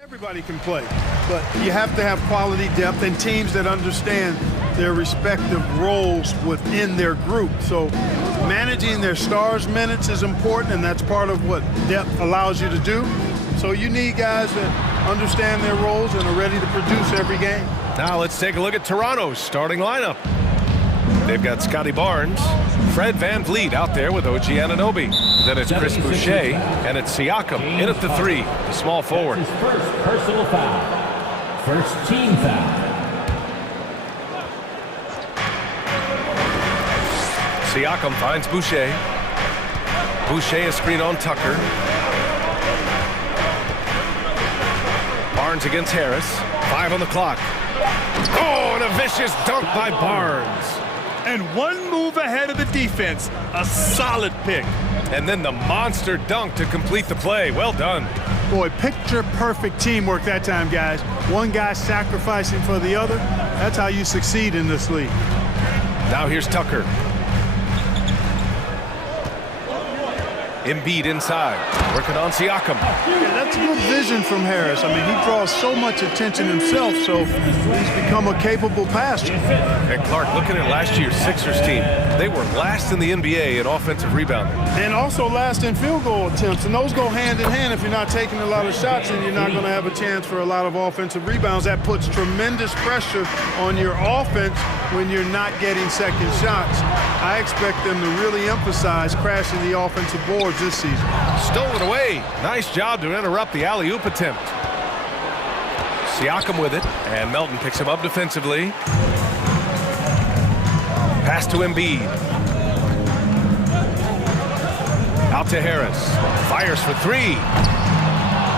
Everybody can play, but you have to have quality depth and teams that understand their respective roles within their group. So managing their stars minutes is important, and that's part of what depth allows you to do. So you need guys that understand their roles and are ready to produce every game. Now let's take a look at Toronto's starting lineup. They've got Scotty Barnes, Fred VanVleet out there with OG Anunoby. Then it's Chris Boucher, and it's Siakam in at the 3, the small forward. His first personal foul. First team foul. Siakam finds Boucher. Boucher a screen on Tucker. Barnes against Harris. 5 on the clock. Oh, and a vicious dunk by Barnes. And one move ahead of the defense. A solid pick. And then the monster dunk to complete the play. Well done. Boy, picture-perfect teamwork that time, guys. One guy sacrificing for the other. That's how you succeed in this league. Now here's Tucker. Embiid inside, working on Siakam. Yeah, that's good vision from Harris. I mean, he draws so much attention himself, so he's become a capable passer. And Clark, looking at last year's Sixers team, they were last in the NBA in offensive rebounding. And also last in field goal attempts, and those go hand in hand. If you're not taking a lot of shots, then you're not going to have a chance for a lot of offensive rebounds. That puts tremendous pressure on your offense when you're not getting second shots. I expect them to really emphasize crashing the offensive boards this season. Stolen away. Nice job to interrupt the alley-oop attempt. Siakam with it, and Melton picks him up defensively. Pass to Embiid. Out to Harris. Fires for 3.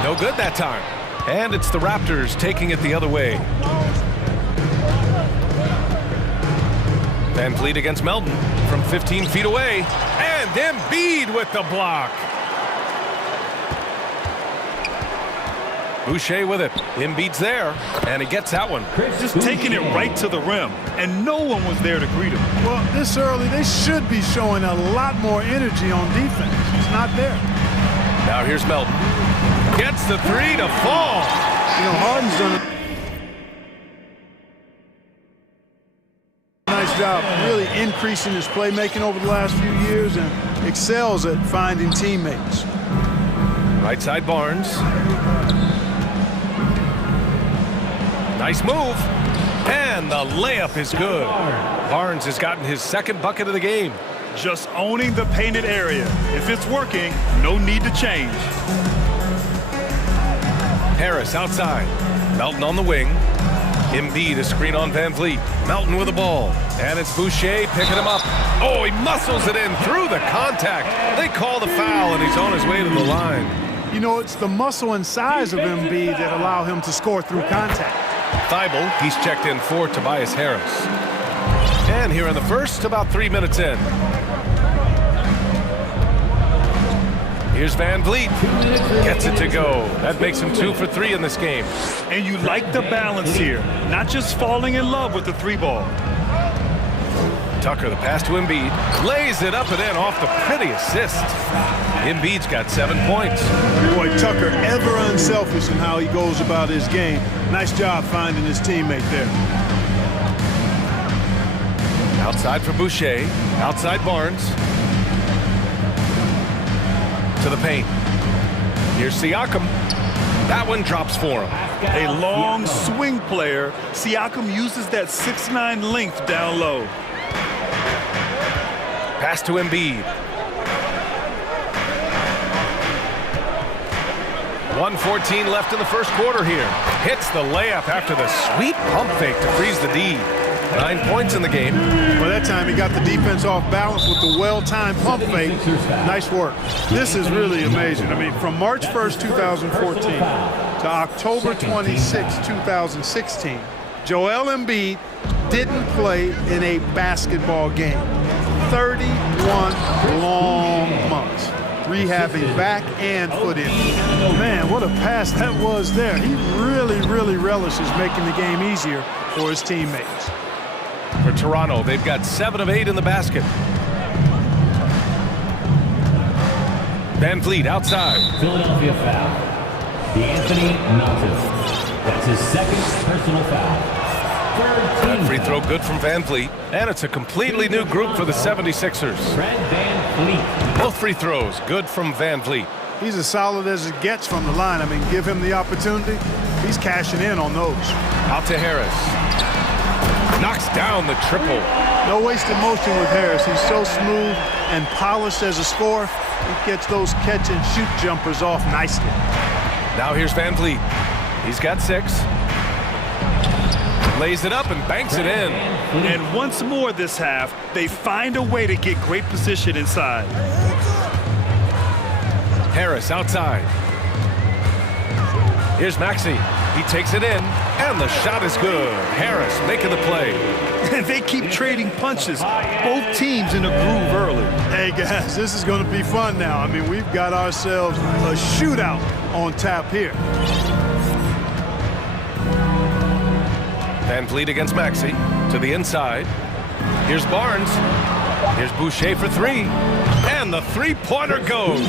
No good that time. And it's the Raptors taking it the other way. VanVleet against Melton from 15 feet away. And Embiid with the block. Boucher with it. Embiid's there, and he gets that one. Just taking it right to the rim, and no one was there to greet him. Well, this early, they should be showing a lot more energy on defense. It's not there. Now here's Melton. Gets the 3 to fall. You know, Harden's done a nice job really increasing his playmaking over the last few years and excels at finding teammates. Right side Barnes. Nice move. And the layup is good. Barnes has gotten his second bucket of the game. Just owning the painted area. If it's working, no need to change. Harris outside. Melton on the wing. Embiid a screen on VanVleet. Melton with the ball. And it's Boucher picking him up. Oh, he muscles it in through the contact. They call the foul, and he's on his way to the line. You know, it's the muscle and size of Embiid that allow him to score through contact. Thibault, he's checked in for Tobias Harris. And here in the first, about 3 minutes in. Here's VanVleet. Gets it to go. That makes him 2 for 3 in this game. And you like the balance here. Not just falling in love with the 3-ball. Tucker, the pass to Embiid. Lays it up and in off the pretty assist. Embiid's got 7 points. Boy, Tucker, ever unselfish in how he goes about his game. Nice job finding his teammate there. Outside for Boucher. Outside Barnes. To the paint. Here's Siakam. That one drops for him. A long swing player. Siakam uses that 6'9" length down low. Pass to Embiid. 1:14 left in the first quarter here. Hits the layup after the sweet pump fake to freeze the D. 9 points in the game. Well, that time he got the defense off balance with the well-timed pump fake. Nice work. This is really amazing. I mean, from March 1st, 2014 to October 26, 2016, Joel Embiid didn't play in a basketball game. 31 long months. Rehabbing back and foot injury. Man, what a pass that was there. He really relishes making the game easier for his teammates. For Toronto, they've got 7 of 8 in the basket. VanVleet outside. Philadelphia foul. Anthony Melton. That's his second personal foul. That free throw good from Van Vliet. And it's a completely new group for the 76ers. Fred Van Vliet. Both free throws good from Van Vliet. He's as solid as it gets from the line. I mean, give him the opportunity. He's cashing in on those. Out to Harris. Knocks down the triple. No wasted motion with Harris. He's so smooth and polished as a scorer. He gets those catch and shoot jumpers off nicely. Now here's Van Vliet. He's got 6. Lays it up and banks it in. And once more this half, they find a way to get great position inside. Harris outside. Here's Maxey. He takes it in, and the shot is good. Harris making the play. And they keep trading punches. Both teams in a groove early. Hey, guys, this is going to be fun now. I mean, we've got ourselves a shootout on tap here. Van Vliet against Maxey to the inside. Here's Barnes. Here's Boucher for 3. And the three-pointer goes.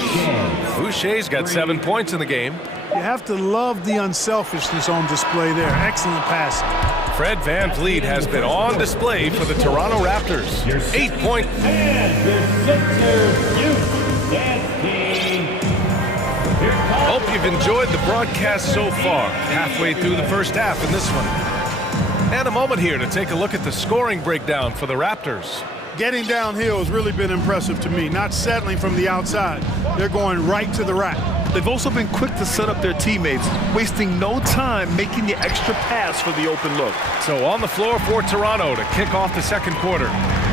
Boucher's got 7 points in the game. You have to love the unselfishness on display there. Excellent passing. Fred Van Vliet has been on display for the Toronto Raptors. 8 points. And your Sixers youth dance team. Here comes Hope you've enjoyed the broadcast so far. Halfway through the first half in this one. And a moment here to take a look at the scoring breakdown for the Raptors. Getting downhill has really been impressive to me. Not settling from the outside. They're going right to the rack. They've also been quick to set up their teammates, wasting no time making the extra pass for the open look. So on the floor for Toronto to kick off the second quarter.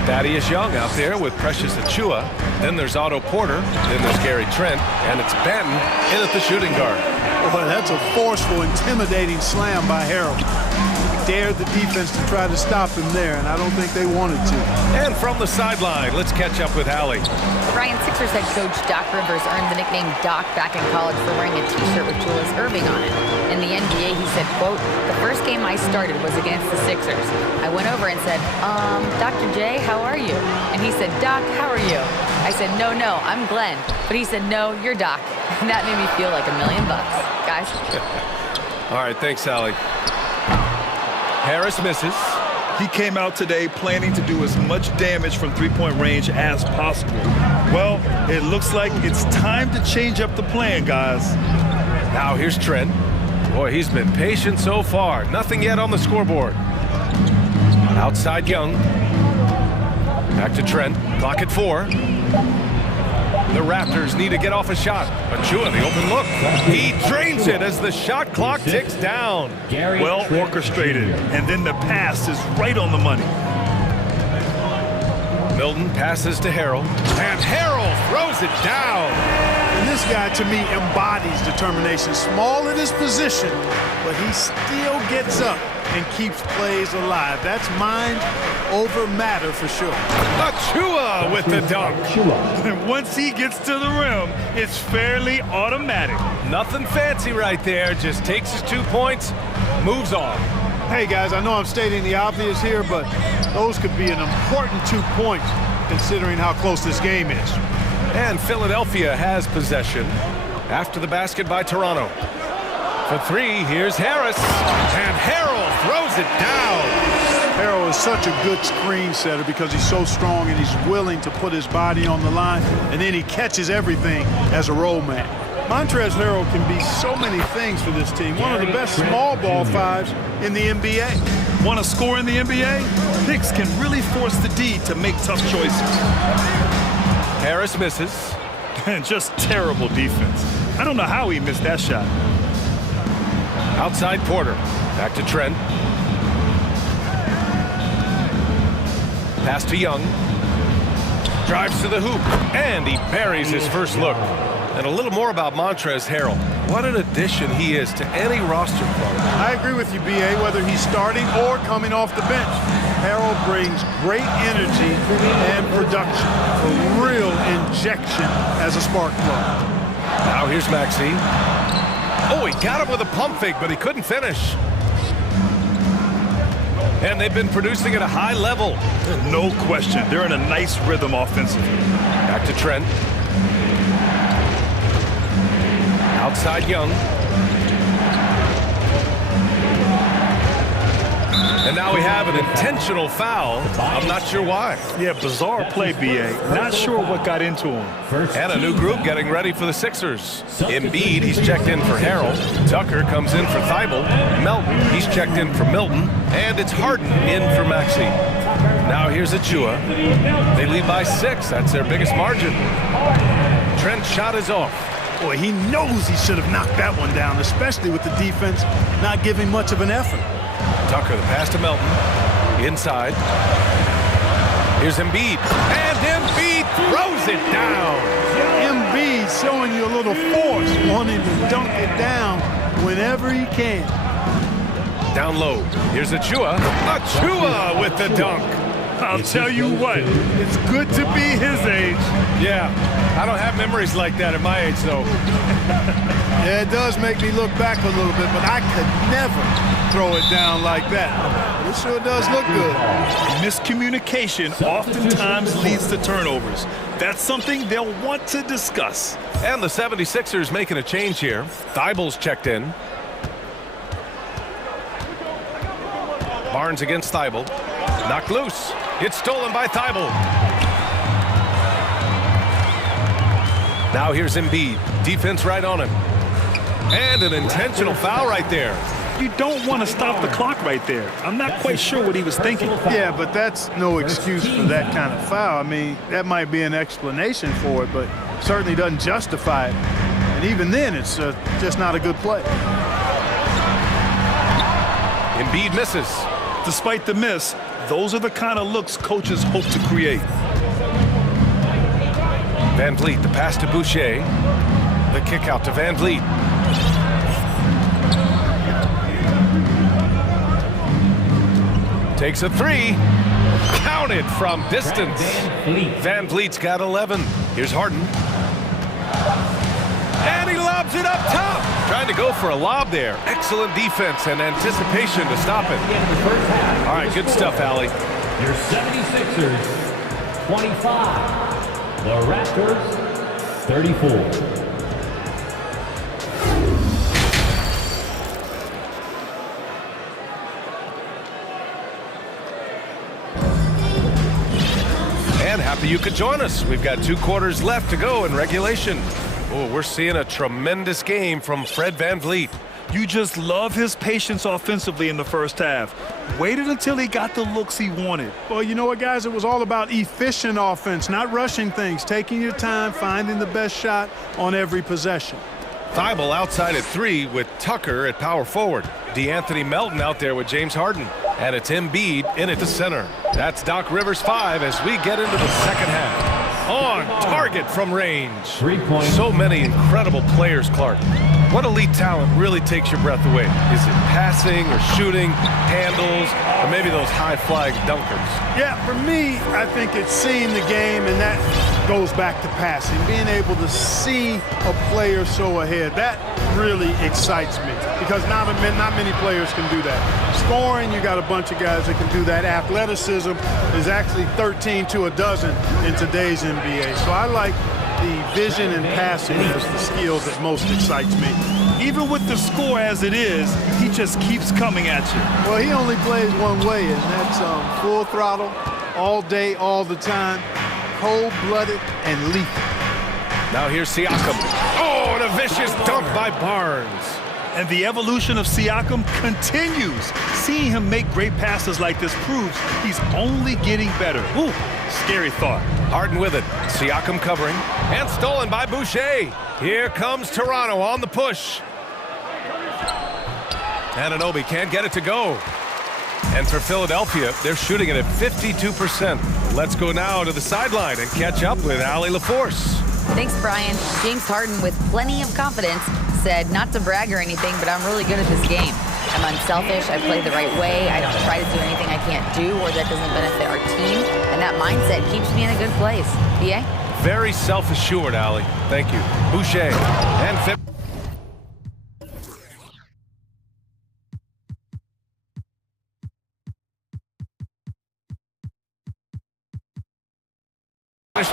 Thaddeus Young out there with Precious Achua. Then there's Otto Porter. Then there's Gary Trent. And it's Banton in at the shooting guard. Boy, that's a forceful, intimidating slam by Harold. Dared the defense to try to stop him there, and I don't think they wanted to. And from the sideline, let's catch up with Hallie. Ryan, Sixers head coach Doc Rivers earned the nickname Doc back in college for wearing a t-shirt with Julius Erving on it. In the NBA, he said, quote, "The first game I started was against the Sixers. I went over and said, Dr. J, how are you?" And he said, "Doc, how are you?" I said, no, I'm Glenn." But he said, "No, you're Doc." And that made me feel like $1 million, guys. All right, thanks, Hallie. Harris misses. He came out today planning to do as much damage from three-point range as possible. Well, it looks like it's time to change up the plan, guys. Now here's Trent. Boy, he's been patient so far. Nothing yet on the scoreboard. Outside Young. Back to Trent. Clock at 4. The Raptors need to get off a shot. Achua, the open look. He drains it as the shot clock ticks down. Well orchestrated. And then the pass is right on the money. Milton passes to Harrell. And Harrell throws it down. And this guy, to me, embodies determination. Small in his position, but he still gets up and keeps plays alive. That's mind over matter for sure. Achua with the dunk. And once he gets to the rim, it's fairly automatic. Nothing fancy right there. Just takes his 2 points, moves on. Hey, guys, I know I'm stating the obvious here, but those could be an important 2 points considering how close this game is. And Philadelphia has possession after the basket by Toronto. For 3, here's Harris. And Harrell throws it down. Harrell is such a good screen setter because he's so strong and he's willing to put his body on the line, and then he catches everything as a roll man. Montrezl Harrell can be so many things for this team. One of the best small ball fives in the NBA. Want to score in the NBA? Knicks can really force the D to make tough choices. Harris misses. And just terrible defense. I don't know how he missed that shot. Outside Porter. Back to Trent. Pass to Young. Drives to the hoop. And he buries his first look. And a little more about Montrezl Harrell. What an addition he is to any roster club. I agree with you, B.A., whether he's starting or coming off the bench. Harrell brings great energy and production. A real injection as a spark plug. Now here's Maxey. Oh, he got him with a pump fake, but he couldn't finish. And they've been producing at a high level. No question. They're in a nice rhythm offensively. Back to Trent. Outside Young. And now we have an intentional foul. I'm not sure why. Yeah, bizarre play, B.A. Not sure what got into him. And a new group getting ready for the Sixers. Embiid, he's checked in for Harrell. Tucker comes in for Thibault. Melton, he's checked in for Milton. And it's Harden in for Maxey. Now here's Achua. They lead by 6. That's their biggest margin. Trent's shot is off. Boy, he knows he should have knocked that one down, especially with the defense not giving much of an effort. Tucker, the pass to Melton. Inside. Here's Embiid. And Embiid throws it down. Embiid showing you a little force, wanting to dunk it down whenever he can. Down low. Here's Achua. Achua with the dunk. I'll tell you what, it's good to be his age. Yeah, I don't have memories like that at my age, though. Yeah, it does make me look back a little bit, but I could never throw it down like that. It sure does look good. Miscommunication oftentimes leads to turnovers. That's something they'll want to discuss. And the 76ers making a change here. Thibault's checked in. Barnes against Thibault. Knocked loose. It's stolen by Thibault. Now here's Embiid. Defense right on him. And an intentional foul right there. You don't want to stop the clock right there. I'm not quite sure what he was thinking. Yeah, but that's no excuse for that kind of foul. I mean, that might be an explanation for it, but certainly doesn't justify it. And even then, it's just not a good play. Embiid misses. Despite the miss, those are the kind of looks coaches hope to create. Van Vliet, the pass to Boucher. The kick out to Van Vliet. Takes a 3. Counted from distance. Van Vliet's got 11. Here's Harden. And he lobs it up top. Trying to go for a lob there. Excellent defense and anticipation to stop it. All right, good stuff, Allie. Your 76ers, 25. The Raptors, 34. And happy you could join us. We've got 2 quarters left to go in regulation. Oh, we're seeing a tremendous game from Fred Van Vliet. You just love his patience offensively in the first half. Waited until he got the looks he wanted. Well, you know what, guys? It was all about efficient offense, not rushing things, taking your time, finding the best shot on every possession. Thibault outside at 3 with Tucker at power forward. DeAnthony Melton out there with James Harden. And it's Embiid in at the center. That's Doc Rivers 5 as we get into the second half. On target from range. 3 points. So many incredible players, Clark. What elite talent really takes your breath away? Is it passing or shooting, handles, or maybe those high-flying dunkers? Yeah, for me, I think it's seeing the game, and that goes back to passing. Being able to see a player so ahead, that really excites me because not many players can do that. Scoring, you got a bunch of guys that can do that. Athleticism is actually 13 to a dozen in today's NBA. So I like the vision and passing is the skill that most excites me. Even with the score as it is, he just keeps coming at you. Well, he only plays one way, and that's full throttle, all day, all the time, cold-blooded and lethal. Now here's Siakam. Oh, and a vicious dunk by Barnes. And the evolution of Siakam continues. Seeing him make great passes like this proves he's only getting better. Ooh, scary thought. Harden with it. Siakam covering. And stolen by Boucher. Here comes Toronto on the push. Anunoby can't get it to go. And for Philadelphia, they're shooting it at 52%. Let's go now to the sideline and catch up with Allie LaForce. Thanks, Brian. James Harden, with plenty of confidence, said not to brag or anything, but I'm really good at this game. I'm unselfish, I play the right way, I don't try to do anything I can't do or that doesn't benefit our team, and that mindset keeps me in a good place. B.A.? Very self-assured, Allie. Thank you. Boucher and finished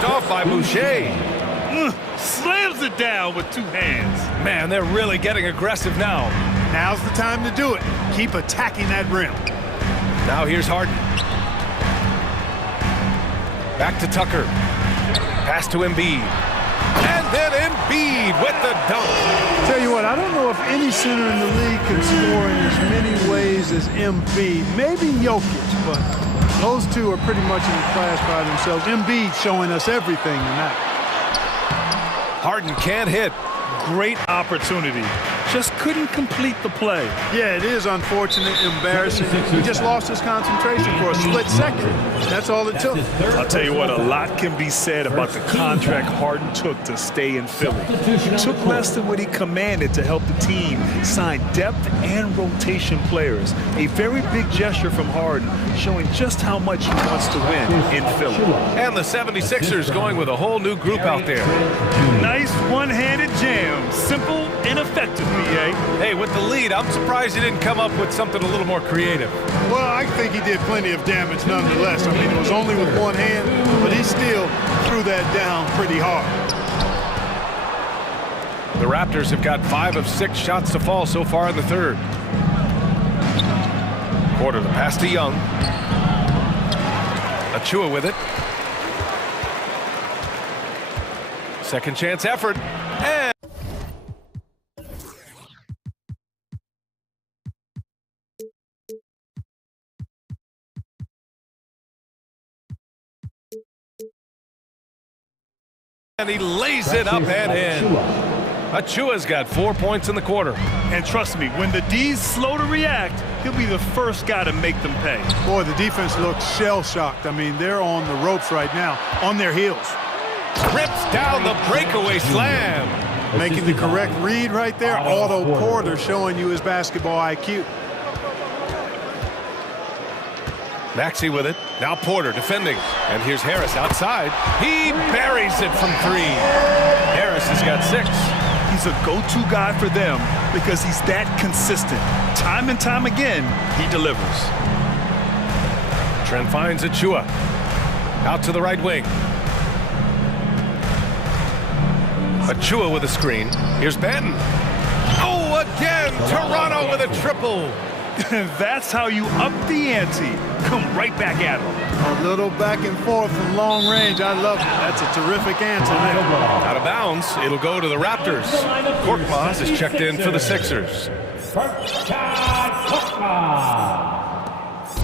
off by Boucher. Slams it down with 2 hands. Man, they're really getting aggressive now. Now's the time to do it. Keep attacking that rim. Now here's Harden. Back to Tucker. Pass to Embiid. And then Embiid with the dunk. Tell you what, I don't know if any center in the league can score in as many ways as Embiid. Maybe Jokic, but those two are pretty much in a class by themselves. Embiid showing us everything tonight. Harden can't hit. Great opportunity. Just couldn't complete the play. Yeah, it is unfortunate, embarrassing. He just lost his concentration for a split second. That's all it took. I'll tell you what, a lot can be said about the contract Harden took to stay in Philly. He took less than what he commanded to help the team sign depth and rotation players. A very big gesture from Harden, showing just how much he wants to win in Philly. And the 76ers going with a whole new group out there. Nice one-handed jam. Simple and effective, BA. Hey, with the lead, I'm surprised he didn't come up with something a little more creative. Well, I think he did plenty of damage nonetheless. I mean, it was only with one hand, but he still threw that down pretty hard. The Raptors have got 5 of 6 shots to fall so far in the third. Porter, the pass to Young. Achua with it. Second chance effort. And he lays it up and in. Achua's got 4 points in the quarter. And trust me, when the D's slow to react, he'll be the first guy to make them pay. Boy, the defense looks shell-shocked. I mean, they're on the ropes right now, on their heels. Rips down the breakaway slam. Making the correct read right there. Otto Porter showing you his basketball IQ. Maxey with it. Now Porter defending. And here's Harris outside. He buries it from 3. Harris has got 6. He's a go-to guy for them because he's that consistent. Time and time again, he delivers. Trent finds Achua. Out to the right wing. Achua with a screen. Here's Banton. Oh, again! Toronto with a triple. That's how you up the ante. Come right back at him. A little back and forth from long range. I love it. That's a terrific answer there. Out of bounds, it'll go to the Raptors. Korkmaz is checked in for the Sixers.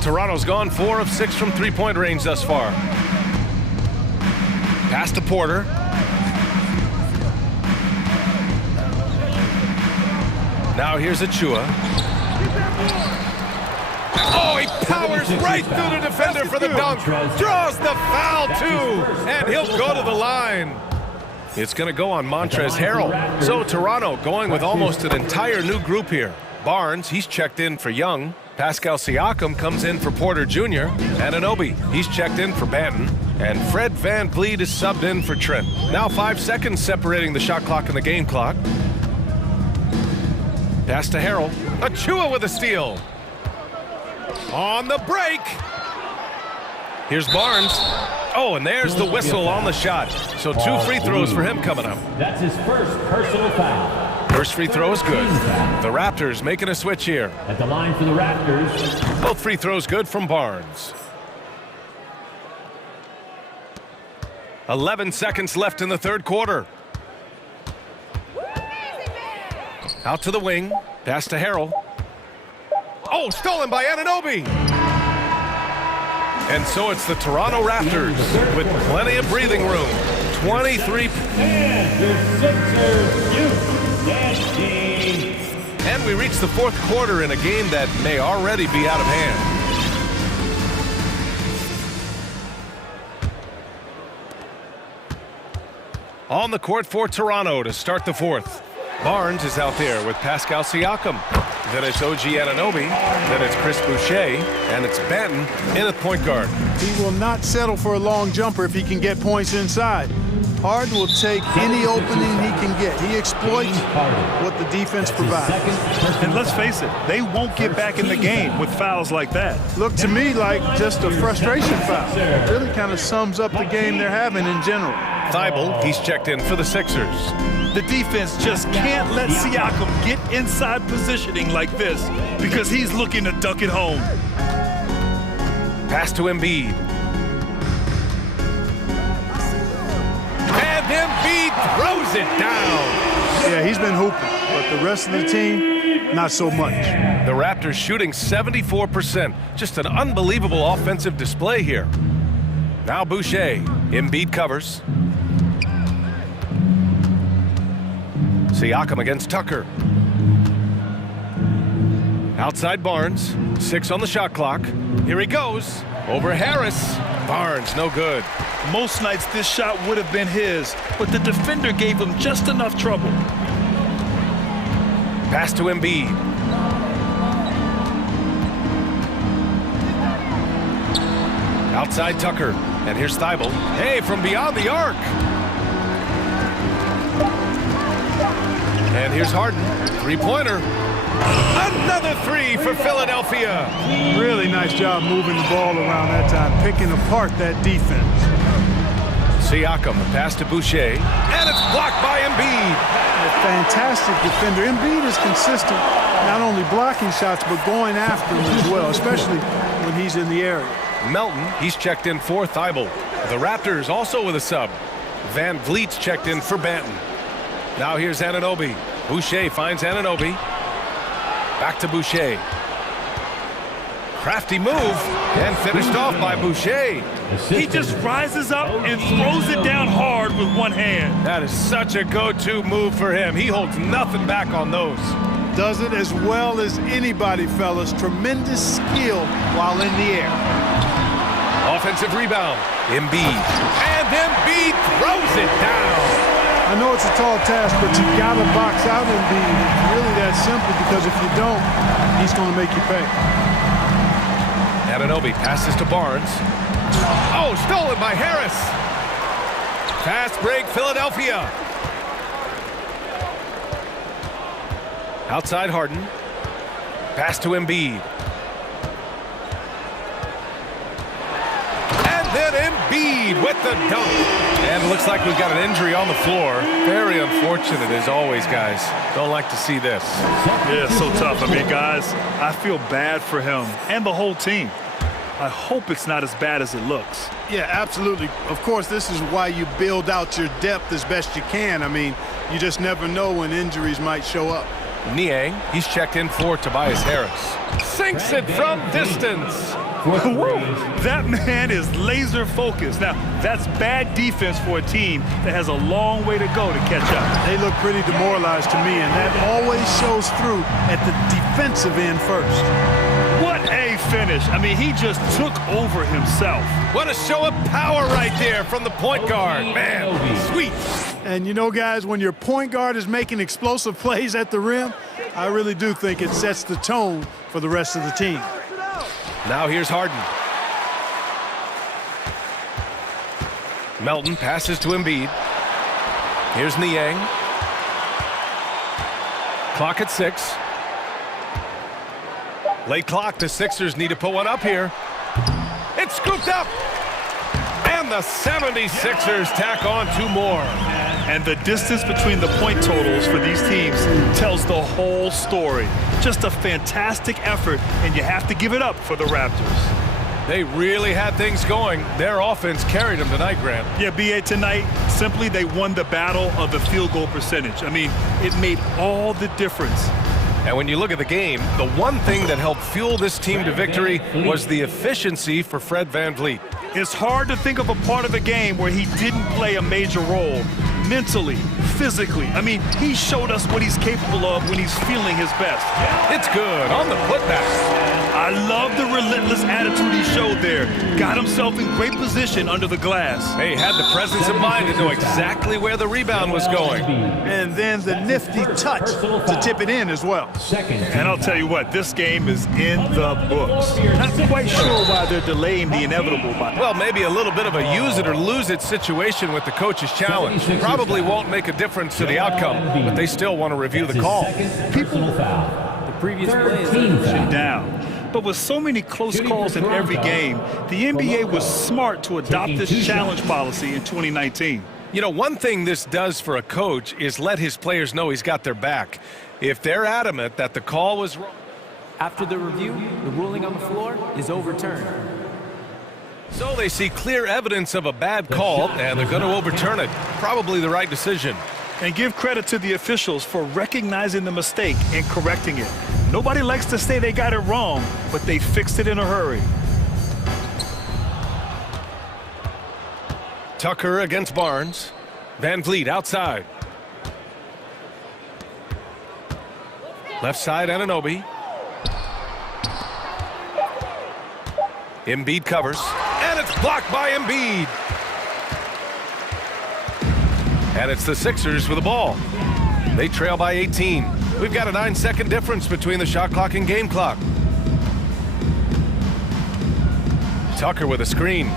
Toronto's gone 4 of 6 from three-point range thus far. Pass to Porter. Now here's Achua. Oh, he powers right through the defender for the dunk. Draws the foul, too. And he'll go to the line. It's going to go on Montrezl Harrell. So Toronto going with almost an entire new group here. Barnes, he's checked in for Young. Pascal Siakam comes in for Porter Jr. Anunoby, he's checked in for Banton. And Fred VanVleet is subbed in for Trent. Now 5 seconds separating the shot clock and the game clock. Pass to Harrell. Achua with a steal. On the break. Here's Barnes. Oh, and there's the whistle on the shot. So 2 free throws for him coming up. That's his first personal foul. First free throw is good. The Raptors making a switch here. At the line for the Raptors. Both free throws good from Barnes. 11 seconds left in the third quarter. Out to the wing. Pass to Harrell. Oh, stolen by Anunoby. And so it's the Toronto Raptors with plenty of breathing room. 23. And the Sixers use that game. And we reach the fourth quarter in a game that may already be out of hand. On the court for Toronto to start the fourth. Barnes is out there with Pascal Siakam. Then it's OG Anunoby. Then it's Chris Boucher. And it's Banton in at point guard. He will not settle for a long jumper if he can get points inside. Harden will take any opening he can get. He exploits what the defense provides. And let's face it, they won't get back in the game with fouls like that. Look to me like just a frustration foul. It really kind of sums up the game they're having in general. Thibault, he's checked in for the Sixers. The defense just can't let Siakam get inside positioning like this because he's looking to duck it home. Pass to Embiid. And Embiid throws it down. Yeah, he's been hooping, but the rest of the team, not so much. The Raptors shooting 74%. Just an unbelievable offensive display here. Now Boucher. Embiid covers. Siakam against Tucker. Outside Barnes. 6 on the shot clock. Here he goes. Over Harris. Barnes, no good. Most nights this shot would have been his, but the defender gave him just enough trouble. Pass to Embiid. Outside Tucker. And here's Thibault. Hey, from beyond the arc. And here's Harden. Three-pointer. Another three for Philadelphia. Really nice job moving the ball around that time, picking apart that defense. Siakam, the pass to Boucher. And it's blocked by Embiid. A fantastic defender. Embiid is consistent, not only blocking shots, but going after them as well, especially when he's in the area. Melton, he's checked in for Thibault. The Raptors also with a sub. Van Vliet's checked in for Banton. Now here's Anunoby. Boucher finds Anunoby. Back to Boucher. Crafty move, and finished off by Boucher. He just rises up and throws it down hard with one hand. That is such a go-to move for him. He holds nothing back on those. Does it as well as anybody, fellas. Tremendous skill while in the air. Offensive rebound. Embiid. And Embiid throws it down. I know it's a tall task, but you gotta box out Embiid. It's really that simple, because if you don't, he's gonna make you pay. Anunoby passes to Barnes. Oh, stolen by Harris. Fast break, Philadelphia. Outside Harden. Pass to Embiid. And then Embiid with the dunk. And it looks like we've got an injury on the floor. Very unfortunate as always, guys. Don't like to see this. Yeah, it's so tough. I mean, guys, I feel bad for him and the whole team. I hope it's not as bad as it looks. Yeah, absolutely. Of course, this is why you build out your depth as best you can. I mean, you just never know when injuries might show up. Niang, he's checked in for Tobias Harris. Sinks it from distance. That man is laser focused. Now, that's bad defense for a team that has a long way to go to catch up. They look pretty demoralized to me, and that always shows through at the defensive end first. What a finish. I mean, he just took over himself. What a show of power right there from the point guard. Man, sweet. And you know, guys, when your point guard is making explosive plays at the rim, I really do think it sets the tone for the rest of the team. Now here's Harden. Melton passes to Embiid. Here's Niang. Clock at 6. Late clock. The Sixers need to put one up here. It's scooped up. And the 76ers tack on 2 more. And the distance between the point totals for these teams tells the whole story. Just a fantastic effort, and you have to give it up for the Raptors. They really had things going. Their offense carried them tonight, Grant. Yeah, B.A., tonight, simply they won the battle of the field goal percentage. I mean, it made all the difference. And when you look at the game, the one thing that helped fuel this team to victory was the efficiency for Fred VanVleet. It's hard to think of a part of the game where he didn't play a major role. Mentally, physically. I mean, he showed us what he's capable of when he's feeling his best. It's good on the putback. I love the relentless attitude he showed there. Got himself in great position under the glass. He had the presence of mind to know exactly where the rebound was going. And then the nifty touch to tip it in as well. And I'll tell you what, this game is in the books. Not quite sure why they're delaying the inevitable. Well, maybe a little bit of a use it or lose it situation with the coach's challenge. Probably won't make a difference to the outcome, but they still want to review the call. People, the previous play is down. But with so many close calls in every game, the NBA was smart to adopt this challenge policy in 2019. You know, one thing this does for a coach is let his players know he's got their back. If they're adamant that the call was wrong. After the review, the ruling on the floor is overturned. So they see clear evidence of a bad call, and they're going to overturn it. Probably the right decision. And give credit to the officials for recognizing the mistake and correcting it. Nobody likes to say they got it wrong, but they fixed it in a hurry. Tucker against Barnes. Van Vliet outside. Left side, Anunoby. Embiid covers, and it's blocked by Embiid. And it's the Sixers with the ball. They trail by 18. We've got a 9-second difference between the shot clock and game clock. Tucker with a screen.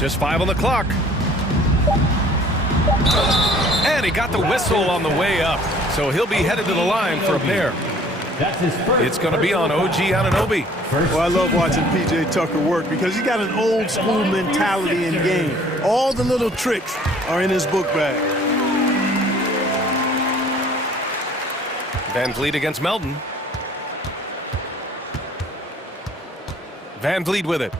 Just 5 on the clock. And he got the whistle on the way up. So he'll be headed to the line for a pair. It's going to be on OG Anunoby. Well, I love watching P.J. Tucker work because he got an old school mentality in game. All the little tricks are in his book bag. Van Vliet against Melton. Van Vliet with it.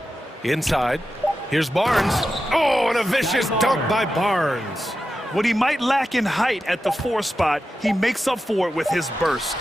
Inside. Here's Barnes. Oh, and a vicious dunk by Barnes. What he might lack in height at the 4 spot, he makes up for it with his burst.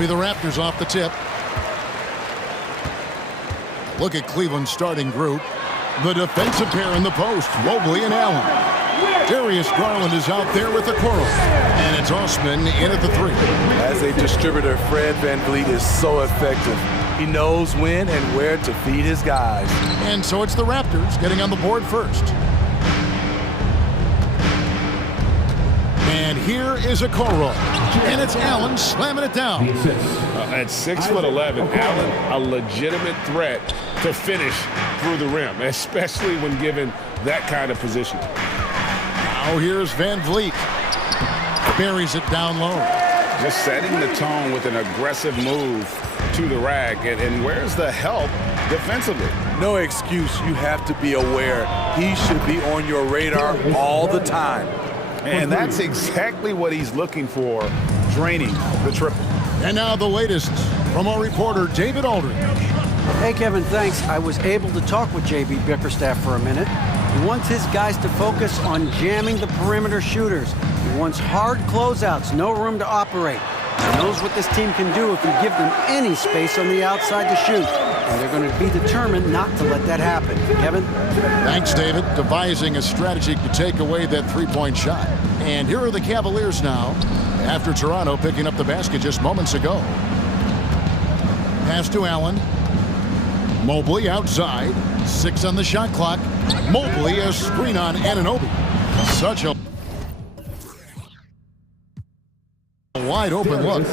be the Raptors off the tip. Look at Cleveland's starting group. The defensive pair in the post, Mobley and Allen. Darius Garland is out there with the Coral. And it's Osman in at the 3. As a distributor, Fred VanVleet is so effective. He knows when and where to feed his guys. And so it's the Raptors getting on the board first. And here is a Coral. And it's Allen slamming it down. At 6'11", Allen, a legitimate threat to finish through the rim, especially when given that kind of position. Now here's VanVleet. Buries it down low. Just setting the tone with an aggressive move to the rack. And where's the help defensively? No excuse. You have to be aware. He should be on your radar all the time. And that's exactly what he's looking for, draining the triple. And now the latest from our reporter, David Aldridge. Hey, Kevin, thanks. I was able to talk with J.B. Bickerstaff for a minute. He wants his guys to focus on jamming the perimeter shooters. He wants hard closeouts, no room to operate. He knows what this team can do if you give them any space on the outside to shoot. And they're going to be determined not to let that happen. Kevin? Thanks, David. Devising a strategy to take away that three-point shot. And here are the Cavaliers now, after Toronto picking up the basket just moments ago. Pass to Allen. Mobley outside. 6 on the shot clock. Mobley a screen on Anunoby. Such a wide open look.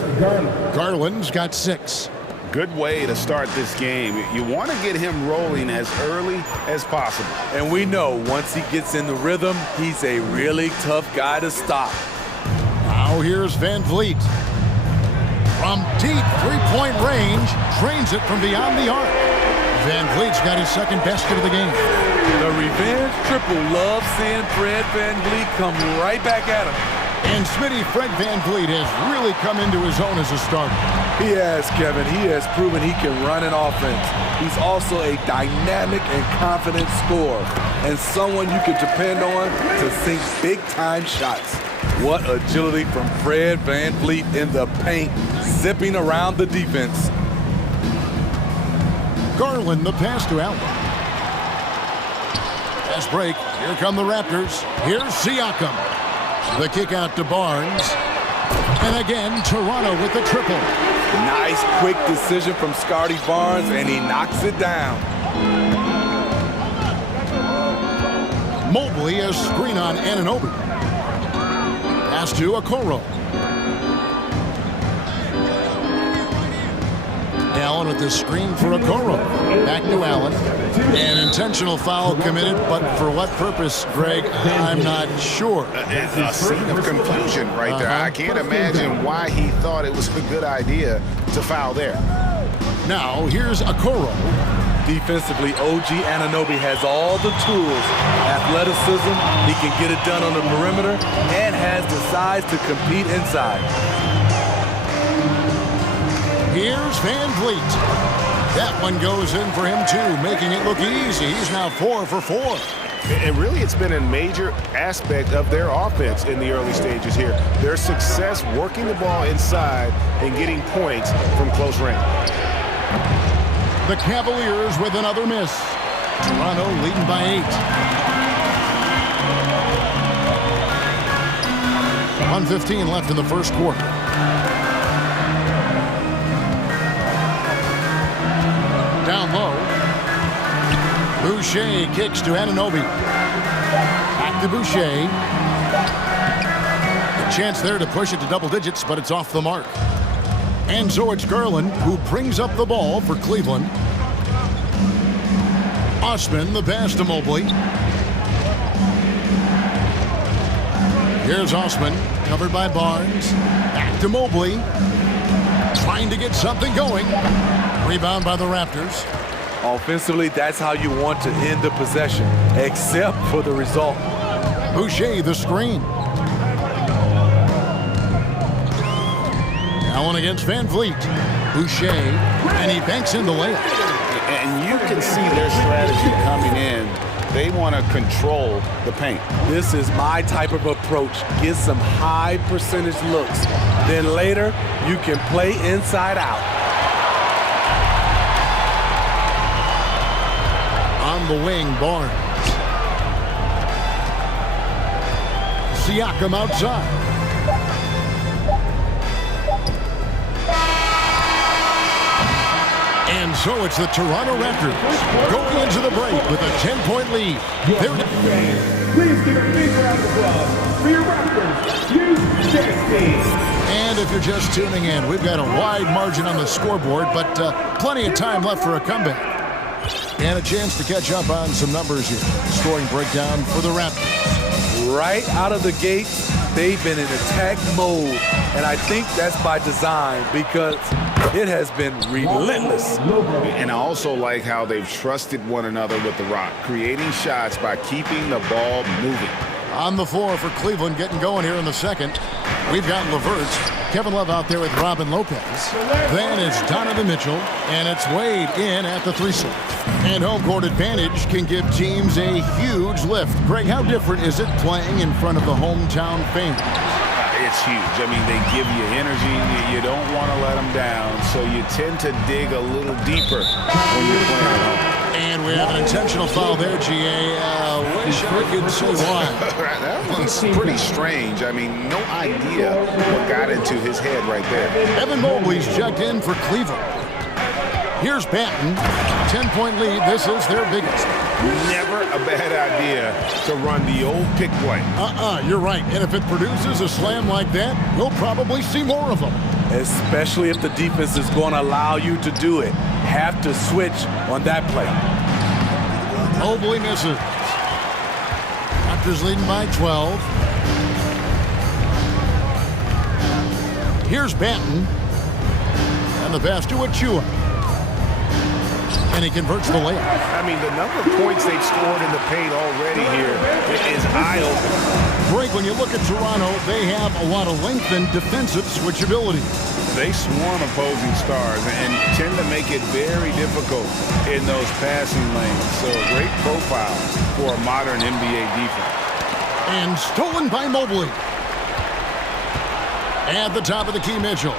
Garland's got 6. Good way to start this game. You want to get him rolling as early as possible. And we know once he gets in the rhythm, he's a really tough guy to stop. Now here's VanVleet. From deep three-point range, drains it from beyond the arc. VanVleet's got his second basket of the game. The revenge triple loves seeing Fred VanVleet come right back at him. And Smitty, Fred VanVleet has really come into his own as a starter. He has, Kevin. He has proven he can run an offense. He's also a dynamic and confident scorer, and someone you can depend on to sink big-time shots. What agility from Fred VanVleet in the paint, zipping around the defense. Garland, the pass to Allen. Fast break. Here come the Raptors. Here's Siakam. The kick out to Barnes. And again, Toronto with the triple. Nice quick decision from Scotty Barnes, and he knocks it down. Mobley a screen on Anunoby. Pass to Okoro. Allen with the screen for Okoro. Back to Allen. An intentional foul committed, but for what purpose, Greg, I'm not sure. A scene of confusion right there. I can't imagine why he thought it was a good idea to foul there. Now, here's Okoro. Defensively, OG Anunoby has all the tools. Athleticism, he can get it done on the perimeter, and has the size to compete inside. Here's VanVleet. That one goes in for him, too, making it look easy. He's now 4 for 4. And really, it's been a major aspect of their offense in the early stages here. Their success working the ball inside and getting points from close range. The Cavaliers with another miss. Toronto leading by 8. 1:15 left in the first quarter. Down low. Boucher kicks to Anunoby. Back to Boucher. A chance there to push it to double digits, but it's off the mark. And so it's Garland who brings up the ball for Cleveland. Osman, the pass to Mobley. Here's Osman, covered by Barnes. Back to Mobley. Trying to get something going. Rebound by the Raptors. Offensively, that's how you want to end the possession, except for the result. Boucher, the screen. Allen against VanVleet. Boucher, and he banks in the layup. And you can see their strategy coming in They want to control the paint. This is my type of approach. Get some high percentage looks. Then later, you can play inside out. On the wing, Barnes. Siakam outside. And so it's the Toronto Raptors going into the break with a 10-point lead. Please give a big round of applause for your Raptors, And if you're just tuning in, we've got a wide margin on the scoreboard, but plenty of time left for a comeback. And a chance to catch up on some numbers here. Scoring breakdown for the Raptors. Right out of the gate, they've been in attack mode. And I think that's by design because it has been relentless. And I also like how they've trusted one another with the rock, creating shots by keeping the ball moving. On the floor for Cleveland, getting going here in the second. We've got LeVert, Kevin Love out there with Robin Lopez. Then it's Donovan Mitchell, and it's Wade in at the 3-slot. And home court advantage can give teams a huge lift. Greg, how different is it playing in front of the hometown fans? It's huge. I mean, they give you energy. You don't want to let them down, so you tend to dig a little deeper when you're playing at home. And we have an intentional foul there, GA. Wish I could see why. That one's pretty strange. I mean, no idea what got into his head right there. Evan Mobley's checked in for Cleveland. Here's Banton. 10-point lead. This is their biggest. Never a bad idea to run the old pick play. You're right. And if it produces a slam like that, we'll probably see more of them. Especially if the defense is going to allow you to do it. Have to switch on that play. Mobley misses. Raptors leading by 12. Here's Banton. And the pass to Achua. And he converts the layup. I mean, the number of points they've scored in the paint already here is eye-opening. Greg, when you look at Toronto, they have a lot of length and defensive switchability. They swarm opposing stars and tend to make it very difficult in those passing lanes. So a great profile for a modern NBA defense. And stolen by Mobley. At the top of the key, Mitchell.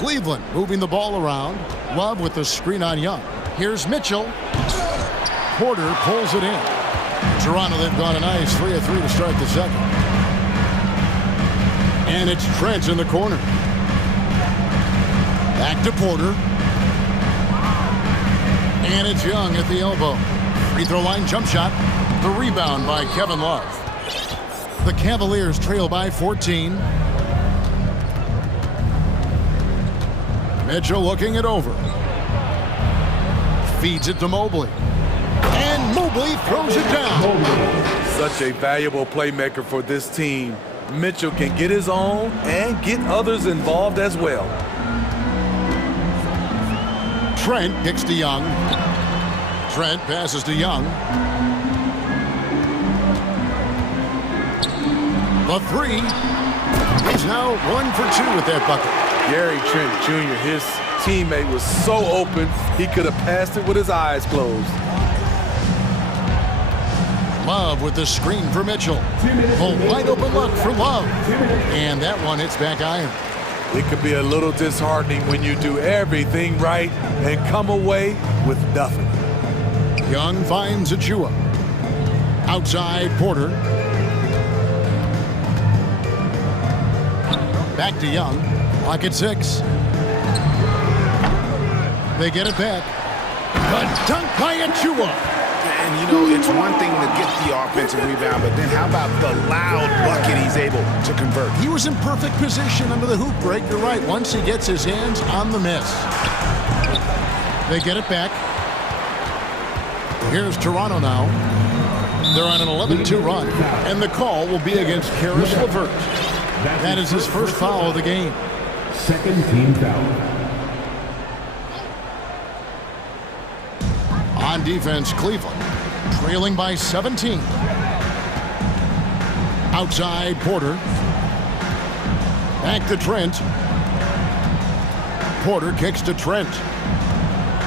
Cleveland moving the ball around. Love with the screen on Young. Here's Mitchell. Porter pulls it in. Toronto, they've gone a nice 3 of 3 to start the second. And it's Trent in the corner. Back to Porter. And it's Young at the elbow. Free throw line jump shot. The rebound by Kevin Love. The Cavaliers trail by 14. Mitchell looking it over. Feeds it to Mobley. And Mobley throws it down. Such a valuable playmaker for this team. Mitchell can get his own and get others involved as well. Trent kicks to Young. Trent passes to Young. The three. He's now 1 for 2 with that bucket. Gary Trent Jr., his teammate, was so open, he could have passed it with his eyes closed. Love with the screen for Mitchell. A wide open look for Love. And that one hits back iron. It could be a little disheartening when you do everything right and come away with nothing. Young finds Achua. Outside, Porter. Back to Young. Lock at 6. They get it back. A dunk by Achua. And, you know, it's one thing to get the offensive rebound, but then how about the loud bucket he's able to convert? He was in perfect position under the hoop break. You're right. Once he gets his hands on the miss. They get it back. Here's Toronto now. They're on an 11-2 run. And the call will be against Karis LeVert. That is his first foul of the game. Second team foul. On defense, Cleveland trailing by 17. Outside, Porter. Back to Trent. Porter kicks to Trent.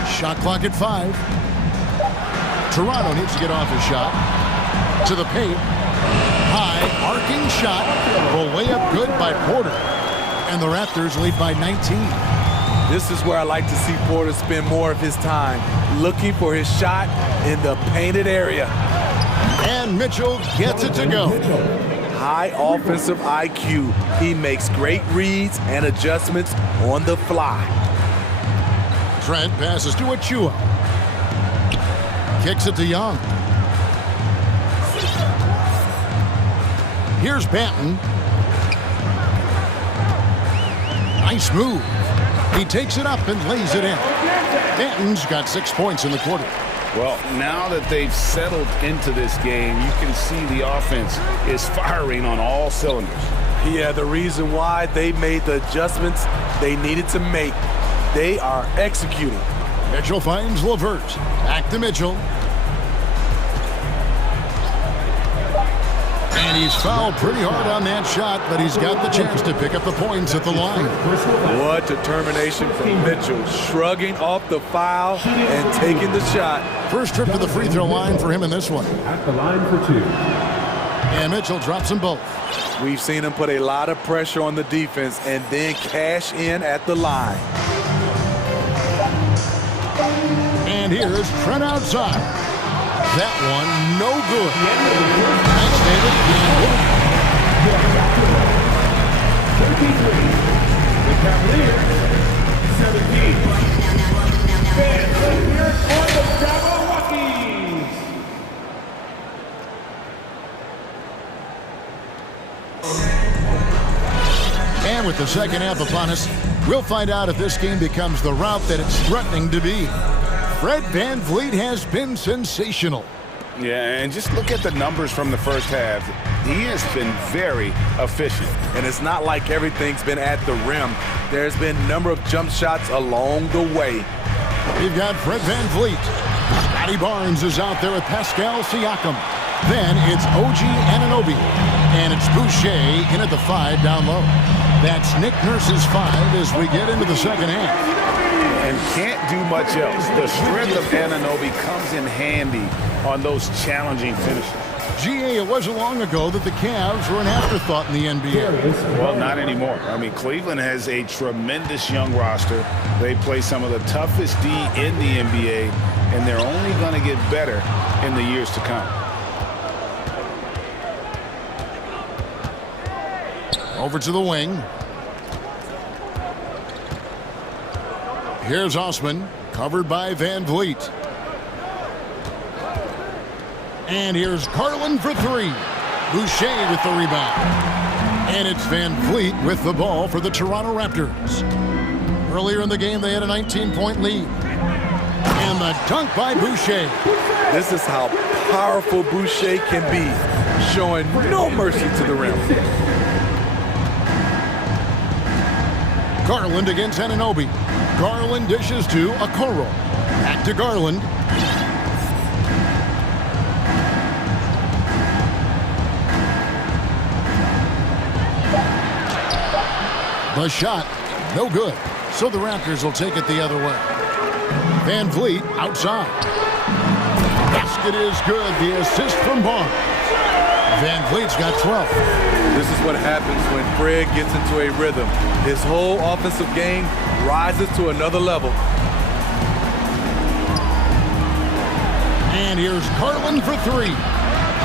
Shot clock at 5. Toronto needs to get off his shot. To the paint. High, arcing shot. Roll way up good by Porter. And the Raptors lead by 19. This is where I like to see Porter spend more of his time, looking for his shot in the painted area. And Mitchell gets it to go. High offensive IQ. He makes great reads and adjustments on the fly. Trent passes to Achua. Kicks it to Young. Here's Banton. Nice move. He takes it up and lays it in. Banton's got 6 points in the quarter. Well, now that they've settled into this game, you can see the offense is firing on all cylinders. Yeah, the reason why they made the adjustments they needed to make. They are executing. Mitchell finds LeVert. Back to Mitchell. And he's fouled pretty hard on that shot, but he's got the chance to pick up the points at the line. What determination from Mitchell, shrugging off the foul and taking the shot. First trip to the free throw line for him in this one. At the line for 2. And Mitchell drops them both. We've seen him put a lot of pressure on the defense and then cash in at the line. And here's Trent outside. That one, no good. Thanks, David. 33. The Cavaliers, 17. Fans, let's hear it for the Jabberwockies. And with the second half upon us, we'll find out if this game becomes the route that it's threatening to be. Fred VanVleet has been sensational. Yeah, and just look at the numbers from the first half. He has been very efficient. And it's not like everything's been at the rim. There's been a number of jump shots along the way. We've got Fred VanVleet. Scotty Barnes is out there with Pascal Siakam. Then it's OG Anunoby. And it's Boucher in at the 5 down low. That's Nick Nurse's 5 as we get into the second half. And can't do much else. The strength of Anunoby comes in handy on those challenging finishes. GA, it wasn't long ago that the Cavs were an afterthought in the NBA. Well, not anymore. I mean, Cleveland has a tremendous young roster. They play some of the toughest D in the NBA, and they're only going to get better in the years to come. Over to the wing. Here's Osman, covered by VanVleet. And here's Garland for 3. Boucher with the rebound. And it's VanVleet with the ball for the Toronto Raptors. Earlier in the game, they had a 19-point lead. And the dunk by Boucher. This is how powerful Boucher can be, showing no mercy to the rim. Garland against Anunoby. Garland dishes to Okoro. Back to Garland. The shot, no good. So the Raptors will take it the other way. VanVleet outside. Basket is good. The assist from Barnes. VanVleet's got 12. This is what happens when Fred gets into a rhythm. His whole offensive game rises to another level. And here's Garland for 3.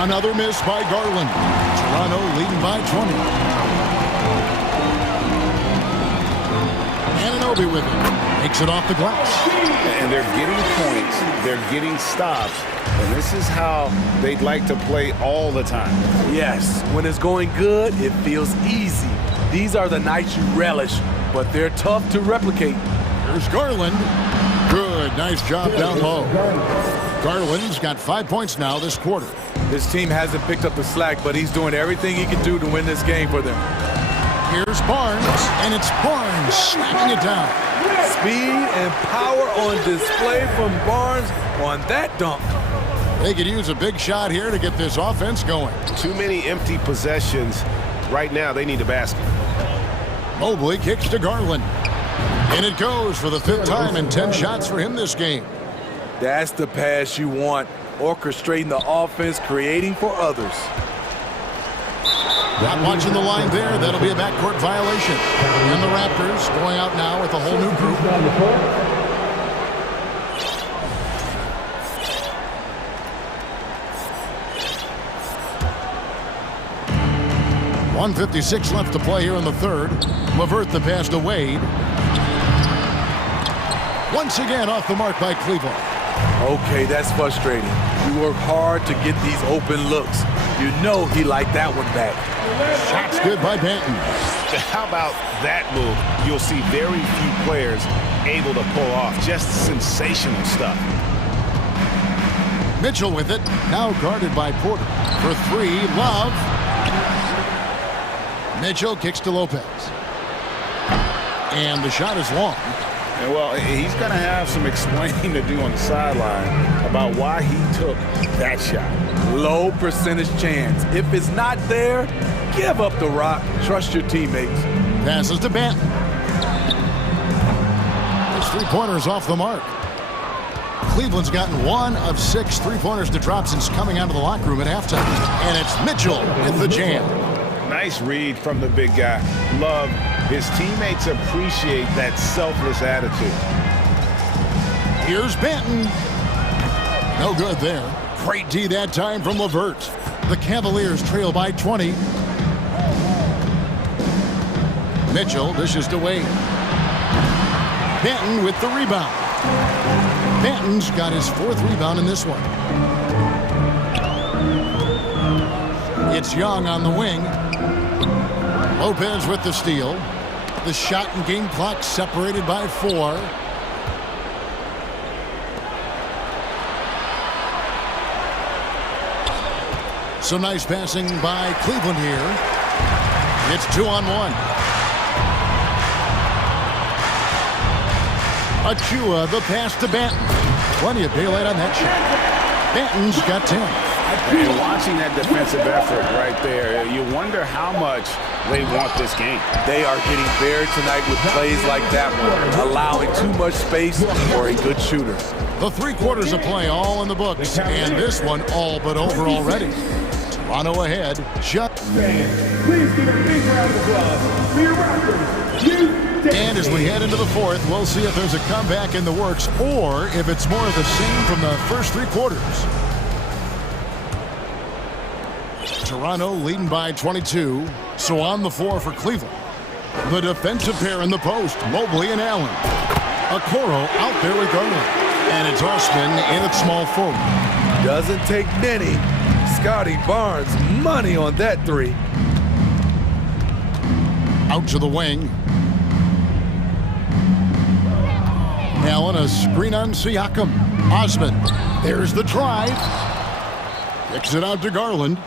Another miss by Garland. Toronto leading by 20. Anunoby with it. Makes it off the glass. And they're getting points. They're getting stops. And this is how they'd like to play all the time. Yes, when it's going good, it feels easy. These are the nights you relish, but they're tough to replicate. Here's Garland. Good, nice job down low. Garland's got 5 points now this quarter. This team hasn't picked up the slack, but he's doing everything he can do to win this game for them. Here's Barnes, and it's Barnes smacking it down. Speed and power on display from Barnes on that dunk. They could use a big shot here to get this offense going. Too many empty possessions. Right now, they need a basket. Mobley kicks to Garland. And it goes for the 5th time in 10 shots for him this game. That's the pass you want. orchestrating the offense, creating for others. Not watching the line there. That'll be a backcourt violation. And the Raptors going out now with a whole new group. .156 left to play here in the third. LeVert the pass to Wade. Once again off the mark by Cleveland. Okay, that's frustrating. You work hard to get these open looks. You know he liked that one back. Shot's good by Banton. How about that move? You'll see very few players able to pull off just sensational stuff. Mitchell with it. Now guarded by Porter. For three, Love. Mitchell kicks to Lopez. And the shot is long. And well, he's going to have some explaining to do on the sideline about why he took that shot. Low percentage chance. If it's not there, give up the rock. Trust your teammates. Passes to Banton. His three-pointers off the mark. Cleveland's gotten 1 of 6 three-pointers to drop since coming out of the locker room at halftime. And it's Mitchell with the jam. Nice read from the big guy. Love. His teammates appreciate that selfless attitude. Here's Banton. No good there. Great D that time from LeVert. The Cavaliers trail by 20. Mitchell dishes to Wade. Banton with the rebound. Banton's got his 4th rebound in this one. It's Young on the wing. Lopez with the steal. The shot and game clock separated by 4. Some nice passing by Cleveland here. It's 2-on-1. Achua, the pass to Banton. Plenty of daylight on that shot. Banton's got 10. And watching that defensive effort right there, you wonder how much they want this game. They are getting buried tonight with plays like that one, allowing too much space for a good shooter. The 3 quarters of play all in the books, and this one all but over already. Toronto ahead. Please give a big round of applause for your Raptors. And as we head into the 4th, we'll see if there's a comeback in the works or if it's more of the same from the first 3 quarters. Toronto leading by 22. So on the floor for Cleveland. The defensive pair in the post, Mobley and Allen. Okoro out there with Garland. And it's Osman in at small forward. Doesn't take many. Scotty Barnes, money on that 3. Out to the wing. Allen, a screen on Siakam. Osman, there's the drive. Kicks it out to Garland.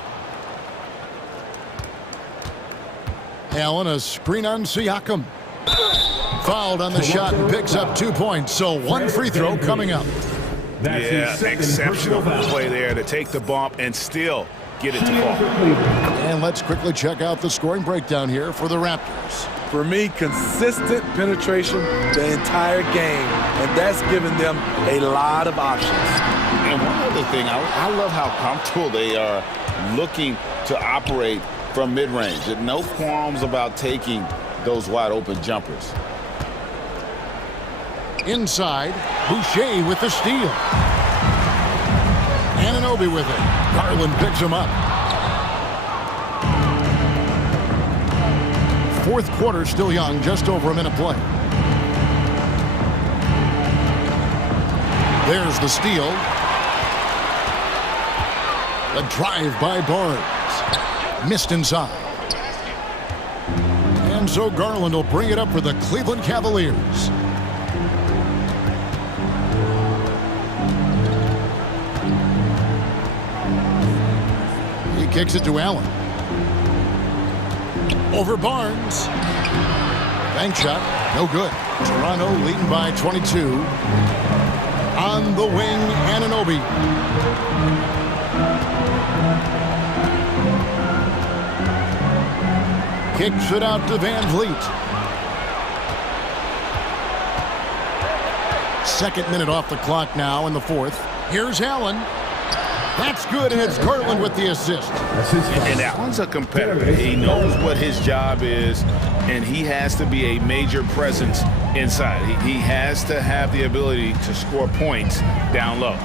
Allen, a screen on Siakam. Fouled on the shot and picks up 2 points. So 1 free throw coming up. Yeah, exceptional play there to take the bump and still get it to fall. And let's quickly check out the scoring breakdown here for the Raptors. For me, consistent penetration the entire game, and that's given them a lot of options. And one other thing, I love how comfortable they are looking to operate from mid-range. No qualms about taking those wide-open jumpers. Inside, Boucher with the steal. Anunoby with it. Garland picks him up. 4th quarter still young, just over a minute play. There's the steal. The drive by Barnes. Missed inside. And so Garland will bring it up for the Cleveland Cavaliers. He kicks it to Allen. Over Barnes. Bank shot, no good. Toronto leading by 22. On the wing, Anunoby. Kicks it out to Van Vliet. 2nd minute off the clock now in the 4th. Here's Allen. That's good, and it's Garland with the assist. And Allen's a competitor. He knows what his job is, and he has to be a major presence inside. He has to have the ability to score points down low.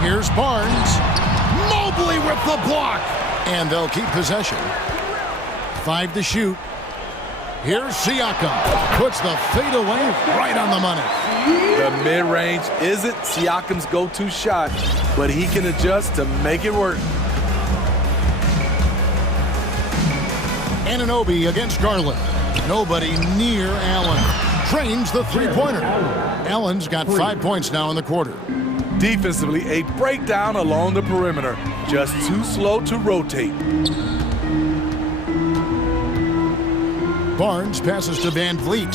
Here's Barnes. Mobley with the block. And they'll keep possession. 5 to shoot. Here's Siakam. Puts the fadeaway right on the money. The mid-range isn't Siakam's go-to shot, but he can adjust to make it work. Anunoby against Garland. Nobody near Allen. Trains the three-pointer. Allen's got 5 points now in the quarter. Defensively, a breakdown along the perimeter. Just too slow to rotate. Barnes passes to Van Vliet.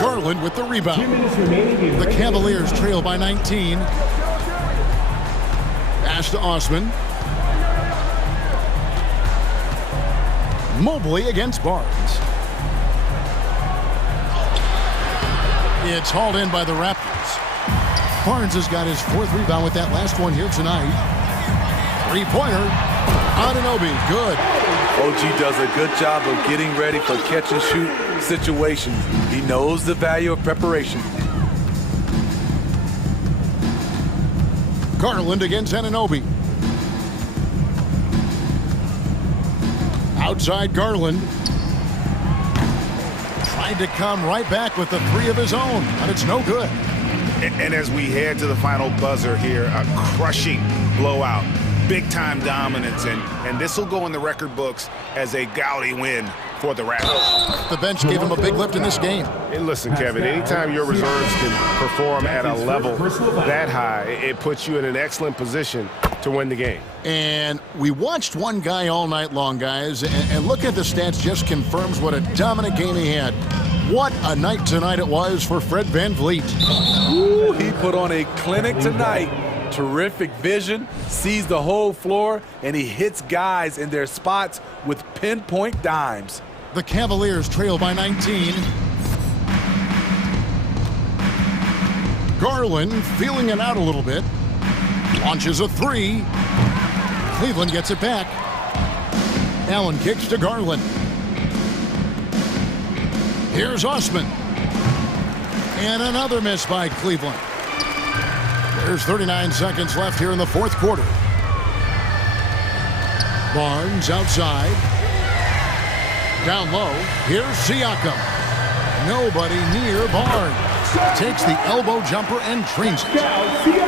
Garland with the rebound. The Cavaliers trail by 19. Pass to Osman. Mobley against Barnes. It's hauled in by the Raptors. Barnes has got his 4th rebound with that last one here tonight. Three-pointer. Anunoby, good. OG does a good job of getting ready for catch-and-shoot situations. He knows the value of preparation. Garland against Anunoby. Outside Garland. Tried to come right back with the 3 of his own, but it's no good. And as we head to the final buzzer here, a crushing blowout. Big-time dominance, and this will go in the record books as a gaudy win for the Raptors. The bench gave him a big lift in this game. Hey, listen, Kevin, anytime your reserves can perform at a level that high, it puts you in an excellent position to win the game. And we watched one guy all night long, guys, and look at the stats, just confirms what a dominant game he had. What a night tonight it was for Fred Van Vliet. Ooh, he put on a clinic tonight. Terrific vision, sees the whole floor, and he hits guys in their spots with pinpoint dimes. The Cavaliers trail by 19. Garland feeling it out a little bit. Launches a 3. Cleveland gets it back. Allen kicks to Garland. Here's Osman. And another miss by Cleveland. There's 39 seconds left here in the 4th quarter. Barnes outside. Down low. Here's Siakam. Nobody near Barnes. Takes the elbow jumper and trains it.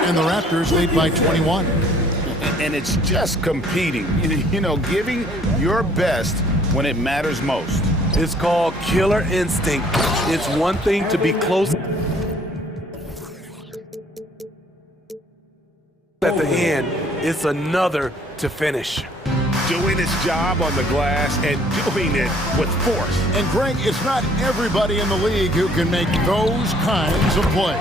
And the Raptors lead by 21. And it's just competing, you know, giving your best when it matters most. It's called killer instinct. It's one thing to be close at the end, it's another to finish. Doing his job on the glass and doing it with force. And Greg, it's not everybody in the league who can make those kinds of plays.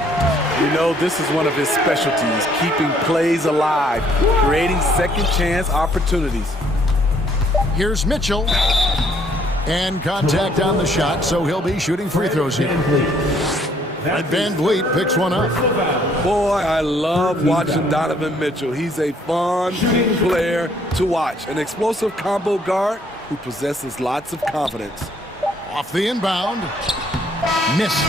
You know, this is one of his specialties, keeping plays alive, creating second chance opportunities. Here's Mitchell. And contact on the shot, so he'll be shooting free throws here. Fred Van Vliet picks one up. Boy, I love watching Donovan Mitchell. He's a fun player to watch. An explosive combo guard who possesses lots of confidence. Off the inbound. Missed.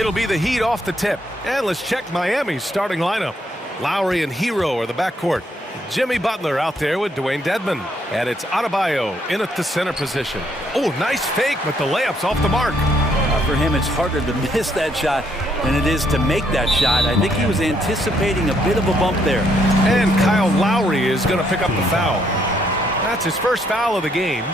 It'll be the Heat off the tip. And let's check Miami's starting lineup. Lowry and Hero are the backcourt. Jimmy Butler out there with Dwayne Dedmon. And it's Adebayo in at the center position. Oh, nice fake, but the layup's off the mark. For him, it's harder to miss that shot than it is to make that shot. I think he was anticipating a bit of a bump there. And Kyle Lowry is going to pick up the foul. That's his first foul of the game.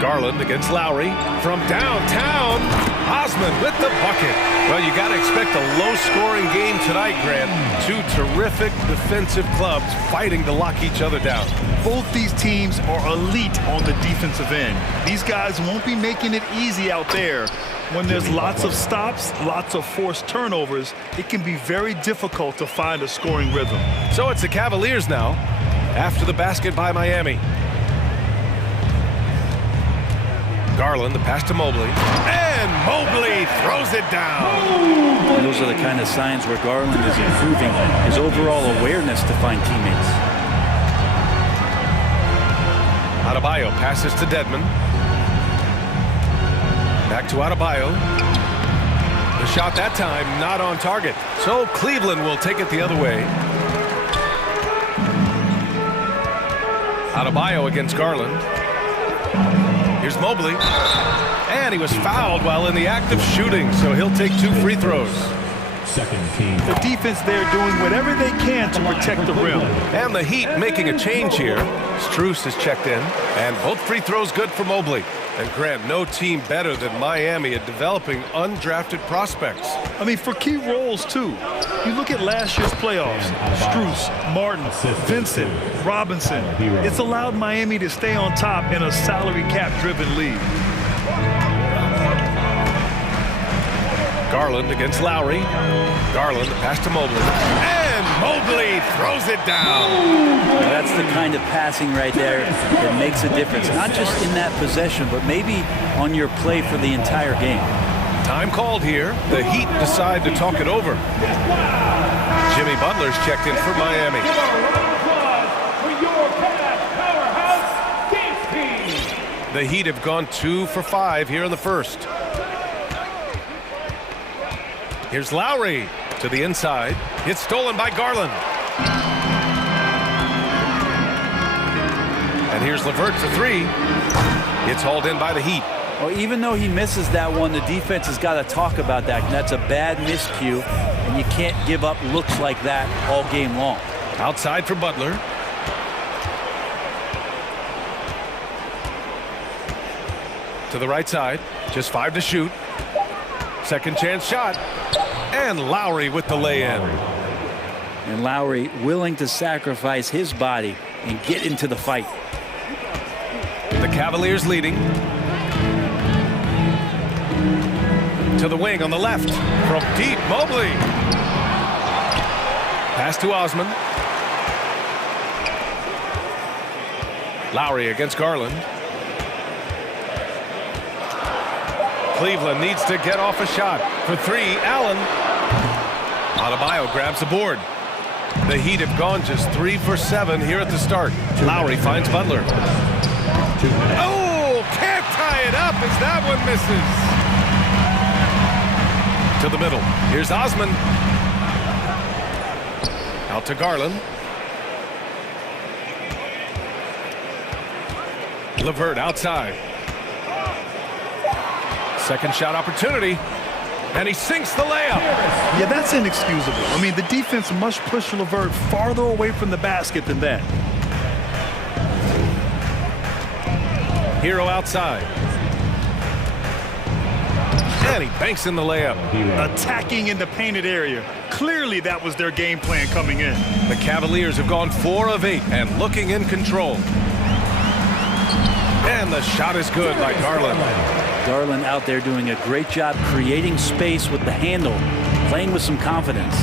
Garland against Lowry from downtown. Osman with the bucket. Well, you got to expect a low-scoring game tonight, Grant. Two terrific defensive clubs fighting to lock each other down. Both these teams are elite on the defensive end. These guys won't be making it easy out there. When there's lots of stops, lots of forced turnovers, it can be very difficult to find a scoring rhythm. So it's the Cavaliers now after the basket by Miami. Garland, the pass to Mobley. And Mobley throws it down. And those are the kind of signs where Garland is improving his overall awareness to find teammates. Adebayo passes to Dedmon. Back to Adebayo. The shot that time not on target. So Cleveland will take it the other way. Adebayo against Garland. Here's Mobley. And he was fouled while in the act of shooting, so he'll take 2 free throws. Second team. The defense there doing whatever they can to protect the rim. And the Heat making a change here. Strus has checked in, and both free throws good for Mobley. And Grant, no team better than Miami at developing undrafted prospects. I mean, for key roles, too. You look at last year's playoffs. Strus, Martin, Vincent, Robinson. It's allowed Miami to stay on top in a salary cap-driven league. Garland against Lowry. Garland, the pass to Mobley. And Mobley throws it down. Well, that's the kind of passing right there that makes a difference. Not just in that possession, but maybe on your play for the entire game. Time called here. The Heat decide to talk it over. Jimmy Butler's checked in for Miami. The Heat have gone 2 for 5 here in the first. Here's Lowry to the inside. It's stolen by Garland. And here's LeVert for 3. It's hauled in by the Heat. Well, even though he misses that one, the defense has got to talk about that. That's a bad miscue, and you can't give up looks like that all game long. Outside for Butler. To the right side. Just 5 to shoot. Second chance shot. And Lowry with the lay-in. And Lowry willing to sacrifice his body and get into the fight. The Cavaliers leading. To the wing on the left. From deep, Mobley. Pass to Osman. Lowry against Garland. Cleveland needs to get off a shot. For 3, Allen. Adebayo grabs the board. The Heat have gone just 3 for 7 here at the start. Lowry finds Butler. Oh, can't tie it up as that one misses. To the middle. Here's Osman. Out to Garland. LeVert outside. Second shot opportunity. And he sinks the layup. Yeah, that's inexcusable. I mean, the defense must push LeVert farther away from the basket than that. Hero outside. And he banks in the layup. Attacking in the painted area. Clearly that was their game plan coming in. The Cavaliers have gone 4 of 8 and looking in control. And the shot is good by Garland. Garland out there doing a great job creating space with the handle, playing with some confidence.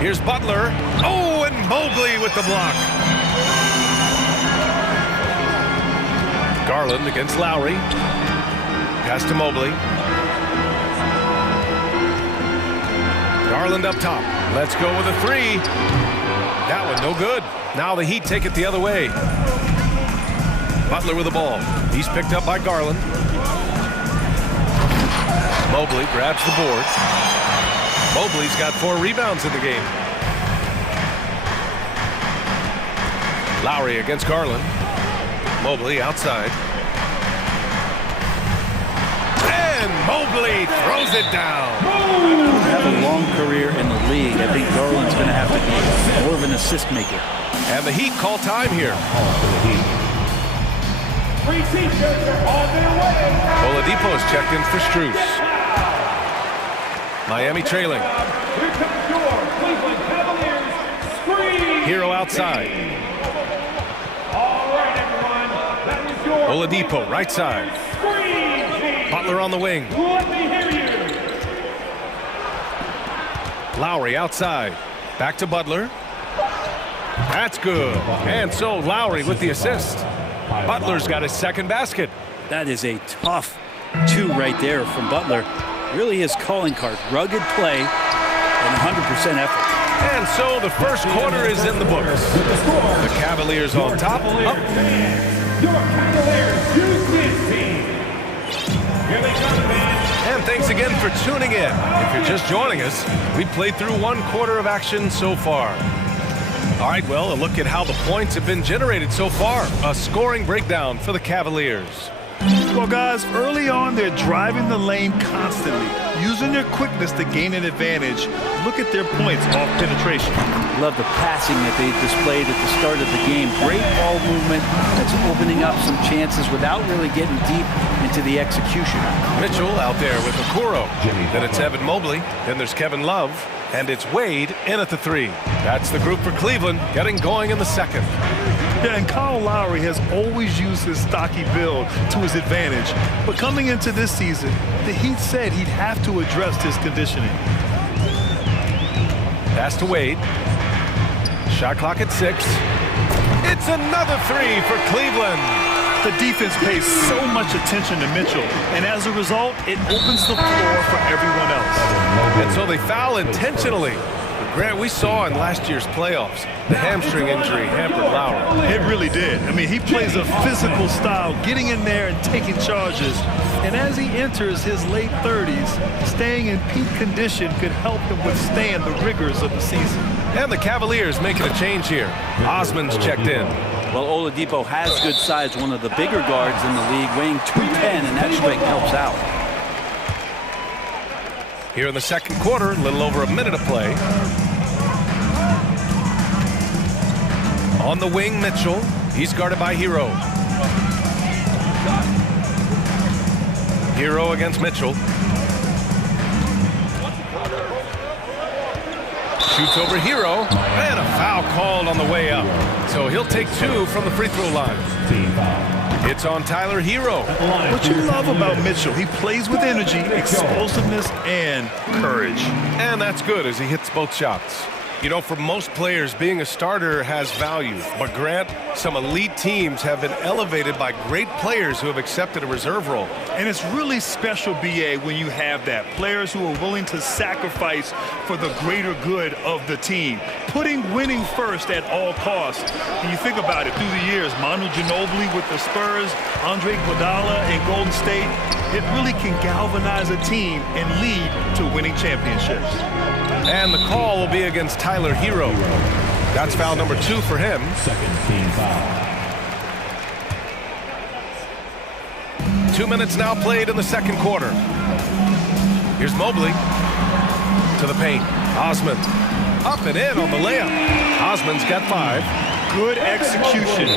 Here's Butler. Oh, and Mobley with the block. Garland against Lowry. Pass to Mobley. Garland up top. Let's go with a 3. That one no good. Now the Heat take it the other way. Butler with the ball. He's picked up by Garland. Mobley grabs the board. Mobley's got 4 rebounds in the game. Lowry against Garland. Mobley outside. And Mobley throws it down. Have a long career in the league. I think Garland's going to have to be more of an assist maker. And the Heat call time here. Free t-shirts are on their way. Oladipo's checked in for Strus. Miami trailing. Here comes your Cleveland Cavaliers. Screen. Hero outside. All right, everyone. That was your Oladipo right side. screen team. Butler on the wing. Let me hear you. Lowry outside. Back to Butler. That's good. And so Lowry with the assist. Butler's got his second basket. That is a tough 2 right there from Butler. Really his calling card. Rugged play and 100% effort. And so the first quarter is in the books. The Cavaliers on top. Up. Your Cavaliers use this team. Here they come, man. And thanks again for tuning in. If you're just joining us, we played through 1 quarter of action so far. All right, well, a look at how the points have been generated so far. A scoring breakdown for the Cavaliers. Well, guys, early on, they're driving the lane constantly, using their quickness to gain an advantage. Look at their points off penetration. Love the passing that they displayed at the start of the game. Great ball movement that's opening up some chances without really getting deep into the execution. Mitchell out there with Okoro. Then it's Evan Mobley. Then there's Kevin Love. And it's Wade in at the 3. That's the group for Cleveland getting going in the second. Yeah, and Kyle Lowry has always used his stocky build to his advantage. But coming into this season, the Heat said he'd have to address his conditioning. Pass to Wade. Shot clock at 6. It's another 3 for Cleveland. The defense pays so much attention to Mitchell, and as a result, it opens the floor for everyone else. And so they foul intentionally. Grant, we saw in last year's playoffs, the hamstring injury hampered Lowry. It really did. I mean, he plays a physical style, getting in there and taking charges. And as he enters his late 30s, staying in peak condition could help him withstand the rigors of the season. And the Cavaliers making a change here. Osman's checked in. Well, Oladipo has good size, one of the bigger guards in the league, weighing 210, and that strength helps out. Here in the second quarter, a little over a minute of play. On the wing, Mitchell. He's guarded by Hero. Hero against Mitchell. Shoots over Hero, and a foul called on the way up. So he'll take 2 from the free throw line. It's on Tyler Hero. What you love about Mitchell, he plays with energy, explosiveness, and courage. And that's good as he hits both shots. You know, for most players, being a starter has value. But Grant, some elite teams have been elevated by great players who have accepted a reserve role. And it's really special, BA, when you have that. Players who are willing to sacrifice for the greater good of the team. Putting winning first at all costs. And you think about it, through the years, Manu Ginobili with the Spurs, Andre Iguodala in Golden State, it really can galvanize a team and lead to winning championships. And the call will be against Tyler Hero. That's foul number 2 for him. Second team foul. 2 minutes now played in the second quarter. Here's Mobley to the paint. Osman up and in on the layup. Osman's got 5. Good execution.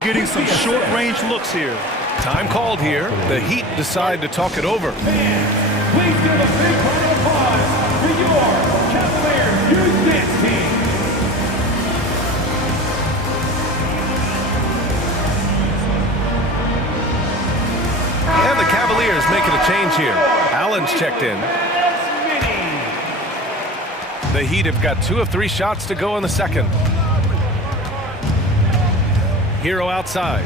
Getting some short-range looks here. Time called here. The Heat decide to talk it over. Fans, please give a big round of applause for your Cavaliers use this team. And the Cavaliers making a change here. Allen's checked in. The Heat have got 2 of 3 shots to go in the second. Hero outside.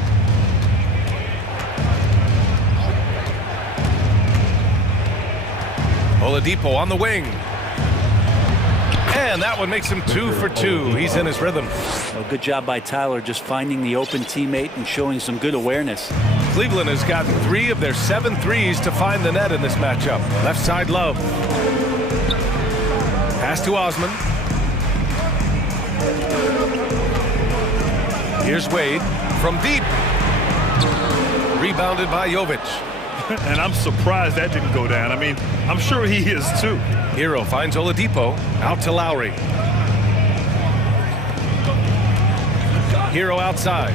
Oladipo on the wing. And that one makes him 2 for 2. He's in his rhythm. Well, good job by Tyler just finding the open teammate and showing some good awareness. Cleveland has gotten 3 of their 7 threes to find the net in this matchup. Left side Love. Pass to Osman. Here's Wade from deep. Rebounded by Jovic. And I'm surprised that didn't go down. I mean, I'm sure he is too. Hero finds Oladipo. Out to Lowry. Hero outside.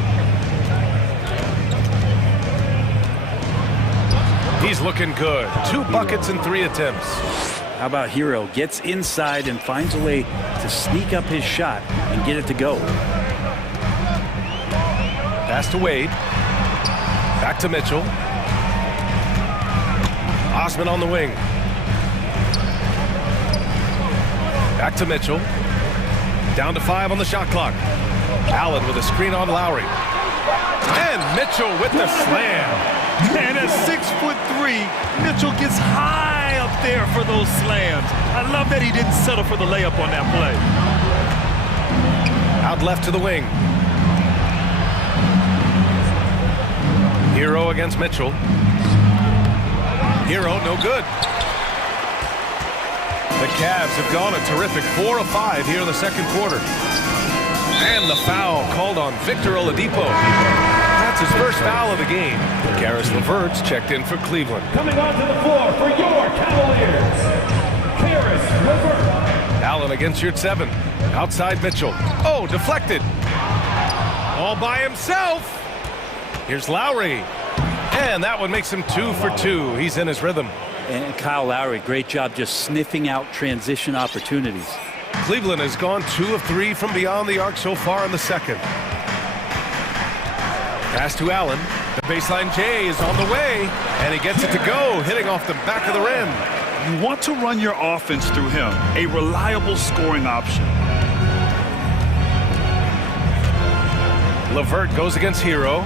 He's looking good. 2 buckets and 3 attempts. How about Hero? Gets inside and finds a way to sneak up his shot and get it to go. Pass to Wade. Back to Mitchell. Osman on the wing. Back to Mitchell. Down to 5 on the shot clock. Allen with a screen on Lowry. And Mitchell with the slam. And at 6'3", Mitchell gets high up there for those slams. I love that he didn't settle for the layup on that play. Out left to the wing. Hero against Mitchell. Hero, no good. The Cavs have gone a terrific 4 of 5 here in the second quarter. And the foul called on Victor Oladipo. That's his first foul of the game. Karis LeVert's checked in for Cleveland. Coming onto the floor for your Cavaliers, Karis LeVert. Allen against your 7. Outside Mitchell. Oh, deflected. All by himself. Here's Lowry. And that one makes him 2 for 2. He's in his rhythm. And Kyle Lowry, great job just sniffing out transition opportunities. Cleveland has gone 2 of 3 from beyond the arc so far in the second. Pass to Allen. The baseline J is on the way, and he gets it to go, hitting off the back of the rim. You want to run your offense through him, a reliable scoring option. LeVert goes against Hero.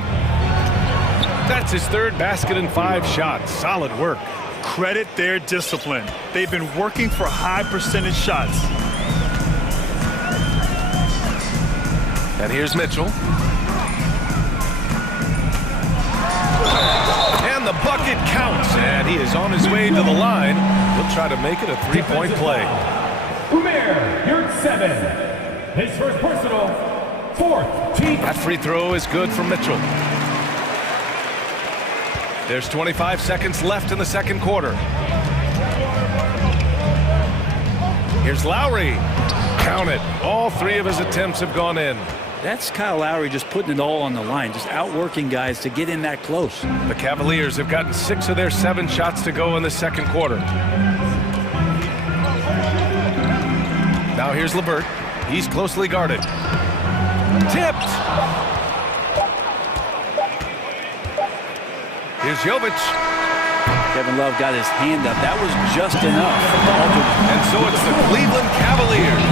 That's his 3rd basket in 5 shots. Solid work. Credit their discipline. They've been working for high percentage shots. And here's Mitchell. And the bucket counts, and he is on his way to the line. He'll try to make it a 3-point play. Umair, your 7. His first personal, 4th team. That free throw is good for Mitchell. There's 25 seconds left in the second quarter. Here's Lowry. Count it. All 3 of his attempts have gone in. That's Kyle Lowry just putting it all on the line, just outworking guys to get in that close. The Cavaliers have gotten 6 of their 7 shots to go in the second quarter. Now here's LeVert. He's closely guarded. Tipped. Here's Jovic. Kevin Love got his hand up. That was just enough. And so it's the Cleveland Cavaliers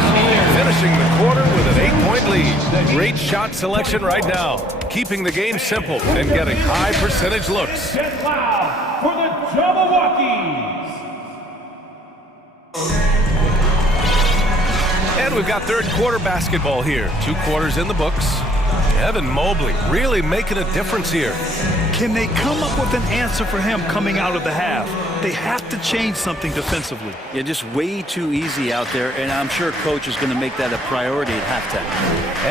finishing the quarter with an 8-point lead. Great shot selection right now, keeping the game simple and getting high percentage looks. Get loud for the Jabberwockies. And we've got third quarter basketball here. 2 quarters in the books. Evan Mobley really making a difference here. Can they come up with an answer for him coming out of the half? They have to change something defensively. Yeah, just way too easy out there, and I'm sure coach is going to make that a priority at halftime.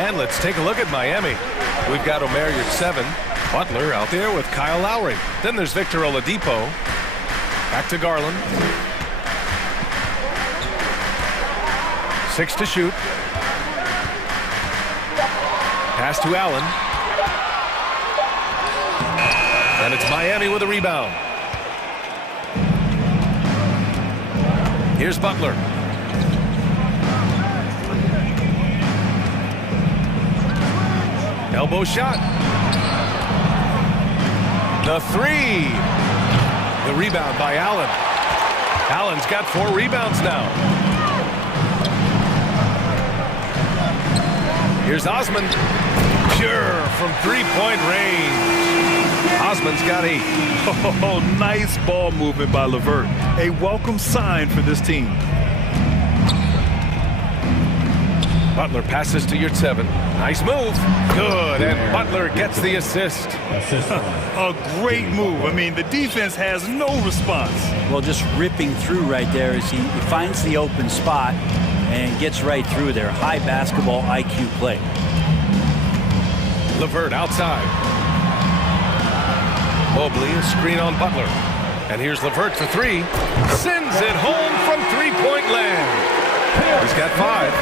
And let's take a look at Miami. We've got Omer at 7. Butler out there with Kyle Lowry. Then there's Victor Oladipo. Back to Garland. 6 to shoot. Pass to Allen. And it's Miami with a rebound. Here's Butler. Elbow shot. The 3. The rebound by Allen. Allen's got 4 rebounds now. Here's Osman. Pure from 3-point range. Osman's got 8. Oh, nice ball movement by LeVert. A welcome sign for this team. Butler passes to Yurtseven. Nice move. Good, and Butler gets the assist. A great move. I mean, the defense has no response. Well, just ripping through right there as he finds the open spot and gets right through there. High basketball IQ play. LeVert outside. Mobley, a screen on Butler. And here's LeVert for three. Sends it home from three-point land. He's got 5.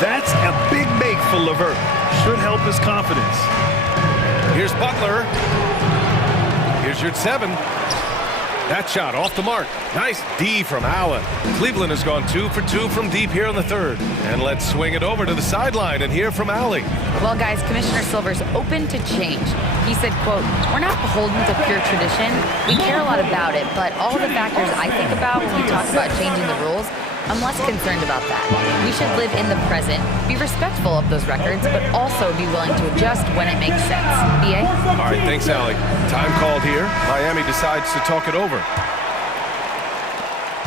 That's a big make for LeVert. Should help his confidence. Here's Butler. Here's Yurtseven. That shot off the mark. Nice D from Allen. Cleveland has gone 2 for 2 from deep here in the third. And let's swing it over to the sideline and hear from Allie. Well, guys, Commissioner Silver's open to change. He said, quote, "We're not beholden to pure tradition. We care a lot about it, but all the factors I think about when we talk about changing the rules, I'm less concerned about that. We should live in the present, be respectful of those records, but also be willing to adjust when it makes sense." BA? All right, thanks, Allie. Time called here. Miami decides to talk it over.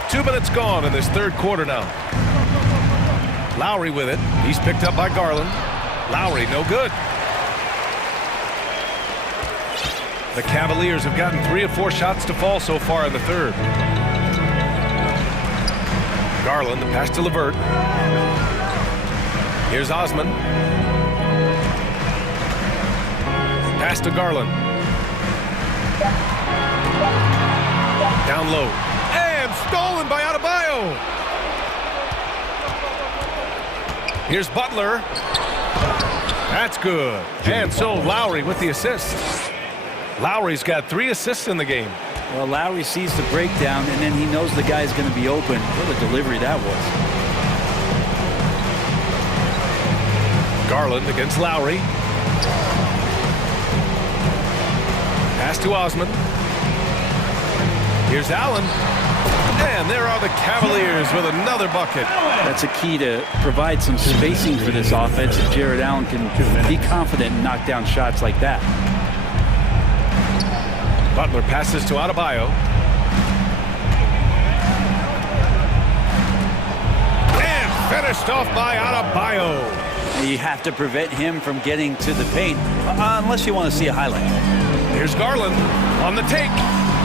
2 minutes gone in this third quarter now. Lowry with it. He's picked up by Garland. Lowry, no good. The Cavaliers have gotten 3 of 4 shots to fall so far in the third. Garland, the pass to LeVert. Here's Osman. Pass to Garland. Down low. And stolen by Adebayo. Here's Butler. That's good. And so Lowry with the assist. Lowry's got 3 assists in the game. Well, Lowry sees the breakdown, and then he knows the guy's going to be open. What a delivery that was. Garland against Lowry. Pass to Osman. Here's Allen. And there are the Cavaliers with another bucket. That's a key to provide some spacing for this offense if Jared Allen can be confident and knock down shots like that. Butler passes to Adebayo. And finished off by Adebayo. You have to prevent him from getting to the paint, unless you want to see a highlight. Here's Garland on the take.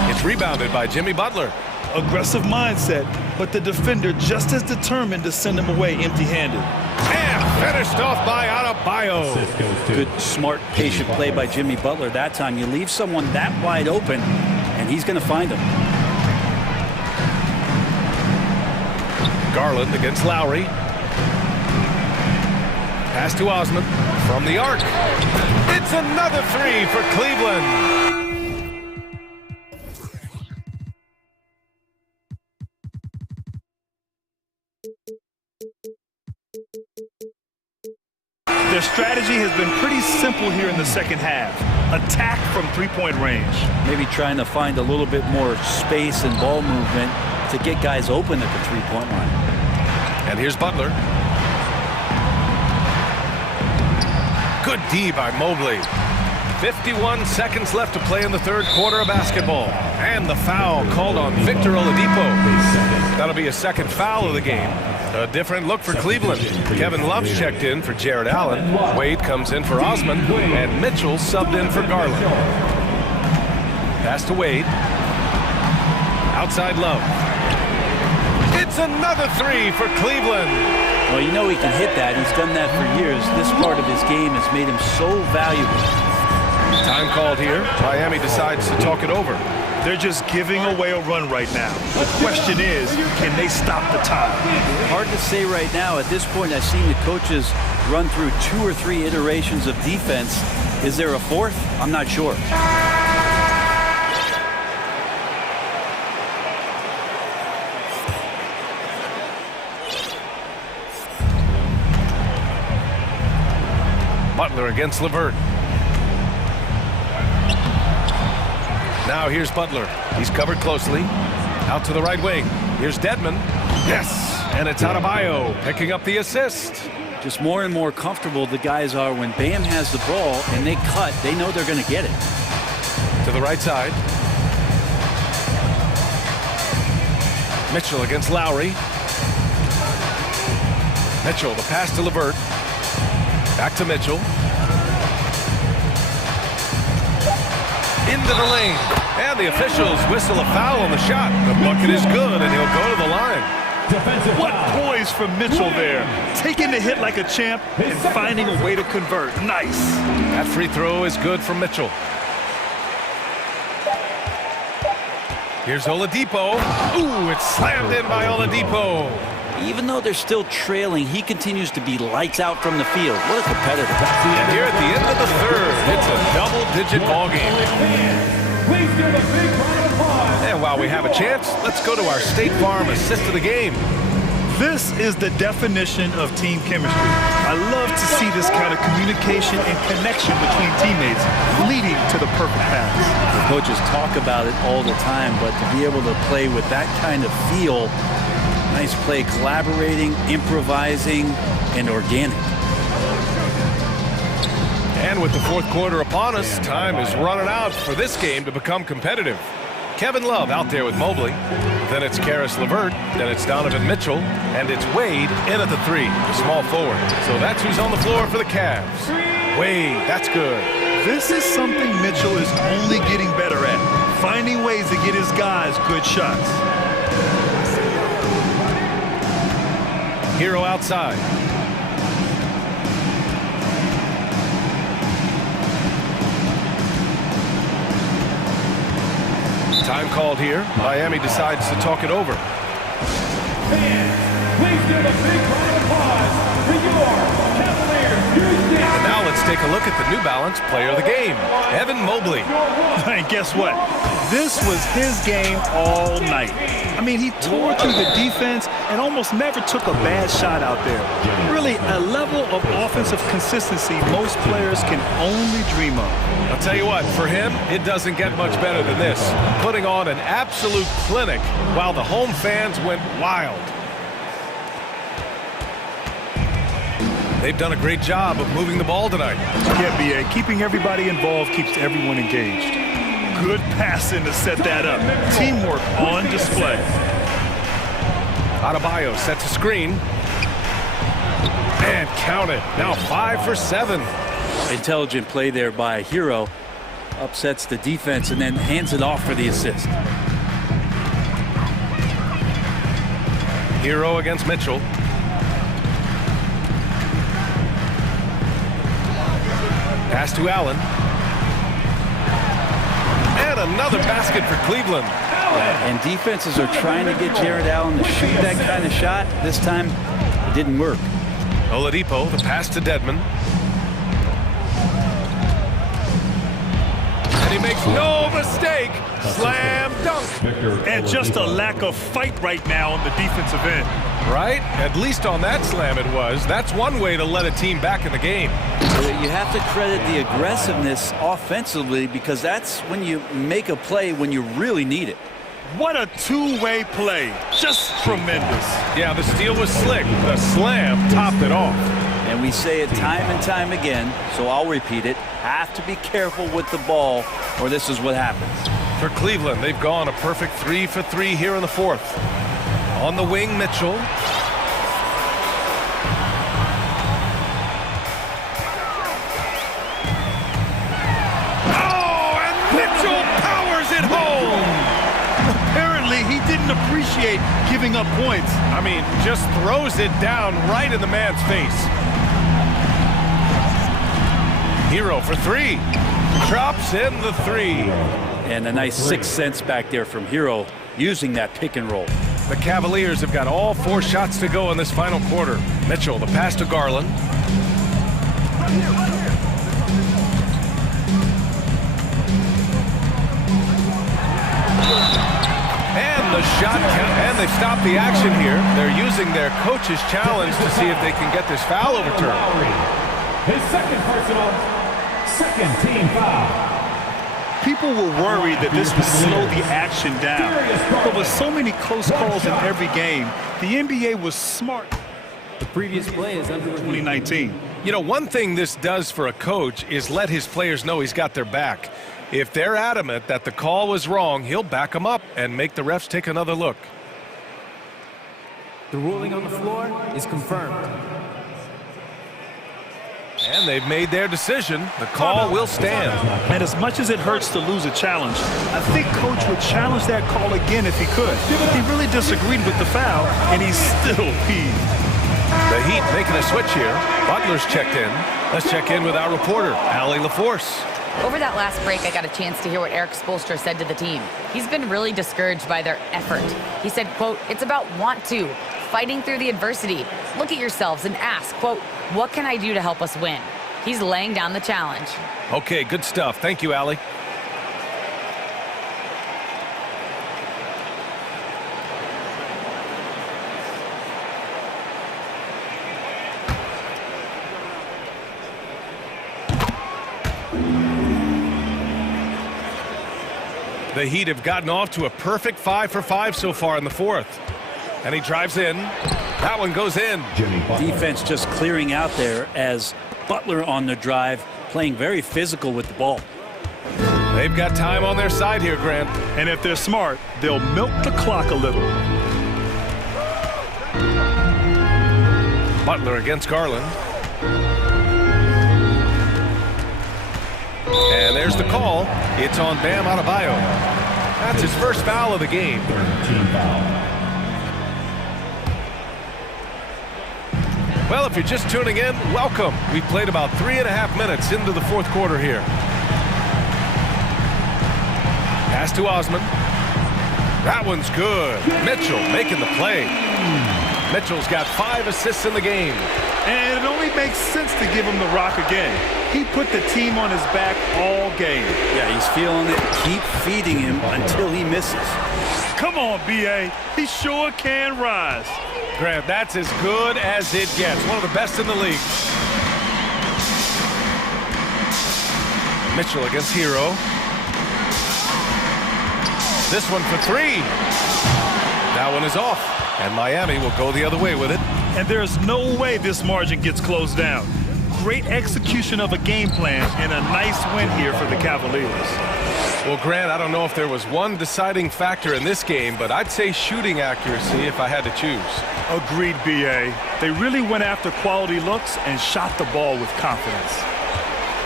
It's rebounded by Jimmy Butler. Aggressive mindset, but the defender just as determined to send him away empty-handed. And finished off by Adebayo. Good, smart, patient play by Jimmy Butler that time. You leave someone that wide open, and he's going to find him. Garland against Lowry. Pass to Osman from the arc. It's another 3 for Cleveland. Their strategy has been pretty simple here in the second half. Attack from three-point range. Maybe trying to find a little bit more space and ball movement to get guys open at the three-point line. And here's Butler. Good D by Mobley. 51 seconds left to play in the third quarter of basketball. And the foul called on Victor Oladipo. That'll be a second foul of the game. A different look for Cleveland. Kevin Love's checked in for Jared Allen. Wade comes in for Osman. And Mitchell subbed in for Garland. Pass to Wade. Outside Love. It's another 3 for Cleveland. Well, you know he can hit that. He's done that for years. This part of his game has made him so valuable. Time called here. Miami decides to talk it over. They're just giving away a run right now. The question is, can they stop the time? Hard to say right now. At this point, I've seen the coaches run through 2 or 3 iterations of defense. Is there a 4th? I'm not sure. Butler against LeVert. Now here's Butler. He's covered closely. Out to the right wing. Here's Dedmon. Yes! And it's Adebayo picking up the assist. Just more and more comfortable the guys are when Bam has the ball and they cut. They know they're going to get it. To the right side. Mitchell against Lowry. Mitchell, the pass to LeVert. Back to Mitchell. Into the lane. And the officials whistle a foul on the shot. The bucket is good, and he'll go to the line. What poise from Mitchell there. Taking the hit like a champ and finding a way to convert. Nice. That free throw is good from Mitchell. Here's Oladipo. Ooh, it's slammed in by Oladipo. Even though they're still trailing, he continues to be lights out from the field. What a competitor. And here at the end of the third, it's a double-digit ball game. Please give a big round of applause. And while we have a chance, let's go to our State Farm assist of the game. This is the definition of team chemistry. I love to see this kind of communication and connection between teammates leading to the perfect pass. The coaches talk about it all the time, but to be able to play with that kind of feel, nice play, collaborating, improvising, and organic. And with the fourth quarter upon us, time is running out for this game to become competitive. Kevin Love out there with Mobley. Then it's Karis LeVert. Then it's Donovan Mitchell. And it's Wade in at the three, the small forward. So that's who's on the floor for the Cavs. Wade, that's good. This is something Mitchell is only getting better at, finding ways to get his guys good shots. Hero outside. Time called here. Miami decides to talk it over. Fans, please give a big round of applause for your Cavaliers. And now let's take a look at the New Balance player of the game, Evan Mobley. And guess what? This was his game all night. I mean, he tore through the defense and almost never took a bad shot out there. Really, a level of offensive consistency most players can only dream of. I'll tell you what, for him, it doesn't get much better than this. Putting on an absolute clinic while the home fans went wild. They've done a great job of moving the ball tonight. Yeah, B.A., keeping everybody involved keeps everyone engaged. Good passing to set that up. Teamwork on display. Adebayo sets a screen. And count it. Now 5 for 7. Intelligent play there by Hero. Upsets the defense and then hands it off for the assist. Hero against Mitchell. Pass to Allen. And another basket for Cleveland. And defenses are trying to get Jared Allen to shoot that kind of shot. This time, it didn't work. Oladipo, the pass to Dedmon. And he makes no mistake. Slam dunk. And just a lack of fight right now on the defensive end. Right? At least on that slam it was. That's one way to let a team back in the game. You have to credit the aggressiveness offensively because that's when you make a play when you really need it. What a two-way play. Just tremendous. Yeah, the steal was slick. The slam topped it off. And we say it time and time again, so I'll repeat it. Have to be careful with the ball or this is what happens. For Cleveland, they've gone a perfect 3 for 3 here in the fourth. On the wing, Mitchell. Oh, and Mitchell powers it home. Apparently, he didn't appreciate giving up points. I mean, just throws it down right in the man's face. Hero for 3. Drops in the 3. And a nice 6 cents back there from Hero using that pick and roll. The Cavaliers have got all 4 shots to go in this final quarter. Mitchell, the pass to Garland. And the shot count, and they've stopped the action here. They're using their coach's challenge to see if they can get this foul overturned. His second personal, second team foul. People were worried that this would slow the action down. But with so many close calls in every game, the NBA was smart. The previous play is under 2019. You know, one thing this does for a coach is let his players know he's got their back. If they're adamant that the call was wrong, he'll back them up and make the refs take another look. The ruling on the floor is confirmed. And they've made their decision. The call will stand. And as much as it hurts to lose a challenge, I think Coach would challenge that call again if he could. He really disagreed with the foul, and he's still peeved. The Heat making a switch here. Butler's checked in. Let's check in with our reporter, Allie LaForce. Over that last break, I got a chance to hear what Eric Spoelstra said to the team. He's been really discouraged by their effort. He said, quote, "It's about want to, fighting through the adversity. Look at yourselves and ask, quote, what can I do to help us win?" He's laying down the challenge. Okay, good stuff. Thank you, Allie. The Heat have gotten off to a perfect 5 for 5 so far in the fourth. And he drives in. That one goes in. Defense just clearing out there as Butler on the drive, playing very physical with the ball. They've got time on their side here, Grant. And if they're smart, they'll milk the clock a little. Butler against Garland. And there's the call. It's on Bam Adebayo. That's his first foul of the game. Well, if you're just tuning in, welcome. We've played about 3.5 minutes into the fourth quarter here. Pass to Osman. That one's good. Mitchell making the play. Mitchell's got 5 assists in the game. And it only makes sense to give him the rock again. He put the team on his back all game. Yeah, he's feeling it. Keep feeding him until he misses. Come on, B.A. He sure can rise. Grant, that's as good as it gets. One of the best in the league. Mitchell against Hero. This one for 3. That one is off. And Miami will go the other way with it. And there's no way this margin gets closed down. Great execution of a game plan and a nice win here for the Cavaliers. Well, Grant, I don't know if there was one deciding factor in this game, but I'd say shooting accuracy if I had to choose. Agreed, B.A. They really went after quality looks and shot the ball with confidence.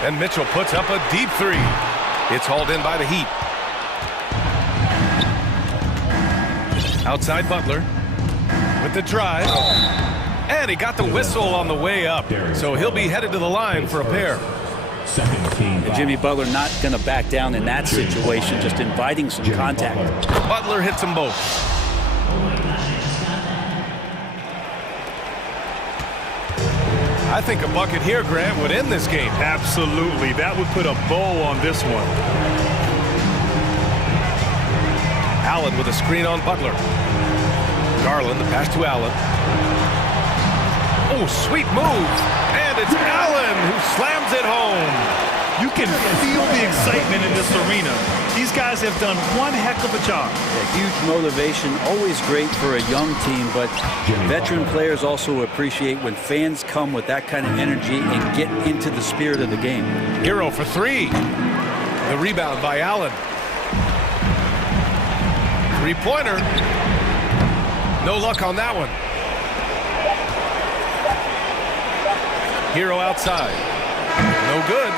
And Mitchell puts up a deep 3. It's hauled in by the Heat. Outside Butler with the drive. And he got the whistle on the way up. So he'll be headed to the line for a pair. And Jimmy Butler not going to back down in that situation, just inviting some contact. Butler hits them both. I think a bucket here, Grant, would end this game. Absolutely. That would put a bow on this one. Allen with a screen on Butler. Garland, the pass to Allen. Oh, sweet move. And it's Allen who slams it home. You can feel the excitement in this arena. These guys have done one heck of a job. Yeah, huge motivation, always great for a young team, but veteran players also appreciate when fans come with that kind of energy and get into the spirit of the game. Hero for 3. The rebound by Allen. Three-pointer. No luck on that one. Hero outside. No good.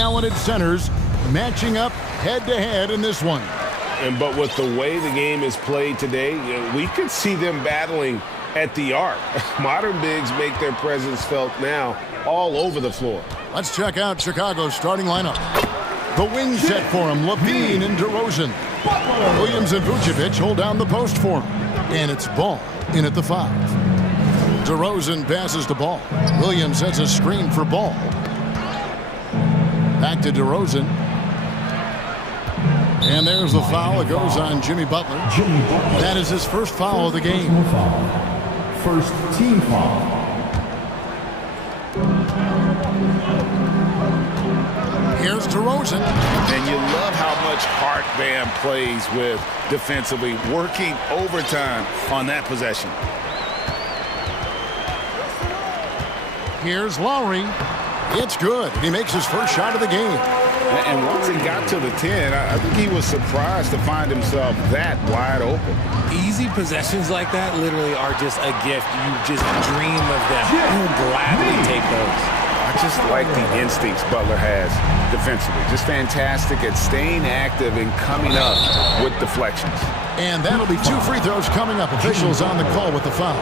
Talented centers matching up head-to-head in this one. But with the way the game is played today, we could see them battling at the arc. Modern bigs make their presence felt now all over the floor. Let's check out Chicago's starting lineup. The wing set for him, Levine and DeRozan. Williams and Vucevic hold down the post for him. And it's Ball in at the 5. DeRozan passes the ball. Williams sets a screen for Ball. Back to DeRozan. And there's the foul. It goes on Jimmy Butler. That is his first foul of the game. First team foul. Here's DeRozan. And you love how much heart Bam plays with defensively, working overtime on that possession. Here's Lowry. It's good. He makes his first shot of the game. And once he got to the 10, I think he was surprised to find himself that wide open. Easy possessions like that literally are just a gift. You just dream of them. You'll gladly take those. I just like the instincts Butler has defensively. Just fantastic at staying active and coming up with deflections. And that'll be 2 free throws coming up. Officials on the call with the foul.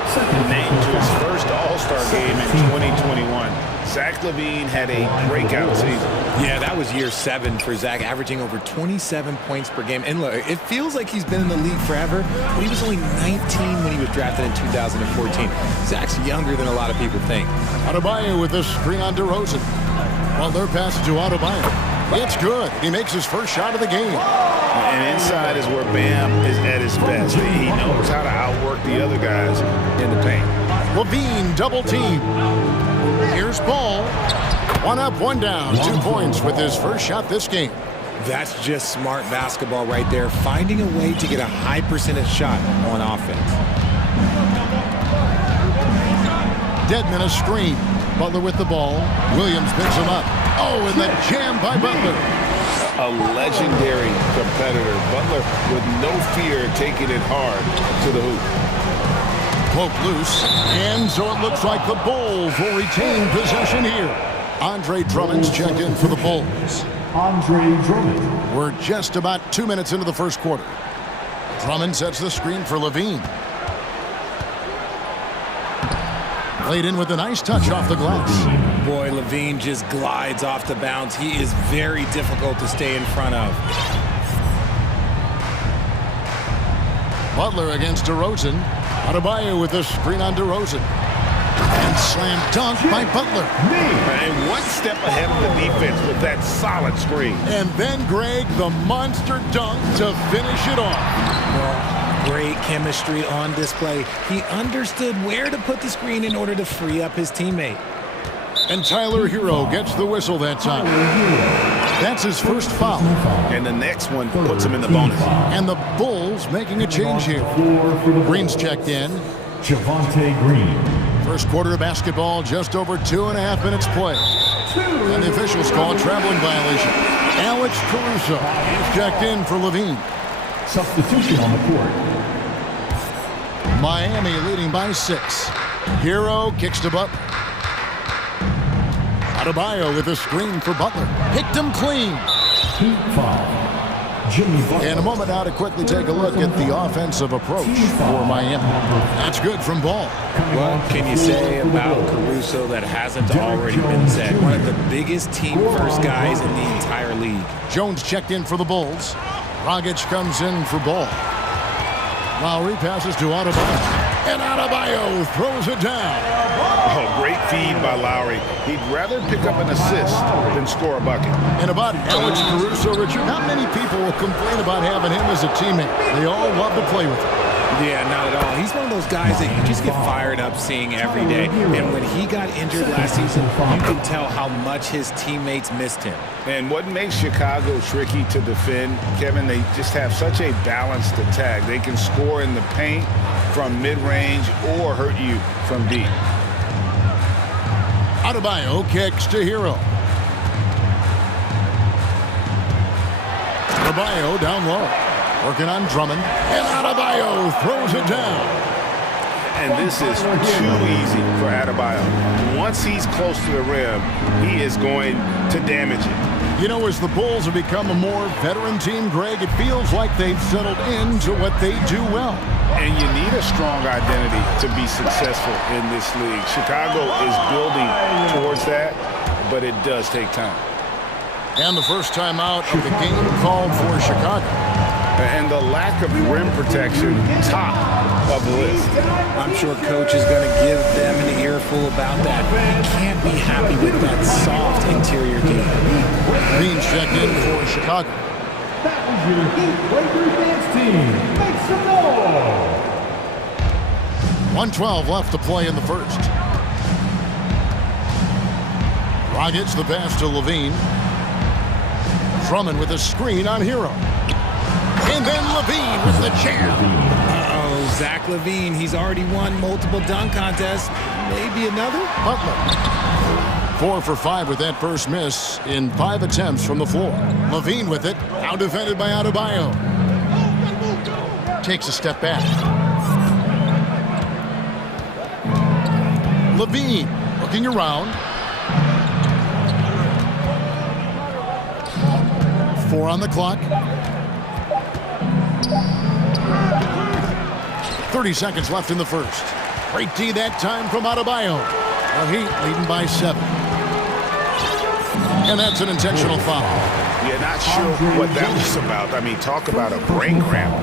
Named to his first All-Star game in 2021. Zach LaVine had a breakout season. Yeah, that was year 7 for Zach, averaging over 27 points per game. And look, it feels like he's been in the league forever, but he was only 19 when he was drafted in 2014. Zach's younger than a lot of people think. Adebayo with this screen on DeRozan. Butler passes to Adebayo. It's good. He makes his first shot of the game. And inside is where Bam is at his best. He knows how to outwork the other guys in the paint. LaVine double team. Here's Ball. 1 up, 1 down. 2 points with his first shot this game. That's just smart basketball right there, finding a way to get a high percentage shot on offense. Dedmon a screen. Butler with the ball. Williams picks him up. Oh, and the jam by Butler. A legendary competitor. Butler with no fear taking it hard to the hoop. Poke loose. And so it looks like the Bulls will retain possession here. Andre Drummond's checked in for the Bulls. Andre Drummond. We're just about 2 minutes into the first quarter. Drummond sets the screen for Levine. Laid in with a nice touch off the glass. Boy, Levine just glides off the bounce. He is very difficult to stay in front of. Butler against DeRozan. Adebayo with the screen on DeRozan. And slam dunk by Butler. And one step ahead of the defense with that solid screen. And then Greg, the monster dunk to finish it off. Well, great chemistry on display. He understood where to put the screen in order to free up his teammate. And Tyler Hero gets the whistle that time. That's his first foul. And the next one puts him in the bonus. And the Bulls making a change here. Green's checked in. Javonte Green. First quarter of basketball, just over 2.5 minutes play. And the officials call a traveling violation. Alex Caruso is checked in for Levine. Substitution on the court. Miami leading by 6. Hero kicks to Butler. Adebayo with a screen for Butler. Picked him clean. Heat foul. Jimmy Butler. In a moment now to quickly take a look at the offensive approach for Miami. That's good from Ball. What can you say about Caruso that hasn't already been said? One of the biggest team-first guys in the entire league. Jones checked in for the Bulls. Dragic comes in for Ball. Lowry passes to Adebayo. And Adebayo throws it down. Oh, great feed by Lowry. He'd rather pick up an assist than score a bucket. And about Alex Caruso, Richard, not many people will complain about having him as a teammate. They all love to play with him. Yeah, not at all. He's one of those guys that you just get fired up seeing every day. And when he got injured last season, you can tell how much his teammates missed him. And what makes Chicago tricky to defend, Kevin, they just have such a balanced attack. They can score in the paint from mid-range or hurt you from deep. Adebayo kicks to Hero. Adebayo down low. Working on Drummond. And Adebayo throws it down. And this is too easy for Adebayo. Once he's close to the rim, he is going to damage it. You know, as the Bulls have become a more veteran team, Greg, it feels like they've settled into what they do well. And you need a strong identity to be successful in this league. Chicago is building towards that, but it does take time. And the first time out of the game called for Chicago. And the lack of rim protection, top of the list. I'm sure coach is going to give them an earful about that. He can't be happy with that soft interior game. Green checked in for Chicago. That was your Heat Breaker Dance team. Make some noise. 1:12 left to play in the first. Rockets the pass to Levine. Drummond with a screen on Hero. And then Levine with the jam. Uh-oh, Zach LaVine. He's already won multiple dunk contests. Maybe another? Butler. 4 for 5 with that first miss in 5 attempts from the floor. Levine with it. Now defended by Adebayo. Takes a step back. Levine looking around. 4 on the clock. 30 seconds left in the first. Great D that time from Adebayo. The Heat leading by 7. And that's an intentional foul. Yeah, not sure what that was about. I mean, talk about a brain cramp.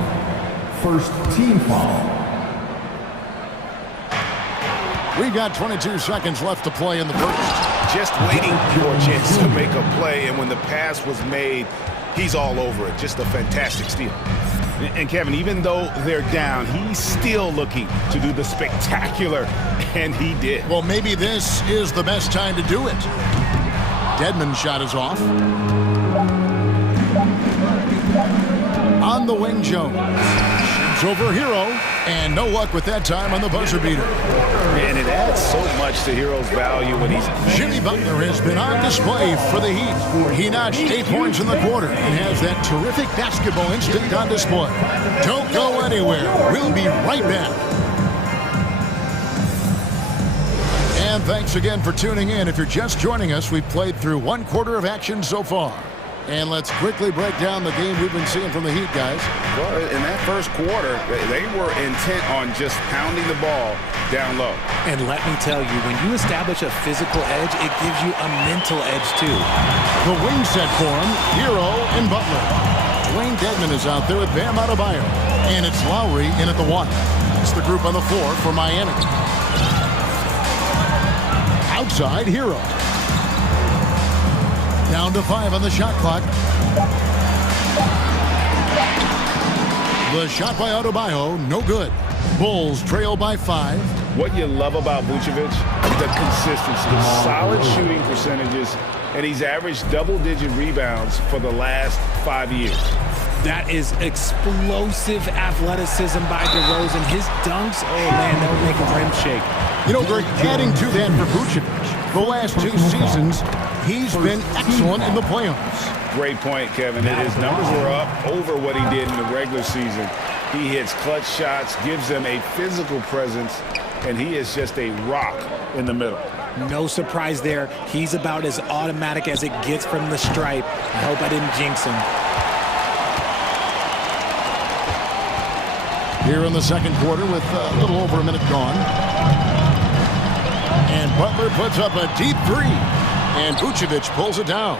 First team foul. We've got 22 seconds left to play in the first. Just waiting for a chance to make a play, and when the pass was made, he's all over it. Just a fantastic steal. And Kevin, even though they're down, he's still looking to do the spectacular, and he did. Well, maybe this is the best time to do it. Dedmon's shot is off. On the wing, Jones. Shoots over Hero, and no luck with that time on the buzzer beater. And it adds so much to Hero's value when he's... Jimmy Butler has been on display for the Heat. He notched 8 points in the quarter and has that terrific basketball instinct on display. Don't go anywhere. We'll be right back. And thanks again for tuning in. If you're just joining us, we've played through 1 quarter of action so far. And let's quickly break down the game we've been seeing from the Heat, guys. Well, in that first quarter, they were intent on just pounding the ball down low. And let me tell you, when you establish a physical edge, it gives you a mental edge, too. The wing set for him, Hero and Butler. Dwayne Dedmon is out there with Bam Adebayo. And it's Lowry in at the 1. It's the group on the floor for Miami. Outside, Hero. Down to 5 on the shot clock. The shot by Adebayo, no good. Bulls trail by 5. What you love about Vucevic, the consistency, solid shooting percentages, and he's averaged double-digit rebounds for the last 5 years. That is explosive athleticism by DeRozan. His dunks, oh man, they'll make a rim shake. You know, Greg, adding to that for Vucevic, the last 2 seasons, he's been excellent in the playoffs. Great point, Kevin. His numbers were up over what he did in the regular season. He hits clutch shots, gives them a physical presence, and he is just a rock in the middle. No surprise there. He's about as automatic as it gets from the stripe. I hope I didn't jinx him. Here in the second quarter with a little over a minute gone. And Butler puts up a deep 3. And Vucevic pulls it down.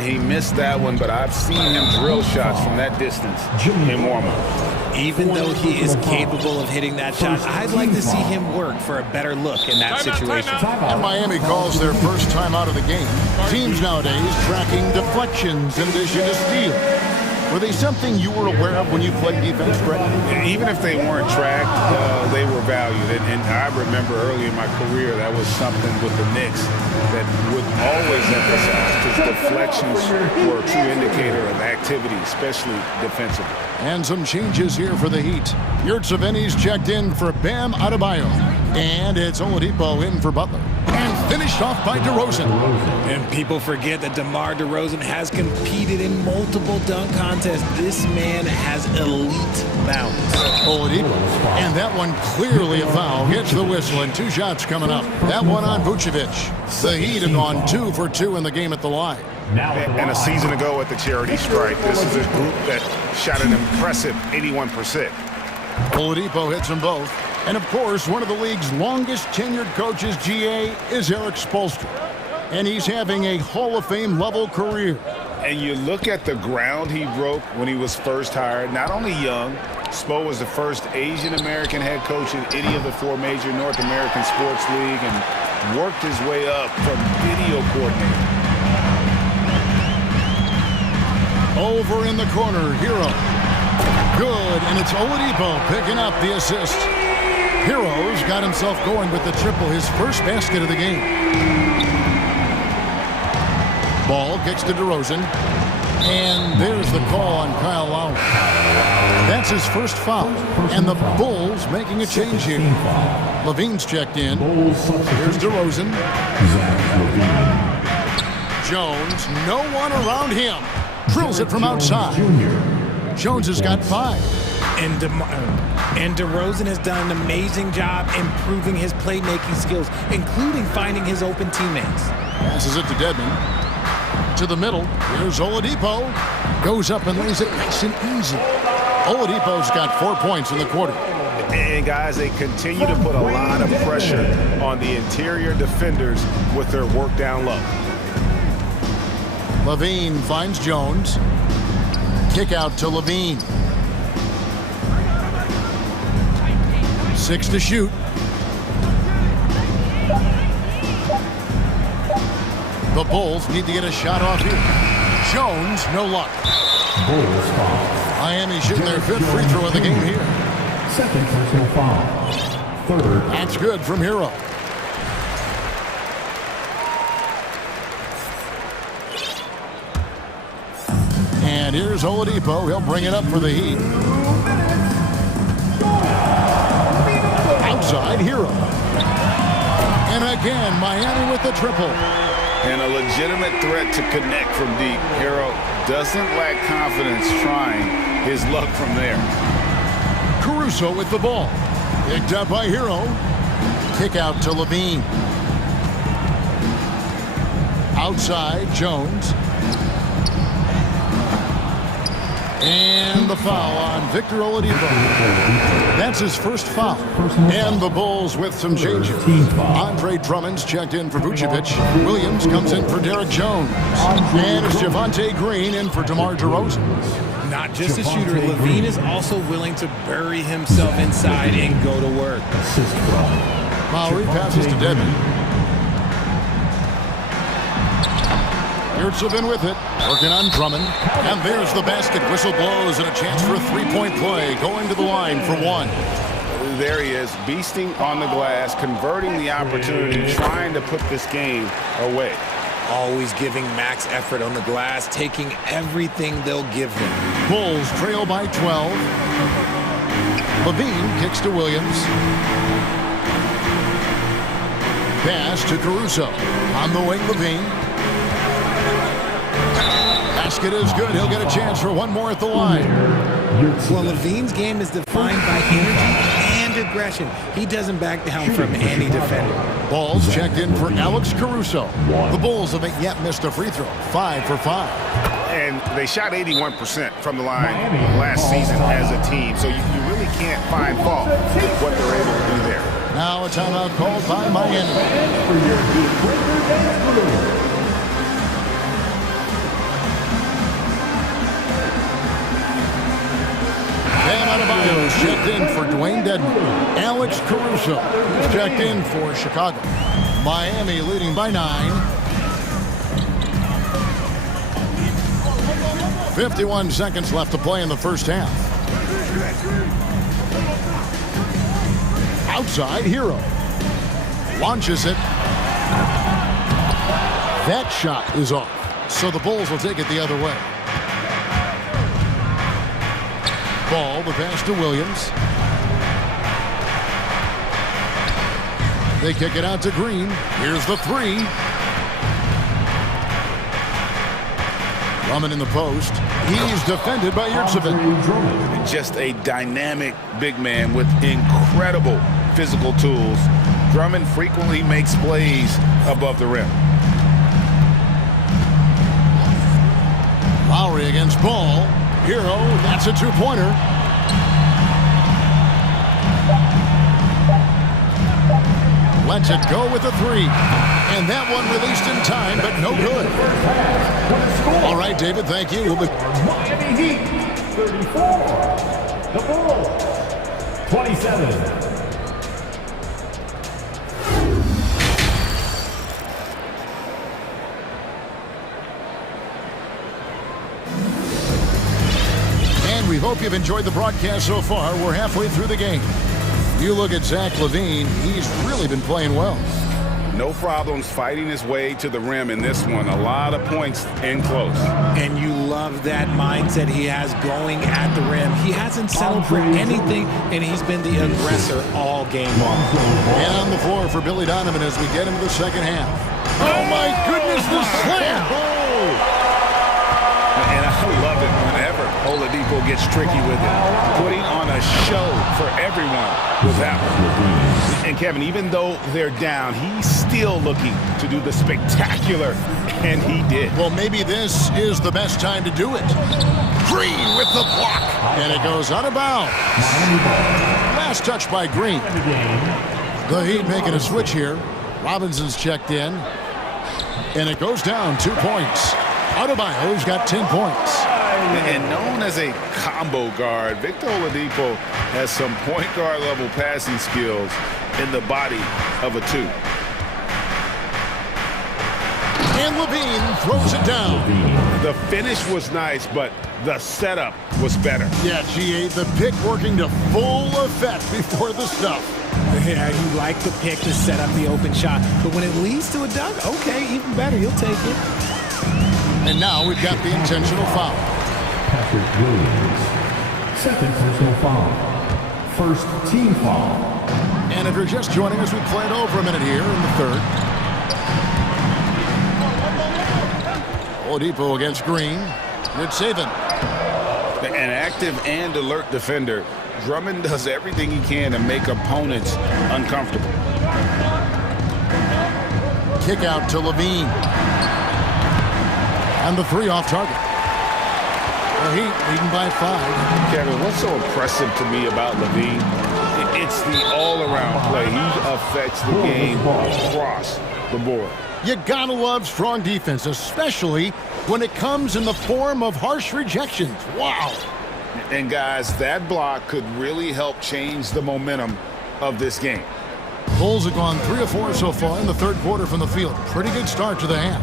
He missed that one, but I've seen him drill shots from that distance in warm-up. Even though he is capable of hitting that shot, I'd like to see him work for a better look in that situation. And Miami calls their first time out of the game. Teams nowadays tracking deflections in addition to steals. Were they something you were aware of when you played defense, Greg? Even if they weren't tracked, they were valued. And I remember early in my career, that was something with the Knicks that would always emphasize, because deflections were a true indicator of activity, especially defensively. And some changes here for the Heat. Yurtseveni's checked in for Bam Adebayo. And it's Oladipo in for Butler. And finished off by DeRozan. And people forget that DeMar DeRozan has competed in multiple dunk contests. This man has elite bounce. Oladipo. And that one clearly a foul. Gets the whistle and 2 shots coming up. That one on Vucevic. The Heat have gone 2 for 2 in the game at the line. And a season ago at the charity strike, this is a group that shot an impressive 81%. Oladipo hits them both. And of course, one of the league's longest tenured coaches, GA, is Eric Spoelstra. And he's having a Hall of Fame level career. And you look at the ground he broke when he was first hired, not only young, Spo was the first Asian American head coach in any of the 4 major North American sports league and worked his way up from video coordinator. Over in the corner, Hero. Good, and it's Oladipo picking up the assist. Hero's got himself going with the triple, his first basket of the game. Ball kicks to DeRozan. And there's the call on Kyle Lowry. That's his first foul. And the Bulls making a change here. Levine's checked in. Here's DeRozan. Jones, no one around him. Drills it from outside. Jones has got 5. And DeRozan has done an amazing job improving his playmaking skills, including finding his open teammates. Passes it to Dedmon. To the middle. Here's Oladipo. Goes up and lays it nice and easy. Oladipo's got 4 points in the quarter. And guys, they continue to put a lot of pressure on the interior defenders with their work down low. Levine finds Jones. Kick out to Levine. 6 to shoot. The Bulls need to get a shot off here. Jones, no luck. Bulls foul. Miami shooting their 5th free throw of the game here. Second personal foul. Third. That's good from Hero. And here's Oladipo. He'll bring it up for the Heat. Outside, Hero. And again, Miami with the triple. And a legitimate threat to connect from deep. Hero doesn't lack confidence trying his luck from there. Caruso with the ball. Picked up by Hero. Kick out to Levine. Outside, Jones. And the foul on Victor Oladipo. That's his first foul. And the Bulls with some changes. Andre Drummond's checked in for Vucevic. Williams comes in for Derek Jones. And it's Javonte Green in for DeMar DeRozan. Not just a shooter, Levine is also willing to bury himself inside and go to work. Lowry passes to Dedmon. Yurtsevin with it, working on Drummond. And there's the basket. Whistle blows and a chance for a 3-point play. Going to the line for 1. There he is, beasting on the glass, converting the opportunity, trying to put this game away. Always giving max effort on the glass, taking everything they'll give him. Bulls trail by 12. Levine kicks to Williams. Pass to Caruso. On the wing, Levine. Basket is good. He'll get a chance for one more at the line. Well, Levine's game is defined by energy and aggression. He doesn't back down from any defender. Balls checked in for Alex Caruso. The Bulls haven't yet missed a free throw. 5 for 5. And they shot 81% from the line last season as a team. So you really can't find fault with what they're able to do there. Now a timeout called by Miami. Bam Adebayo's checked in for Dwayne Dedmon. Alex Caruso checked in for Chicago. Miami leading by 9. 51 seconds left to play in the first half. Outside, Hero. Launches it. That shot is off. So the Bulls will take it the other way. Ball, the pass to Williams. They kick it out to Green. Here's the 3. Drummond in the post. He's defended by Yurtsevin. Just a dynamic big man with incredible physical tools. Drummond frequently makes plays above the rim. Lowry against Ball. Hero, that's a two-pointer. Lets it go with a three. And that one released in time, but no good. All right, David, thank you. We'll be... Miami Heat, 34. The Bulls, 27. We hope you've enjoyed the broadcast so far. We're halfway through the game. You look at Zach LaVine, he's really been playing well. No problems fighting his way to the rim in this one. A lot of points in close. And you love that mindset he has going at the rim. He hasn't settled for anything, and he's been the aggressor all game long. And on the floor for Billy Donovan as we get into the second half. Oh my goodness, the slam! And I love it whenever Oladipo gets tricky with it. Putting on a show for everyone with that one. And Kevin, even though they're down, he's still looking to do the spectacular, and he did. Well, maybe this is the best time to do it. Green with the block. And it goes out of bounds. Last touch by Green. The Heat making a switch here. Robinson's checked in. And it goes down 2 points. Adebayo's got 10 points. And known as a combo guard, Victor Oladipo has some point guard level passing skills in the body of a two. And LaVine throws it down. The finish was nice, but the setup was better. Yeah, GA, the pick working to full effect before the stuff. Yeah, you like the pick to set up the open shot, but when it leads to a dunk, okay, even better, you'll take it. And now we've got the intentional foul. Patrick Williams, second personal foul. First team foul. And if you're just joining us, we played over a minute here in the third. Oladipo against Green. Good saving. An active and alert defender, Drummond does everything he can to make opponents uncomfortable. Kick out to LaVine. And the three off target. The Heat leading by 5. Kevin, what's so impressive to me about LaVine? It's the all-around play. He affects the game across the board. You gotta love strong defense, especially when it comes in the form of harsh rejections. Wow. And guys, that block could really help change the momentum of this game. Bulls have gone 3 of 4 so far in the third quarter from the field. Pretty good start to the half.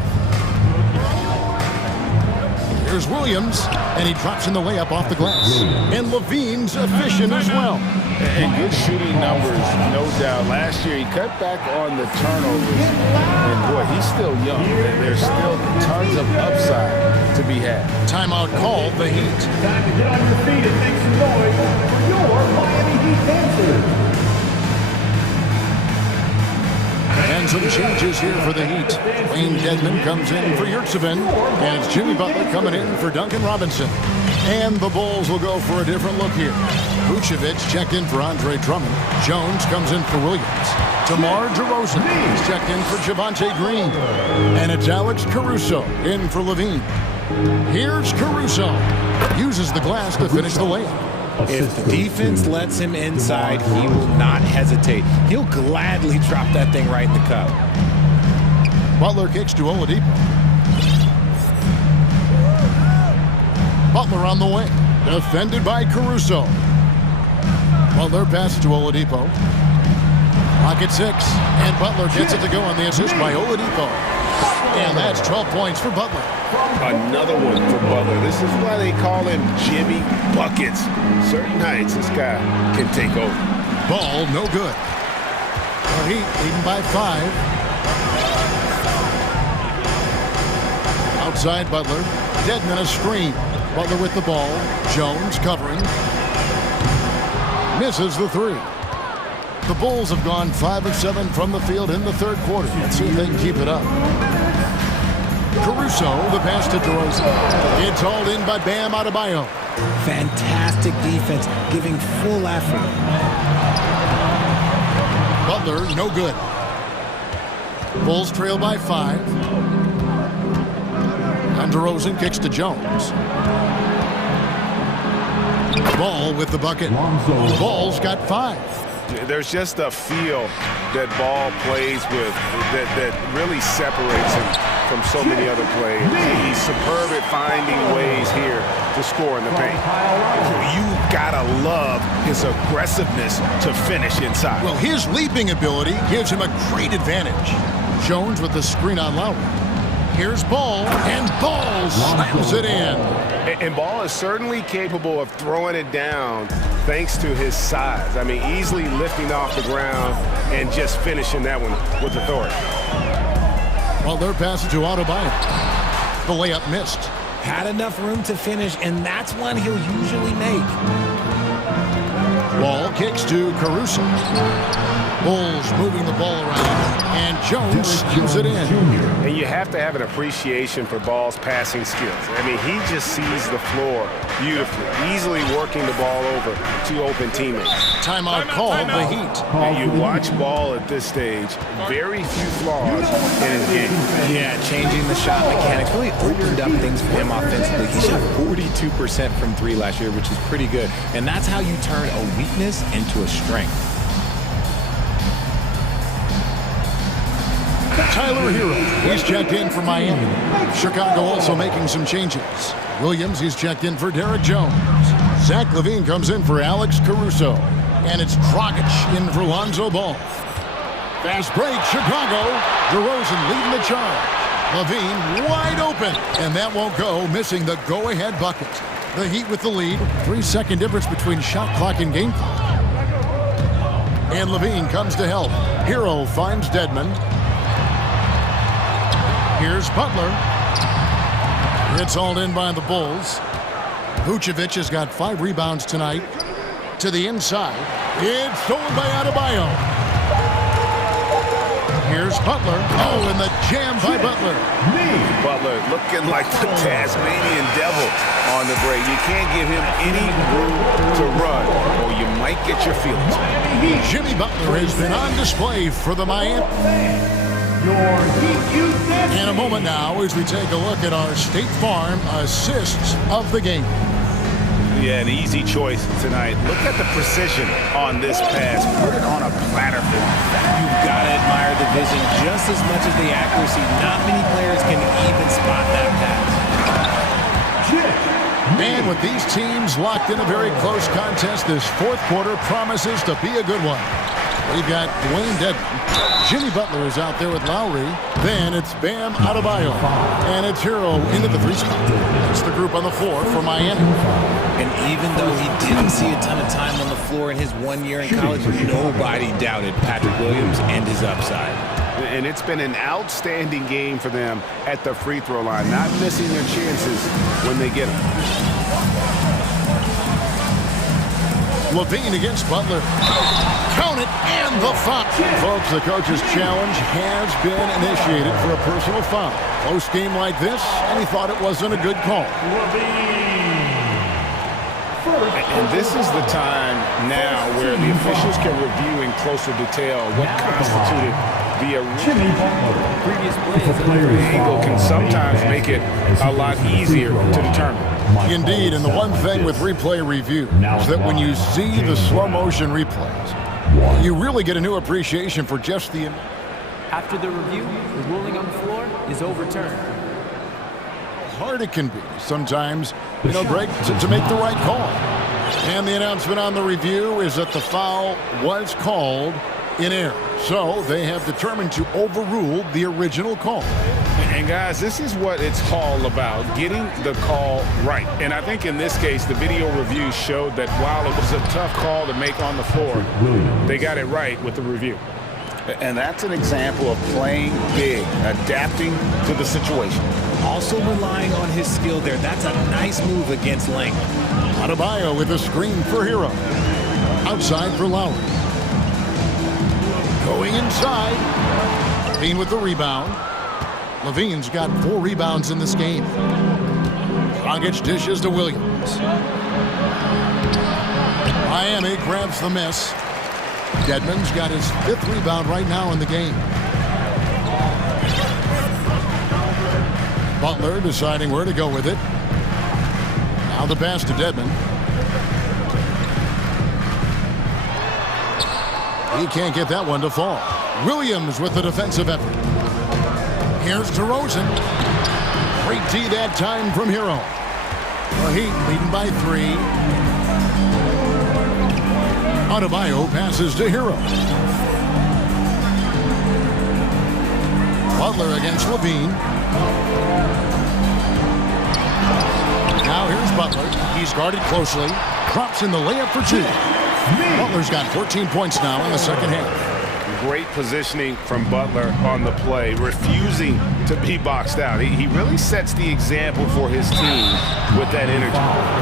Here's Williams, and he drops in the layup off the glass. And LaVine's efficient as well. And good shooting numbers, no doubt. Last year, he cut back on the turnovers. And boy, he's still young. And there's still tons of upside to be had. Timeout called, the Heat. Time to get on your feet and make some noise for your Miami Heat dancers. And some changes here for the Heat. Wayne Dedmon comes in for Yurtseven, and it's Jimmy Butler coming in for Duncan Robinson. And the Bulls will go for a different look here. Vucevic checked in for Andre Drummond. Jones comes in for Williams. DeMar DeRozan is checked in for Javonte Green. And it's Alex Caruso in for LaVine. Here's Caruso. Uses the glass to finish the layup. If the defense lets him inside, he will not hesitate. He'll gladly drop that thing right in the cup. Butler kicks to Oladipo. Butler on the wing. Defended by Caruso. Butler passes to Oladipo. Pocket 6. And Butler gets it to go on the assist by Oladipo. And that's 12 points for Butler. Another one for Butler. This is why they call him Jimmy Buckets. Certain nights, this guy can take over. Ball, no good. The Heat leading by 5. Outside Butler. Dedmon a screen. Butler with the ball. Jones covering. Misses the 3. The Bulls have gone 5 of 7 from the field in the third quarter. Let's see if they can keep it up. Caruso, the pass to DeRozan. It's hauled in by Bam Adebayo. Fantastic defense, giving full effort. Butler, no good. Bulls trail by 5. And DeRozan kicks to Jones. Ball with the bucket. Ball's got 5. There's just a feel that Ball plays with that really separates him from so many other players. He's superb at finding ways here to score in the paint. You gotta love his aggressiveness to finish inside. Well, his leaping ability gives him a great advantage. Jones with the screen on Lowry. Here's Ball, and Ball slams it in. And Ball is certainly capable of throwing it down thanks to his size. I mean, easily lifting off the ground and just finishing that one with authority. Well, they're passing to Adebayo. The layup missed. Had enough room to finish, and that's one he'll usually make. Ball kicks to Caruso. Bulls moving the ball around, and Jones slams it in. And you have to have an appreciation for Ball's passing skills. I mean, he just sees the floor beautifully, easily working the ball over to open teammates. Timeout called the Heat. And you watch Ball at this stage, very few flaws in his game. Yeah, changing the shot mechanics really opened up things for him offensively. He shot 42% from 3 last year, which is pretty good. And that's how you turn a weakness into a strength. Tyler Hero, he's checked in for Miami. Chicago also making some changes. Williams, he's checked in for Derek Jones. Zach LaVine comes in for Alex Caruso. And it's Dragic in for Lonzo Ball. Fast break, Chicago. DeRozan leading the charge. LaVine wide open. And that won't go, missing the go-ahead bucket. The Heat with the lead. 3-second difference between shot clock and game clock. And LaVine comes to help. Hero finds Dedmon. Here's Butler. It's hauled in by the Bulls. Vucevic has got 5 rebounds tonight. To the inside. It's stolen by Adebayo. Here's Butler. Oh, and the jam by Butler. Butler looking like the Tasmanian devil on the break. You can't give him any room to run, or you might get your feelings. Jimmy Butler has been on display for the Miami. In a moment now, as we take a look at our State Farm assists of the game. Yeah, an easy choice tonight. Look at the precision on this pass. Put it on a platter for him. You've got to admire the vision just as much as the accuracy. Not many players can even spot that pass. And with these teams locked in a very close contest, this fourth quarter promises to be a good one. We've got Dwayne Dedmon. Jimmy Butler is out there with Lowry. Then it's Bam Adebayo. And it's Hero into the 3 spot. It's the group on the floor for Miami. And even though he didn't see a ton of time on the floor in his 1 year in college, nobody doubted Patrick Williams and his upside. And it's been an outstanding game for them at the free throw line, not missing their chances when they get them. LaVine against Butler. Count it, and the foul. Folks, the coach's challenge has been initiated for a personal foul. Close game like this, and he thought it wasn't a good call. And this is the time now where the officials can review in closer detail what constituted the Previous angle can sometimes make it a lot easier to determine. Indeed, and the one thing with replay review is that when you see the slow motion replays, you really get a new appreciation for just the... After the review, the ruling on the floor is overturned. Hard it can be sometimes, Greg, to make the right call. And the announcement on the review is that the foul was called in error. So they have determined to overrule the original call. And guys, this is what it's all about, getting the call right. And I think in this case, the video review showed that while it was a tough call to make on the floor, they got it right with the review. And that's an example of playing big, adapting to the situation. Also relying on his skill there. That's a nice move against length. Adebayo with a screen for Hero. Outside for Lowry. Going inside. LaVine with the rebound. LaVine's got 4 rebounds in this game. Dragic dishes to Williams. Miami grabs the miss. Dedmon's got his 5th rebound right now in the game. Butler deciding where to go with it. Now the pass to Dedmon. He can't get that one to fall. Williams with the defensive effort. Here's DeRozan. Great D that time from Hero. The Heat leading by 3. Adebayo passes to Hero. Butler against Levine. Now here's Butler. He's guarded closely. Drops in the layup for 2. Butler's got 14 points now in the second half. Great positioning from Butler on the play, refusing to be boxed out. He really sets the example for his team with that energy.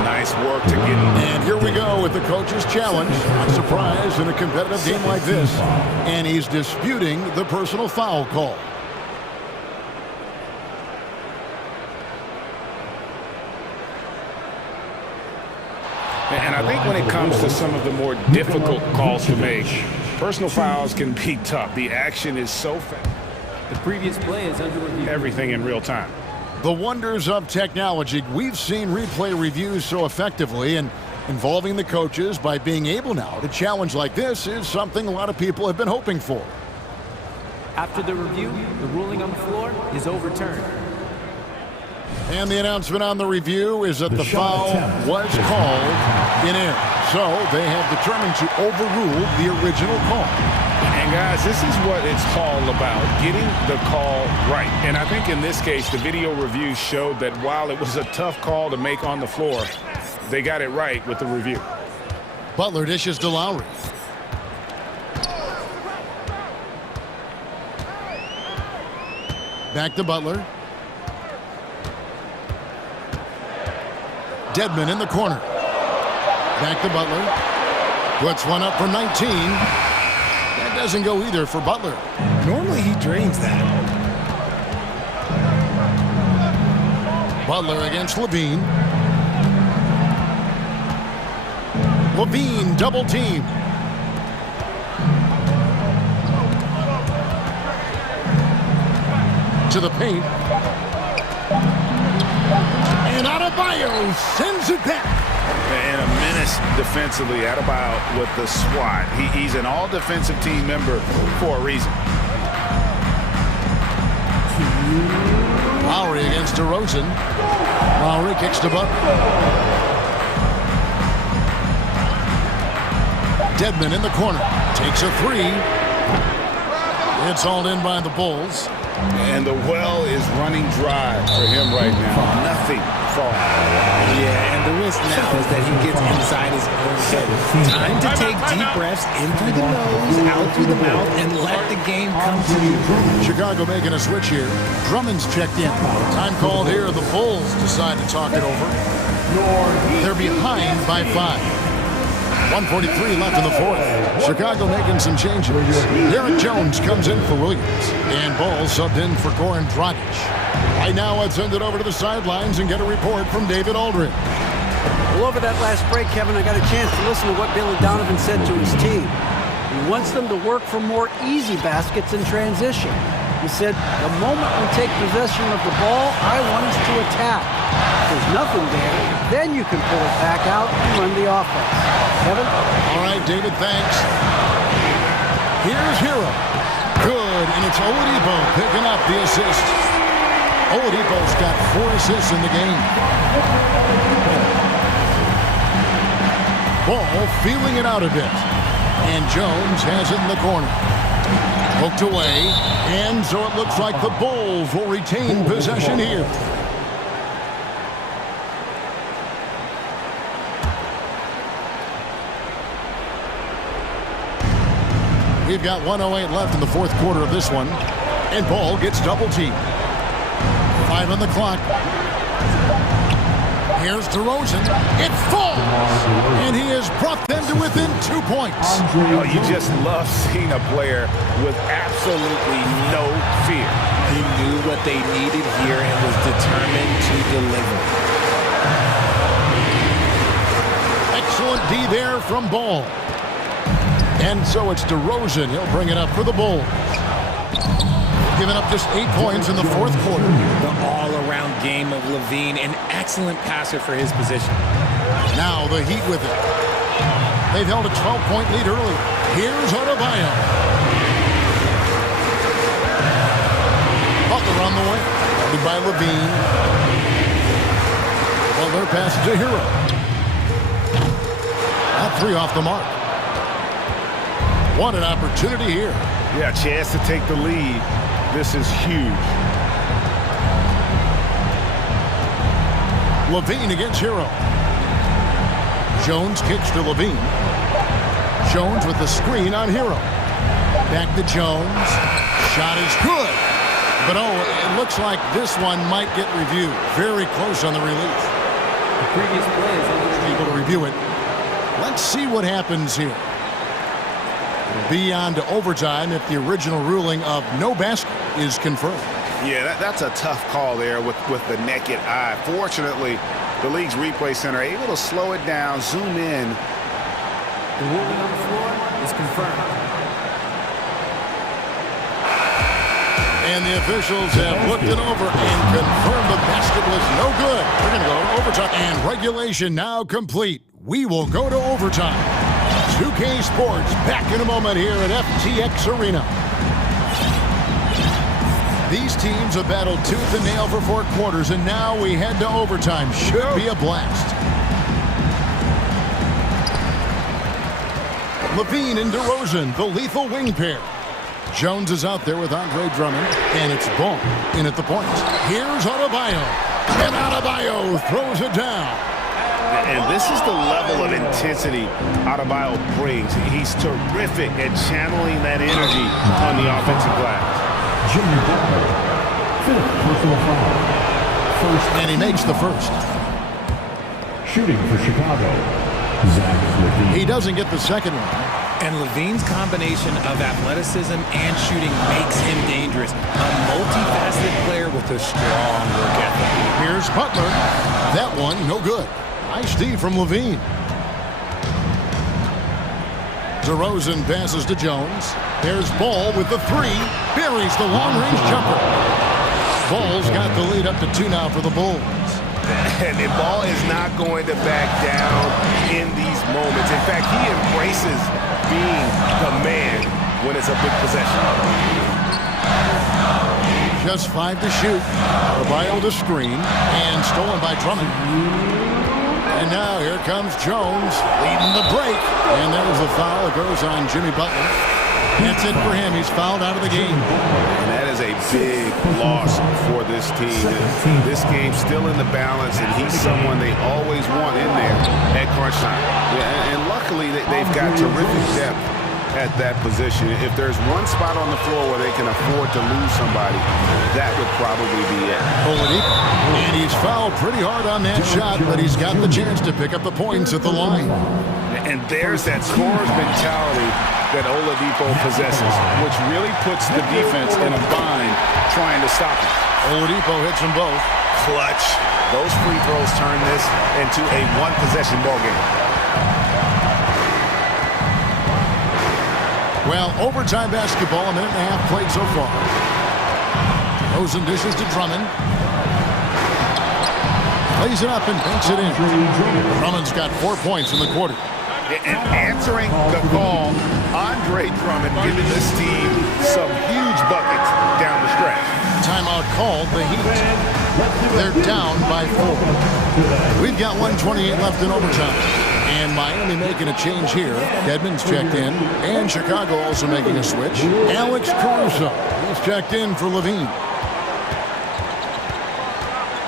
Nice work to get him. And here we go with the coach's challenge. Not surprised in a competitive game like this. And he's disputing the personal foul call. And I think when it comes to some of the more difficult calls to make, personal fouls can be tough. The action is so fast. The previous play is under review. Everything in real time. The wonders of technology. We've seen replay reviews so effectively, and involving the coaches by being able now to challenge like this is something a lot of people have been hoping for. After the review, the ruling on the floor is overturned. And the announcement on the review is that the foul was called in error. So they have determined to overrule the original call. And guys, this is what it's all about, getting the call right. And I think in this case, the video review showed that while it was a tough call to make on the floor, they got it right with the review. Butler dishes to Lowry. Back to Butler. Dedmon in the corner. Back to Butler. Puts one up for 19. That doesn't go either for Butler. Normally he drains that. Butler against Levine. Levine double team. To the paint. And Adebayo sends it back. And a menace defensively. Adebayo with the swat. He's an all-defensive team member for a reason. Lowry against DeRozan. Lowry kicks to Butler. Dedmon in the corner. Takes a 3. It's hauled in by the Bulls. And the well is running dry for him right now. Nothing falling. Yeah, and the risk now is that he gets inside his own head. Time to take deep breaths in through the nose, out through the mouth, and let the game come to you. Chicago making a switch here. Drummond's checked in. Time called here. The Bulls decide to talk it over. They're behind by 5. 1:43 left in the fourth. Chicago making some changes. Derek Jones comes in for Williams. And Ball subbed in for Goran Dragic. Right now, let's send it over to the sidelines and get a report from David Aldridge. Well, over that last break, Kevin, I got a chance to listen to what Billy Donovan said to his team. He wants them to work for more easy baskets in transition. He said, the moment we take possession of the ball, I want us to attack. If there's nothing there, then you can pull it back out and run the offense. Kevin? All right, David, thanks. Here's Hero. Good, and it's Oladipo picking up the assist. Oladipo's got 4 assists in the game. Ball feeling it out a bit. And Jones has it in the corner. Hooked away, and so it looks like the Bulls will retain possession here. We've got 1:08 left in the fourth quarter of this one, and Ball gets double teamed. 5 on the clock. Here's DeRozan. It falls, and he has brought them to within 2 points. Oh, you just love seeing a player with absolutely no fear. He knew what they needed here and was determined to deliver. Excellent D there from Ball. And so it's DeRozan. He'll bring it up for the Bulls. giving up just 8 points in the fourth quarter. The all-around game of Levine, an excellent passer for his position. Now the Heat with it. They've held a 12-point lead early. Here's Adebayo. Butler on the way. Guarded by Levine. Well, their pass is a hero. Not 3 off the mark. What an opportunity here. Yeah, chance to take the lead. This is huge. Levine against Hero. Jones kicks to Levine. Jones with the screen on Hero. Back to Jones. Shot is good. But it looks like this one might get reviewed. Very close on the release. The previous play is able to review it. Let's see what happens here. It'll be on to overtime if the original ruling of no basket is confirmed. Yeah, that's a tough call there with the naked eye. Fortunately, the league's replay center able to slow it down, zoom in. The ruling on the floor is confirmed. And the officials have looked it over and confirmed the basket was no good. We're going to go to overtime. And regulation now complete. We will go to overtime. 2K Sports back in a moment here at FTX Arena. These teams have battled tooth and nail for 4 quarters, and now we head to overtime. Should be a blast. Levine and DeRozan, the lethal wing pair. Jones is out there with Andre Drummond, and it's Ball in at the point. Here's Adebayo, and Adebayo throws it down. And this is the level of intensity Adebayo brings. He's terrific at channeling that energy on the offensive glass. Jimmy Butler, 5th personal foul. And he makes the first. Shooting for Chicago, Zach Levine. He doesn't get the second one. And Levine's combination of athleticism and shooting makes him dangerous. A multifaceted player with a strong work ethic. Here's Butler. That one, no good. Nice D from Levine. DeRozan passes to Jones. There's Ball with the 3. Buries the long-range jumper. Ball's got the lead up to 2 now for the Bulls. And the Ball is not going to back down in these moments. In fact, he embraces being the man when it's a big possession. Just 5 to shoot. Adebayo to screen. And stolen by Drummond. And now here comes Jones leading the break. And there's the foul. It goes on Jimmy Butler. That's it for him. He's fouled out of the game. And that is a big loss for this team. This game's still in the balance, and he's someone they always want in there at crunch time. Yeah, and luckily they've got terrific depth at that position. If there's one spot on the floor where they can afford to lose somebody, that would probably be it. And he's fouled pretty hard on that shot, but he's got the chance to pick up the points at the line. And there's that scorer's mentality that Oladipo possesses, which really puts the defense in a bind trying to stop him. Oladipo hits them both. Clutch. Those free throws turn this into a one-possession ball game. Well, overtime basketball, a minute and a half played so far. Rosen dishes to Drummond. Plays it up and banks it in. Drummond's got 4 points in the quarter. And answering the call, Andre Drummond giving this team some huge buckets down the stretch. Timeout called, the Heat. They're down by 4. We've got 1:28 left in overtime. And Miami making a change here. Dedmon's checked in. And Chicago also making a switch. Alex Caruso is checked in for Levine.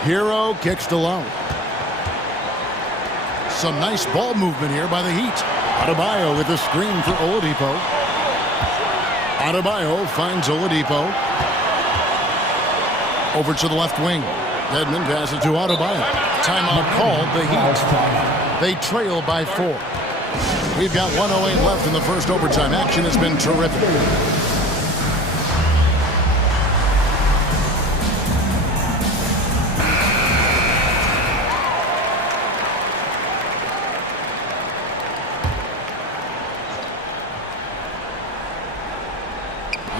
Hero kicks to Lowe. Some nice ball movement here by the Heat. Adebayo with a screen for Oladipo. Adebayo finds Oladipo. Over to the left wing. Dedmon passes to Adebayo. Timeout called, the Heat. They trail by 4. We've got 1:08 left in the first overtime. Action has been terrific.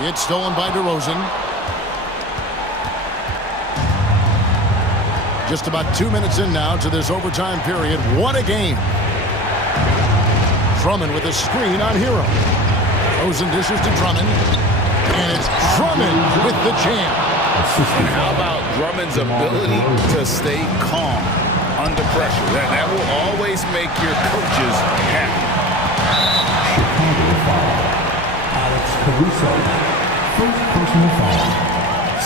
It's stolen by DeRozan. Just about 2 minutes in now to this overtime period. What a game. Drummond with a screen on Hero. Throws and dishes to Drummond. And it's Drummond with the jam. And how about Drummond's ability to stay calm under pressure? That will always make your coaches happy. Alex Caruso. First personal foul.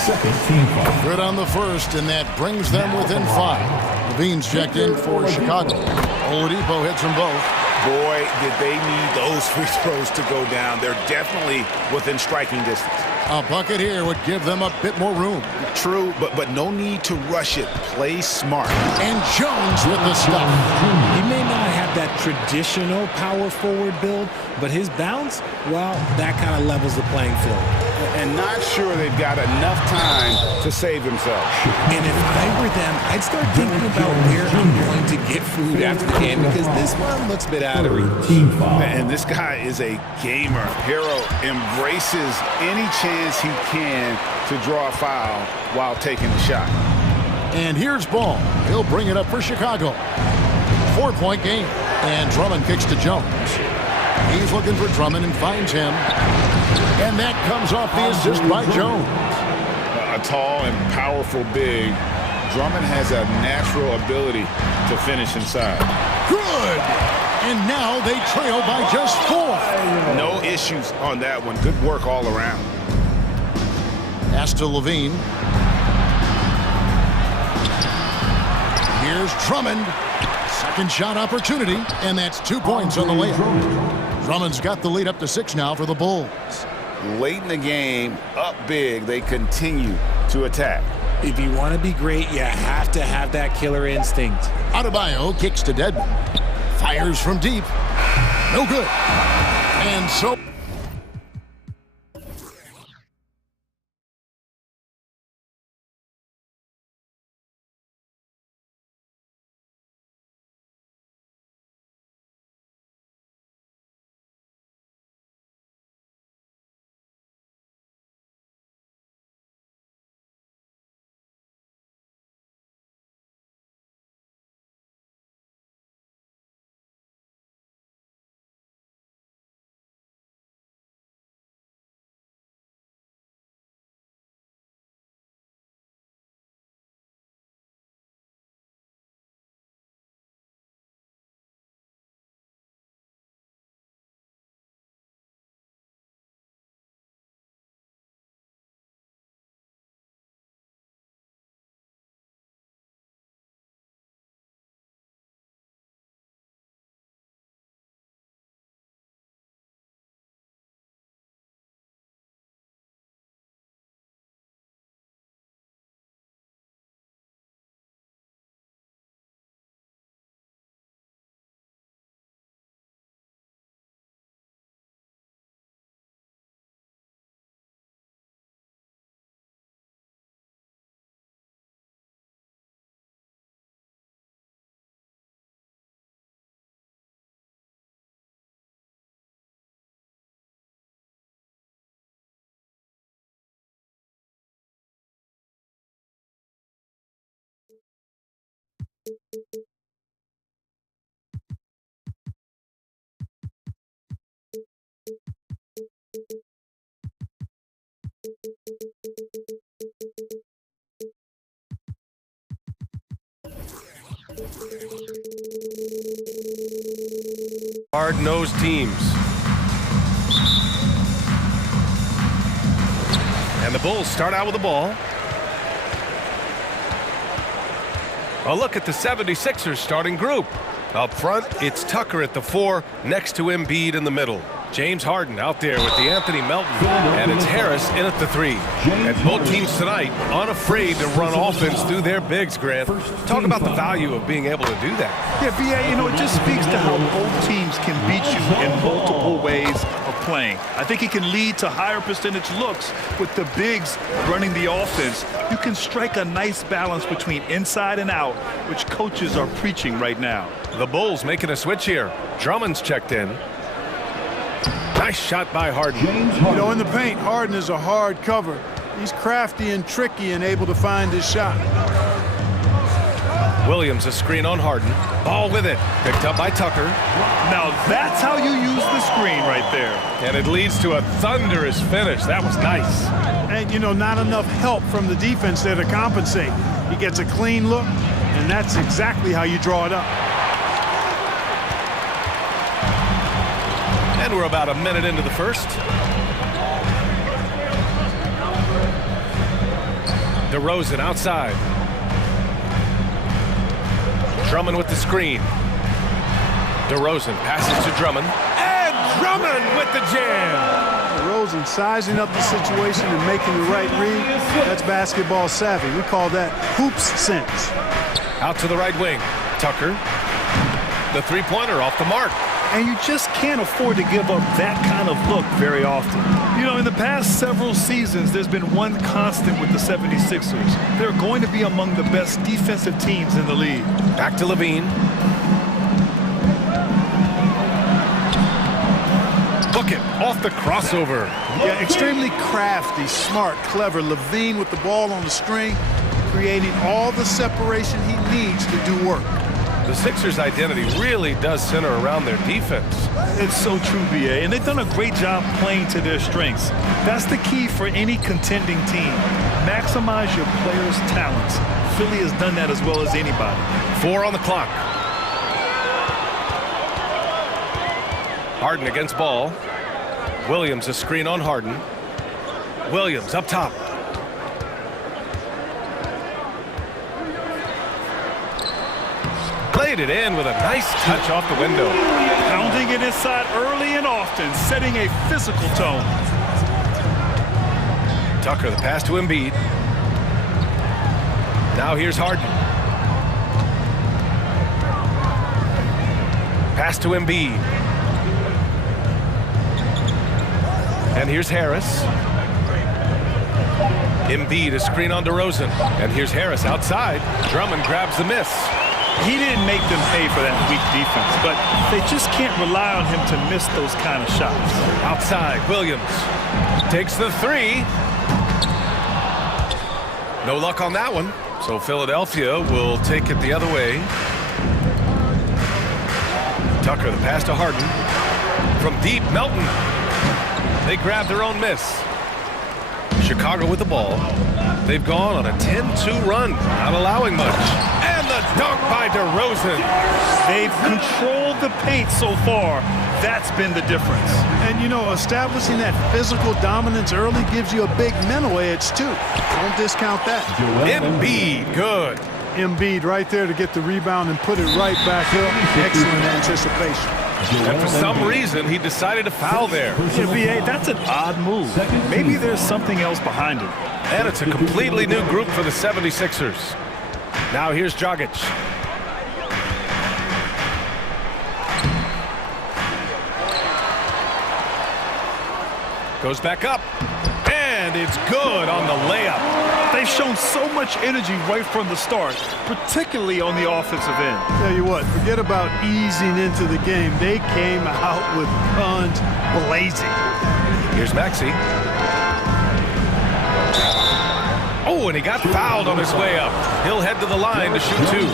Second team foul. Good on the first, and that brings them within 5. Levine's checked in for Chicago. Oladipo hits them both. Boy, did they need those free throws to go down. They're definitely within striking distance. A bucket here would give them a bit more room. True, but no need to rush it. Play smart. And Jones with the stuff. He may not have that traditional power forward build, but his bounce, well, that kind of levels the playing field. And not sure they've got enough time to save themselves. And if I were them, I'd start thinking about where I'm going to get food after the game, because this one looks a bit out of reach. And this guy is a gamer. Hero embraces any chance he can to draw a foul while taking a shot. And here's Ball. He'll bring it up for Chicago. 4-point game. And Drummond kicks to Jones. He's looking for Drummond and finds him. And that comes off the assist by Jones. A tall and powerful big. Drummond has a natural ability to finish inside. Good! And now they trail by just 4. No issues on that one. Good work all around. Pass to Levine. Here's Drummond. Second shot opportunity, and that's 2 points on the layup. Drummond's got the lead up to 6 now for the Bulls. Late in the game, up big, they continue to attack. If you want to be great, you have to have that killer instinct. Adebayo kicks to Dedmon. Fires from deep. No good. And so... Hard-nosed teams. And the Bulls start out with the ball. A look at the 76ers starting group. Up front, it's Tucker at the 4, next to Embiid in the middle. James Harden out there with DeAnthony Melton, and it's Harris in at the 3. And both teams tonight unafraid to run offense through their bigs, Grant. Talk about the value of being able to do that. Yeah, B.A., you know, it just speaks to how both teams can beat you in multiple ways of playing. I think he can lead to higher percentage looks with the bigs running the offense. You can strike a nice balance between inside and out, which coaches are preaching right now. The Bulls making a switch here. Drummond's checked in. Nice shot by Harden. You know, in the paint, Harden is a hard cover. He's crafty and tricky and able to find his shot. Williams, a screen on Harden. Ball with it. Picked up by Tucker. Now that's how you use the screen right there. And it leads to a thunderous finish. That was nice. And, you know, not enough help from the defense there to compensate. He gets a clean look, and that's exactly how you draw it up. And we're about a minute into the first. DeRozan outside. Drummond with the screen. DeRozan passes to Drummond. And Drummond with the jam. DeRozan sizing up the situation and making the right read. That's basketball savvy. We call that hoops sense. Out to the right wing. Tucker. The three-pointer off the mark. And you just can't afford to give up that kind of look very often. You know, in the past several seasons, there's been one constant with the 76ers. They're going to be among the best defensive teams in the league. Back to Levine. Bucket off the crossover. Yeah, extremely crafty, smart, clever. Levine with the ball on the string, creating all the separation he needs to do work. The Sixers' identity really does center around their defense. It's so true, B.A., and they've done a great job playing to their strengths. That's the key for any contending team. Maximize your players' talents. Philly has done that as well as anybody. 4 on the clock. Harden against ball. Williams a screen on Harden. Williams up top. Played it in with a nice touch off the window. Pounding it inside early and often, setting a physical tone. Tucker the pass to Embiid. Now here's Harden. Pass to Embiid. And here's Harris. Embiid a screen on DeRozan. And here's Harris outside. Drummond grabs the miss. He didn't make them pay for that weak defense, but they just can't rely on him to miss those kind of shots. Outside, Williams takes the three. No luck on that one. So Philadelphia will take it the other way. Tucker the pass to Harden. From deep, Melton. They grab their own miss. Chicago with the ball. They've gone on a 10-2 run, not allowing much. And the dunk by DeRozan. They've controlled the paint so far. That's been the difference. And, you know, establishing that physical dominance early gives you a big mental edge, too. Don't discount that. Embiid, good. Embiid right there to get the rebound and put it right back up. Excellent anticipation. And for some reason, he decided to foul there. Yeah, B.A., that's an odd move. Maybe there's something else behind it. And it's a completely new group for the 76ers. Now here's Dragic. Goes back up. And it's good on the layup. They've shown so much energy right from the start, particularly on the offensive end. Tell you what, forget about easing into the game. They came out with guns blazing. Here's Maxey. Oh, and he got fouled on his way up. He'll head to the line to shoot two.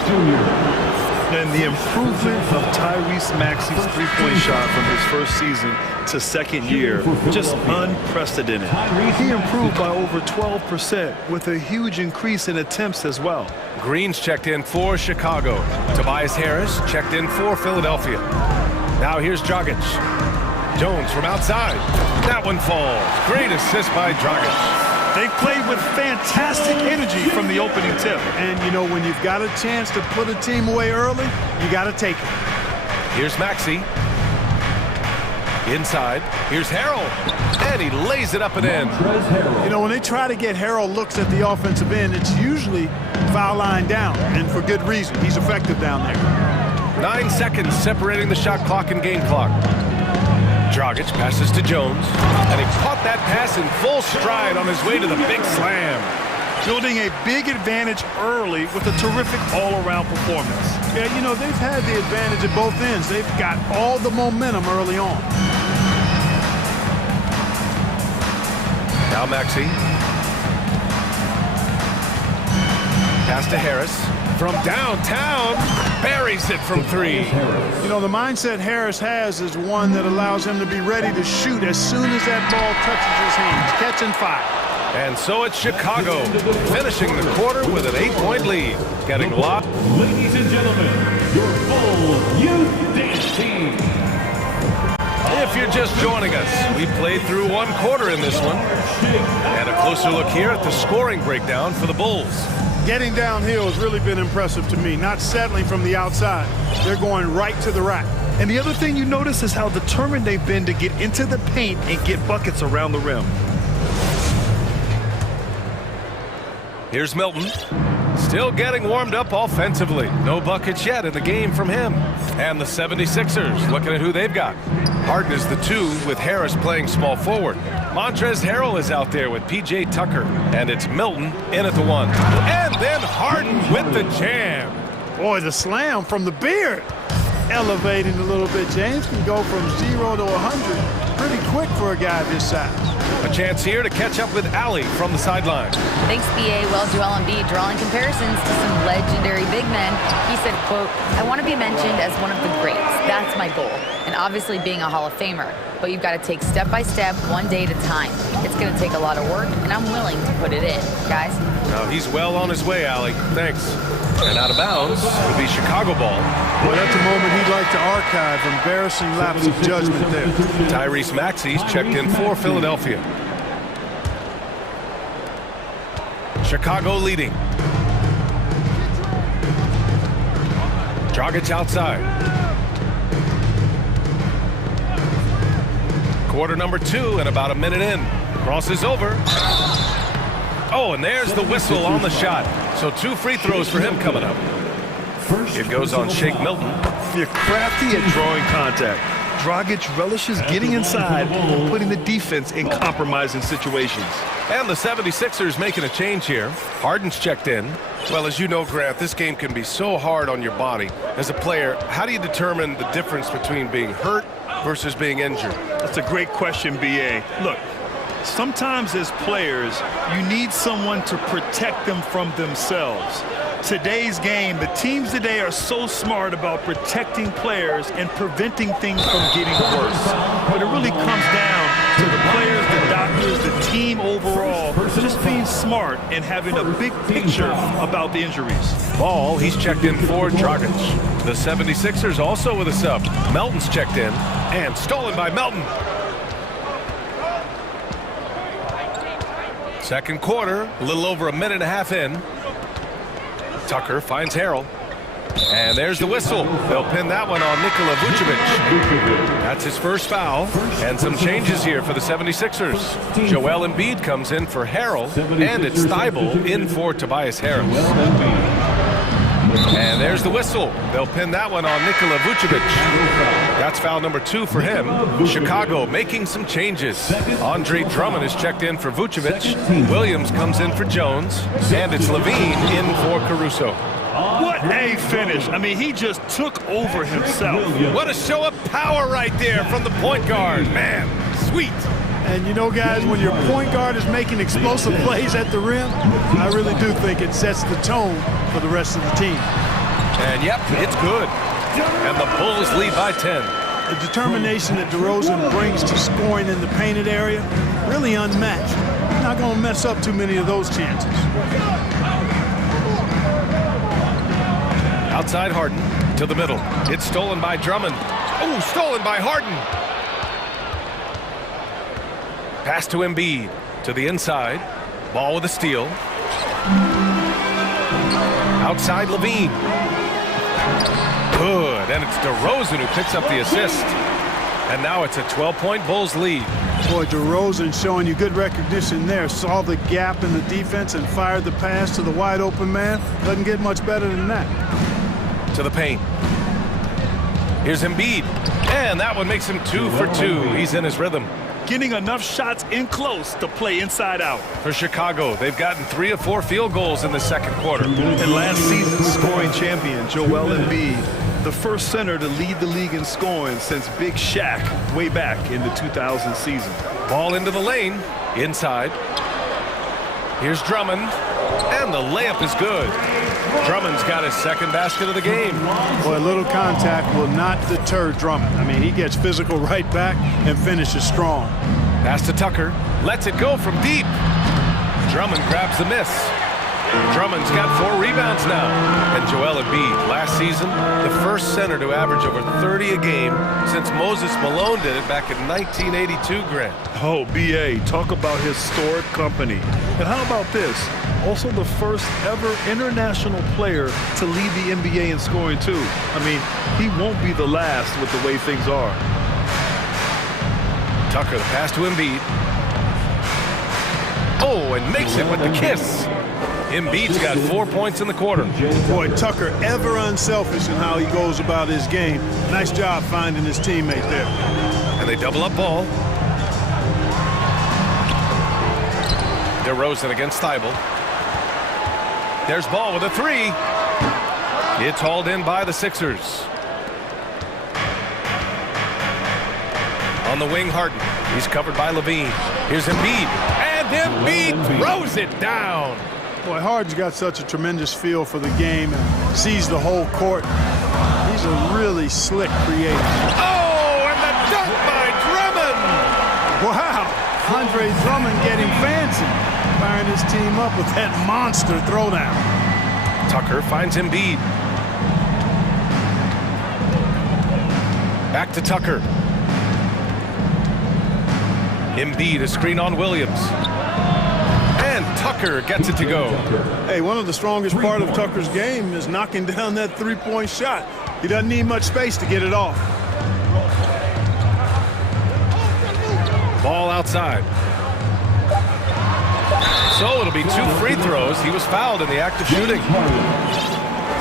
And the improvement of Tyrese Maxey's three-point shot from his first season to second year, just unprecedented. He improved by over 12% with a huge increase in attempts as well. Green's checked in for Chicago. Tobias Harris checked in for Philadelphia. Now here's Dragic. Jones from outside. That one falls. Great assist by Dragic. They played with fantastic energy from the opening tip. And, you know, when you've got a chance to put a team away early, you got to take it. Here's Maxey. Inside. Here's Harrell. And he lays it up and in. You know, when they try to get Harrell looks at the offensive end, it's usually foul line down, and for good reason. He's effective down there. 9 seconds separating the shot clock and game clock. Dragic passes to Jones, and he caught that pass in full stride on his way to the big slam. Building a big advantage early with a terrific all-around performance. Yeah, you know, they've had the advantage at both ends. They've got all the momentum early on. Now Maxey. Pass to Harris. From downtown, buries it from 3. You know, the mindset Harris has is one that allows him to be ready to shoot as soon as that ball touches his hands. Catch and fire. And so it's Chicago, finishing the quarter with an 8-point lead. Getting locked. Ladies and gentlemen, your full youth dance team. If you're just joining us, we played through 1 quarter in this one. And a closer look here at the scoring breakdown for the Bulls. Getting downhill has really been impressive to me, not settling from the outside. They're going right to the rack. And the other thing you notice is how determined they've been to get into the paint and get buckets around the rim. Here's Milton. Still getting warmed up offensively. No buckets yet in the game from him. And the 76ers looking at who they've got. Harden is the 2 with Harris playing small forward. Montrezl Harrell is out there with P.J. Tucker. And it's Milton in at the 1. And then Harden with the jam. Boy, the slam from the beard. Elevating a little bit. James can go from 0 to 100 pretty quick for a guy of his size. A chance here to catch up with Allie from the sideline. Thanks, B.A. Well, Joel Embiid drawing comparisons to some legendary big men. He said, quote, "I want to be mentioned as one of the greats. That's my goal. And obviously being a Hall of Famer. But you've got to take step by step, one day at a time. It's going to take a lot of work, and I'm willing to put it in. Guys?" Now he's well on his way, Allie. Thanks. And out of bounds will be Chicago ball. Well, that's a moment he'd like to archive. Embarrassing lapse of judgment there. Tyrese Maxey's checked in for Philadelphia. Chicago leading. Dragic outside. Quarter number 2 and about a minute in. Crosses over. Oh, and there's the whistle on the shot. So 2 free throws for him coming up. It goes on Shake Milton. You're crafty at drawing contact. Dragic relishes getting inside and putting the defense in compromising situations. And the 76ers making a change here. Harden's checked in. Well, as you know, Grant, this game can be so hard on your body. As a player, how do you determine the difference between being hurt versus being injured? That's a great question, B.A. Look, sometimes as players, you need someone to protect them from themselves. Today's game, the teams today are so smart about protecting players and preventing things from getting worse. But it really comes down to the players, the doctors, the team overall, just being smart and having a big picture about the injuries. Ball, he's checked in for Dragic. The 76ers also with a sub. Melton's checked in and stolen by Melton. Second quarter, a little over a minute and a half in. Tucker finds Harrell. And there's the whistle. They'll pin that one on Nikola Vucevic. That's his first foul. And some changes here for the 76ers. Joel Embiid comes in for Harrell. And it's Thibault in for Tobias Harris. And there's the whistle. They'll pin that one on Nikola Vucevic. That's foul number 2 for him. Chicago making some changes. Andre Drummond is checked in for Vucevic. Williams comes in for Jones. And it's Levine in for Caruso. What a finish. I mean, he just took over himself. What a show of power right there from the point guard. Man, sweet. And you know, guys, when your point guard is making explosive plays at the rim, I really do think it sets the tone for the rest of the team. And yep, it's good. And the Bulls lead by 10. The determination that DeRozan brings to scoring in the painted area, really unmatched. Not going to mess up too many of those chances. Outside Harden to the middle. It's stolen by Drummond. Oh, stolen by Harden. Pass to Embiid to the inside. Ball with a steal. Outside Levine. Good. And it's DeRozan who picks up the assist. And now it's a 12-point Bulls lead. Boy, DeRozan showing you good recognition there. Saw the gap in the defense and fired the pass to the wide open man. Doesn't get much better than that. To the paint. Here's Embiid. And that one makes him 2 for 2. He's in his rhythm. Getting enough shots in close to play inside out. For Chicago, they've gotten 3 of 4 field goals in the second quarter. And last season's scoring champion, Joel Embiid, the first center to lead the league in scoring since Big Shaq way back in the 2000 season. Ball into the lane, inside. Here's Drummond, and the layup is good. Drummond's got his second basket of the game. Boy, a little contact will not deter Drummond. I mean, he gets physical right back and finishes strong. Pass to Tucker, lets it go from deep. Drummond grabs the miss. Drummond's got 4 rebounds now. And Joel Embiid, last season, the first center to average over 30 a game since Moses Malone did it back in 1982, Grant. Oh, B.A., talk about historic company. And how about this? Also the first ever international player to lead the NBA in scoring, too. I mean, he won't be the last with the way things are. Tucker, the pass to Embiid. Oh, and makes it with the kiss. Embiid's got 4 points in the quarter. Boy, Tucker ever unselfish in how he goes about his game. Nice job finding his teammate there. And they double up ball. DeRozan against Thibault. There's Ball with a 3. It's hauled in by the Sixers. On the wing, Harden. He's covered by Levine. Here's Embiid. And Embiid throws it down. Boy, Harden's got such a tremendous feel for the game and sees the whole court. He's a really slick creator. Oh, and the dunk by Drummond! Wow, Andre Drummond getting fancy, firing his team up with that monster throwdown. Tucker finds Embiid. Back to Tucker. Embiid, a screen on Williams. And Tucker gets it to go. Hey, one of the strongest part of Tucker's game is knocking down that three-point shot. He doesn't need much space to get it off. Ball outside. So it'll be 2 free throws. He was fouled in the act of shooting.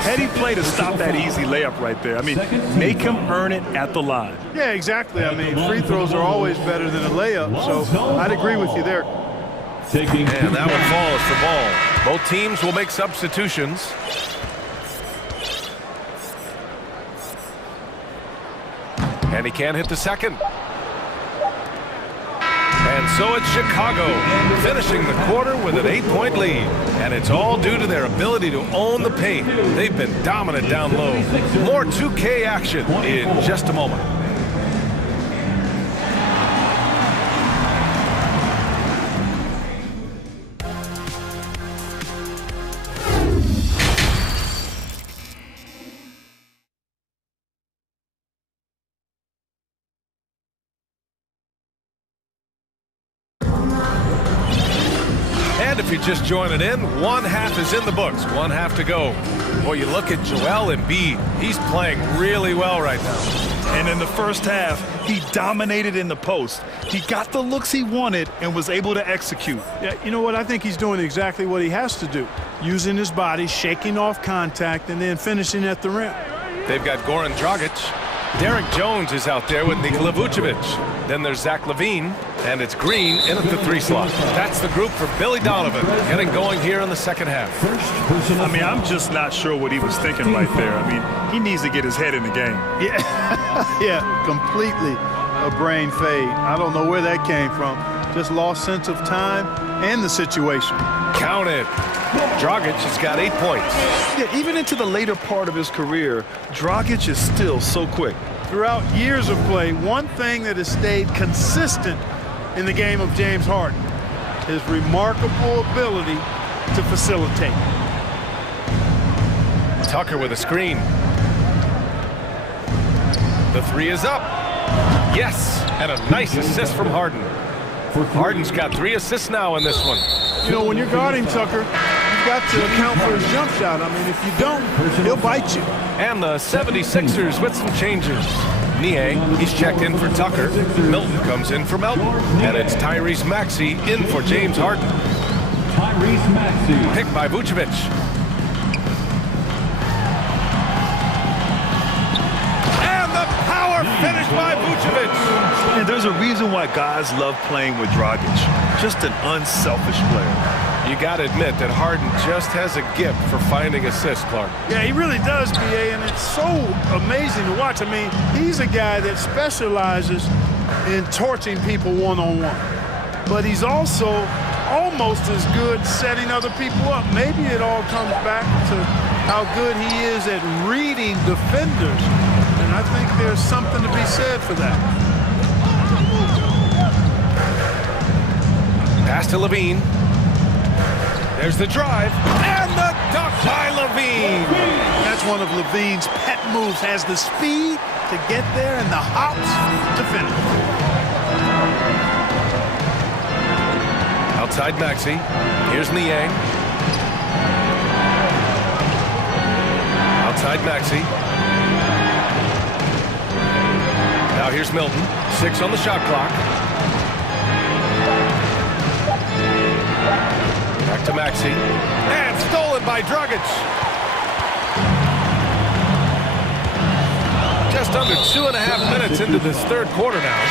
Heady play to stop that easy layup right there. I mean, make him earn it at the line. Yeah, exactly. I mean, free throws are always better than a layup, so I'd agree with you there. And that one falls for Ball. Both teams will make substitutions. And he can't hit the second. And so it's Chicago, finishing the quarter with an 8-point lead. And it's all due to their ability to own the paint. They've been dominant down low. More 2K action in just a moment. And if you're just joining in, 1/2 is in the books, 1/2 to go. Boy, you look at Joel Embiid. He's playing really well right now. And in the first half, he dominated in the post. He got the looks he wanted and was able to execute. Yeah, you know what? I think he's doing exactly what he has to do. Using his body, shaking off contact, and then finishing at the rim. They've got Goran Dragic. Derek Jones is out there with Nikola Vucevic. Then there's Zach LaVine, and it's Green in at the 3 slot. That's the group for Billy Donovan, getting going here in the second half. I mean, I'm just not sure what he was thinking right there. I mean, he needs to get his head in the game. Yeah, yeah, completely a brain fade. I don't know where that came from. Just lost sense of time and the situation. Count it. Dragic has got 8 points. Yeah, even into the later part of his career, Dragic is still so quick. Throughout years of play, one thing that has stayed consistent in the game of James Harden, his remarkable ability to facilitate. Tucker with a screen. The 3 is up. Yes, and a nice assist from Harden. Harden's got 3 assists now in this one. You know, when you're guarding Tucker, you've got to account for his jump shot. I mean, if you don't, he'll bite you. And the 76ers with some changes. Nie, he's checked in for Tucker. Milton comes in for Melton. And it's Tyrese Maxey in for James Harden. Tyrese Maxey. Picked by Vucevic. And the power finish by Vucevic. And there's a reason why guys love playing with Dragic. Just an unselfish player. You got to admit that Harden just has a gift for finding assists, Clark. Yeah, he really does, B.A., and it's so amazing to watch. I mean, he's a guy that specializes in torching people one-on-one. But he's also almost as good setting other people up. Maybe it all comes back to how good he is at reading defenders. And I think there's something to be said for that. Pass to Levine. There's the drive. And the dunk by Levine. That's one of Levine's pet moves. Has the speed to get there and the hops to finish. Outside Maxey. Here's Niang. Outside Maxey. Now here's Milton. 6 on the shot clock. Back to Maxey. And stolen by Dragic. Just under 2.5 minutes into this third quarter now.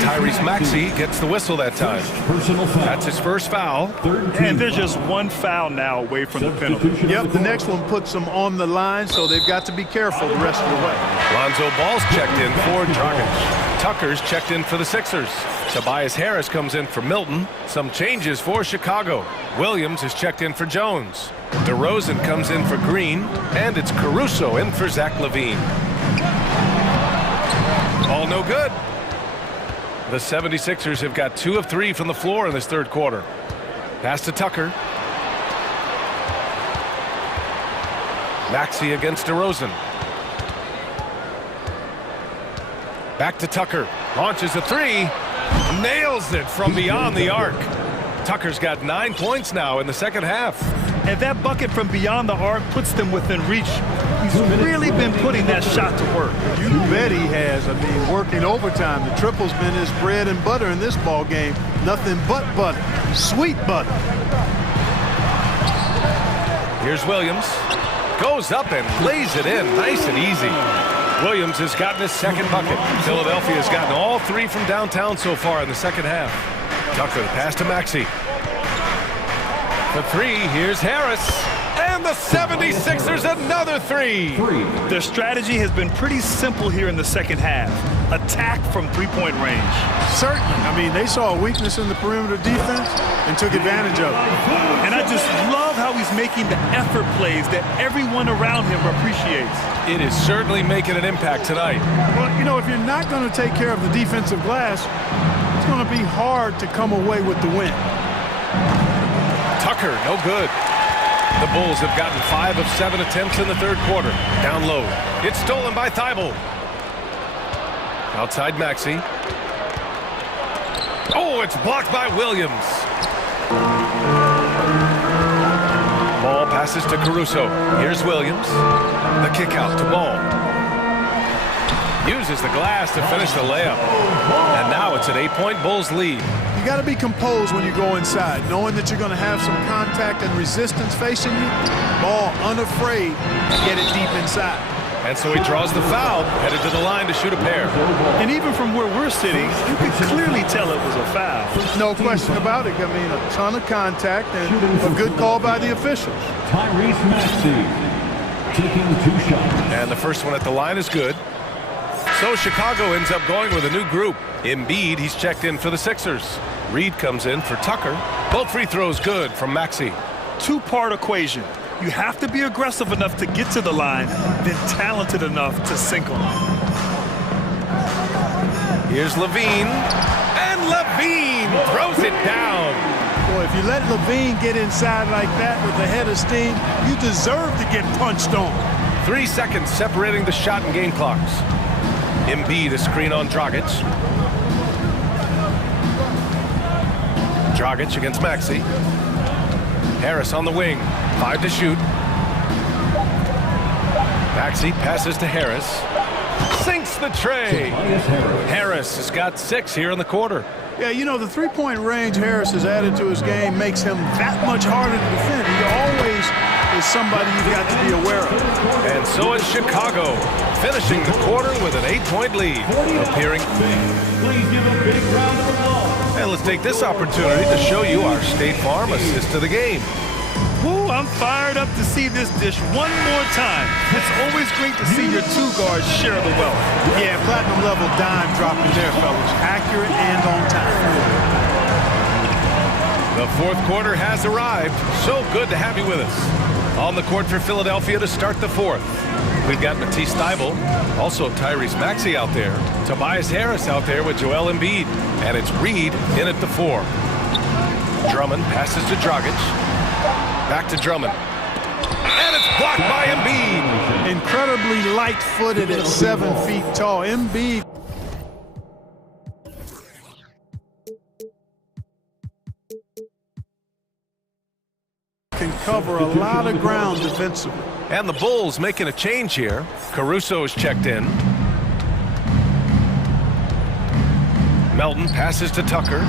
Tyrese Maxey gets the whistle that time. That's his first foul. And there's just one foul now away from the penalty. Yep, the next one puts them on the line, so they've got to be careful the rest of the way. Lonzo Ball's checked in for Dragic. Tucker's checked in for the Sixers. Tobias Harris comes in for Milton. Some changes for Chicago. Williams is checked in for Jones. DeRozan comes in for Green. And it's Caruso in for Zach LaVine. All no good. The 76ers have got 2 of 3 from the floor in this third quarter. Pass to Tucker. Maxey against DeRozan. Back to Tucker. Launches a 3. Nails it from beyond the arc. Tucker's got 9 points now in the second half. And that bucket from beyond the arc puts them within reach. He's really been putting that shot to work. You bet he has. I mean, working overtime. The triple's been his bread and butter in this ball game. Nothing but butter. Sweet butter. Here's Williams. Goes up and lays it in nice and easy. Williams has gotten his second bucket. Philadelphia has gotten all 3 from downtown so far in the second half. Tucker, the pass to Maxey. The 3, here's Harris. And the 76ers another 3. Their strategy has been pretty simple here in the second half. Attack from three-point range. Certainly. I mean, they saw a weakness in the perimeter defense and took advantage of it. And I just love how he's making the effort plays that everyone around him appreciates. It is certainly making an impact tonight. Well, you know, if you're not going to take care of the defensive glass, it's going to be hard to come away with the win. Tucker, no good. The Bulls have gotten 5 of 7 attempts in the third quarter. Down low. It's stolen by Thibault. Outside Maxey. Oh, it's blocked by Williams. Ball passes to Caruso. Here's Williams. The kick out to Ball. Uses the glass to finish the layup. And now it's an 8-point Bulls lead. You got to be composed when you go inside, knowing that you're going to have some contact and resistance facing you. Ball unafraid to get it deep inside. And so he draws the foul, headed to the line to shoot a pair. And even from where we're sitting, you can clearly tell it was a foul. No question about it. I mean, a ton of contact and a good call by the officials. Tyrese Maxey taking 2 shots. And the first one at the line is good. So Chicago ends up going with a new group. Embiid, he's checked in for the Sixers. Reed comes in for Tucker. Both free throws good from Maxey. 2-part equation. You have to be aggressive enough to get to the line, then talented enough to sink them. Here's Levine. And Levine throws it down. Boy, if you let Levine get inside like that with the head of steam, you deserve to get punched on. 3 seconds separating the shot and game clocks. Embiid, a screen on Dragic. Dragic against Maxey. Harris on the wing. 5 to shoot. Maxey passes to Harris. Sinks the tray. Harris has got 6 here in the quarter. Yeah, you know, the three-point range Harris has added to his game makes him that much harder to defend. He always is somebody you've got to be aware of. And so is Chicago, finishing the quarter with an 8-point lead. Appearing. Please give a big round of applause. And let's take this opportunity to show you our State Farm assist to the game. Woo, I'm fired up to see this dish one more time. It's always great to see your 2 guards share the wealth. Yeah, platinum level dime dropping there, fellas. Accurate and on time. The fourth quarter has arrived. So good to have you with us. On the court for Philadelphia to start the fourth. We've got Matisse Thybulle, also Tyrese Maxey out there. Tobias Harris out there with Joel Embiid. And it's Reed in at the 4. Drummond passes to Dragic. Back to Drummond. And it's blocked by Embiid. Incredibly light-footed at 7 feet tall. Embiid can cover a lot of ground defensively. And the Bulls making a change here. Caruso is checked in. Melton passes to Tucker.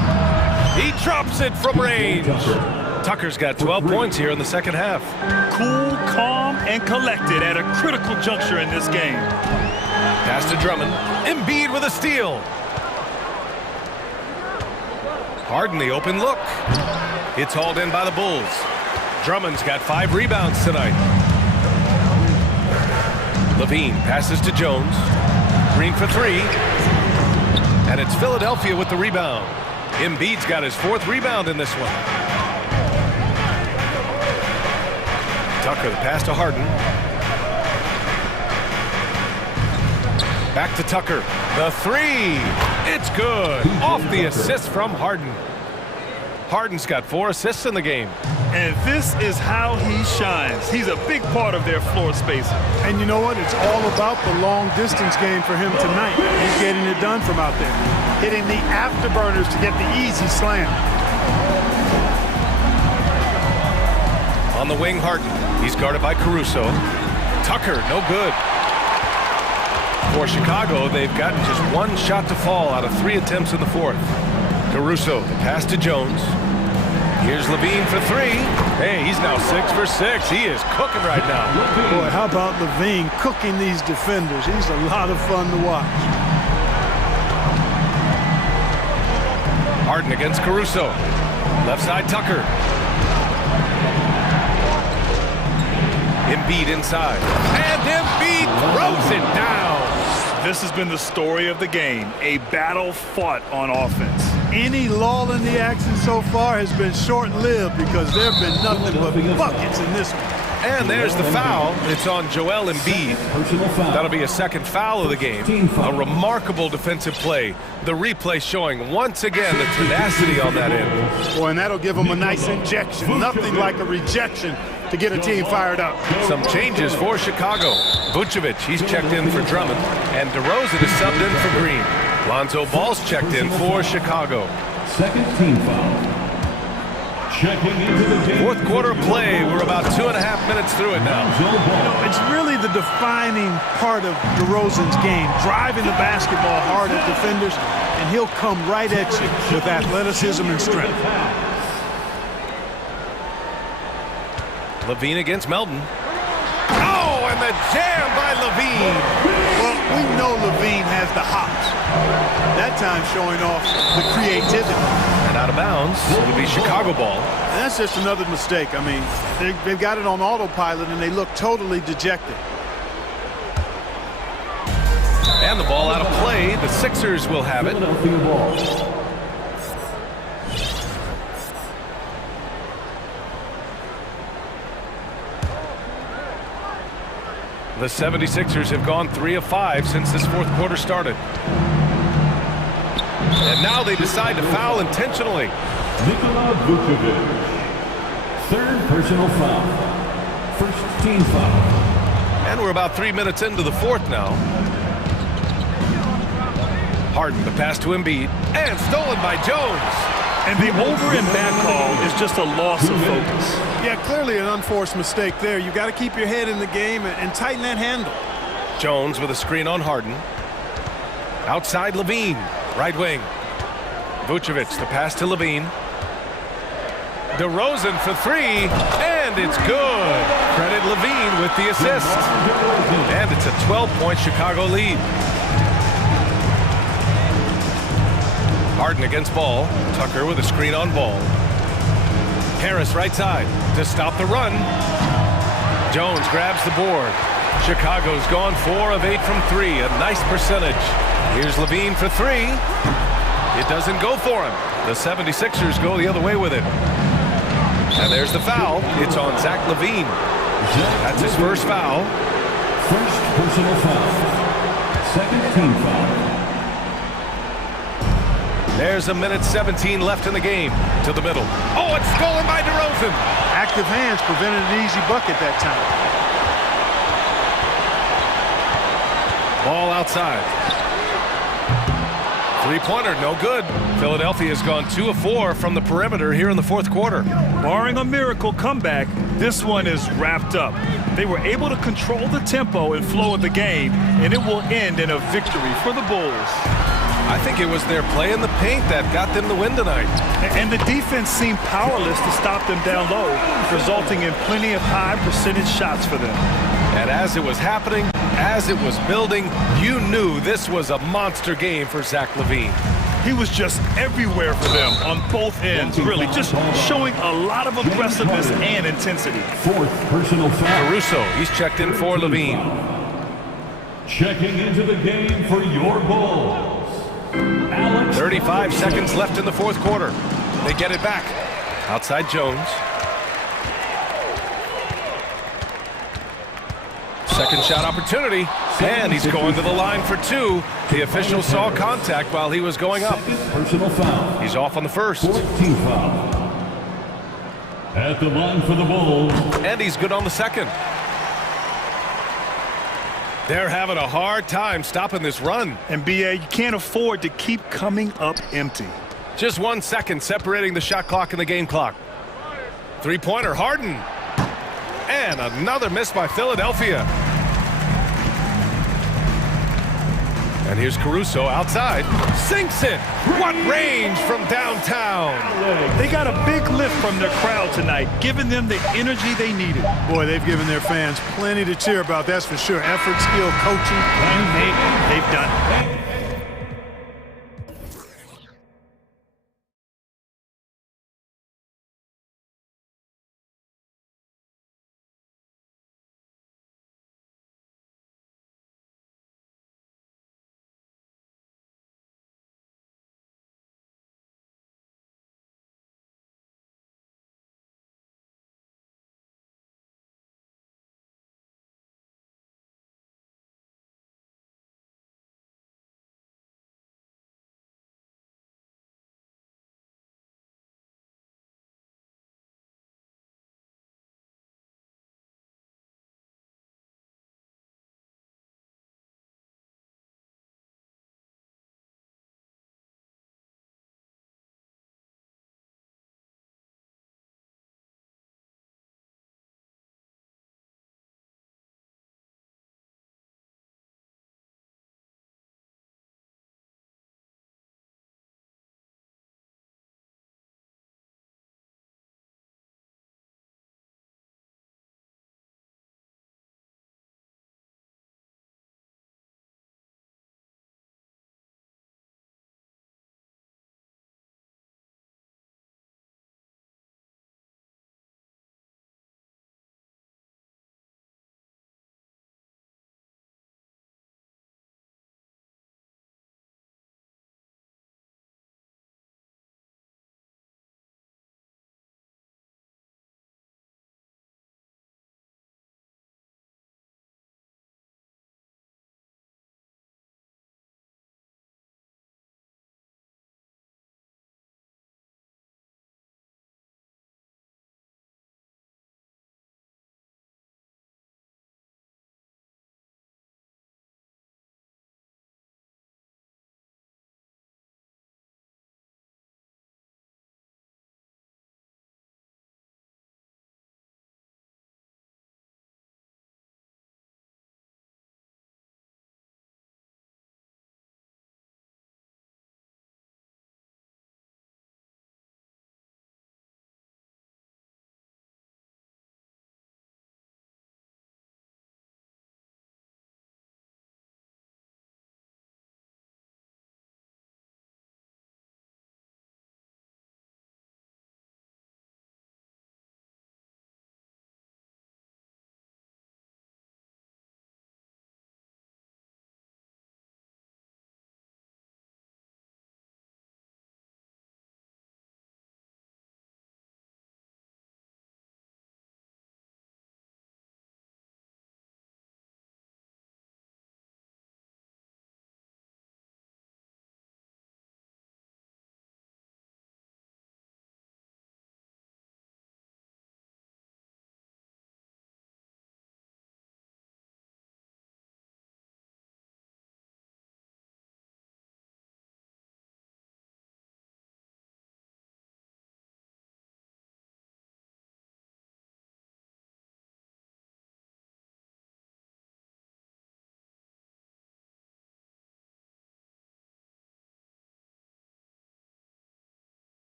He drops it from range. Tucker's got 12 points here in the second half. Cool, calm, and collected at a critical juncture in this game. Pass to Drummond. Embiid with a steal. Harden the open look. It's hauled in by the Bulls. Drummond's got 5 rebounds tonight. Levine passes to Jones. Green for 3. And it's Philadelphia with the rebound. Embiid's got his 4th rebound in this one. Tucker the pass to Harden. Back to Tucker. The 3. It's good. Off the assist from Harden. Harden's got 4 assists in the game. And this is how he shines. He's a big part of their floor spacing. And you know what? It's all about the long distance game for him tonight. He's getting it done from out there. Hitting the afterburners to get the easy slam. On the wing, Harden. He's guarded by Caruso. Tucker, no good. For Chicago, they've gotten just 1 shot to fall out of 3 attempts in the fourth. Caruso, the pass to Jones. Here's Levine for 3. Hey, he's now 6 for 6. He is cooking right now. Boy, how about Levine cooking these defenders? He's a lot of fun to watch. Harden against Caruso. Left side, Tucker. Embiid inside. And Embiid throws it down. This has been the story of the game, a battle fought on offense. Any lull in the action so far has been short-lived because there have been nothing but buckets in this one. And there's the foul. It's on Joel Embiid. That'll be a second foul of the game. A remarkable defensive play. The replay showing once again the tenacity on that end. Boy, and that'll give them a nice injection. Nothing like a rejection to get a team fired up. Some changes for Chicago. Vucevic, he's checked in for Drummond. And DeRozan is subbed in for Green. Lonzo Ball's checked in for Chicago. Second team foul. Checking into the game. Fourth quarter play. We're about 2.5 minutes through it now. You know, it's really the defining part of DeRozan's game, driving the basketball hard at defenders, and he'll come right at you with athleticism and strength. Levine against Melton. Oh, and the jam by Levine. Well, we know Levine has the hops. That time showing off the creativity. And out of bounds, it'll be Chicago ball. And that's just another mistake. I mean, they've got it on autopilot, and they look totally dejected. And the ball out of play. The Sixers will have it. The 76ers have gone 3 of 5 since this fourth quarter started. And now they decide to foul intentionally. Nikola Vucevic. Third personal foul. First team foul. And we're about 3 minutes into the fourth now. Harden, the pass to Embiid. And stolen by Jones. And the over and back call is just a loss of focus. Yeah, clearly an unforced mistake there. You got to keep your head in the game and tighten that handle. Jones with a screen on Harden. Outside Levine, right wing. Vucevic, the pass to Levine. DeRozan for 3, and it's good. Credit Levine with the assist. And it's a 12-point Chicago lead. Harden against Ball. Tucker with a screen on Ball. Harris right side to stop the run. Jones grabs the board. Chicago's gone 4 of 8 from 3, a nice percentage. Here's Levine for 3. It doesn't go for him. The 76ers go the other way with it. And there's the foul. It's on Zach LaVine. That's his first foul. First personal foul. Second team foul. There's a minute 17 left in the game. To the middle. Oh, it's stolen by DeRozan. Active hands prevented an easy bucket that time. Ball outside. Three-pointer, no good. Philadelphia has gone 2 of 4 from the perimeter here in the fourth quarter. Barring a miracle comeback, this one is wrapped up. They were able to control the tempo and flow of the game, and it will end in a victory for the Bulls. I think it was their play in the paint that got them the win tonight. And the defense seemed powerless to stop them down low, resulting in plenty of high percentage shots for them. And as it was happening, as it was building, you knew this was a monster game for Zach LaVine. He was just everywhere for them on both ends, really, just showing a lot of aggressiveness and intensity. Fourth personal foul. Caruso, he's checked in for LaVine. Checking into the game for your Bulls. 35 seconds left in the fourth quarter. They get it back. Outside Jones. Second shot opportunity, and he's going to the line for 2. The official saw contact while he was going up. Personal foul. He's off on the first. 14th foul. At the line for the Bulls. And he's good on the second. They're having a hard time stopping this run. And BA, you can't afford to keep coming up empty. Just 1 second separating the shot clock and the game clock. Three-pointer, Harden. And another miss by Philadelphia. And here's Caruso outside. Sinks it. What range from downtown. They got a big lift from their crowd tonight, giving them the energy they needed. Boy, they've given their fans plenty to cheer about, that's for sure. Effort, skill, coaching. And they've done it.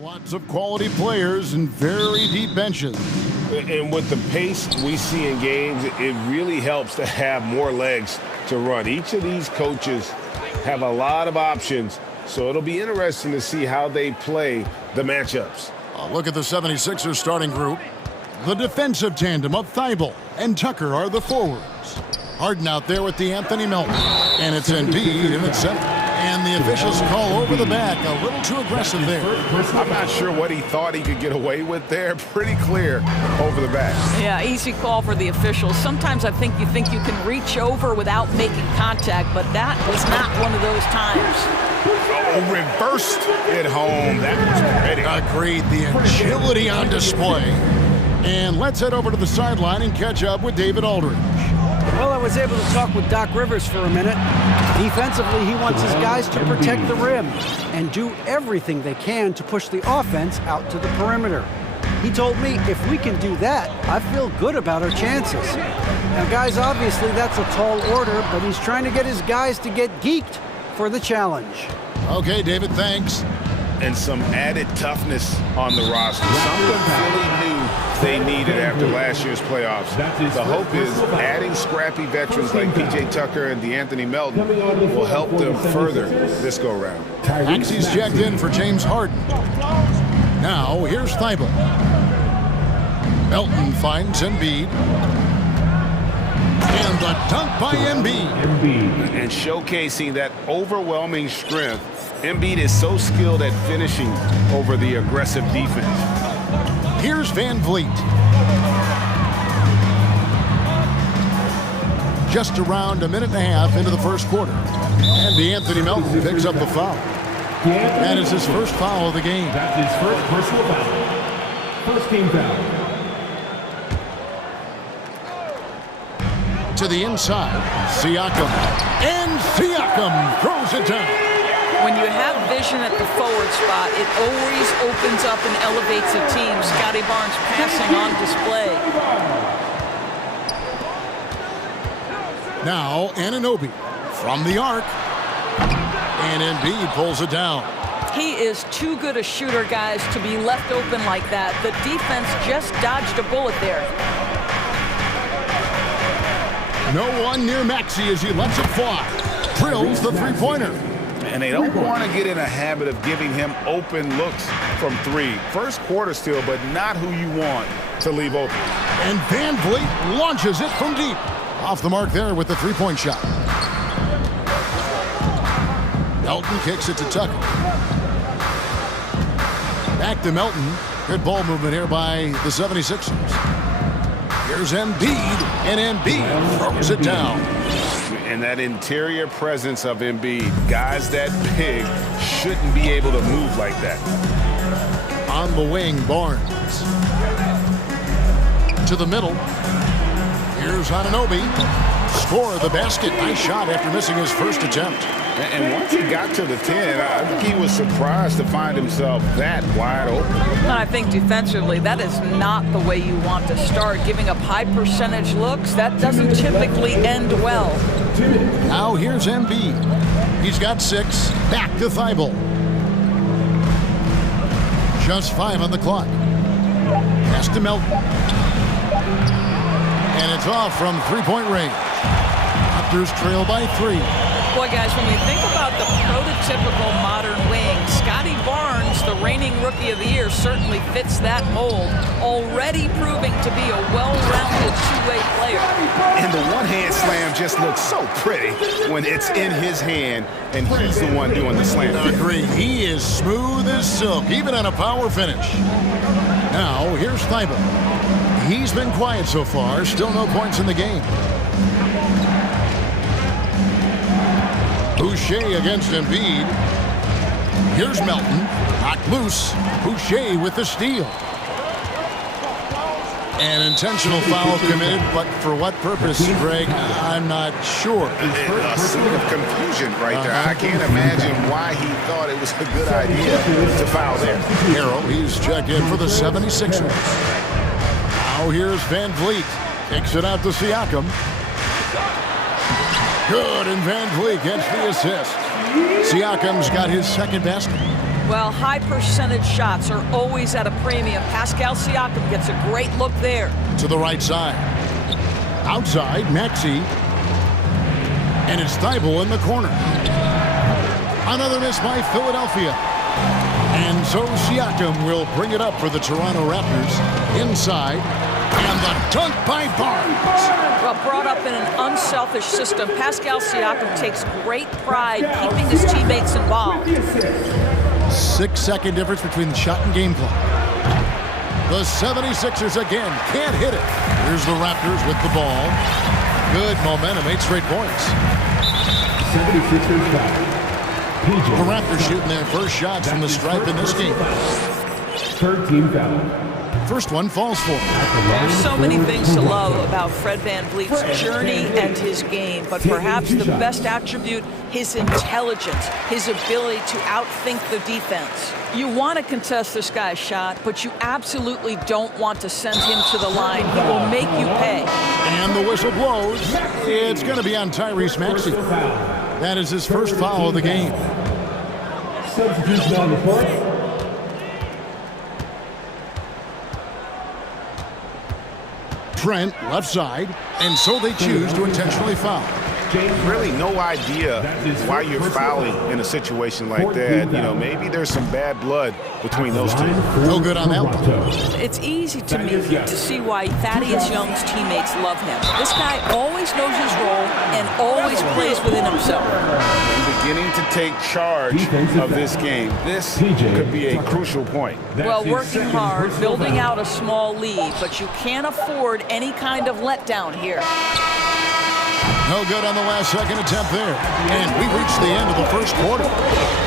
Lots of quality players and very deep benches. And with the pace we see in games, it really helps to have more legs to run. Each of these coaches have a lot of options, so it'll be interesting to see how they play the matchups. Look at the 76ers starting group. The defensive tandem of Thibault and Tucker are the forwards. Harden out there with the Anthony Melton. And it's Embiid in its center. And the officials call over the back. A little too aggressive there. I'm not sure what he thought he could get away with there. Pretty clear over the back. Yeah, easy call for the officials. Sometimes I think you can reach over without making contact, but that was not one of those times. Oh, reversed it home. That was pretty. Agreed. The agility on display. And let's head over to the sideline and catch up with David Aldridge. Well, I was able to talk with Doc Rivers for a minute. Defensively, he wants his guys to protect the rim and do everything they can to push the offense out to the perimeter. He told me if we can do that, I feel good about our chances. Now, guys, obviously that's a tall order, but he's trying to get his guys to get geeked for the challenge. Okay, David, thanks. And some added toughness on the roster. Something Philly knew they needed after last year's playoffs. The hope is adding scrappy veterans like P.J. Tucker and DeAnthony Melton will help them further this go-round. Maxey's checked in for James Harden. Now, here's Thibault. Melton finds Embiid. And the dunk by Embiid. And showcasing that overwhelming strength. Embiid is so skilled at finishing over the aggressive defense. Here's Van Vliet. Just around a minute and a half into the first quarter. And DeAnthony Melton picks up the foul. That is his first foul of the game. That's his first personal foul. First team foul. To the inside, Siakam. And Siakam throws it down. When you have vision at the forward spot, it always opens up and elevates a team. Scotty Barnes passing on display. Now, Anunoby from the arc. And Embiid pulls it down. He is too good a shooter, guys, to be left open like that. The defense just dodged a bullet there. No one near Maxey as he lets it fly. Drills the three-pointer. And they don't want to get in a habit of giving him open looks from three. First quarter still, but not who you want to leave open. And Van Vliet launches it from deep. Off the mark there with the three-point shot. Melton kicks it to Tucker. Back to Melton. Good ball movement here by the 76ers. Here's Embiid, and Embiid throws it down. And that interior presence of Embiid, guys that big shouldn't be able to move like that. On the wing, Barnes. To the middle. Here's Anunoby. Score the basket. Nice shot after missing his first attempt. And once he got to the 10, I think he was surprised to find himself that wide open. And I think defensively, that is not the way you want to start. Giving up high percentage looks, that doesn't typically end well. Now here's Embiid. He's got 6. Back to Thibault. Just 5 on the clock. Pass to Melton. And it's off from three-point range. Raptors trail by 3. Boy, guys, when you think about the prototypical modern wing, Scotty Barnes, the reigning Rookie of the Year, certainly fits that mold, already proving to be a well-rounded two-way player. And the one-hand slam just looks so pretty when it's in his hand and he's the one doing the slam. Agreed. He is smooth as silk, even on a power finish. Now, here's Thibault. He's been quiet so far. Still no points in the game. Boucher against Embiid. Here's Melton. Knocked loose. Boucher with the steal. An intentional foul committed, but for what purpose, Greg? I'm not sure. A scene of confusion right there. I can't imagine why he thought it was a good idea to foul there. Harrell, he's checked in for the 76ers. Now here's Van Vliet. Kicks it out to Siakam. Good, and Van Vliet gets the assist. Siakam's got his second basket. Well, high percentage shots are always at a premium. Pascal Siakam gets a great look there. To the right side. Outside, Maxey. And it's Thibault in the corner. Another miss by Philadelphia. And so Siakam will bring it up for the Toronto Raptors. Inside. And the dunk by Barnes. Well, brought up in an unselfish system, Pascal Siakam takes great pride keeping his teammates involved. 6-second difference between the shot and game clock. The 76ers again can't hit it. Here's the Raptors with the ball. Good momentum, 8 straight points. 76ers foul. The Raptors shooting their first shots from the stripe in this game. Third team foul. First one falls for him. There's so many things to love about Fred VanVleet's journey and his game, but perhaps the best attribute, his intelligence, his ability to outthink the defense. You want to contest this guy's shot, but you absolutely don't want to send him to the line. He will make you pay. And the whistle blows. It's going to be on Tyrese Maxey. That is his first foul of the game. Substitution on the court. Trent, left side, and so they choose to intentionally foul. Really no idea why you're fouling in a situation like that. You know, maybe there's some bad blood between those two. No good on that one. It's easy to me to see why Thaddeus Young's teammates love him. This guy always knows his role and always plays within himself. Beginning to take charge of this game. This could be a crucial point. Well, working hard, building out a small lead, but you can't afford any kind of letdown here. No good on the last second attempt there. And we reached the end of the first quarter.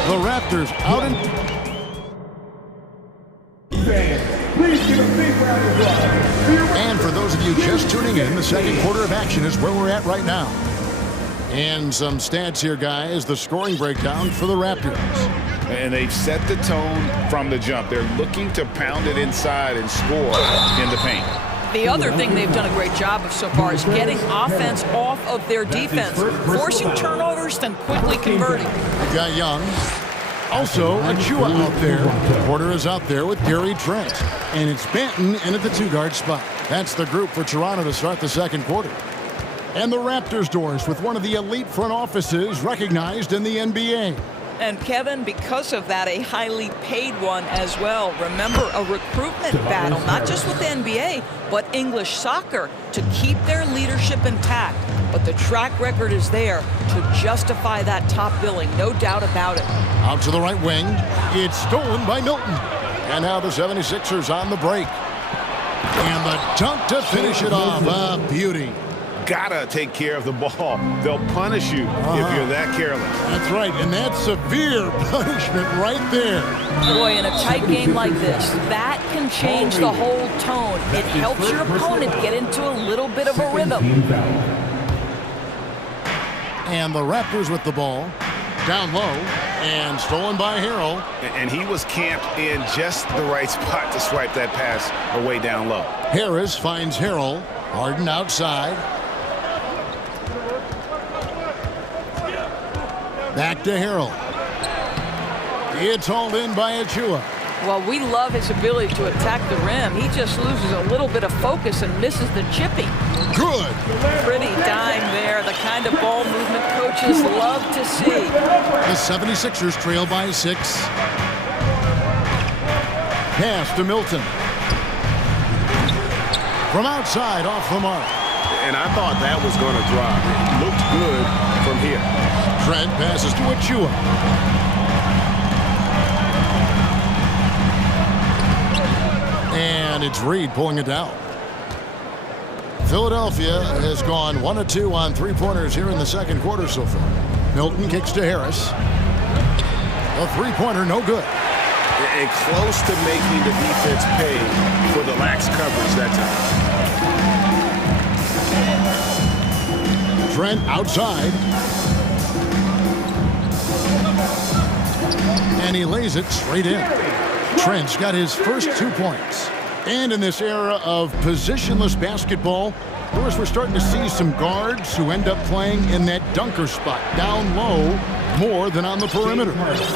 The Raptors out in... Please give a big round of applause. And for those of you just tuning in, the second quarter of action is where we're at right now. And some stats here, guys. The scoring breakdown for the Raptors. And they've set the tone from the jump. They're looking to pound it inside and score in the paint. The other thing they've done a great job of so far is getting offense off of their defense, forcing turnovers, then quickly converting. We got Young. Also, Achua out there. Porter is out there with Gary Trent. And it's Benton in at the two-guard spot. That's the group for Toronto to start the second quarter. And the Raptors doors with one of the elite front offices recognized in the NBA. And Kevin, because of that, a highly paid one as well. Remember, a recruitment battle, not just with the NBA, but English soccer, to keep their leadership intact. But the track record is there to justify that top billing, no doubt about it. Out to the right wing. It's stolen by Milton. And now the 76ers on the break. And the dunk to finish it off. A beauty. Gotta take care of the ball. They'll punish you if you're that careless. That's right, and that's severe punishment right there. Boy, in a tight game like this, that can change the whole tone. It helps your opponent get into a little bit of a rhythm. And the Raptors with the ball. Down low, and stolen by Harrell. And he was camped in just the right spot to swipe that pass away down low. Harris finds Harrell. Harden outside. Back to Harrell. It's hauled in by Achua. Well, we love his ability to attack the rim. He just loses a little bit of focus and misses the chippy. Good. Pretty dime there. The kind of ball movement coaches love to see. The 76ers trail by 6. Pass to Milton. From outside, off the mark. And I thought that was going to drop. It looked good from here. Trent passes to Achua. And it's Reed pulling it down. Philadelphia has gone 1 of 2 on three-pointers here in the second quarter so far. Milton kicks to Harris. A three-pointer, no good. And close to making the defense pay for the lax coverage that time. Trent outside. And he lays it straight in. Trent's got his first 2 points. And in this era of positionless basketball, we're starting to see some guards who end up playing in that dunker spot down low more than on the perimeter.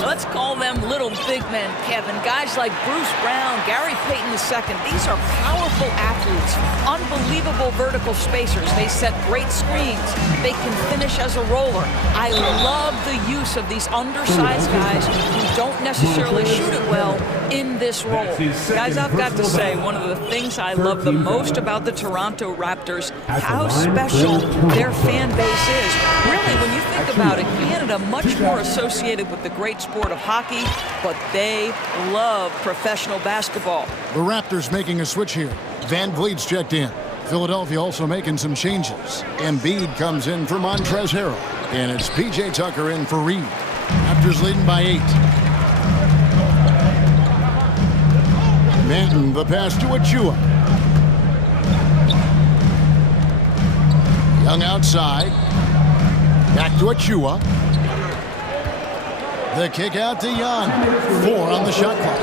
Let's call them little big men, Kevin. Guys like Bruce Brown, Gary Payton II. These are powerful athletes, unbelievable vertical spacers. They set great screens. They can finish as a roller. I love the use of these undersized guys who don't necessarily shoot it well in this role. Guys, I've got to say, one of the things I love the most about the Toronto Raptors, how special their fan base is. Really, when you think about it, Canada much more associated with the great sport of hockey, but they love professional basketball. The Raptors making a switch here. Van Vliet's checked in. Philadelphia also making some changes. Embiid comes in for Montrezl Harrell, and it's P.J. Tucker in for Reed. Raptors leading by 8. Manton, the pass to Achua. Young outside. Back to Achua. The kick out to Young. 4 on the shot clock.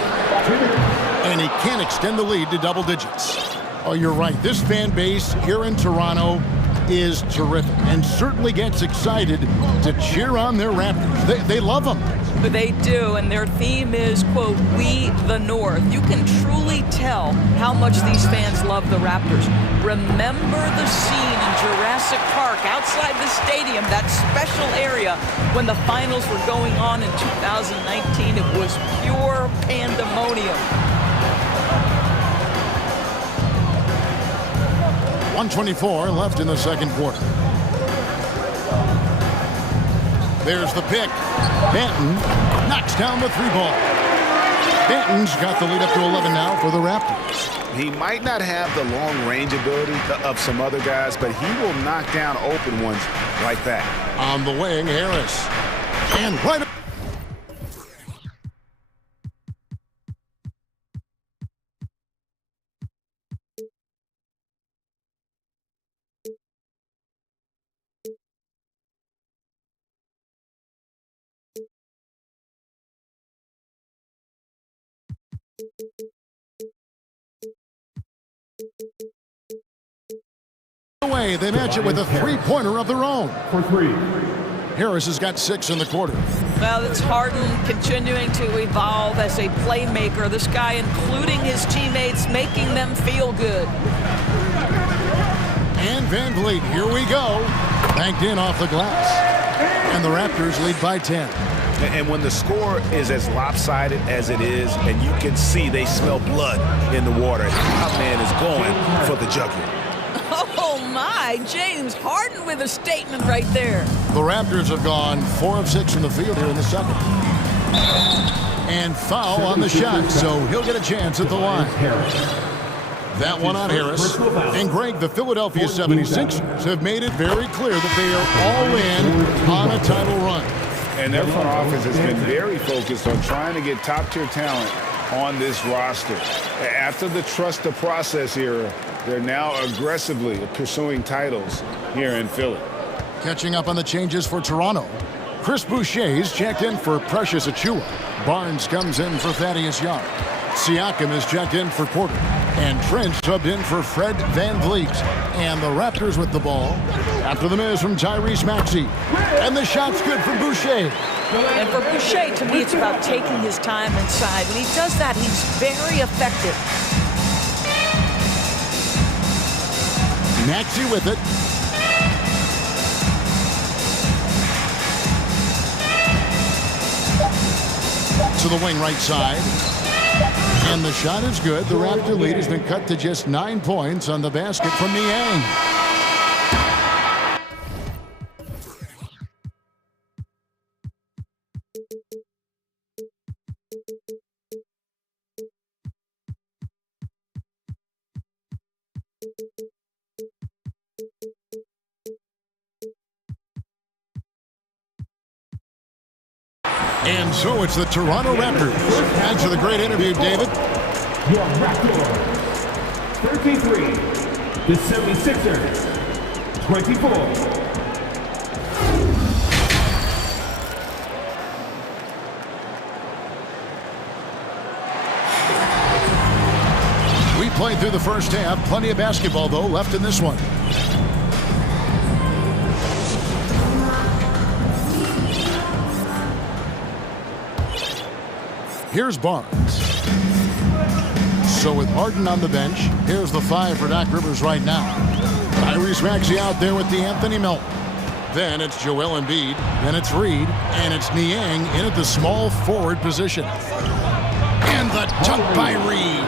And he can't extend the lead to double digits. Oh, you're right. This fan base here in Toronto is terrific and certainly gets excited to cheer on their Raptors. They love them. They do, and their theme is, quote, "We the North." You can truly tell how much these fans love the Raptors. Remember the scene in Jurassic Park outside the stadium, that special area when the finals were going on in 2019. It was pure pandemonium. 1:24 left in the second quarter. There's the pick. Banton knocks down the 3-ball. Banton's got the lead up to 11 now for the Raptors. He might not have the long-range ability of some other guys, but he will knock down open ones like that. On the wing, Harris. And right up. Away, they match it with a 3-pointer of their own. For 3. Harris has got 6 in the quarter. Well, it's Harden continuing to evolve as a playmaker. This guy, including his teammates, making them feel good. And Van Vliet, here we go. Banked in off the glass. And the Raptors lead by 10. And when the score is as lopsided as it is, and you can see they smell blood in the water, our man is going for the jugular. Oh my, James Harden with a statement right there. The Raptors have gone 4 of 6 from the field here in the second. And foul on the shot, so he'll get a chance at the line. That one on Harris. And Greg, the Philadelphia 76ers have made it very clear that they are all in on a title run. And their front office has been very focused on trying to get top-tier talent on this roster. After the trust the process era, they're now aggressively pursuing titles here in Philly. Catching up on the changes for Toronto. Chris Boucher's checked in for Precious Achua. Barnes comes in for Thaddeus Young. Siakam is checked in for Porter. And Trent subbed in for Fred Van Vliet. And the Raptors with the ball after the miss from Tyrese Maxey. And the shot's good for Boucher. And for Boucher, to me, it's about taking his time inside. When he does that, he's very effective. Maxey with it. To the wing right side. And the shot is good. The Raptor lead has been cut to just 9 points on the basket from Niang. And so it's the Toronto Raptors. Thanks for the great interview, David. Your Raptor, 33. The 76ers, 24. We played through the first half. Plenty of basketball, though, left in this one. Here's Barnes. So with Harden on the bench, here's the 5 for Doc Rivers right now. Tyrese Maxey out there with DeAnthony Melton. Then it's Joel Embiid, then it's Reed, and it's Niang in at the small forward position. And the dunk by Reed.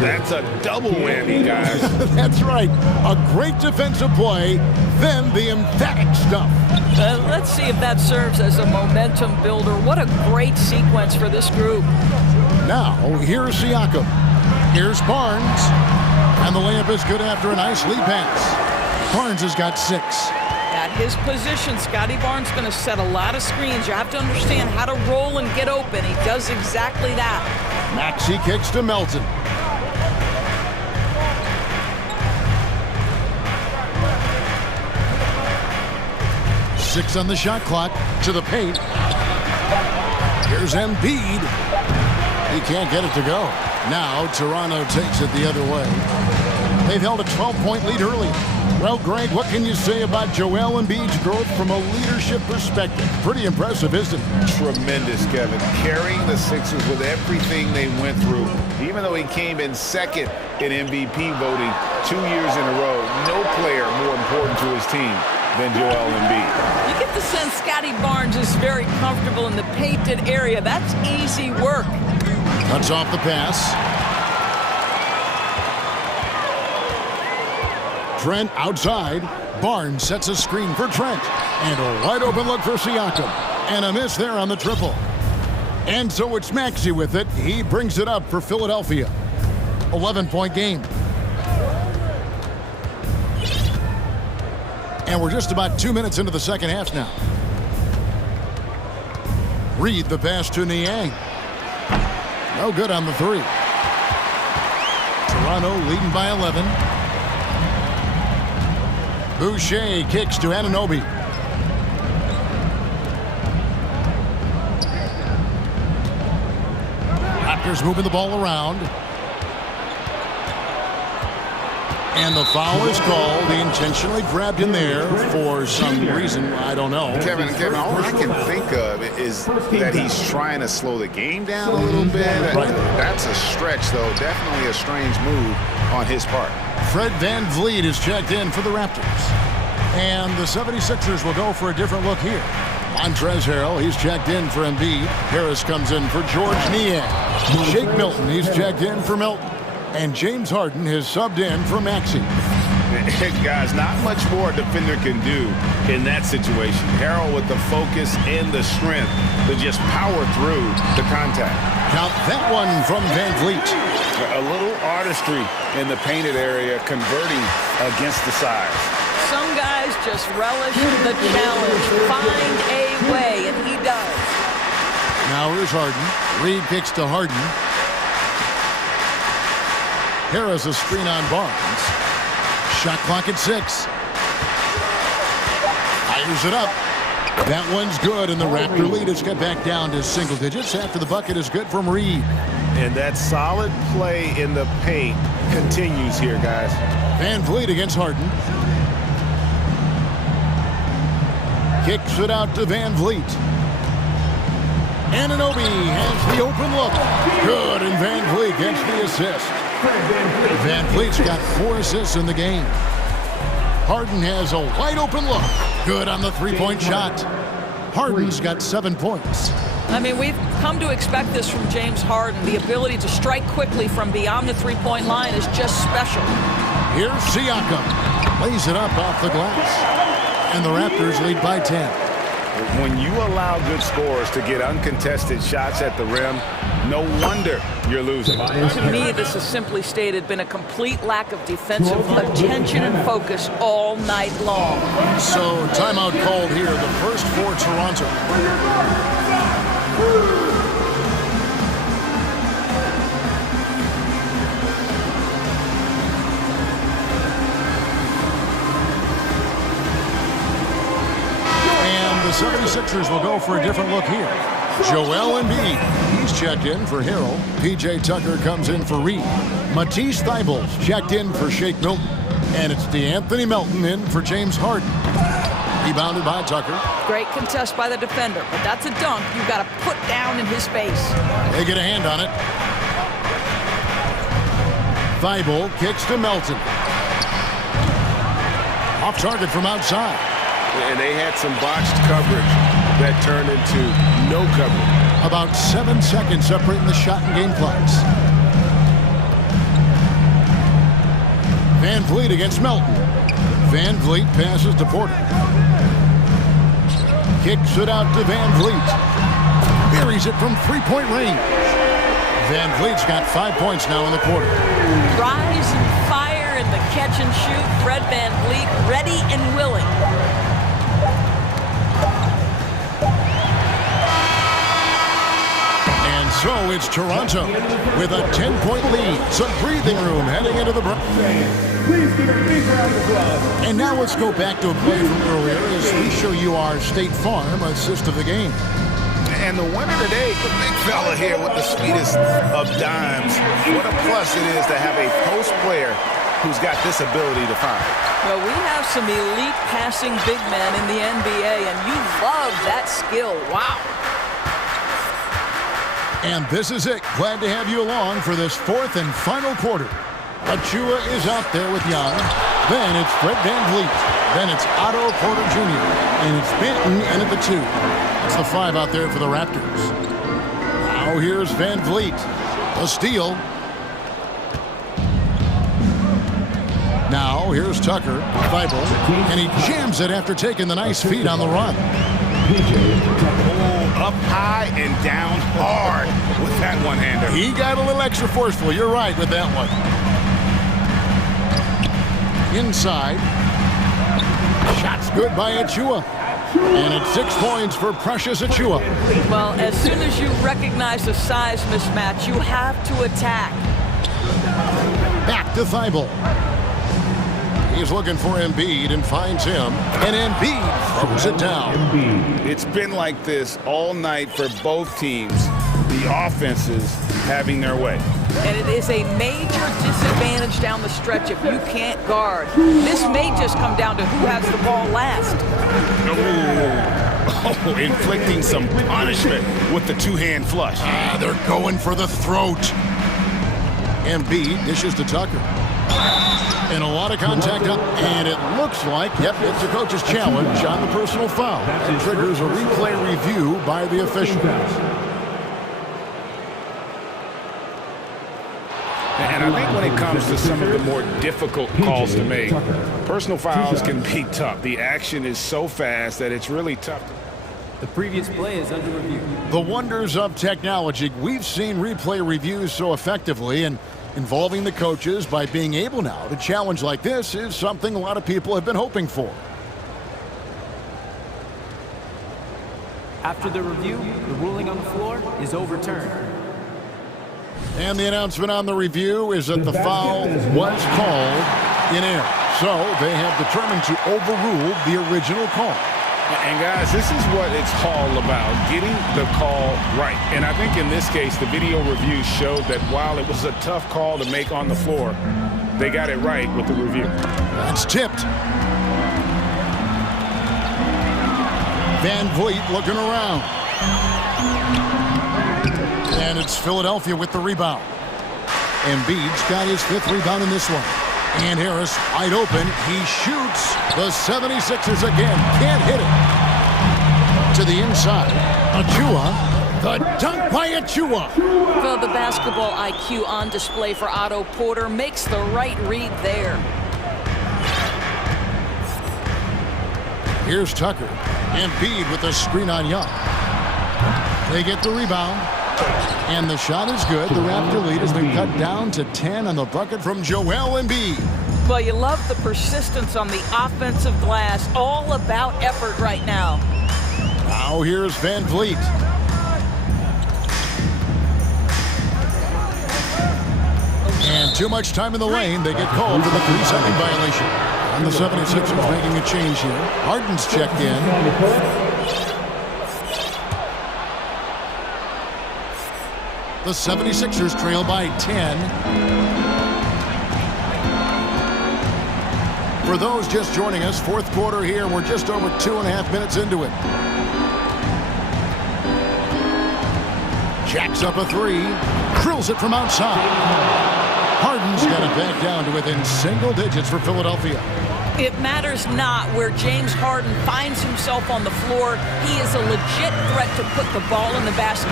That's a double whammy, guys. That's right. A great defensive play, then the emphatic stuff. Let's see if that serves as a momentum builder. What a great sequence for this group. Now, here's Siakam. Here's Barnes. And the layup is good after a nice lead pass. Barnes has got 6. At his position, Scotty Barnes going to set a lot of screens. You have to understand how to roll and get open. He does exactly that. Maxey kicks to Melton. Six on the shot clock, to the paint. Here's Embiid. He can't get it to go. Now Toronto takes it the other way. They've held a 12-point lead earlier. Well, Greg, what can you say about Joel Embiid's growth from a leadership perspective? Pretty impressive, isn't it? Tremendous, Kevin. Carrying the Sixers with everything they went through. Even though he came in second in MVP voting 2 years in a row, no player more important to his team than Joel Embiid. You get the sense Scotty Barnes is very comfortable in the painted area. That's easy work. Cuts off the pass. Trent outside. Barnes sets a screen for Trent. And a wide open look for Siakam. And a miss there on the triple. And so it's Maxey with it. He brings it up for Philadelphia. 11-point game. And we're just about 2 minutes into the second half now. Reed the pass to Niang. No good on the 3. Toronto leading by 11. Boucher kicks to Anunoby. Raptors moving the ball around. And the foul is called. He intentionally grabbed in there for some reason. I don't know. Kevin, all I can think of is that he's trying to slow the game down a little bit. Right. That's a stretch, though. Definitely a strange move on his part. Fred VanVleet is checked in for the Raptors. And the 76ers will go for a different look here. Montrezl Harrell, he's checked in for Embiid. Harris comes in for George Niang. Shake Milton, he's checked in for Milton. And James Harden has subbed in for Maxey. Guys, not much more a defender can do in that situation. Harrell with the focus and the strength to just power through the contact. Count that one from VanVleet. A little artistry in the painted area, converting against the size. Some guys just relish the challenge. Find a way, and he does. Now here's Harden. Reed kicks to Harden. Harris a screen on Barnes. Shot clock at 6. Fires it up. That one's good, and the Raptor lead has got back down to single digits after the bucket is good from Reed. And that solid play in the paint continues here, guys. VanVleet against Harden. Kicks it out to VanVleet. Anunoby has the open look. Good, and VanVleet gets the assist. VanVleet's got 4 assists in the game. Harden has a wide open look. Good on the three-point shot. Harden's got 7 points. I mean, we've come to expect this from James Harden. The ability to strike quickly from beyond the three-point line is just special. Here's Siakam. Lays it up off the glass. And the Raptors lead by 10. When you allow good scorers to get uncontested shots at the rim, no wonder you're losing. To me, this has simply stated been a complete lack of defensive attention and focus all night long. So timeout called here, the first for Toronto. The 76ers will go for a different look here. Joel Embiid, he's checked in for Harrell. PJ Tucker comes in for Reed. Matisse Thybulle's checked in for Shake Milton. And it's DeAnthony Melton in for James Harden. Rebounded by Tucker. Great contest by the defender, but that's a dunk you've got to put down in his face. They get a hand on it. Thibault kicks to Melton. Off target from outside. And they had some botched coverage that turned into no coverage. About 7 seconds separating the shot and game clocks. Van Vliet against Melton. Van Vliet passes to Porter. Kicks it out to Van Vliet. Buries it from three-point range. Van Vliet's got 5 points now in the quarter. Rise and fire in the catch and shoot. Fred Van Vliet ready and willing. And so it's Toronto with a 10-point lead. Some breathing room heading into the break. Please give a big round of applause. And now let's go back to a play from earlier as we show you our State Farm assist of the game. And the winner today, the big fella here with the sweetest of dimes. What a plus it is to have a post player who's got this ability to find. Well, we have some elite passing big men in the NBA, and you love that skill. Wow. And this is it. Glad to have you along for this fourth and final quarter. Achua is out there with Young. Then it's Fred Van Vliet. Then it's Otto Porter Jr. And it's Benton in at the 2. That's the 5 out there for the Raptors. Now here's Van Vliet. A steal. Now here's Tucker. Thibault. And he jams it after taking the nice feed on the run. Up high and down hard with that one-hander. He got a little extra forceful. You're right with that one. Inside. Shot's good by Achua. And it's 6 points for Precious Achua. Well, as soon as you recognize the size mismatch, you have to attack. Back to Thibault. He's looking for Embiid and finds him. And Embiid throws it down. It's been like this all night for both teams. The offenses having their way. And it is a major disadvantage down the stretch if you can't guard. This may just come down to who has the ball last. Oh, inflicting some punishment with the two-hand flush. They're going for the throat. Embiid dishes to Tucker. And a lot of contact up, and it looks like, yep, it's a coach's challenge on the personal foul. That triggers a replay review by the official. And I think when it comes to some of the more difficult calls to make, personal fouls can be tough. The action is so fast that it's really tough. The previous play is under review. The wonders of technology. We've seen replay reviews so effectively, and involving the coaches by being able now to challenge like this is something a lot of people have been hoping for. After the review, the ruling on the floor is overturned. And the announcement on the review is that the foul was called in error. So they have determined to overrule the original call. And guys, this is what it's all about, getting the call right. And I think in this case, the video review showed that while it was a tough call to make on the floor, they got it right with the review. That's tipped. Van Vliet looking around. And it's Philadelphia with the rebound. Embiid's got his 5th rebound in this one. And Harris wide open. He shoots. The 76ers again. Can't hit it. To the inside. Achua. The dunk by Achua. Well, the basketball IQ on display for Otto Porter makes the right read there. Here's Tucker. Embiid with a screen on Young. They get the rebound. And the shot is good. The Raptor lead has been cut down to 10 on the bucket from Joel Embiid. Well, you love the persistence on the offensive glass. All about effort right now. Now here's Van Vliet. And too much time in the lane. They get called for the 3-second violation. And the 76ers making a change here. Harden's checked in. The 76ers trail by 10. For those just joining us, fourth quarter here. We're just over 2.5 minutes into it. Jacks up a three. Drills it from outside. Harden's got it back down to within single digits for Philadelphia. It matters not where James Harden finds himself on the floor. He is a legit threat to put the ball in the basket.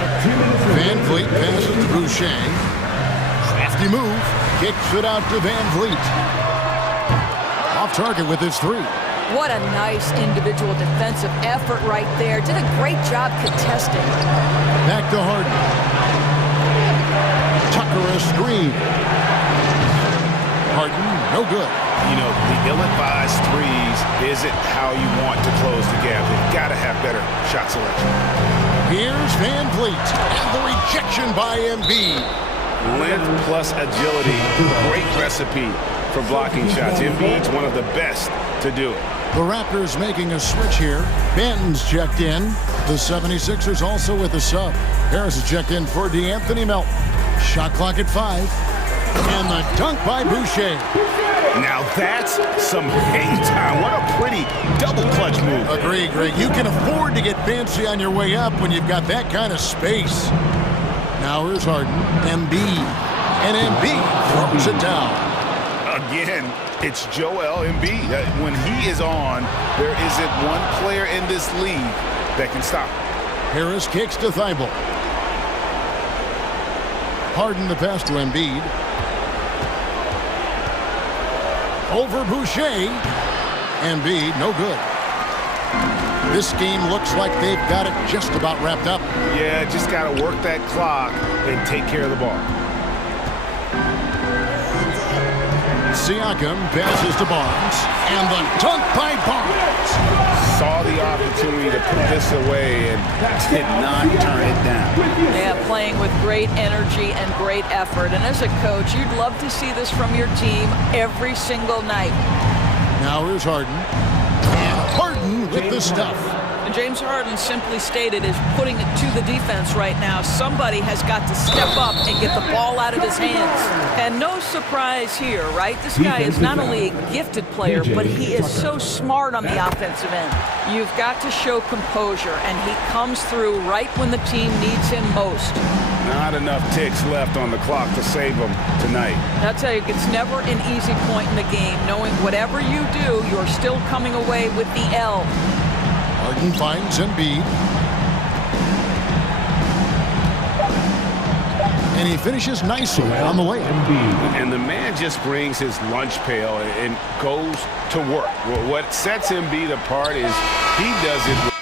Van Vliet passes to Boucher. Crafty move. Kicks it out to Van Vliet. Off target with his three. What a nice individual defensive effort right there. Did a great job contesting. Back to Harden. Tucker a screen. Harden, no good. You know, the ill-advised threes isn't how you want to close the gap. You've got to have better shot selection. Here's Van Vliet, and the rejection by Embiid. Length plus agility, great recipe for blocking shots. Embiid's one of the best to do it. The Raptors making a switch here. Benton's checked in. The 76ers also with a sub. Harris is checked in for DeAnthony Melton. Shot clock at 5. And the dunk by Boucher. Now that's some hang time. What a pretty double clutch move. Agree, Greg. You can afford to get fancy on your way up when you've got that kind of space. Now here's Harden. Embiid. And Embiid throws it down. Again, it's Joel Embiid. When he is on, there isn't one player in this league that can stop him. Harris kicks to Thibault. Harden the pass to Embiid. Over Boucher. Embiid, no good. This game looks like they've got it just about wrapped up. Yeah, just got to work that clock and take care of the ball. Siakam passes to Barnes, and the dunk by Barnes. Saw the opportunity to put this away and did not turn it down. Yeah, playing with great energy and great effort. And as a coach, you'd love to see this from your team every single night. Now here's Harden. And Harden with the stuff. And James Harden simply stated is putting it to the defense right now. Somebody has got to step up and get the ball out of his hands. And no surprise here, right? This guy is not only a gifted player, but he is so smart on the offensive end. You've got to show composure, and he comes through right when the team needs him most. Not enough ticks left on the clock to save him tonight. I'll tell you, it's never an easy point in the game, knowing whatever you do, you're still coming away with the L. Harden finds Embiid. And he finishes nicely on the way. And the man just brings his lunch pail and goes to work. What sets Embiid apart is he does it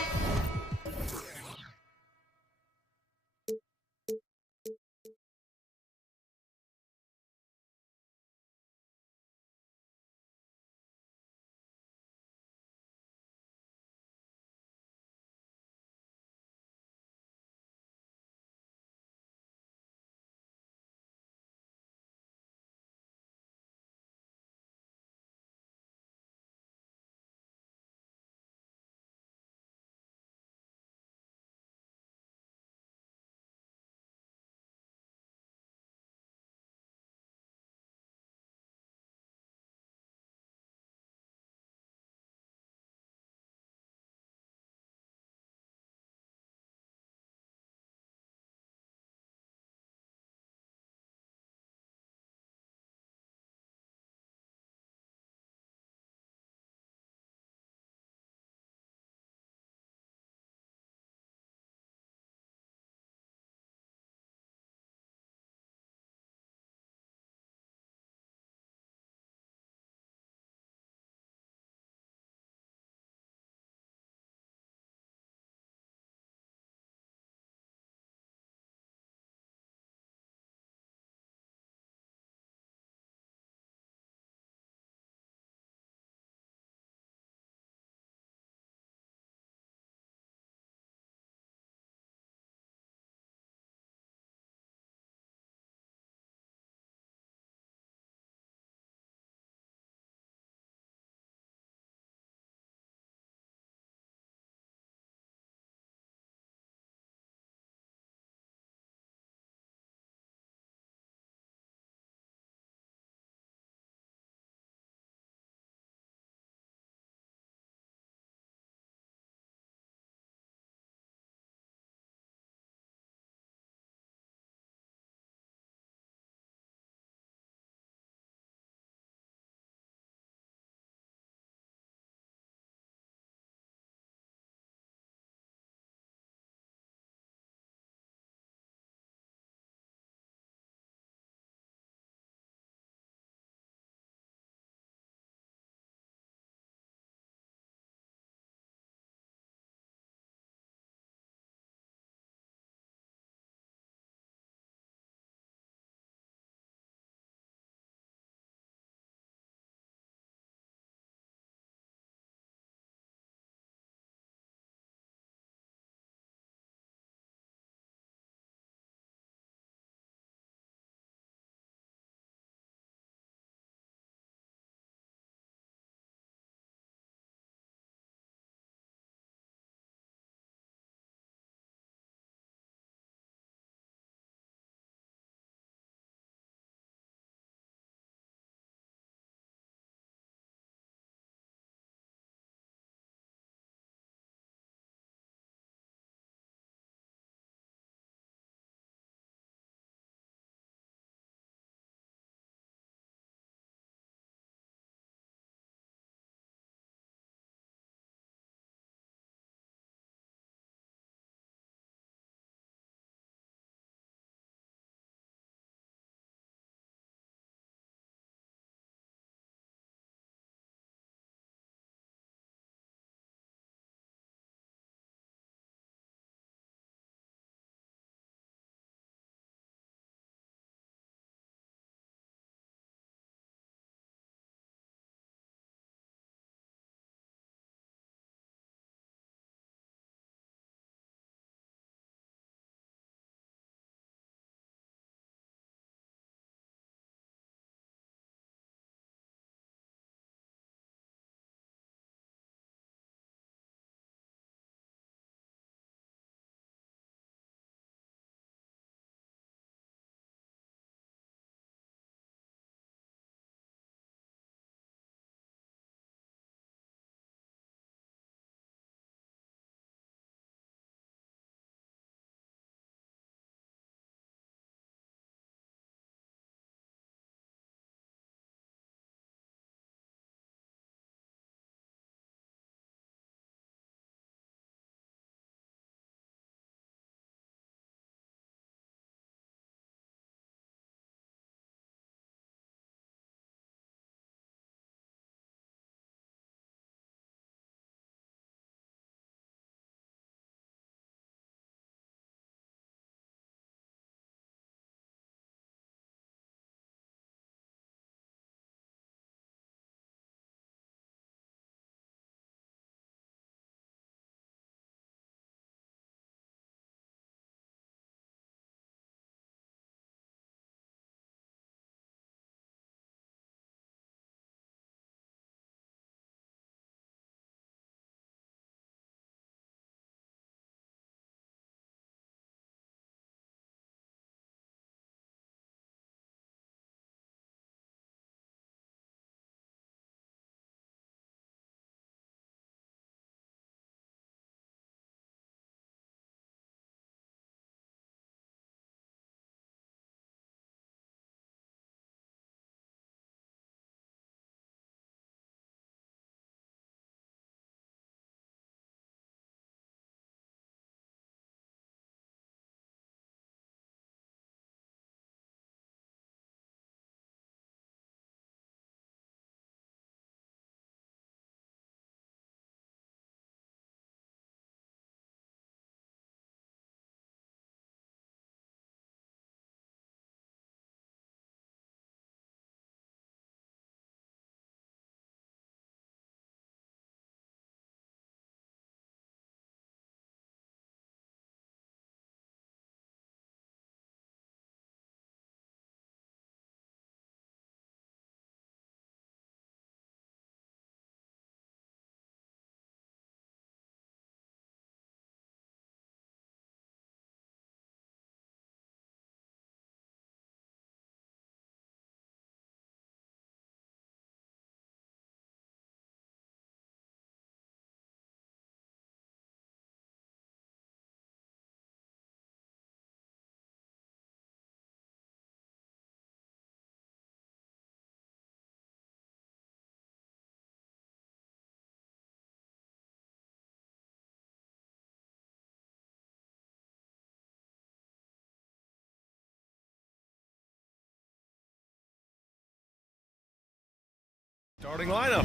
Starting lineup.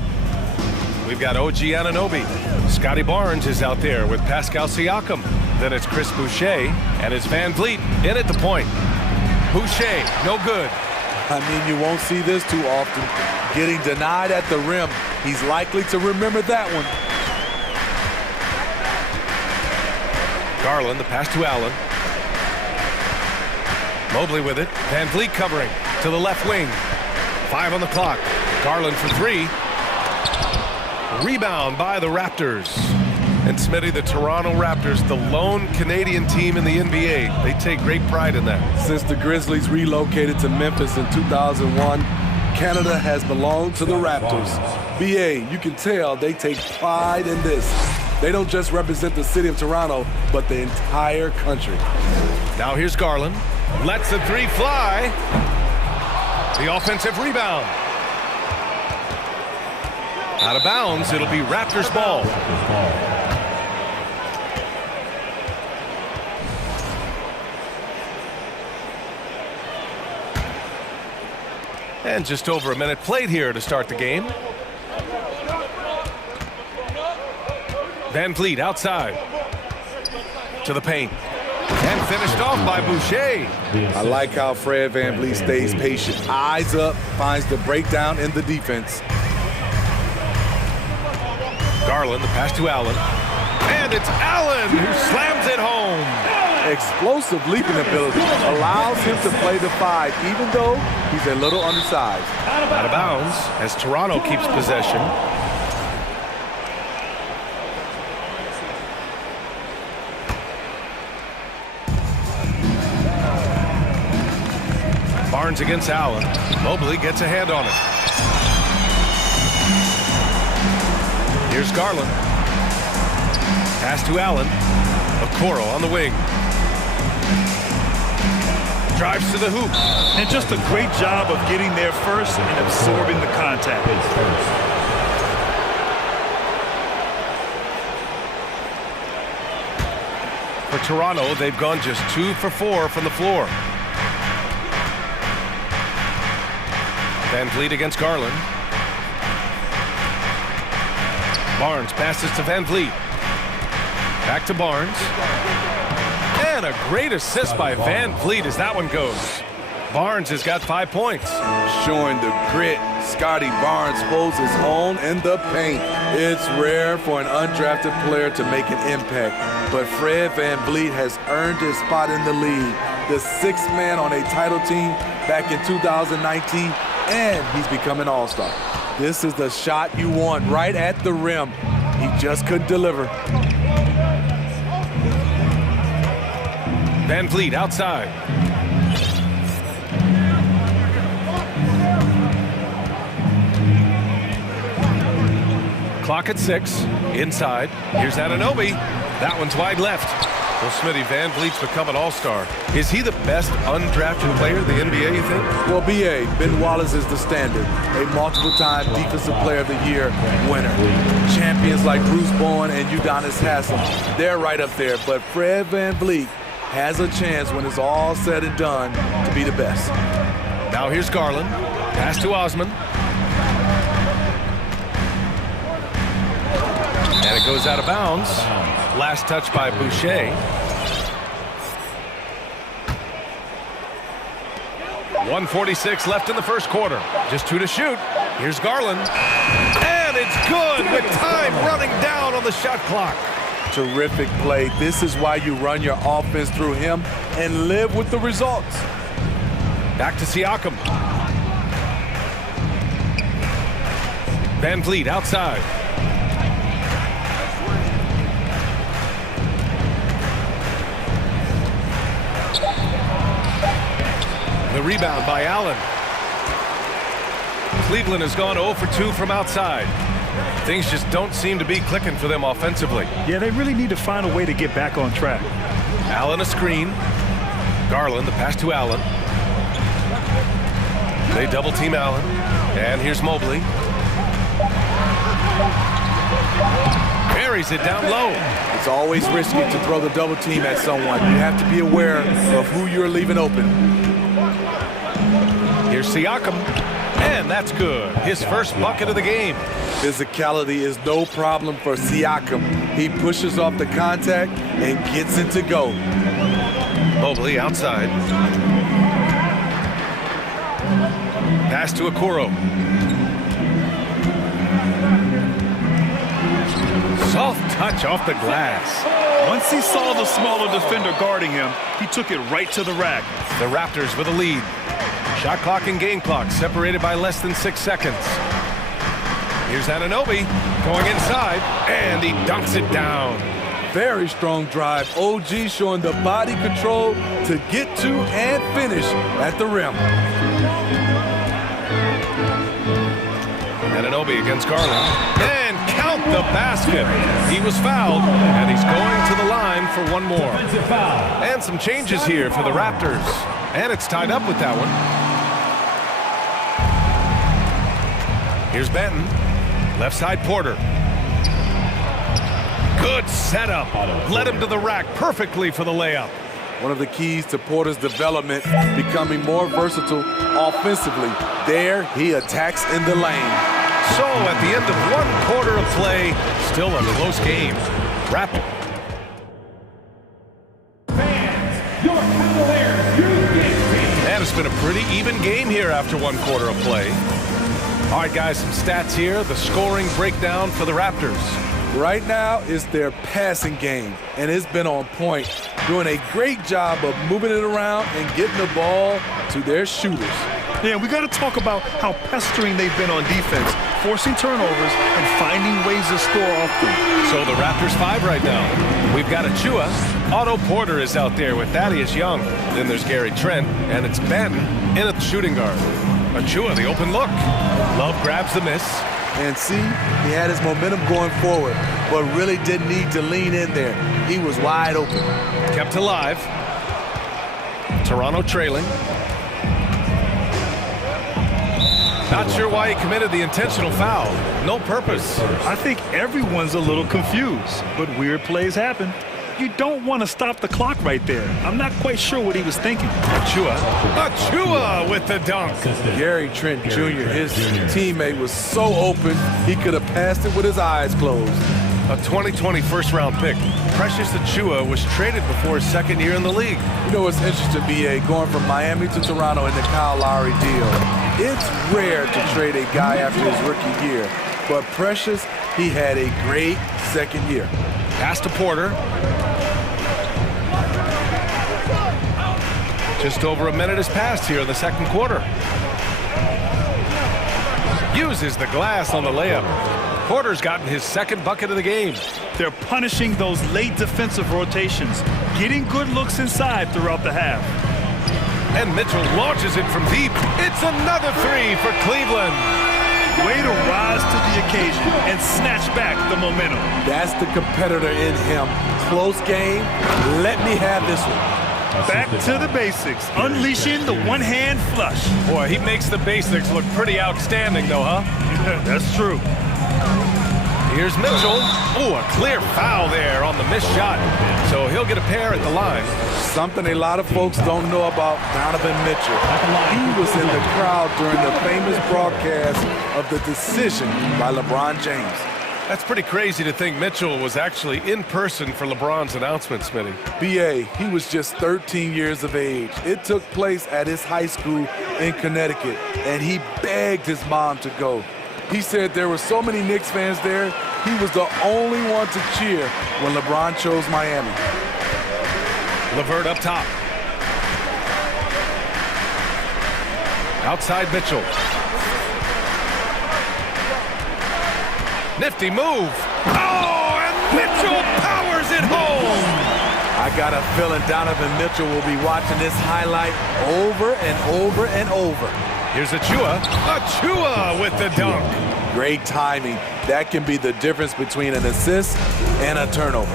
We've got OG Anunoby. Scotty Barnes is out there with Pascal Siakam. Then it's Chris Boucher, and it's Van Vliet in at the point. Boucher, no good. I mean, you won't see this too often. Getting denied at the rim. He's likely to remember that one. Garland, the pass to Allen. Mobley with it. Van Vliet covering to the left wing. 5 on the clock. Garland for 3. Rebound by the Raptors. And Smitty, the Toronto Raptors, the lone Canadian team in the NBA. They take great pride in that. Since the Grizzlies relocated to Memphis in 2001, Canada has belonged to the Raptors. BA, you can tell they take pride in this. They don't just represent the city of Toronto, but the entire country. Now here's Garland. Lets the 3 fly. The offensive rebound. Out of bounds, it'll be Raptors ball. And just over a minute played here to start the game. Van Vliet outside. To the paint. And finished off by Boucher. I like how Fred Van Vliet stays patient. Eyes up, finds the breakdown in the defense. Garland, the pass to Allen. And it's Allen who slams it home. Explosive leaping ability allows him to play the 5, even though he's a little undersized. Out of bounds as Toronto keeps possession. Barnes against Allen. Mobley gets a hand on it. Here's Garland. Pass to Allen. Okoro on the wing. Drives to the hoop. And just a great job of getting there first and absorbing the contact. For Toronto, they've gone just 2 for 4 from the floor. Van Vliet against Garland. Barnes passes to Van Vliet. Back to Barnes. And a great assist by Van Vliet as that one goes. Barnes has got 5 points. Showing the grit, Scotty Barnes holds his own in the paint. It's rare for an undrafted player to make an impact, but Fred Van Vliet has earned his spot in the league. The 6th man on a title team back in 2019, and he's become an all-star. This is the shot you want right at the rim. He just couldn't deliver. Van Vliet outside. Clock at 6. Inside. Here's Anunoby. That one's wide left. Well, Smitty, Van Vliet's become an all-star. Is he the best undrafted player in the NBA, you think? Well, B.A., Ben Wallace is the standard. A multiple-time Defensive Player of the Year winner. Champions like Bruce Bowen and Udonis Haslem, they're right up there. But Fred Van Vliet has a chance when it's all said and done to be the best. Now here's Garland. Pass to Osman. And it goes out of bounds. Last touch by Boucher. 1:46 left in the first quarter. Just 2 to shoot. Here's Garland. And it's good with time running down on the shot clock. Terrific play. This is why you run your offense through him and live with the results. Back to Siakam. Van Vliet outside. The rebound by Allen. Cleveland has gone 0 for 2 from outside. Things just don't seem to be clicking for them offensively. Yeah, they really need to find a way to get back on track. Allen a screen. Garland, the pass to Allen. They double team Allen. And here's Mobley. Buries it down low. It's always risky to throw the double team at someone. You have to be aware of who you're leaving open. Here's Siakam. And that's good. His first bucket of the game. Physicality is no problem for Siakam. He pushes off the contact and gets it to go. Mobley outside. Pass to Okoro. Soft touch off the glass. Once he saw the smaller defender guarding him, he took it right to the rack. The Raptors with a lead. Shot clock and game clock separated by less than 6 seconds. Here's Anunoby going inside, and he dunks it down. Very strong drive. OG showing the body control to get to and finish at the rim. Anunoby against Garland. And count the basket. He was fouled, and he's going to the line for one more. And some changes here for the Raptors. And it's tied up with that one. Here's Benton. Left side Porter. Good setup. Led him to the rack perfectly for the layup. One of the keys to Porter's development, becoming more versatile offensively. There, he attacks in the lane. So at the end of one quarter of play, still a close game. Raptor. And it's been a pretty even game here after one quarter of play. All right, guys, some stats here. The scoring breakdown for the Raptors. Right now is their passing game, and it's been on point, doing a great job of moving it around and getting the ball to their shooters. Yeah, we got to talk about how pestering they've been on defense, forcing turnovers and finding ways to score off them. So the Raptors 5 right now. We've got Achua. Otto Porter is out there with Thaddeus Young. Then there's Gary Trent, and it's Ben in at the shooting guard. Achua, the open look. Love grabs the miss. And see, he had his momentum going forward, but really didn't need to lean in there. He was wide open. Kept alive. Toronto trailing. Not sure why he committed the intentional foul. No purpose. I think everyone's a little confused, but weird plays happen. You don't want to stop the clock right there. I'm not quite sure what he was thinking. Achua with the dunk. Gary Trent Jr., his teammate, was so open, he could have passed it with his eyes closed. A 2020 first-round pick. Precious Achua was traded before his second year in the league. You know, it's interesting, B.A., going from Miami to Toronto in the Kyle Lowry deal. It's rare to trade a guy after his rookie year, but Precious, he had a great second year. Pass to Porter. Just over a minute has passed here in the second quarter. Uses the glass on the layup. Porter's gotten his second bucket of the game. They're punishing those late defensive rotations, getting good looks inside throughout the half. And Mitchell launches it from deep. It's another three for Cleveland. Way to rise to the occasion and snatch back the momentum. That's the competitor in him. Close game. Let me have this one. Back to the basics, unleashing the one-hand flush. Boy, he makes the basics look pretty outstanding, though, huh? That's true. Here's Mitchell. Oh, a clear foul there on the missed shot. So he'll get a pair at the line. Something a lot of folks don't know about Donovan Mitchell. He was in the crowd during the famous broadcast of the decision by LeBron James. That's pretty crazy to think Mitchell was actually in person for LeBron's announcement, Smitty. B.A., he was just 13 years of age. It took place at his high school in Connecticut, and he begged his mom to go. He said there were so many Knicks fans there, he was the only one to cheer when LeBron chose Miami. LeVert up top. Outside Mitchell. Nifty move. Oh, and Mitchell powers it home. I got a feeling Donovan Mitchell will be watching this highlight over and over and over. Here's Achua. Achua with the dunk. Great timing. That can be the difference between an assist and a turnover.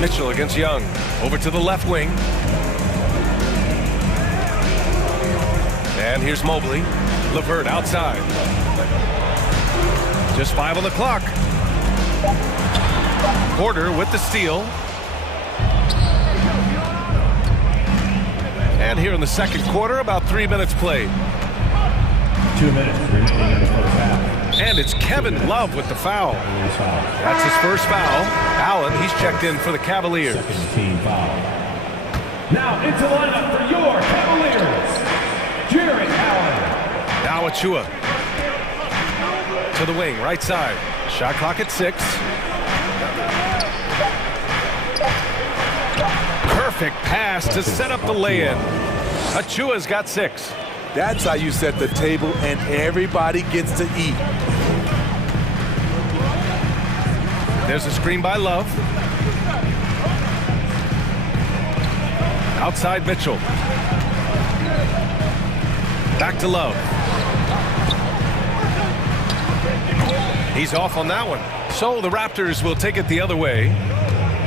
Mitchell against Young. Over to the left wing. And here's Mobley. LeVert outside. Just 5 on the clock. Porter with the steal. And And here in the second quarter, about 3 minutes played. 2 minutes remaining in the first half. And it's Kevin Love with the foul. That's his first foul. Allen, he's checked in for the Cavaliers. Second team foul. Now into lineup for your Cavaliers, Jarrett Allen. Now Achua to the wing, right side. Shot clock at 6. Perfect pass to set up the lay-in. Achua's got 6. That's how you set the table and everybody gets to eat. There's a screen by Love. Outside Mitchell. Back to Love. He's off on that one. So the Raptors will take it the other way.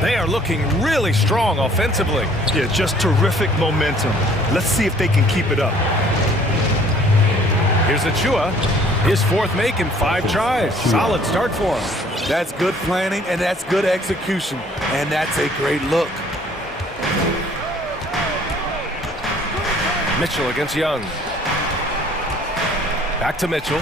They are looking really strong offensively. Yeah, just terrific momentum. Let's see if they can keep it up. Here's Achua, his fourth make in 5 tries. Solid start for him. That's good planning, and that's good execution. And that's a great look. Mitchell against Young. Back to Mitchell.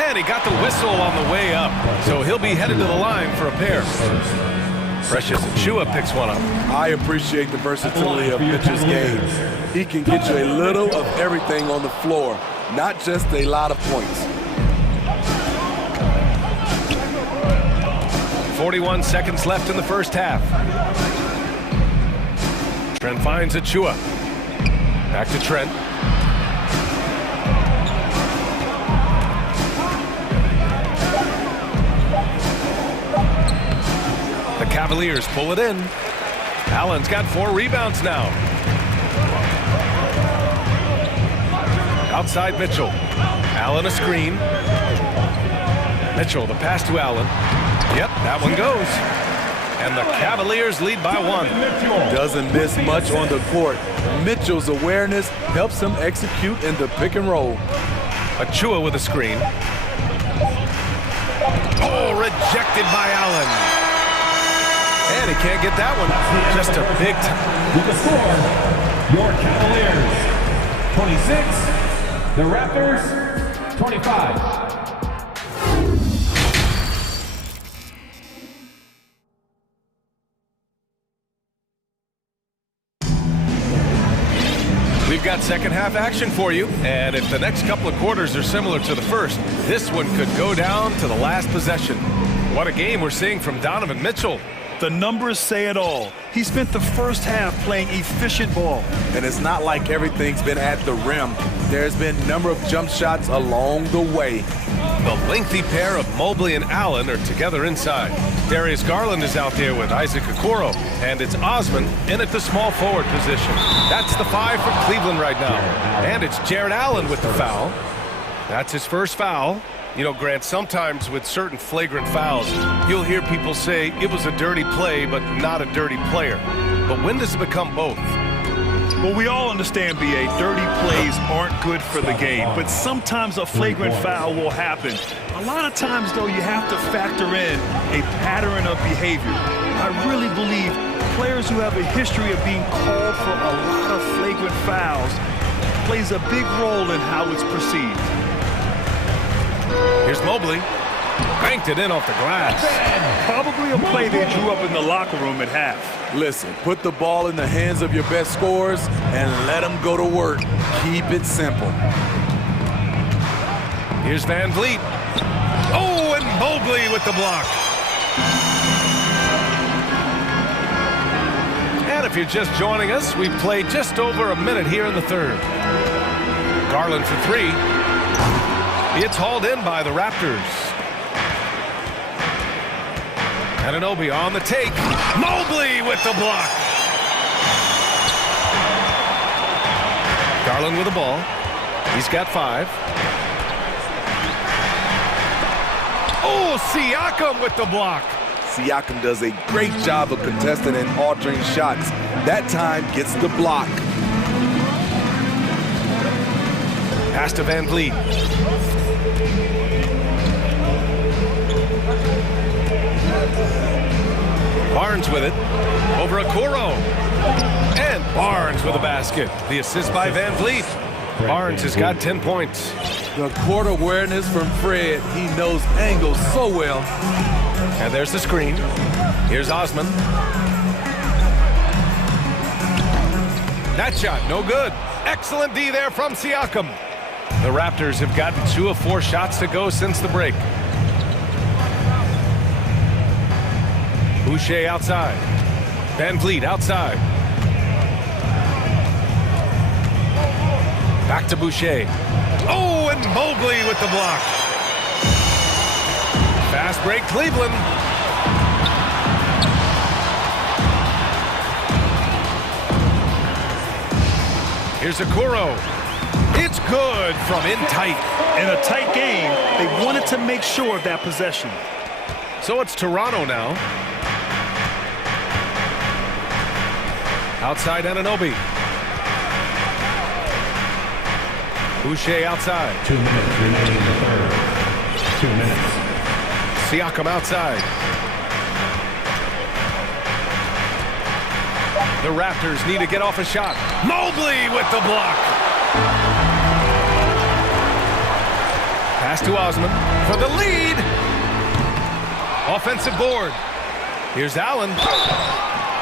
And he got the whistle on the way up. So he'll be headed to the line for a pair. Precious Achua picks one up. I appreciate the versatility of Mitchell's game. He can get you a little of everything on the floor, not just a lot of points. 41 seconds left in the first half. Trent finds Achua. Back to Trent. The Cavaliers pull it in. Allen's got 4 rebounds now. Outside Mitchell. Allen a screen. Mitchell, the pass to Allen. Yep, that one goes. And the Cavaliers lead by 1. Doesn't miss much on the court. Mitchell's awareness helps him execute in the pick and roll. Achua with a screen. Oh, rejected by Allen. And he can't get that one. Just a big time. With the score, your Cavaliers 26, the Raptors 25. We've got second half action for you, and if the next couple of quarters are similar to the first, this one could go down to the last possession. What a game we're seeing from Donovan Mitchell. The numbers say it all. He spent the first half playing efficient ball. And it's not like everything's been at the rim. There's been a number of jump shots along the way. The lengthy pair of Mobley and Allen are together inside. Darius Garland is out there with Isaac Okoro, and it's Osman in at the small forward position. That's the 5 for Cleveland right now. And it's Jarrett Allen with the foul. That's his first foul. You know, Grant, sometimes with certain flagrant fouls, you'll hear people say it was a dirty play, but not a dirty player. But when does it become both? Well, we all understand, B.A., dirty plays aren't good for the game, but sometimes a flagrant foul will happen. A lot of times, though, you have to factor in a pattern of behavior. I really believe players who have a history of being called for a lot of flagrant fouls plays a big role in how it's perceived. Here's Mobley. Banked it in off the glass. Probably a play they drew up in the locker room at half. Listen, put the ball in the hands of your best scorers and let them go to work. Keep it simple. Here's Van Vliet. Oh, and Mobley with the block. And if you're just joining us, we've played just over a minute here in the third. Garland for 3. It's hauled in by the Raptors. Anunoby on the take. Mobley with the block. Garland with the ball. He's got 5. Oh, Siakam with the block. Siakam does a great job of contesting and altering shots. That time gets the block. Pass to Van Vliet. Barnes with it. Over Okoro. And Barnes with a basket. The assist by Van Vliet. Barnes has got 10 points. The court awareness from Fred. He knows angles so well. And there's the screen. Here's Osman. That shot, no good. Excellent D there from Siakam. The Raptors have gotten 2 of 4 shots to go since the break. Boucher outside. Van Vliet outside. Back to Boucher. Oh, and Mobley with the block. Fast break, Cleveland. Here's Okoro. It's good from in tight. In a tight game, they wanted to make sure of that possession. So it's Toronto now. Outside Anunoby. Boucher outside. 2 minutes remaining in the third. 2 minutes. Siakam outside. The Raptors need to get off a shot. Mobley with the block. Pass to Osman for the lead. Offensive board. Here's Allen.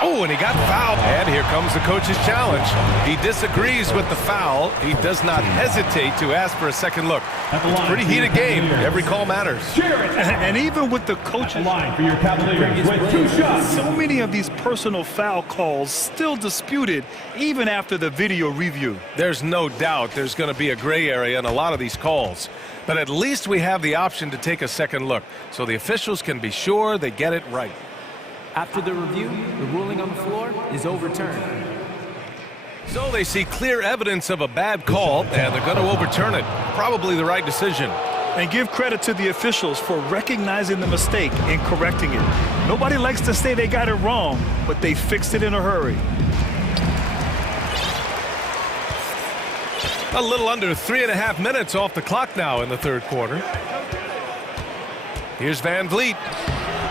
Oh, and he got fouled. And here comes the coach's challenge. He disagrees with the foul. He does not hesitate to ask for a second look. It's a pretty heated game. Every call matters. And even with the coach's line for your Cavaliers with 2 shots. So many of these personal foul calls still disputed even after the video review. There's no doubt there's going to be a gray area in a lot of these calls. But at least we have the option to take a second look, so the officials can be sure they get it right. After the review, the ruling on the floor is overturned. So they see clear evidence of a bad call, and they're going to overturn it. Probably the right decision. And give credit to the officials for recognizing the mistake and correcting it. Nobody likes to say they got it wrong, but they fixed it in a hurry. A little under 3.5 minutes off the clock now in the third quarter. Here's Van Vliet.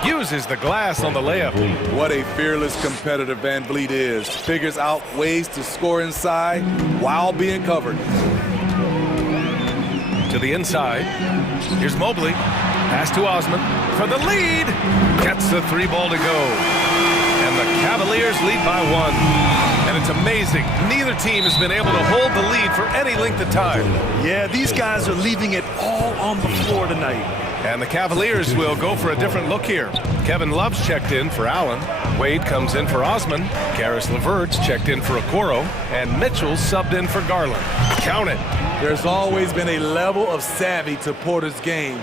Uses the glass on the layup. What a fearless competitor Van Vliet is. Figures out ways to score inside while being covered. To the inside. Here's Mobley. Pass to Osman for the lead. Gets the 3 ball to go. And the Cavaliers lead by 1. And it's amazing. Neither team has been able to hold the lead for any length of time. Yeah, these guys are leaving it all on the floor tonight. And the Cavaliers will go for a different look here. Kevin Love's checked in for Allen. Wade comes in for Osman. Karis LeVert's checked in for Okoro. And Mitchell's subbed in for Garland. Count it. There's always been a level of savvy to Porter's game.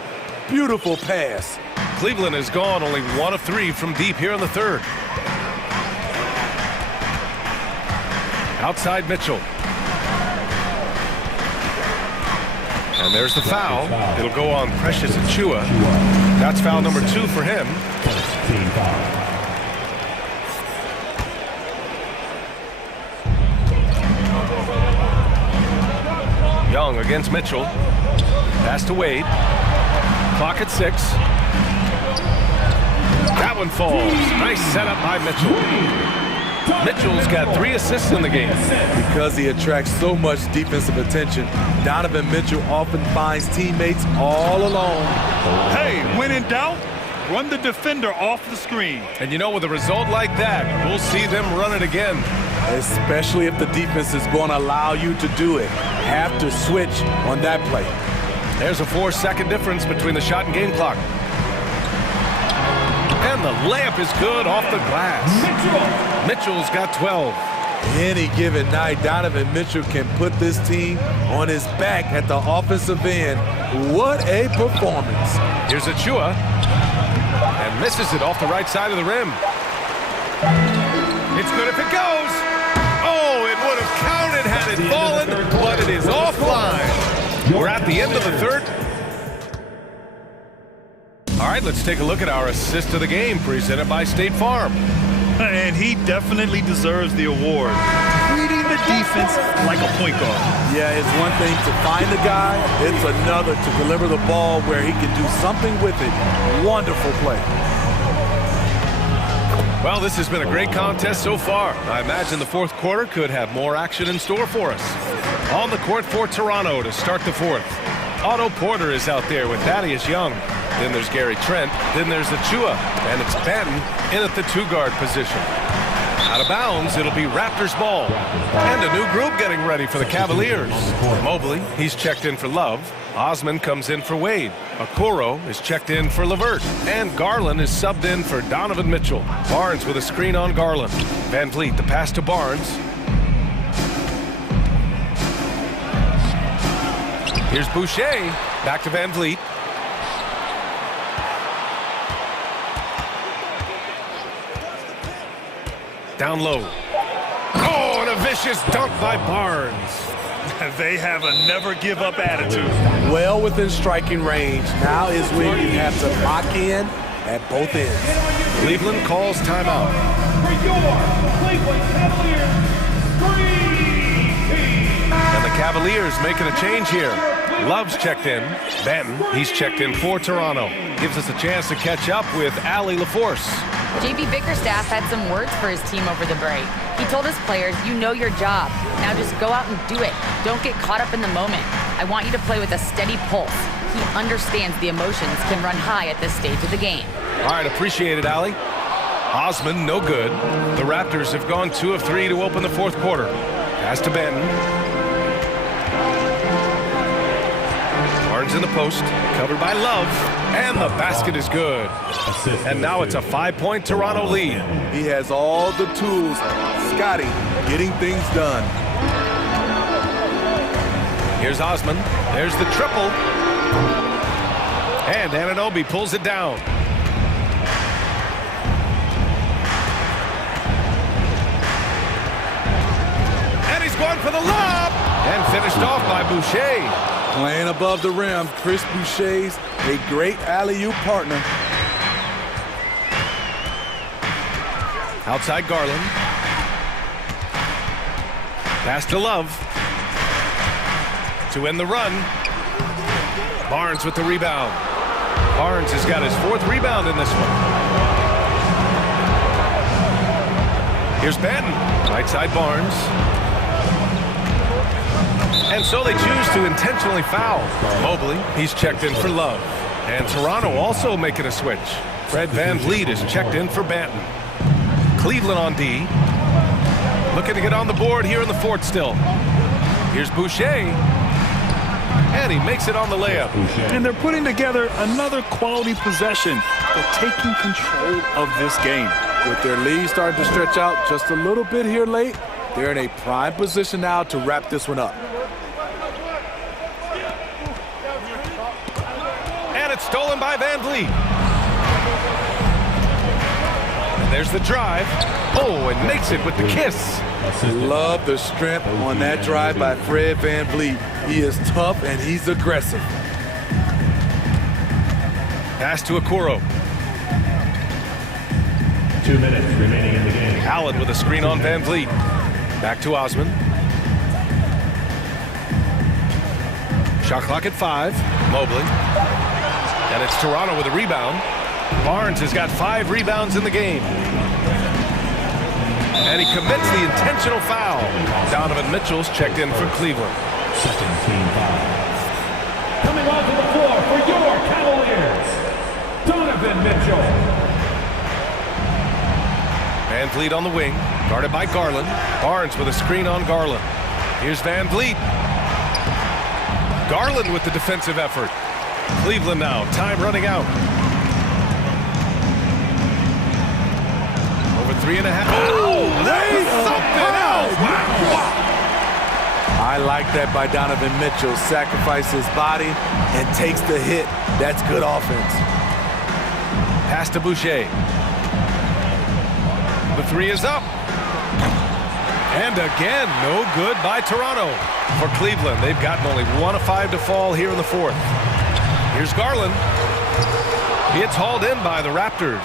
Beautiful pass. Cleveland has gone only 1 of 3 from deep here in the third. Outside Mitchell. And there's the foul. It'll go on Precious Achiuwa. That's foul number 2 for him. Young against Mitchell. Pass to Wade. Clock at 6. That one falls. Nice setup by Mitchell. Mitchell's got 3 assists in the game. Because he attracts so much defensive attention, Donovan Mitchell often finds teammates all alone. Hey, when in doubt, run the defender off the screen. And you know, with a result like that, we'll see them run it again. Especially if the defense is going to allow you to do it. Have to switch on that play. There's a 4-second difference between the shot and game clock. And the layup is good off the glass. Mitchell's got 12. Any given night, Donovan Mitchell can put this team on his back at the offensive end. What a performance. Here's Achiuwa. And misses it off the right side of the rim. It's good if it goes. Oh, it would have counted had it fallen, but it is offline. We're at the end of the third. All right, let's take a look at our assist of the game, presented by State Farm. And he definitely deserves the award. Reading the defense like a point guard. Yeah, it's one thing to find the guy. It's another to deliver the ball where he can do something with it. Wonderful play. Well, this has been a great contest so far. I imagine the fourth quarter could have more action in store for us. On the court for Toronto to start the fourth. Otto Porter is out there with Thaddeus Young. Then there's Gary Trent. Then there's Achua. And it's Banton in at the two-guard position. Out of bounds, it'll be Raptors ball. And a new group getting ready for the Cavaliers. Mobley, he's checked in for Love. Osman comes in for Wade. Okoro is checked in for LeVert. And Garland is subbed in for Donovan Mitchell. Barnes with a screen on Garland. Van Vliet, the pass to Barnes. Here's Boucher. Back to Van Vliet. Down low. Oh, and a vicious dunk by Barnes. They have a never-give-up attitude. Well within striking range. Now is when you have to lock in at both ends. Cleveland calls timeout. For your Cleveland Cavaliers Dream Team. And the Cavaliers making a change here. Love's checked in. Banton, he's checked in for Toronto. Gives us a chance to catch up with Allie LaForce. JB Bickerstaff had some words for his team over the break. He told his players, you know your job. Now just go out and do it. Don't get caught up in the moment. I want you to play with a steady pulse. He understands the emotions can run high at this stage of the game. All right, appreciate it, Allie. Osman, no good. The Raptors have gone 2 of 3 to open the fourth quarter. Pass to Banton. Barnes in the post, covered by Love, and the basket is good. And now it's a 5-point Toronto lead. He has all the tools. Scotty getting things done. Here's Osman. There's the triple. And Anunoby pulls it down. And he's going for the lob. And finished off by Boucher. Playing above the rim, Chris Boucher's a great alley-oop partner. Outside Garland. Pass to Love. To end the run. Barnes with the rebound. Barnes has got his 4th rebound in this one. Here's Banton. Right side Barnes. And so they choose to intentionally foul. Mobley, he's checked in for Love. And Toronto also making a switch. Fred Van Vliet is checked in for Banton. Cleveland on D. Looking to get on the board here in the fourth still. Here's Boucher. And he makes it on the layup. And they're putting together another quality possession. They're taking control of this game. With their lead starting to stretch out just a little bit here late, they're in a prime position now to wrap this one up. It's stolen by Van Vliet. And there's the drive. Oh, and makes it with the kiss. Love the strength on that drive by Fred Van Vliet. He is tough and he's aggressive. Pass to Okoro. 2 minutes remaining in the game. Allen with a screen on Van Vliet. Back to Osman. Shot clock at 5. Mobley. And it's Toronto with a rebound. Barnes has got 5 rebounds in the game. And he commits the intentional foul. Donovan Mitchell's checked in for Cleveland. Second team foul. Coming onto the floor for your Cavaliers, Donovan Mitchell. Van Vliet on the wing, guarded by Garland. Barnes with a screen on Garland. Here's Van Vliet. Garland with the defensive effort. Cleveland now, time running out. Over 3.5. Oh, that was something else. Wow. I like that by Donovan Mitchell. Sacrifices his body and takes the hit. That's good offense. Pass to Boucher. The 3 is up. And again, no good by Toronto. For Cleveland, they've gotten only 1 of 5 to fall here in the fourth. Here's Garland. It's hauled in by the Raptors.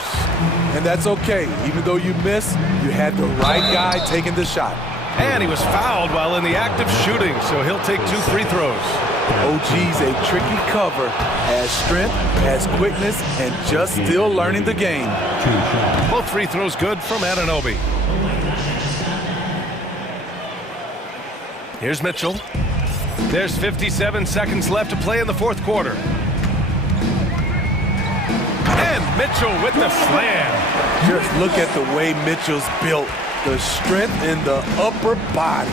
And that's okay. Even though you miss, you had the right guy taking the shot. And he was fouled while in the act of shooting, so he'll take 2 free throws. OG's a tricky cover, has strength, has quickness, and just still learning the game. Both free throws good from Anunoby. Here's Mitchell. There's 57 seconds left to play in the fourth quarter. And Mitchell with the slam. Just look at the way Mitchell's built. The strength in the upper body.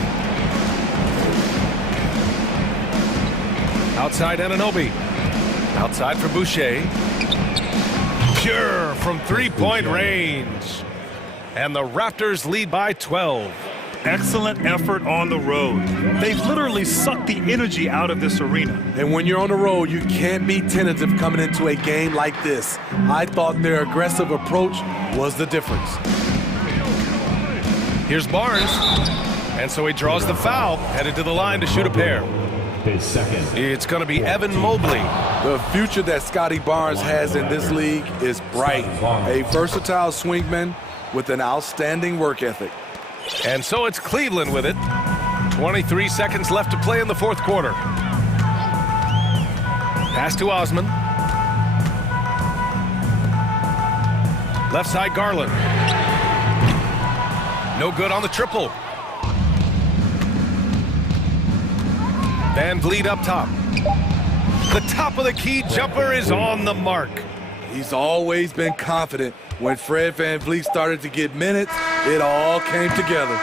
Outside Anunoby. Outside for Boucher. Pure from three-point range. And the Raptors lead by 12. Excellent effort on the road. They've literally sucked the energy out of this arena. And when you're on the road, you can't be tentative coming into a game like this. I thought their aggressive approach was the difference. Here's Barnes. And so he draws the foul, headed to the line to shoot a pair. It's going to be Evan Mobley. The future that Scotty Barnes has in this league is bright. A versatile swingman with an outstanding work ethic. And so it's Cleveland with it. 23 seconds left to play in the fourth quarter. Pass to Osman. Left side Garland. No good on the triple. Van Vliet up top. The top of the key jumper is on the mark. He's always been confident. When Fred VanVleet started to get minutes, it all came together.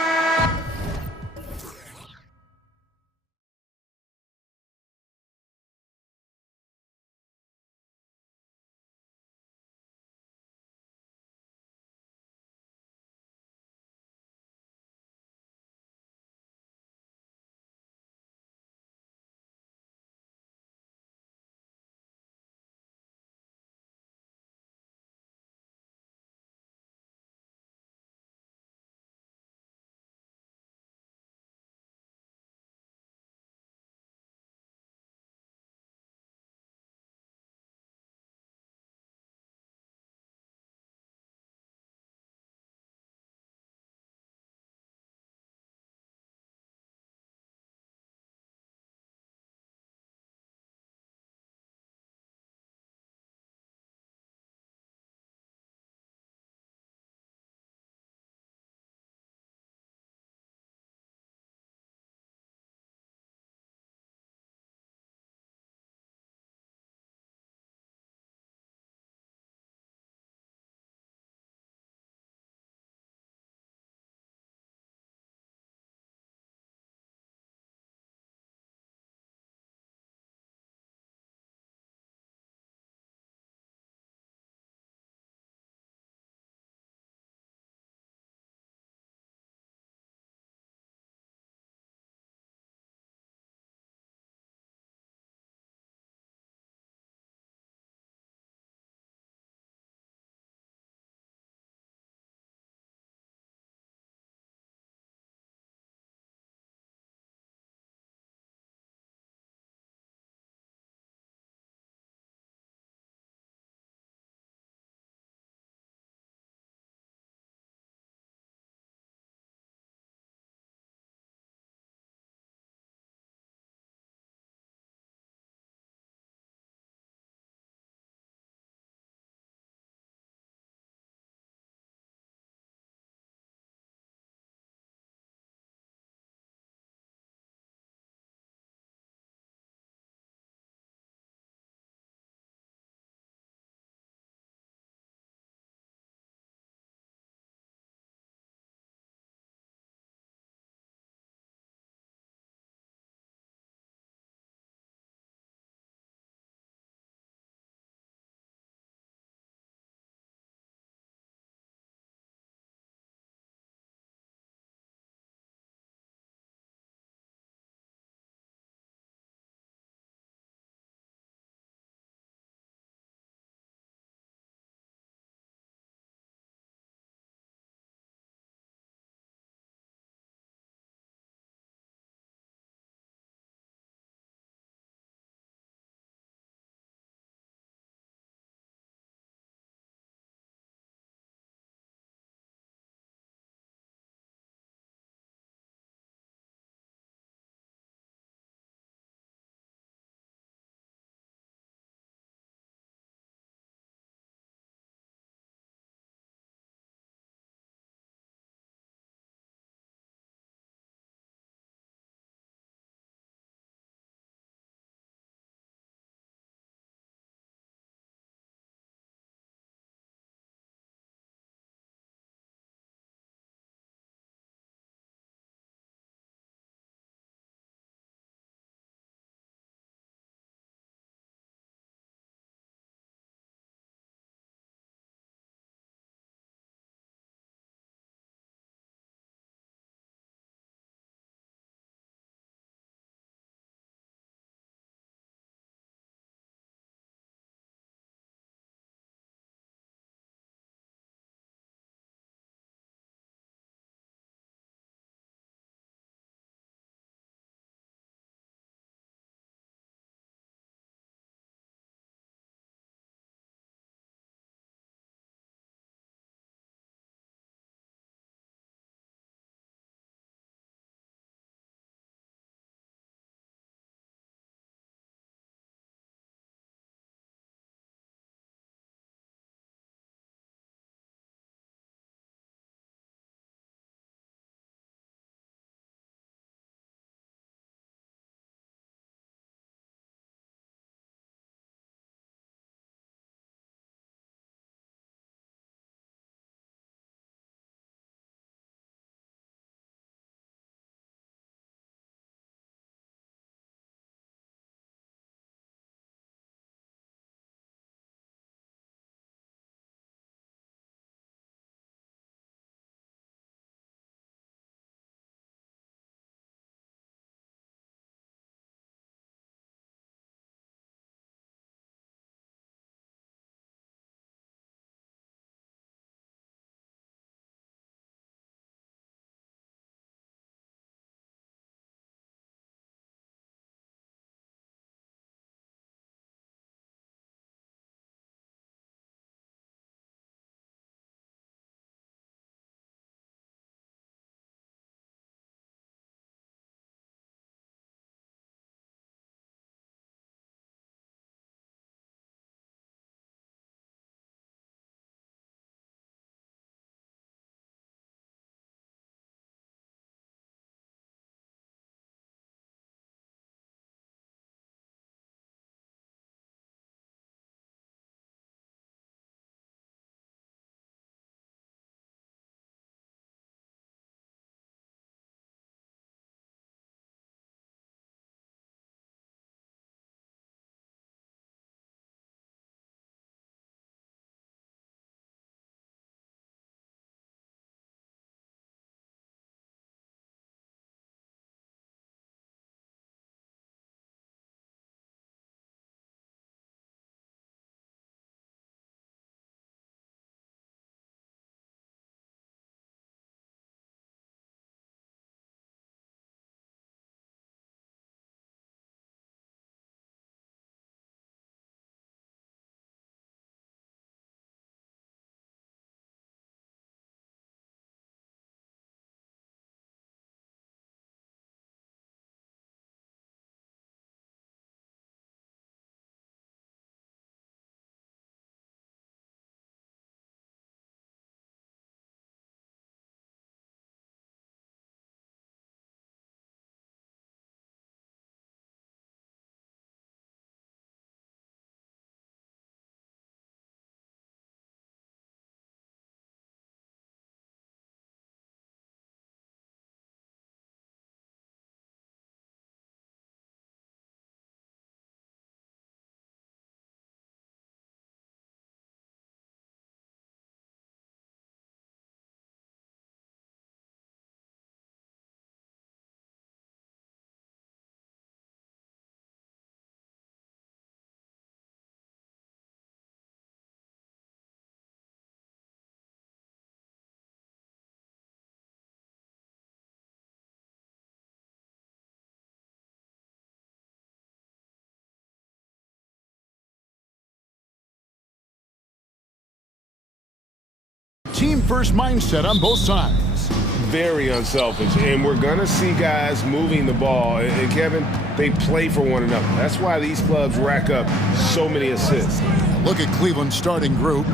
team-first mindset on both sides. Very unselfish, and we're going to see guys moving the ball. And Kevin, they play for one another. That's why these clubs rack up so many assists. Look at Cleveland's starting group.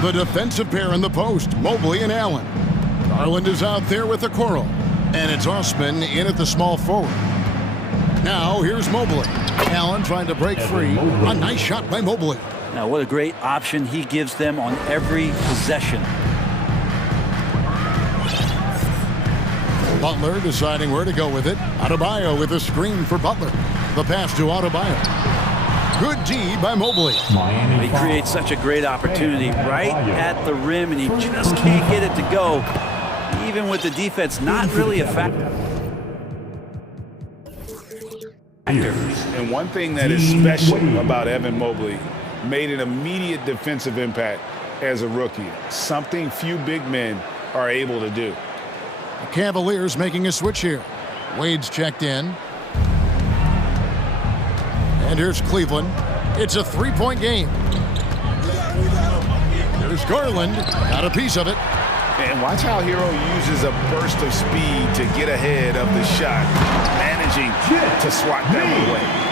The defensive pair in the post, Mobley and Allen. Garland is out there with Okoro, and it's Osman in at the small forward. Now here's Mobley. Allen trying to break free. A nice shot by Mobley. Now what a great option he gives them on every possession. Butler deciding where to go with it. Adebayo with a screen for Butler. The pass to Adebayo. Good D by Mobley. He creates such a great opportunity right at the rim, and he just can't get it to go, even with the defense not really effective. And one thing that is special about Evan Mobley, made an immediate defensive impact as a rookie, something few big men are able to do. The Cavaliers making a switch here. Wade's checked in. And here's Cleveland. It's a three-point game. Here's Garland. Got a piece of it. And watch how Hero uses a burst of speed to get ahead of the shot, managing to swat that away.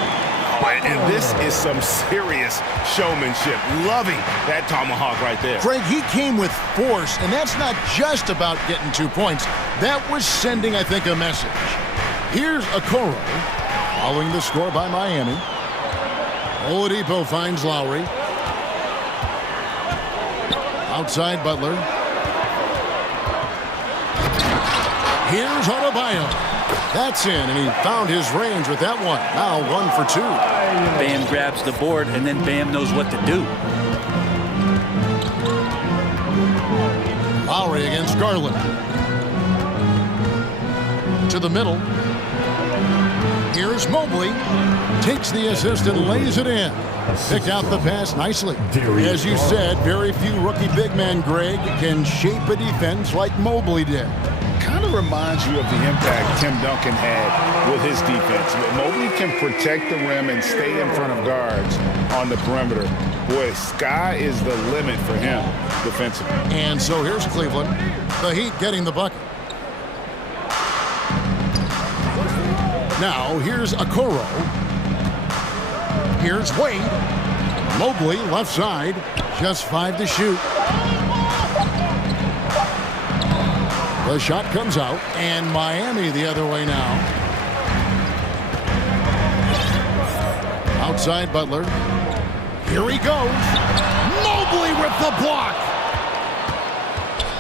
And this is some serious showmanship. Loving that tomahawk right there. Greg, he came with force, and that's not just about getting 2 points. That was sending, I think, a message. Here's Okoro, following the score by Miami. Oladipo finds Lowry. Outside Butler. Here's Adebayo. That's in, and he found his range with that one. Now 1 for 2. Bam grabs the board, and then Bam knows what to do. Lowry against Garland. To the middle. Here's Mobley. Takes the assist and lays it in. Picked out the pass nicely. As you said, very few rookie big men, Greg, can shape a defense like Mobley did. Kind of reminds you of the impact Tim Duncan had with his defense. Mobley can protect the rim and stay in front of guards on the perimeter. Boy, sky is the limit for him defensively. And so here's Cleveland. The Heat getting the bucket. Now here's Okoro. Here's Wade. Mobley left side. Just 5 to shoot. The shot comes out, and Miami the other way now. Outside Butler. Here he goes. Mobley with the block.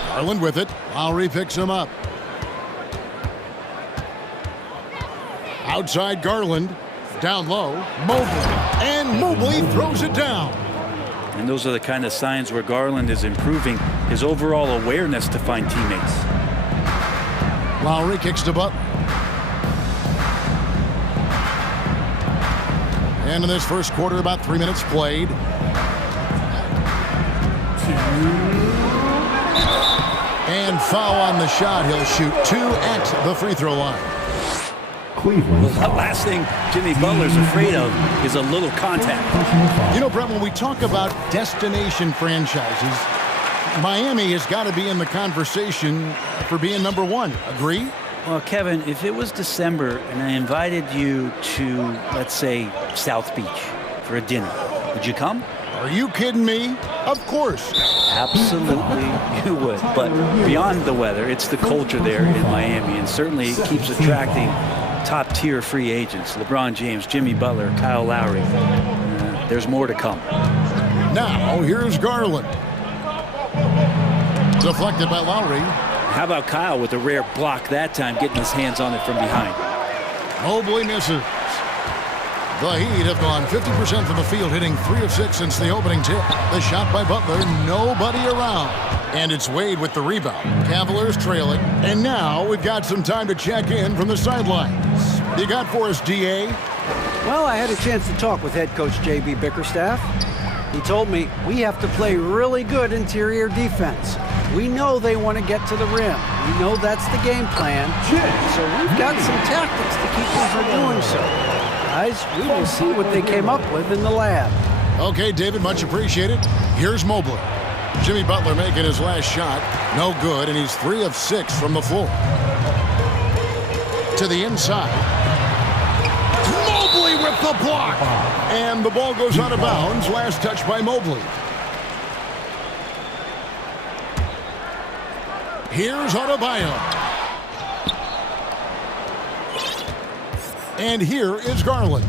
Garland with it. Lowry picks him up. Outside Garland. Down low. Mobley. And Mobley throws it down. And those are the kind of signs where Garland is improving his overall awareness to find teammates. Lowry kicks to Butler. And in this first quarter, about 3 minutes played. And foul on the shot. He'll shoot 2 at the free throw line. Well, the last thing Jimmy Butler's afraid of is a little contact. You know, Brett, when we talk about destination franchises, Miami has got to be in the conversation for being number 1. Agree? Well, Kevin, if it was December and I invited you to, let's say, South Beach for a dinner, would you come? Are you kidding me? Of course. Absolutely, you would. But beyond the weather, it's the culture there in Miami, and certainly it keeps attracting top-tier free agents. LeBron James, Jimmy Butler, Kyle Lowry. There's more to come. Now, here's Garland. Deflected by Lowry. How about Kyle with a rare block that time, getting his hands on it from behind? Mobley misses. The Heat have gone 50% from the field, hitting 3 of 6 since the opening tip. The shot by Butler, nobody around. And it's Wade with the rebound. Cavaliers trailing. And now we've got some time to check in from the sidelines. You got for us, DA? Well, I had a chance to talk with head coach J.B. Bickerstaff. He told me we have to play really good interior defense. We know they want to get to the rim. We know that's the game plan. So we've got some tactics to keep them from doing so. Guys, we will see what they came up with in the lab. Okay, David, much appreciated. Here's Mobley. Jimmy Butler making his last shot. No good, and he's 3 of 6 from the floor. To the inside. Mobley with the block. And the ball goes out of bounds. Last touch by Mobley. Here's Adebayo. And here is Garland.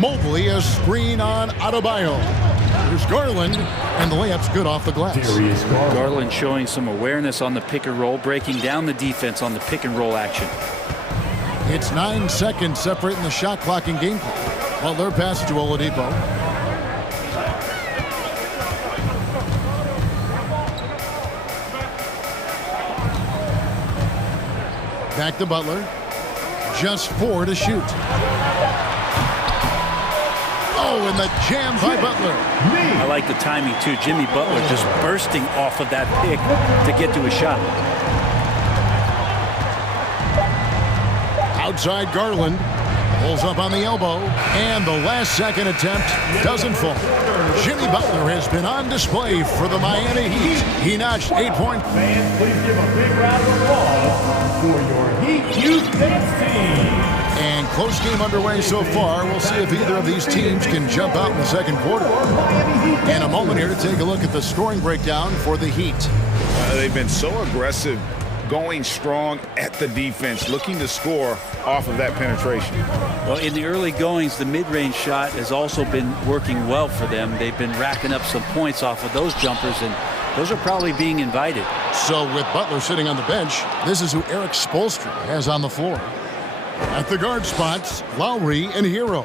Mobley, a screen on Adebayo. Here's Garland, and the layup's good off the glass. Garland showing some awareness on the pick and roll, breaking down the defense on the pick and roll action. It's 9 seconds separating the shot clock and gameplay. Butler passes to Oladipo. Back to Butler. Just 4 to shoot. Oh, and the jam by Butler. I like the timing, too. Jimmy Butler just bursting off of that pick to get to a shot. Outside Garland. Pulls up on the elbow. And the last second attempt doesn't fall. Jimmy Butler has been on display for the Miami Heat. He notched 8 points. Fans, please give a big round of applause for your Heat Youth Dance Team. And close game underway so far. We'll see if either of these teams can jump out in the second quarter. In a moment here to take a look at the scoring breakdown for the Heat. They've been so aggressive, going strong at the defense, looking to score off of that penetration. Well, in the early goings, the mid-range shot has also been working well for them. They've been racking up some points off of those jumpers, and those are probably being invited. So with Butler sitting on the bench, this is who Eric Spoelstra has on the floor. At the guard spots, Lowry and Hero.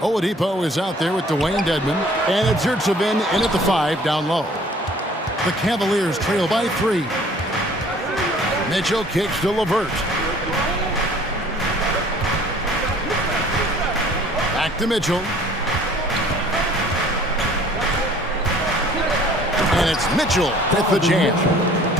Oladipo is out there with Dwayne Dedmon, and it's Zertsevin in at the 5 down low. The Cavaliers trail by 3. Mitchell kicks to LeVert. Back to Mitchell. And it's Mitchell with the jam.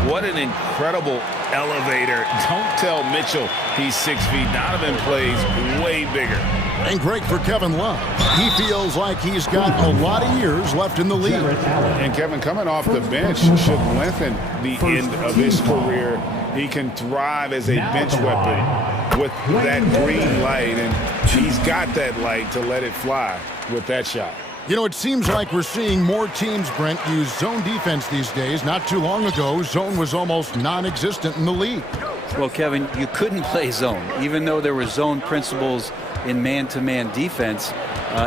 What an incredible elevator. Don't tell Mitchell he's 6 feet. Donovan plays way bigger. And great for Kevin Love. He feels like he's got a lot of years left in the league. And Kevin, coming off the bench, should lengthen the end of his career. He can thrive as a bench weapon with that green light, and he's got that light to let it fly with that shot. You know, it seems like we're seeing more teams, Brent, use zone defense these days. Not too long ago, zone was almost non-existent in the league. Well, Kevin, you couldn't play zone. Even though there were zone principles in man-to-man defense,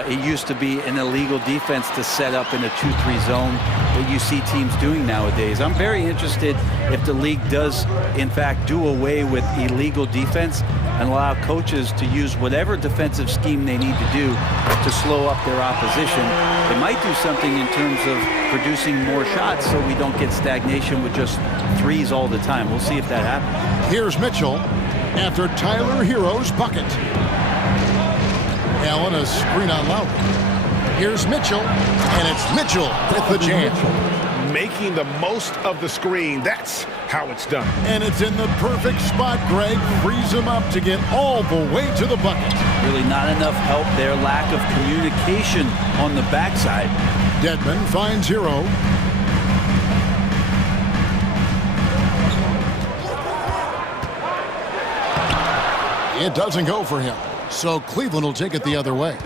it used to be an illegal defense to set up in a 2-3 zone that you see teams doing nowadays. I'm very interested if the league does, in fact, do away with illegal defense and allow coaches to use whatever defensive scheme they need to do to slow up their opposition. It might do something in terms of producing more shots so we don't get stagnation with just threes all the time. We'll see if that happens. Here's Mitchell after Tyler Hero's bucket. Allen, a screen on Lowry. Here's Mitchell, and it's Mitchell with the jam. Making the most of the screen. That's how it's done. And it's in the perfect spot. Greg frees him up to get all the way to the bucket. Really not enough help there. Lack of communication on the backside. Dedmon finds Hero. It doesn't go for him. So Cleveland will take it the other way.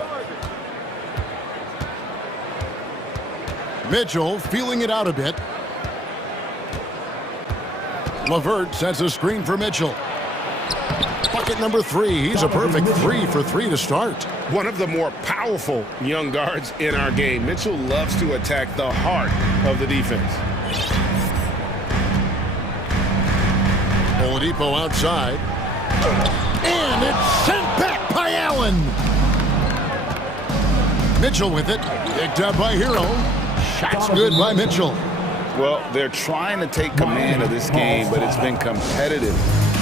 Mitchell feeling it out a bit. LeVert sets a screen for Mitchell. Bucket number 3. He's a perfect 3 for 3 to start. One of the more powerful young guards in our game. Mitchell loves to attack the heart of the defense. Oladipo outside. And it's sent back by Allen. Mitchell with it. Picked up by Hero. Shots good by Mitchell. Well, they're trying to take command of this game, but it's been competitive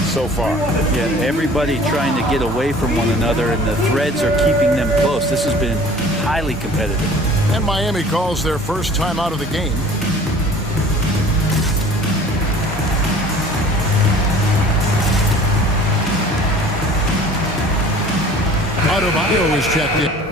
so far. Yeah, everybody trying to get away from one another, and the threads are keeping them close. This has been highly competitive. And Miami calls their first time out of the game. Adebayo is checked in.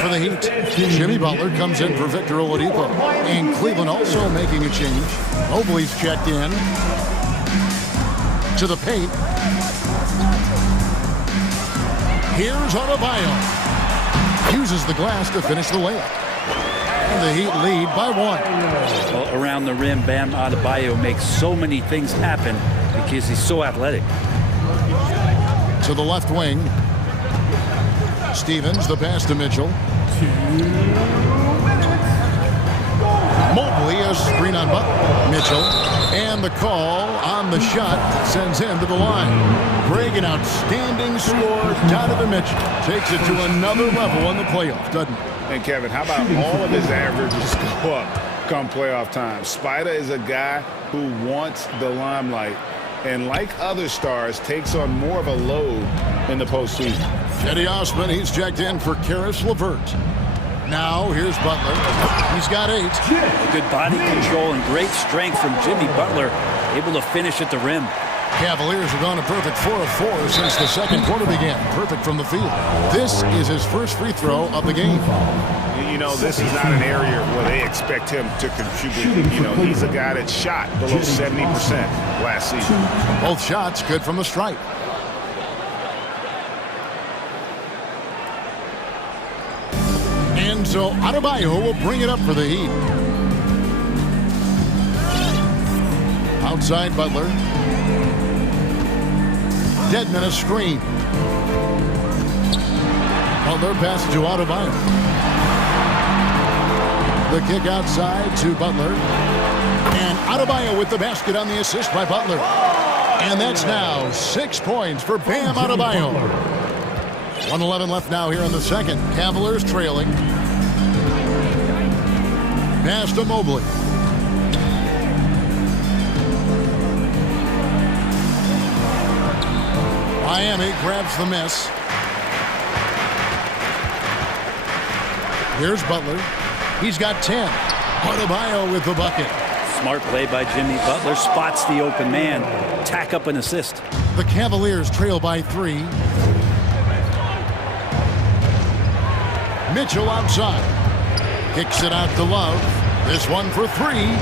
for the Heat. Jimmy Butler comes in for Victor Oladipo. And Cleveland also making a change. Mobley's checked in. To the paint. Here's Adebayo. Uses the glass to finish the layup. And the Heat lead by 1. Well, around the rim, Bam Adebayo makes so many things happen because he's so athletic. To the left wing. Stevens, the pass to Mitchell. Mobley, a screen on Mitchell. And the call on the shot sends him to the line. Greg, an outstanding score. Donovan Mitchell takes it to another level in the playoff, doesn't he? And Kevin, how about all of his averages go up come playoff time? Spider is a guy who wants the limelight, and like other stars, takes on more of a load in the postseason. Cedi Osman, he's checked in for Karis LeVert. Now, here's Butler. He's got 8. Good body control and great strength from Jimmy Butler, able to finish at the rim. Cavaliers have gone a perfect 4 of 4 since the second quarter began. Perfect from the field. This is his first free throw of the game. You know, this is not an area where they expect him to contribute. You know, he's a guy that shot below 70% last season. Both shots good from the stripe. And so Adebayo will bring it up for the Heat. Outside Butler. Deadman a screen. Butler passes to Adebayo. The kick outside to Butler. And Adebayo with the basket on the assist by Butler. And that's now 6 points for Bam Adebayo. 1:11 left now here in the second. Cavaliers trailing. Pass to Mobley. Miami grabs the miss. Here's Butler. He's got 10. Adebayo with the bucket. Smart play by Jimmy Butler. Spots the open man. Tack up an assist. The Cavaliers trail by 3. Mitchell outside. Kicks it out to Love. This one for 3.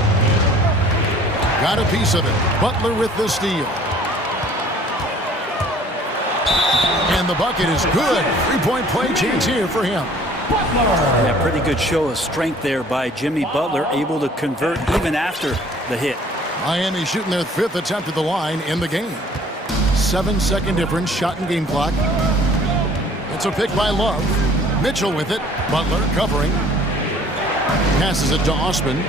Got a piece of it. Butler with the steal. And the bucket is good. 3-point play chance here for him. Yeah, pretty good show of strength there by Jimmy Butler, able to convert even after the hit. Miami shooting their 5th attempt at the line in the game. 7-second difference, shot and game clock. It's a pick by Love. Mitchell with it. Butler covering. Passes it to Osman.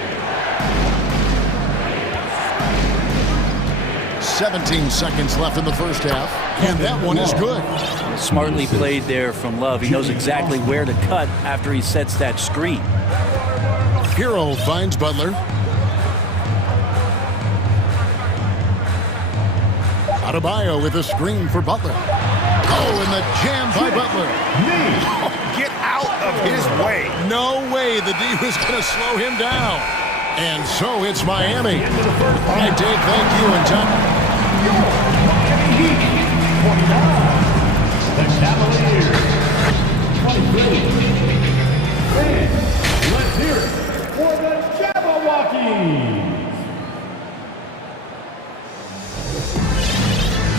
17 seconds left in the first half. And that one is good. Smartly played there from Love. He knows exactly where to cut after he sets that screen. Hero finds Butler. Adebayo with a screen for Butler. Oh, and the jam by Butler. Get out of his way. No way the D was going to slow him down. And so it's Miami. All right, Dave, thank you. And time. The Cavaliers, 23. And let's hear it for the Jabberwockies.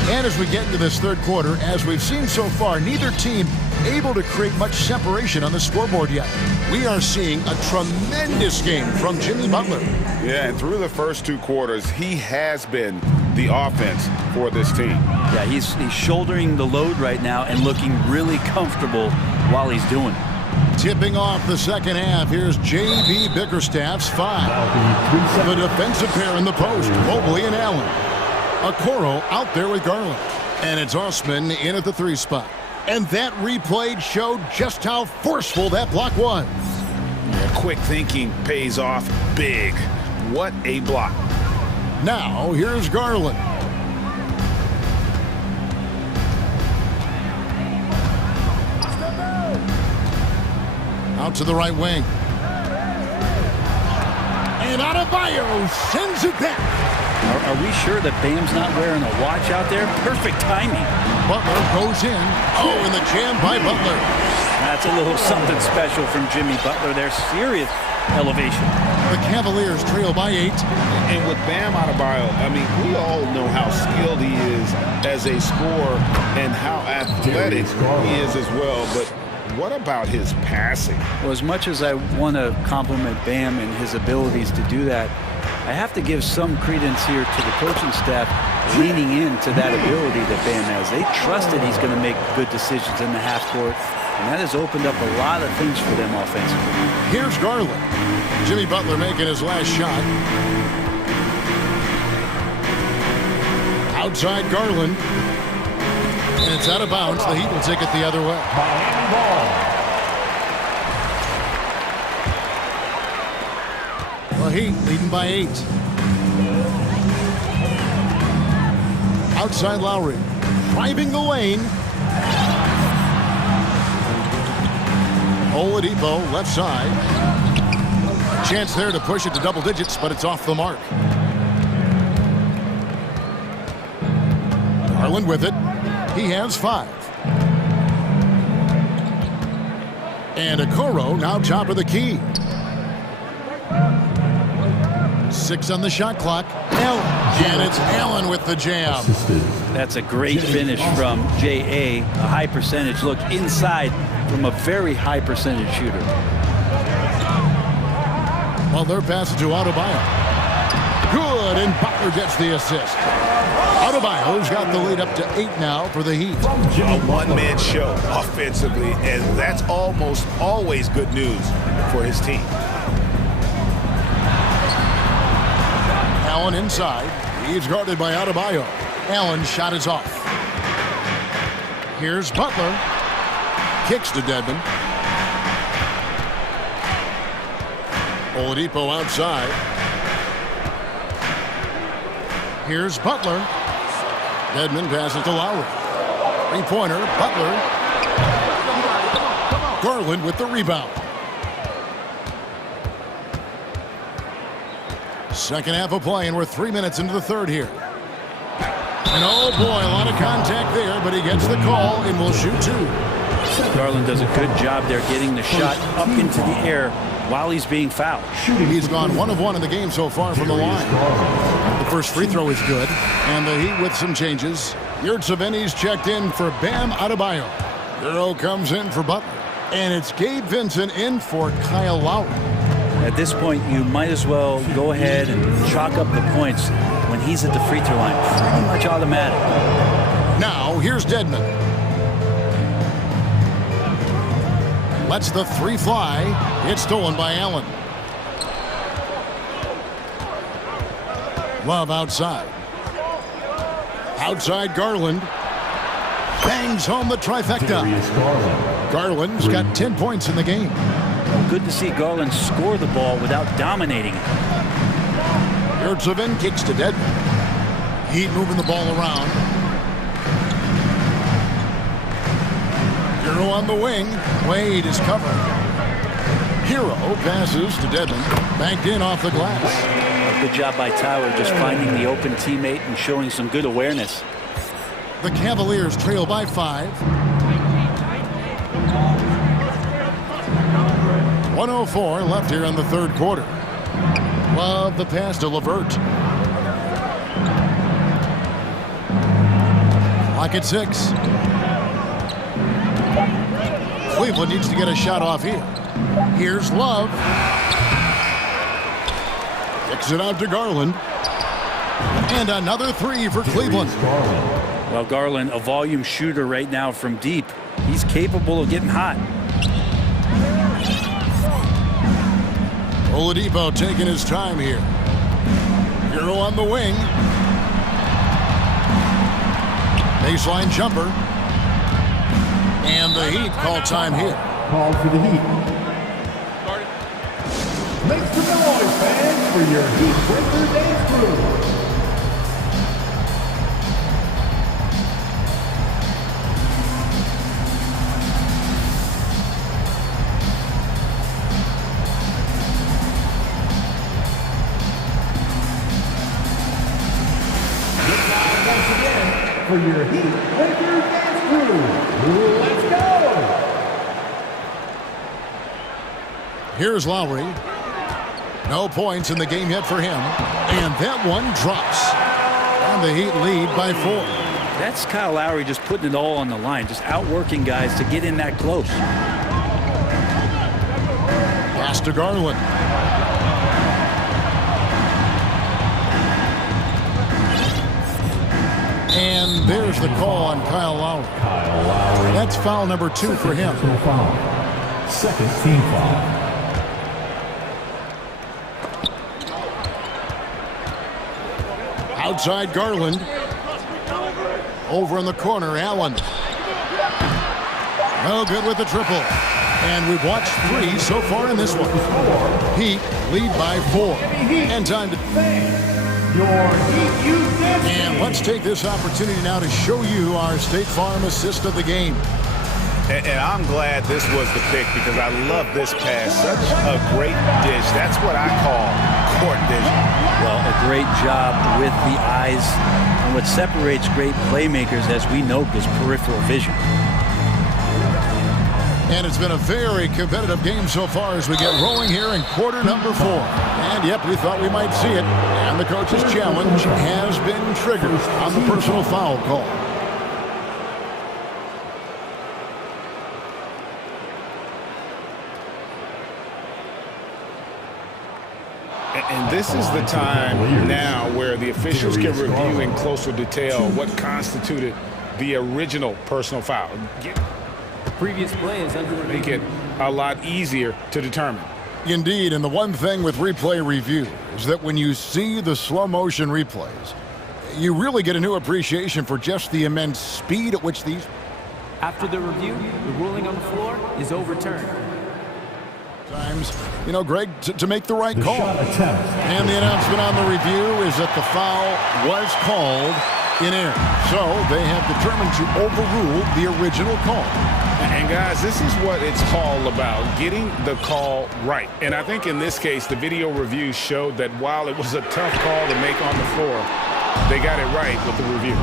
And as we get into this third quarter, as we've seen so far, neither team able to create much separation on the scoreboard yet. We are seeing a tremendous game from Jimmy Butler. Yeah, and through the first 2 quarters, he has been the offense for this team. Yeah, he's shouldering the load right now and looking really comfortable while he's doing it. Tipping off the second half, here's J.B. Bickerstaff's 5. The defensive pair in the post, Mobley and Allen. Okoro out there with Garland. And it's Osman in at the 3 spot. And that replay showed just how forceful that block was. Yeah, quick thinking pays off big. What a block. Now, here's Garland. Out to the right wing. And Adebayo sends it back. Are we sure that Bam's not wearing a watch out there? Perfect timing. Butler goes in. Oh, and the jam by Butler. That's a little something special from Jimmy Butler. There's serious elevation. The Cavaliers trail by 8. And with Bam Adebayo, I mean, we all know how skilled he is as a scorer and how athletic he is as well. But what about his passing? Well, as much as I want to compliment Bam and his abilities to do that, I have to give some credence here to the coaching staff leaning into that ability that Bam has. They trust that he's going to make good decisions in the half court, and that has opened up a lot of things for them offensively. Here's Garland. Jimmy Butler making his last shot. Outside Garland. And it's out of bounds. The Heat will take it the other way. The Heat leading by 8. Outside Lowry. Driving the lane. Oladipo left side. Chance there to push it to double digits, but it's off the mark. Garland with it. He has 5. And Okoro now top of the key. 6 on the shot clock. Allen. And it's Allen with the jam. That's a great finish from J.A. A high percentage look inside from a very high percentage shooter. Well, their pass to Adebayo. Good, and Butler gets the assist. Adebayo's got the lead up to 8 now for the Heat. A one-man show offensively, and that's almost always good news for his team. Allen inside. He's guarded by Adebayo. Allen's shot is off. Here's Butler. Kicks to Dedmon. Oladipo outside. Here's Butler. Dedmon passes to Lowry. Three-pointer, Butler. Garland with the rebound. Second half of play, and we're 3 minutes into the third here. And oh boy, a lot of contact there, but he gets the call and will shoot 2. Garland does a good job there getting the shot up into the air while he's being fouled. He's gone 1 of 1 in the game so far from the line. The first free throw is good, and the Heat with some changes. Yurtseven's checked in for Bam Adebayo. Euro comes in for Butler, and it's Gabe Vincent in for Kyle Lowry. At this point, you might as well go ahead and chalk up the points when he's at the free throw line. Pretty much automatic. Now, here's Dedmon. Lets the 3 fly. It's stolen by Allen. Love outside. Outside Garland. Bangs home the trifecta. Garland's got 10 points in the game. Good to see Garland score the ball without dominating it. Yurtseven kicks to Dedmon. Heat moving the ball around. Hero on the wing. Wade is covered. Hero passes to Dedmon. Banked in off the glass. Good job by Tyler just finding the open teammate and showing some good awareness. The Cavaliers trail by 5. 1:04 left here in the third quarter. Love the pass to LeVert. Clock at 6. Cleveland needs to get a shot off here. Here's Love. Kicks it out to Garland. And another 3 for Cleveland. Well, Garland, a volume shooter right now from deep. He's capable of getting hot. Oladipo taking his time here. Hero on the wing. Baseline jumper. And the Heat call time here. Called for the Heat. Make some noise, fans, for your Heat Breaker Dance crew. for your Heat Lakers dance crew. Let's go! Here's Lowry. No points in the game yet for him. And that one drops. And the Heat lead by 4. That's Kyle Lowry just putting it all on the line, just outworking guys to get in that close. Pass to Garland. And there's the call on Kyle Lowry. That's foul number 2 for him. Second team foul. Outside Garland. Over in the corner, Allen. No good with the triple. And we've watched 3 so far in this one. Heat lead by 4. And time to... And let's take this opportunity now to show you our State Farm assist of the game. And I'm glad this was the pick because I love this pass. Such a great dish. That's what I call court vision. Well, a great job with the eyes. And what separates great playmakers, as we know, is peripheral vision. And it's been a very competitive game so far as we get rolling here in quarter number 4. And yep, we thought we might see it. And the coach's challenge has been triggered on the personal foul call. And this is the time now where the officials can review in closer detail what constituted the original personal foul. The previous play is under review. Make it a lot easier to determine. Indeed, and the one thing with replay review is that when you see the slow motion replays, you really get a new appreciation for just the immense speed at which these... After the review, the ruling on the floor is overturned. Times, you know, Greg, to make the right call. And the announcement on the review is that the foul was called in error. So they have determined to overrule the original call. And guys, this is what it's all about, getting the call right. And I think in this case, the video review showed that while it was a tough call to make on the floor, they got it right with the review.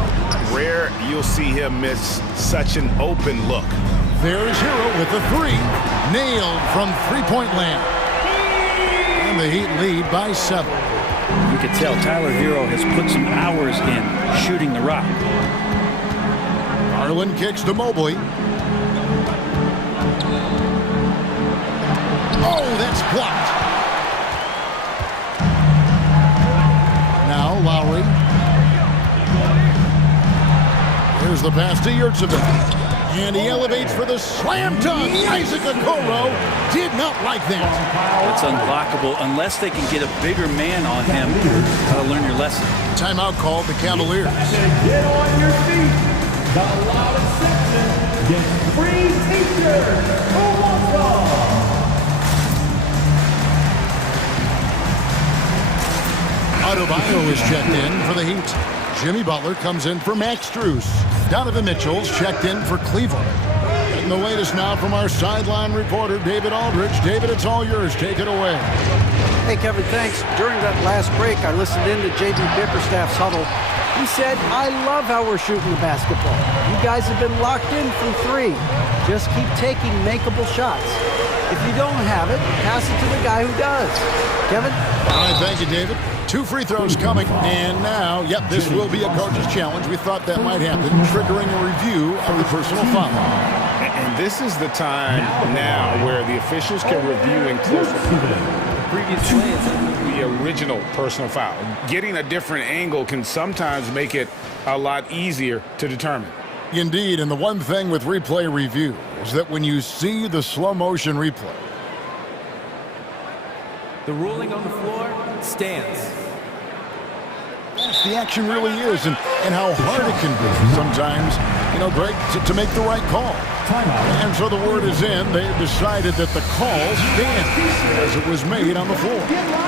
Rare you'll see him miss such an open look. There's Hero with the 3. Nailed from three-point land. And the Heat lead by 7. You can tell Tyler Hero has put some hours in shooting the rock. Garland kicks to Mobley. Oh, that's blocked. Now Lowry. Here's the pass to Yurtseven. And he elevates for the slam dunk. Isaac Okoro did not like that. It's unblockable unless they can get a bigger man on him. How to learn your lesson. Timeout called the Cavaliers. Get on your feet. The loudest section gets free t-shirts. Who wants them? Adebayo is checked in for the Heat. Jimmy Butler comes in for Max Strus. Donovan Mitchell's checked in for Cleveland. And the latest now from our sideline reporter, David Aldridge. David, it's all yours. Take it away. Hey, Kevin, thanks. During that last break, I listened in to J.B. Bickerstaff's huddle. He said, I love how we're shooting the basketball. You guys have been locked in from 3. Just keep taking makeable shots. If you don't have it, pass it to the guy who does. Kevin? All right, thank you, David. 2 free throws coming, and now, yep, this will be a coach's challenge. We thought that might happen, triggering a review of the personal foul. And this is the time now where the officials can review in closer Previous play is under the original personal foul. Getting a different angle can sometimes make it a lot easier to determine. Indeed, and the one thing with replay review is that when you see the slow motion replay, the ruling on the floor stands. the action really is and how hard it can be sometimes, you know, Greg, to make the right call. And so the word is in. They've decided that the call stands as it was made on the floor.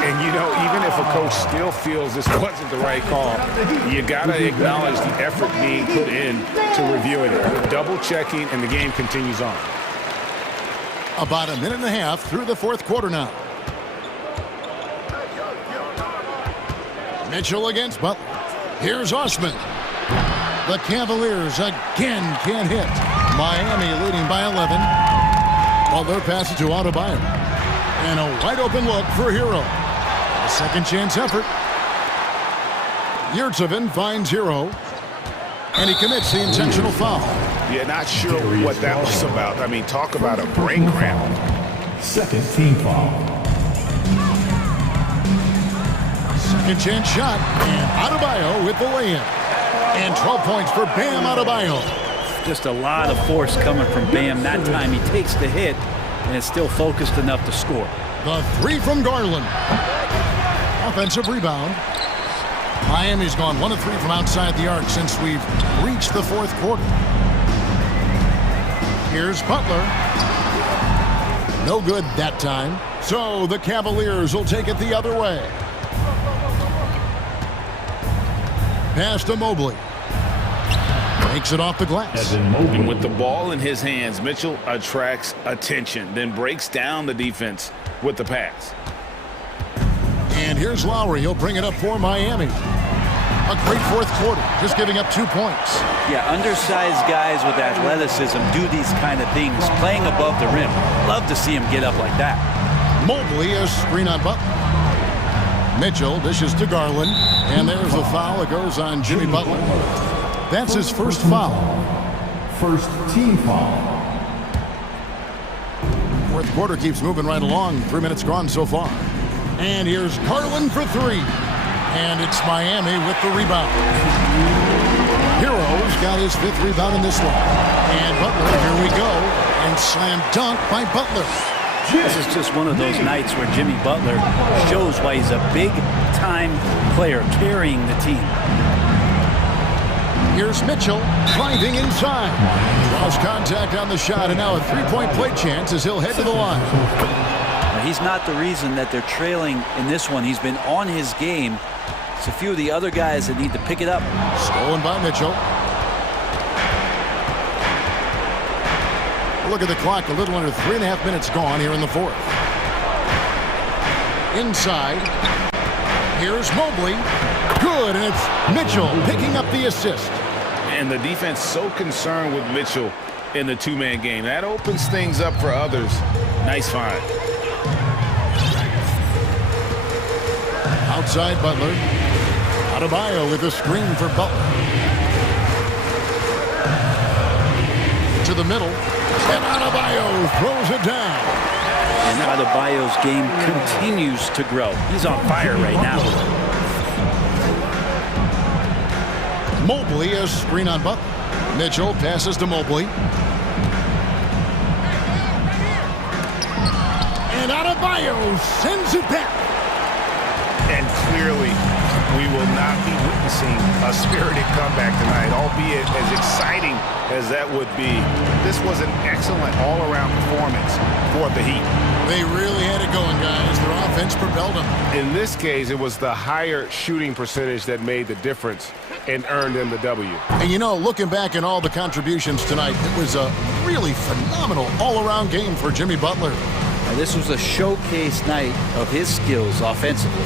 And, you know, even if a coach still feels this wasn't the right call, you got to acknowledge the effort being put in to reviewing it. Double checking, and the game continues on. About a minute and a half through the fourth quarter now. Mitchell against Butler. Here's Osman. The Cavaliers again can't hit. Miami leading by 11. Butler passes to Adebayo. And a wide open look for Hero. A second chance effort. Yurtsevin finds Hero. And he commits the intentional foul. Yeah, not sure what that was about. I mean, talk about a brain cramp. Second team foul. Second chance shot. And Adebayo with the lay-in. And 12 points for Bam Adebayo. Just a lot of force coming from Bam. That time he takes the hit and is still focused enough to score. The three from Garland. Offensive rebound. Miami's gone 1 of 3 from outside the arc since we've reached the fourth quarter. Here's Butler. No good that time. So the Cavaliers will take it the other way. Pass to Mobley. Takes it off the glass. And with the ball in his hands, Mitchell attracts attention, then breaks down the defense with the pass. And here's Lowry. He'll bring it up for Miami. A great fourth quarter, just giving up 2 points. Yeah, undersized guys with athleticism do these kind of things, playing above the rim. Love to see him get up like that. Mobley, a screen on Butler. Mitchell dishes to Garland, and there's the foul. It goes on Jimmy Butler. That's his first foul. First team foul. Fourth quarter keeps moving right along. 3 minutes gone so far. And here's Garland for 3. And it's Miami with the rebound. Hero's got his 5th rebound in this one. And Butler, here we go. And slam dunk by Butler. This is just one of those nights where Jimmy Butler shows why he's a big-time player carrying the team. Here's Mitchell driving inside. Draws contact on the shot, and now a 3-point play chance as he'll head to the line. Now, he's not the reason that they're trailing in this one. He's been on his game. It's a few of the other guys that need to pick it up. Stolen by Mitchell. Look at the clock, a little under 3.5 minutes gone here in the fourth. Inside. Here's Mobley. Good, and it's Mitchell picking up the assist. And the defense so concerned with Mitchell in the two-man game. That opens things up for others. Nice find. Outside Butler. Adebayo with a screen for Butler. To the middle. And Adebayo throws it down. And Adebayo's game continues to grow. He's on fire right now. Mobley, a screen on Butler. Mitchell passes to Mobley. And Adebayo sends it back. And clearly, we will not be witnessing a spirited comeback tonight, albeit as exciting as that would be. This was an excellent all-around performance for the Heat. They really had it going, guys. Their offense propelled them. In this case, it was the higher shooting percentage that made the difference and earned them the W. And you know, looking back at all the contributions tonight, it was a really phenomenal all-around game for Jimmy Butler. Now, this was a showcase night of his skills offensively.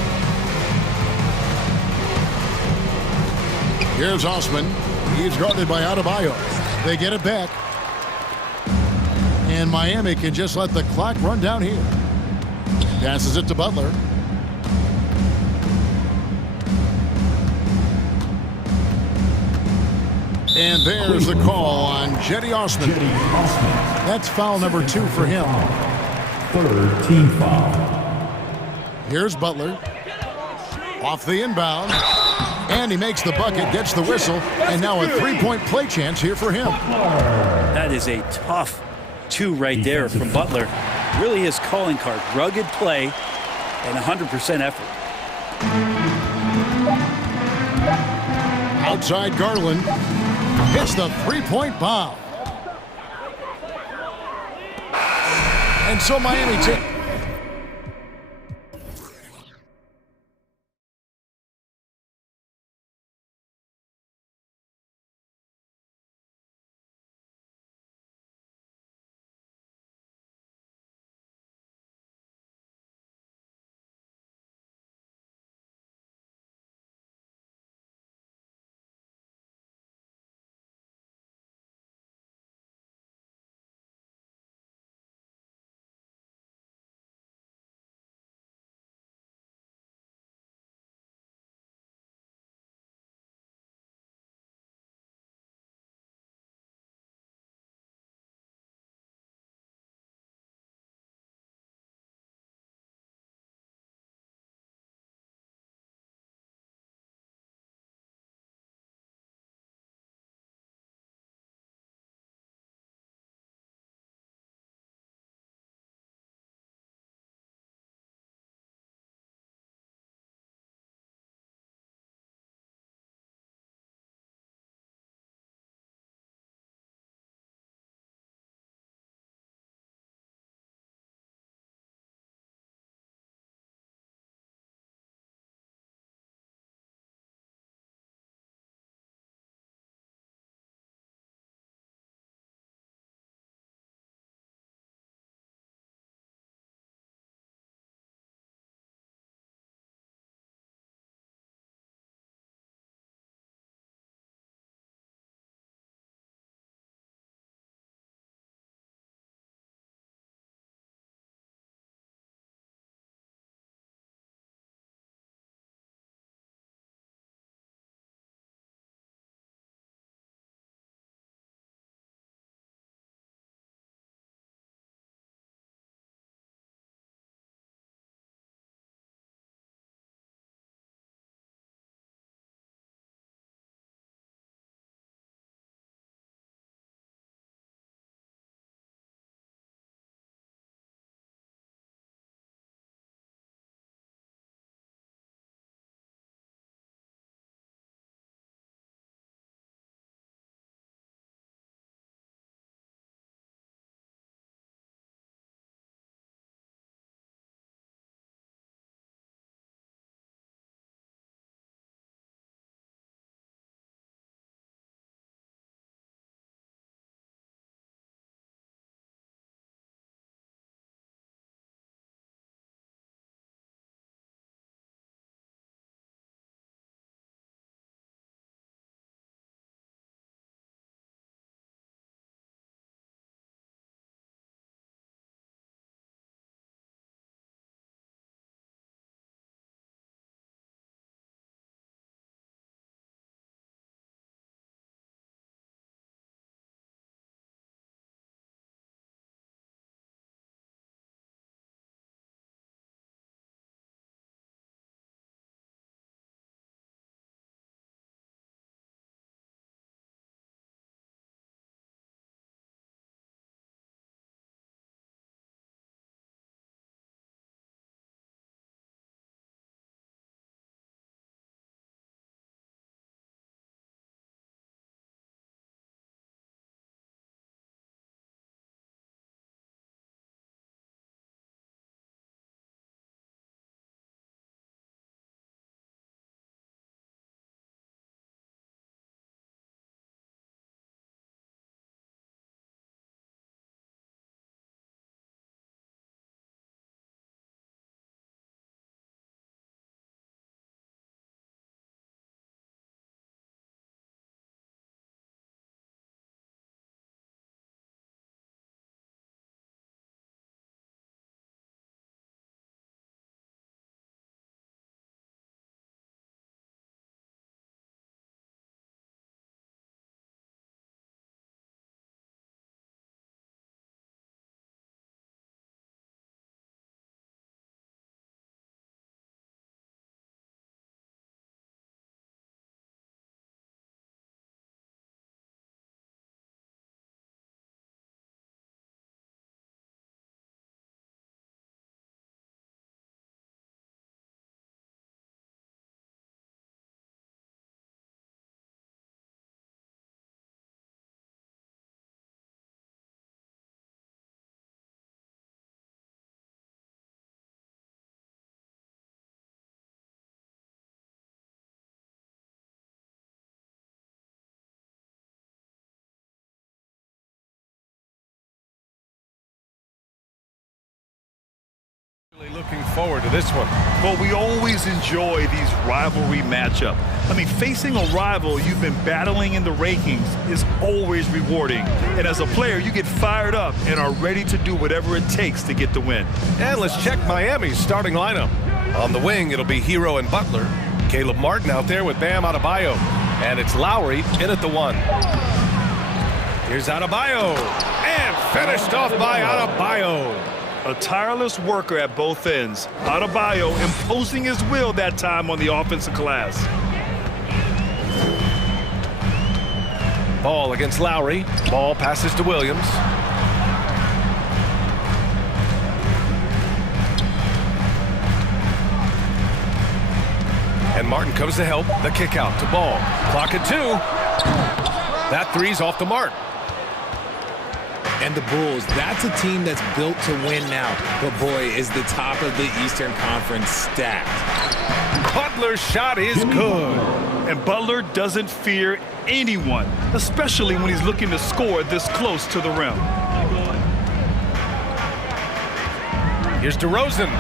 Here's Osman. He's guarded by Adebayo. They get it back. And Miami can just let the clock run down here. Passes it to Butler. And there's the call on Jetty Osman. That's foul number 2 for him. Third team foul. Here's Butler. Off the inbound. And he makes the bucket, gets the whistle, and now a 3-point play chance here for him. That is a tough 2 right there from Butler. Really his calling card. Rugged play and 100% effort. Outside Garland. Hits the 3-point bomb. And so Miami takes Looking forward to this one. Well, we always enjoy these rivalry matchups. I mean, facing a rival you've been battling in the rankings is always rewarding. And as a player, you get fired up and are ready to do whatever it takes to get the win. And let's check Miami's starting lineup. On the wing, it'll be Hero and Butler. Caleb Martin out there with Bam Adebayo. And it's Lowry in at the 1. Here's Adebayo. And finished off by Adebayo. A tireless worker at both ends. Adebayo imposing his will that time on the offensive glass. Ball against Lowry. Ball passes to Williams. And Martin comes to help. The kick out to Ball. Clock at 2. That three's off the mark. And the Bulls, that's a team that's built to win now. But boy, is the top of the Eastern Conference stacked. Butler's shot is good. And Butler doesn't fear anyone, especially when he's looking to score this close to the rim. Here's DeRozan.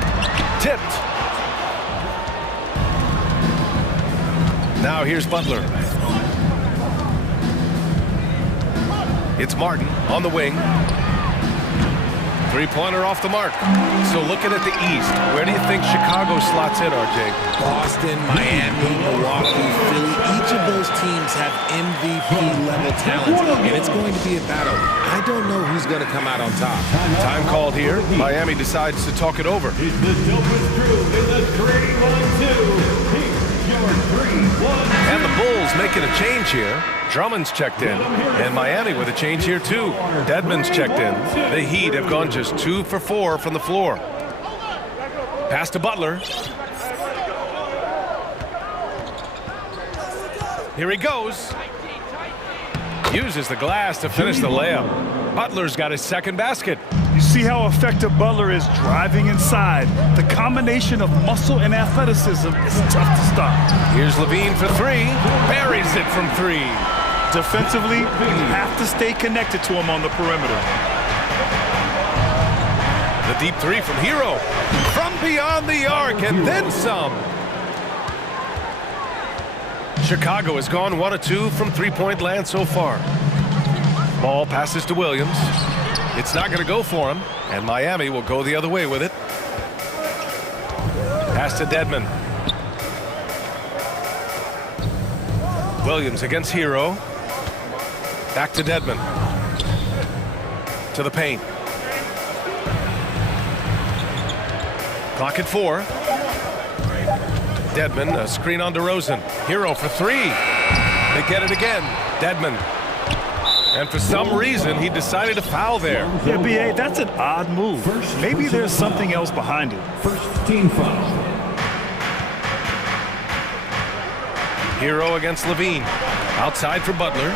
Tipped. Now here's Butler. It's Martin on the wing. Three-pointer off the mark. So looking at the East, where do you think Chicago slots in, RJ? Boston, Miami, Milwaukee, Philly, each of those teams have MVP-level talent, and it's going to be a battle. I don't know who's going to come out on top. Time called here. Miami decides to talk it over. It's the dopest crew in the 3-1-2. And the Bulls making a change here. Drummond's checked in, and Miami with a change here too. Dedmon's checked in. The Heat have gone just 2 for 4 from the floor. Pass to Butler. Here he goes. Uses the glass to finish the layup. Butler's got his second basket. You see how effective Butler is driving inside. The combination of muscle and athleticism is tough to stop. Here's Levine for 3. Buries it from 3. Defensively, you have to stay connected to him on the perimeter. The deep 3 from Hero. From beyond the arc and then some. Chicago has gone 1 of 2 from three-point land so far. Ball passes to Williams. It's not going to go for him, and Miami will go the other way with it. Pass to Dedmon. Williams against Hero. Back to Dedmon. To the paint. Clock at 4. Dedmon, a screen on DeRozan. Hero for 3. They get it again. Dedmon. And for some reason, he decided to foul there. Yeah, B.A., that's an odd move. Maybe there's something else behind it. First team foul. Hero against Levine. Outside for Butler.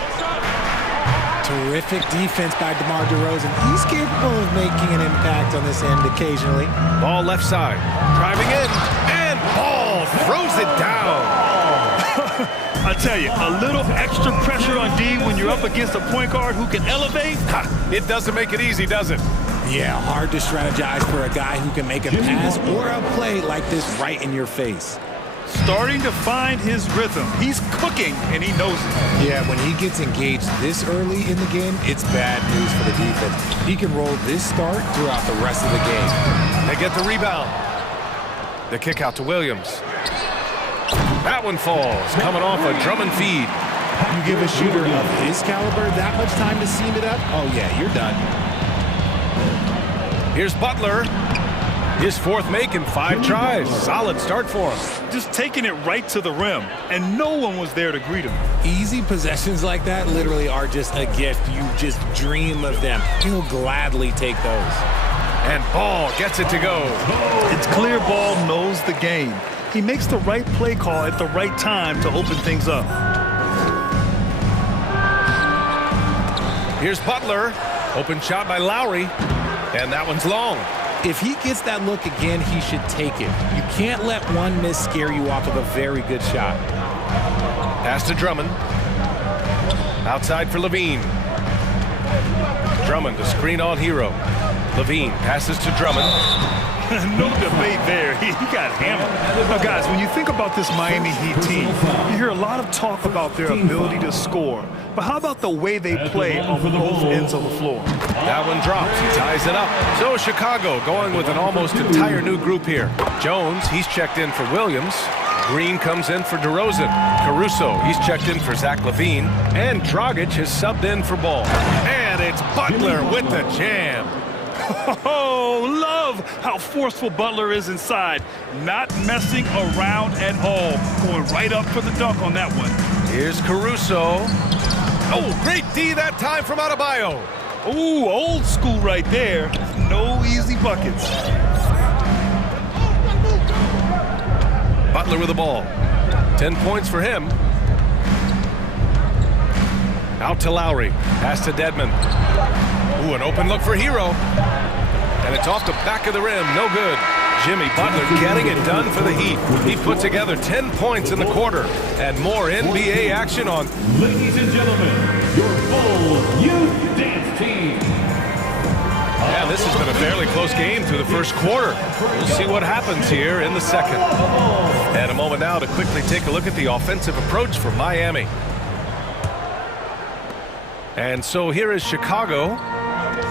Terrific defense by DeMar DeRozan. He's capable of making an impact on this end occasionally. Ball left side. Driving in. And Ball throws it down. I tell you, a little extra pressure on D when you're up against a point guard who can elevate. It doesn't make it easy, does it? Yeah, hard to strategize for a guy who can make a pass or a play like this right in your face. Starting to find his rhythm. He's cooking, and he knows it. Yeah, when he gets engaged this early in the game, it's bad news for the defense. He can roll this start throughout the rest of the game. They get the rebound. The kick out to Williams. That one falls, coming off a Drummond feed. You give a shooter of his caliber that much time to seam it up, oh yeah, you're done. Here's Butler. His 4th make in 5 tries. Solid start for him. Just taking it right to the rim, and no one was there to greet him. Easy possessions like that literally are just a gift. You just dream of them. He'll gladly take those. And Ball gets it to go. It's clear Ball knows the game. He makes the right play call at the right time to open things up. Here's Butler. Open shot by Lowry. And that one's long. If he gets that look again, he should take it. You can't let one miss scare you off of a very good shot. Pass to Drummond. Outside for Levine. Drummond to screen on Hero. Levine passes to Drummond. No debate there. He got hammered. Now, guys, when you think about this Miami Heat team, you hear a lot of talk about their ability to score. But how about the way they play on both ends of the floor? That one drops. He ties it up. So Chicago going with an almost entire new group here. Jones, he's checked in for Williams. Green comes in for DeRozan. Caruso, he's checked in for Zach LaVine. And Dragic has subbed in for Ball. And it's Butler with the jam. Oh, love how forceful Butler is inside. Not messing around at all. Going right up for the dunk on that one. Here's Caruso. Oh, great D that time from Adebayo. Ooh, old school right there. No easy buckets. Butler with the ball. 10 points for him. Out to Lowry. Pass to Dedmon. Ooh, an open look for Hero. And it's off the back of the rim. No good. Jimmy Butler getting it done for the Heat. He put together 10 points in the quarter. And more NBA action on. Ladies and gentlemen, your full youth dance team. Yeah, this has been a fairly close game through the first quarter. We'll see what happens here in the second. And a moment now to quickly take a look at the offensive approach for Miami. And so here is Chicago.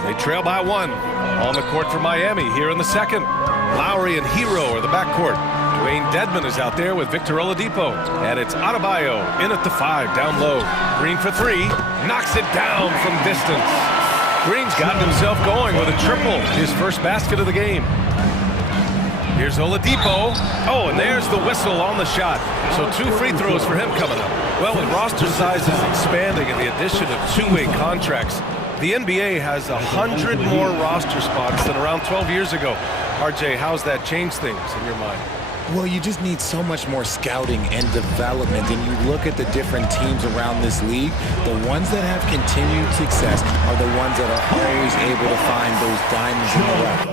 They trail by 1 on the court for Miami here in the second. Lowry and Hero are the backcourt. Dwayne Dedmon is out there with Victor Oladipo. And it's Adebayo in at the 5 down low. Green for 3. Knocks it down from distance. Green's got himself going with a triple. His first basket of the game. Here's Oladipo. Oh, and there's the whistle on the shot. So 2 free throws for him coming up. Well, with roster sizes expanding and the addition of 2-way contracts, the NBA has 100 more roster spots than around 12 years ago. RJ, how's that changed things in your mind? Well, you just need so much more scouting and development. And you look at the different teams around this league, the ones that have continued success are the ones that are always able to find those diamonds in the rough.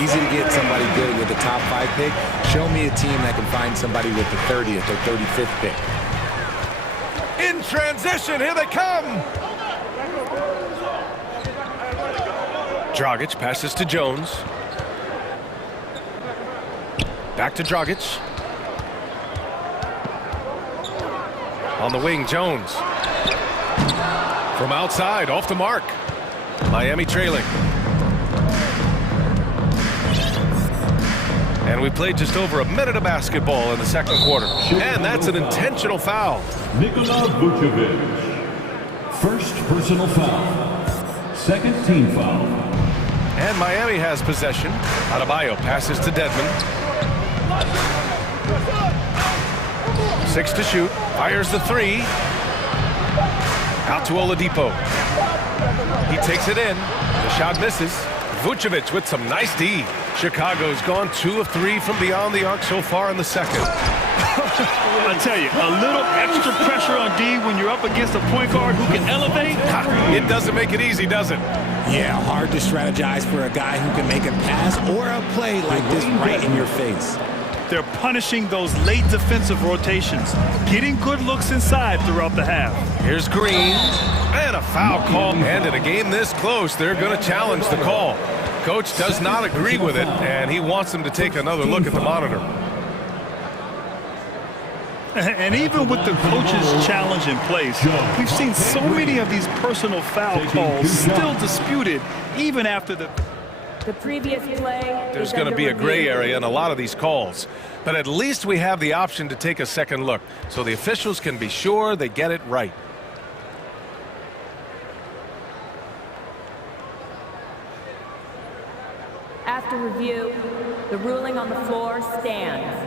Easy to get somebody good with the top 5 pick. Show me a team that can find somebody with the 30th or 35th pick. In transition, here they come. Dragic passes to Jones. Back to Dragic. On the wing, Jones. From outside, off the mark. Miami trailing. And we played just over a minute of basketball in the second quarter. And that's an intentional foul. Nikola Vucevic. First personal foul. Second team foul. And Miami has possession. Adebayo passes to Dedmon. 6 to shoot. Fires the 3. Out to Oladipo. He takes it in. The shot misses. Vucevic with some nice D. Chicago's gone 2 of 3 from beyond the arc so far in the second. I tell you, a little extra pressure on D when you're up against a point guard who can elevate. It doesn't make it easy, does it? Yeah, hard to strategize for a guy who can make a pass or a play like this right in your face. They're punishing those late defensive rotations, getting good looks inside throughout the half. Here's Green, and a foul call. And in a game this close, they're going to challenge the call. Coach does not agree with it, and he wants them to take another look at the monitor. And even with the coach's challenge in place, we've seen so many of these personal foul calls still disputed even after the previous play. There's going to be a gray area in a lot of these calls, but at least we have the option to take a second look so the officials can be sure they get it right. After review, the ruling on the floor stands.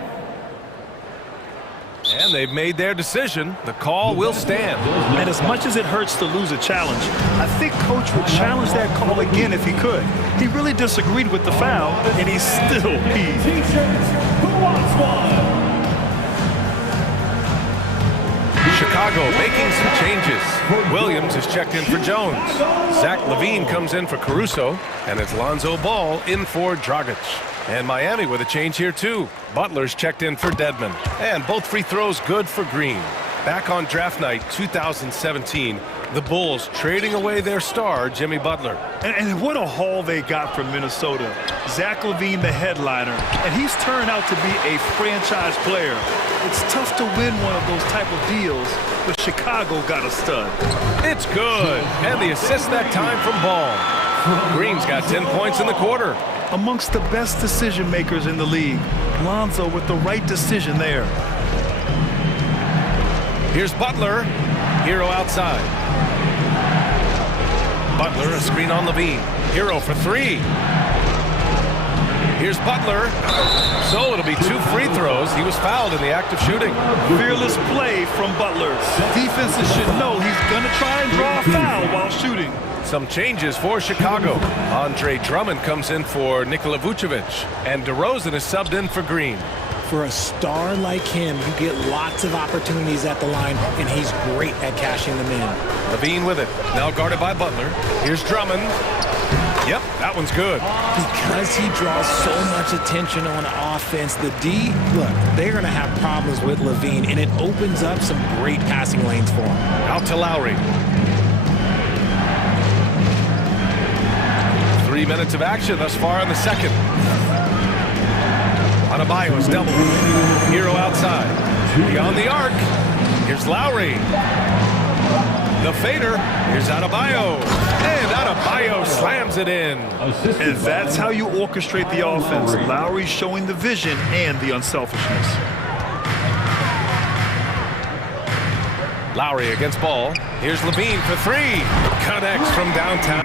And they've made their decision. The call will stand. And as much as it hurts to lose a challenge, I think Coach would challenge that call again if he could. He really disagreed with the foul, and he's still peeved. T-shirts, who wants one? Chicago making some changes. Williams is checked in for Jones. Zach LaVine comes in for Caruso, and it's Lonzo Ball in for Dragic. And Miami with a change here too. Butler's checked in for Dedmon. And both free throws good for Green. Back on draft night 2017, the Bulls trading away their star, Jimmy Butler. And what a haul they got from Minnesota. Zach LaVine, the headliner, and he's turned out to be a franchise player. It's tough to win one of those type of deals, but Chicago got a stud. It's good. And the assist that time from Ball. Green's got 10 points in the quarter. Amongst the best decision makers in the league. Lonzo with the right decision there. Here's Butler. Hero outside. Butler, a screen on LaVine. Hero for three. Here's Butler. So it'll be 2 free throws. He was fouled in the act of shooting. Fearless play from Butler. Defenses should know he's going to try and draw a foul while shooting. Some changes for Chicago. Andre Drummond comes in for Nikola Vucevic. And DeRozan is subbed in for Green. For a star like him, you get lots of opportunities at the line, and he's great at cashing them in. LaVine with it. Now guarded by Butler. Here's Drummond. Yep, that one's good. Because he draws so much attention on offense, the D, look, they're going to have problems with LaVine, and it opens up some great passing lanes for him. Out to Lowry. 3 minutes of action thus far in the second. Adebayo's double. Hero outside. Beyond the arc. Here's Lowry. The fader. Here's Adebayo. And Adebayo slams it in. And that's how you orchestrate the offense. Lowry showing the vision and the unselfishness. Lowry against Ball. Here's LaVine for three. Connects from downtown.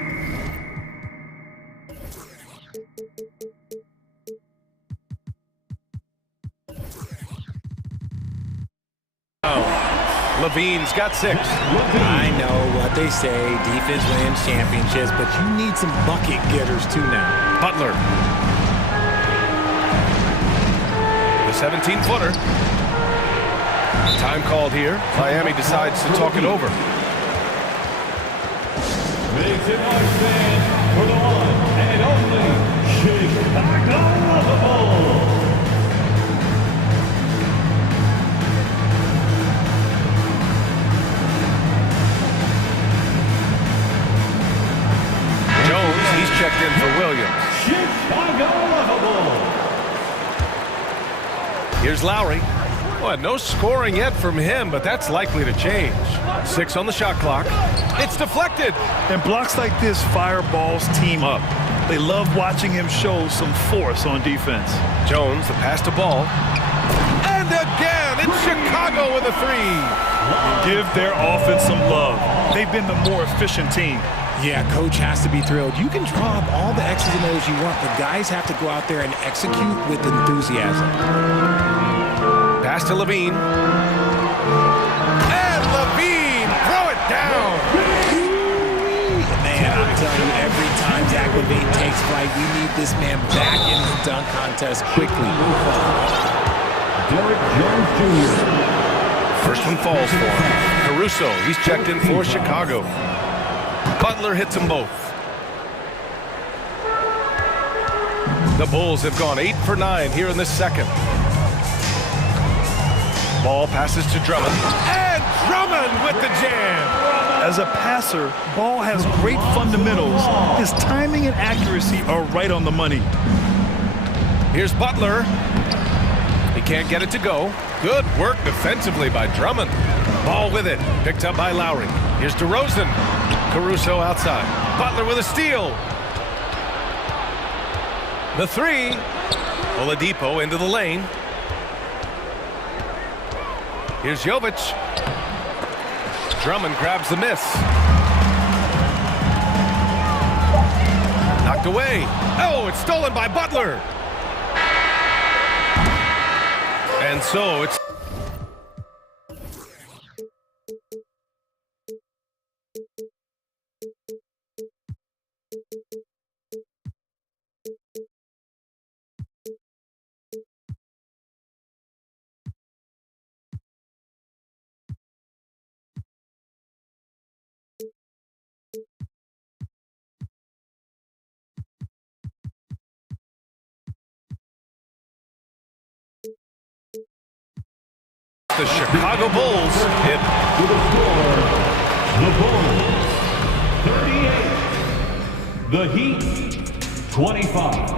LaVine's got 6. I know what they say, defense wins championships, but you need some bucket getters too now. Butler. The 17-footer. Time called here. Miami decides to talk it over. Makes it our stand for the one and only Chicago Bulls. Checked in for Williams. Here's Lowry. Well, no scoring yet from him, but that's likely to change. 6 on the shot clock. It's deflected. And blocks like this fire Ball's team up. They love watching him show some force on defense. Jones, the pass to Ball. And again, it's Chicago with a 3. And give their offense some love. They've been the more efficient team. Yeah, coach has to be thrilled. You can draw up all the X's and O's you want, but guys have to go out there and execute with enthusiasm. Pass to LaVine. And LaVine, throw it down. Man, I'm telling you, every time Zach LaVine takes flight, we need this man back in the dunk contest quickly. Derrick Jones Jr. First one falls for him. Caruso, he's checked in for Chicago. Butler hits them both. The Bulls have gone 8 for 9 here in this second. Ball passes to Drummond. And Drummond with the jam. As a passer, Ball has great fundamentals. His timing and accuracy are right on the money. Here's Butler. He can't get it to go. Good work defensively by Drummond. Ball with it. Picked up by Lowry. Here's DeRozan. Caruso outside. Butler with a steal. The 3. Oladipo into the lane. Here's Jovic. Drummond grabs the miss. Knocked away. Oh, it's stolen by Butler. And so it's the Chicago Bulls hit. The Bulls, 38. The Heat, 25.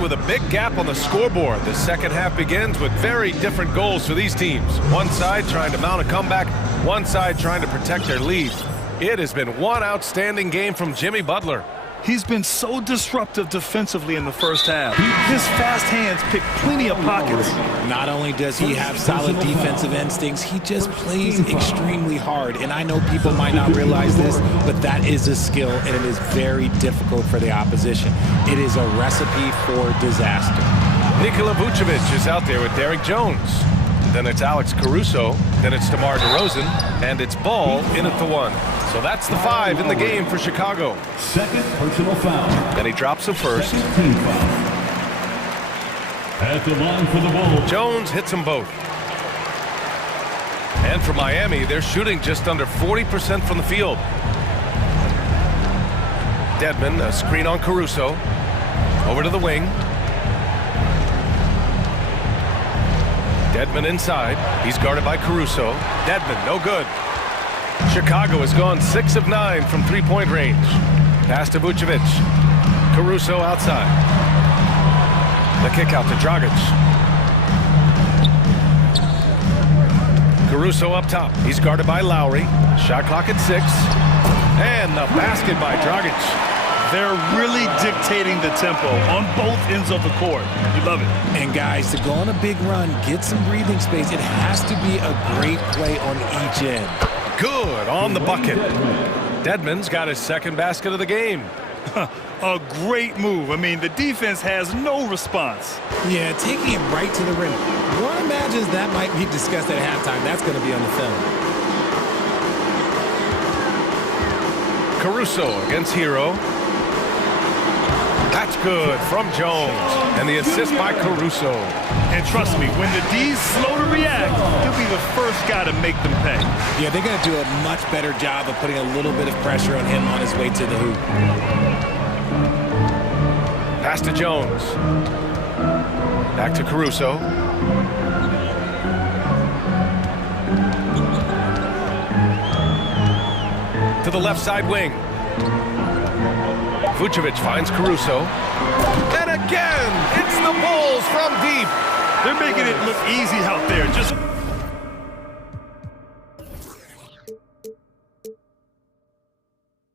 With a big gap on the scoreboard, the second half begins with very different goals for these teams. One side trying to mount a comeback, one side trying to protect their lead. It has been one outstanding game from Jimmy Butler. He's been so disruptive defensively in the first half. His fast hands pick plenty of pockets. Not only does he have solid defensive instincts, he just plays extremely hard. And I know people might not realize this, but that is a skill, and it is very difficult for the opposition. It is a recipe for disaster. Nikola Vucevic is out there with Derek Jones. Then it's Alex Caruso. Then it's DeMar DeRozan. And it's Ball in at the 1. So that's the 5 in the game for Chicago. Second personal foul. And he drops the first. Second team foul. At the line for the Bulls. Jones hits them both. And for Miami, they're shooting just under 40% from the field. Dedmon, a screen on Caruso. Over to the wing. Dedmon inside. He's guarded by Caruso. Dedmon, no good. Chicago has gone 6 of 9 from three-point range. Pass to Vucevic. Caruso outside. The kick out to Dragic. Caruso up top. He's guarded by Lowry. Shot clock at 6. And the basket by Dragic. They're really dictating the tempo on both ends of the court. You love it. And guys, to go on a big run, get some breathing space, it has to be a great play on each end. Good on the bucket. Dedmon's got his second basket of the game. A great move. I mean, the defense has no response. Yeah, taking it right to the rim. One imagines that might be discussed at halftime. That's going to be on the film. Caruso against Hero. That's good from Jones. And the assist by Caruso. And trust me, when the D's slow to react, he'll be the first guy to make them pay. Yeah, they're going to do a much better job of putting a little bit of pressure on him on his way to the hoop. Pass to Jones. Back to Caruso. To the left side wing. Vucevic finds Caruso. And again, it's the Bulls from deep. They're making it look easy out there. Just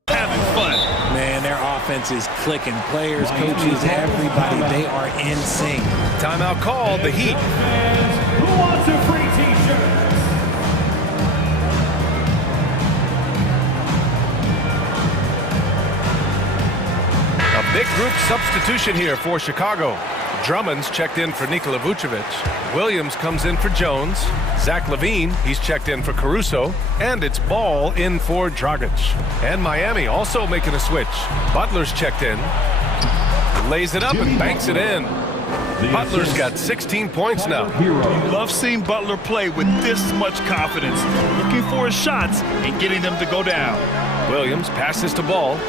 having fun. Man, their offense is clicking. Players, coaches, everybody, they are in sync. Timeout called, the Heat. Who wants a free t-shirt? Big group substitution here for Chicago. Drummond's checked in for Nikola Vucevic. Williams comes in for Jones. Zach LaVine, he's checked in for Caruso. And it's Ball in for Dragic. And Miami also making a switch. Butler's checked in. Lays it up and banks it in. Butler's got 16 points now. You love seeing Butler play with this much confidence. Looking for his shots and getting them to go down. Williams passes to Ball.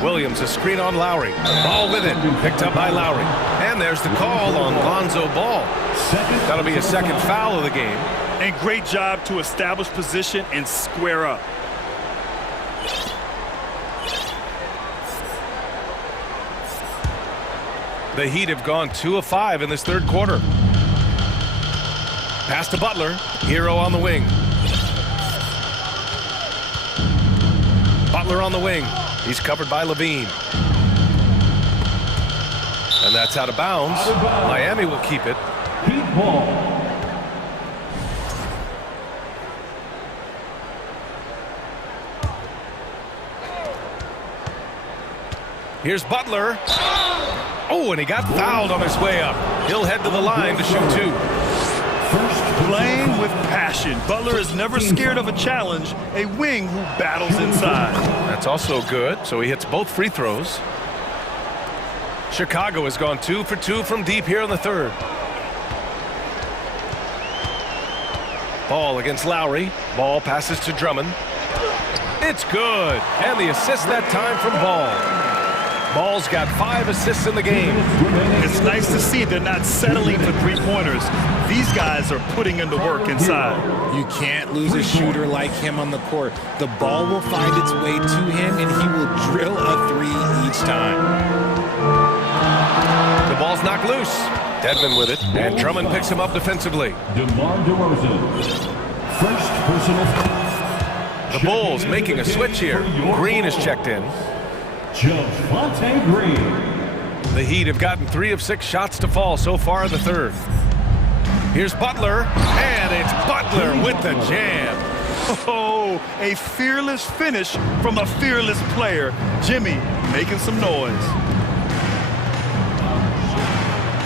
Williams, a screen on Lowry. Ball with it. Picked up by Lowry. And there's the call on Lonzo Ball. That'll be a second foul of the game. And great job to establish position and square up. The Heat have gone 2 of 5 in this third quarter. Pass to Butler. Hero on the wing. Butler on the wing. He's covered by LaVine. And that's out of bounds. Miami will keep it. Heat ball. Here's Butler. Oh, and he got fouled on his way up. He'll head to the line to shoot 2. Playing with passion. Butler is never scared of a challenge, a wing who battles inside. That's also good, so he hits both free throws. Chicago has gone 2 for 2 from deep here in the third. Ball against Lowry. Ball passes to Drummond. It's good. And the assist that time from Ball. Ball's got 5 assists in the game. It's nice to see they're not settling for three-pointers. These guys are putting in the work inside. You can't lose a shooter like him on the court. The ball will find its way to him, and he will drill a three each time. The ball's knocked loose. Dedmon with it, and Drummond picks him up defensively. DeMar DeRozan. First personal foul. The Bulls making a switch here. Green is checked in. Javonte Green. The Heat have gotten 3 of 6 shots to fall so far in the third. Here's Butler, and it's Butler with the jam. Oh, a fearless finish from a fearless player. Jimmy making some noise.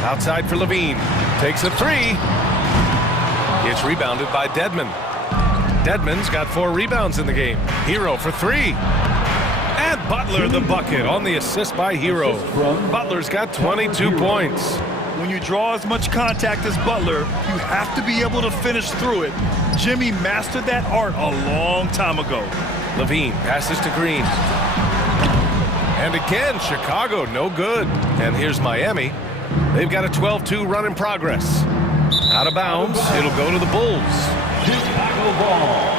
Outside for Levine. Takes a 3. It's rebounded by Dedmon. Dedmon's got 4 rebounds in the game. Hero for 3. And Butler the bucket on the assist by Hero. Butler's got 22 points. When you draw as much contact as Butler, you have to be able to finish through it. Jimmy mastered that art a long time ago. Levine passes to Green. And again, Chicago, no good. And here's Miami. They've got a 12-2 run in progress. Out of bounds, it'll go to the Bulls. Chicago ball.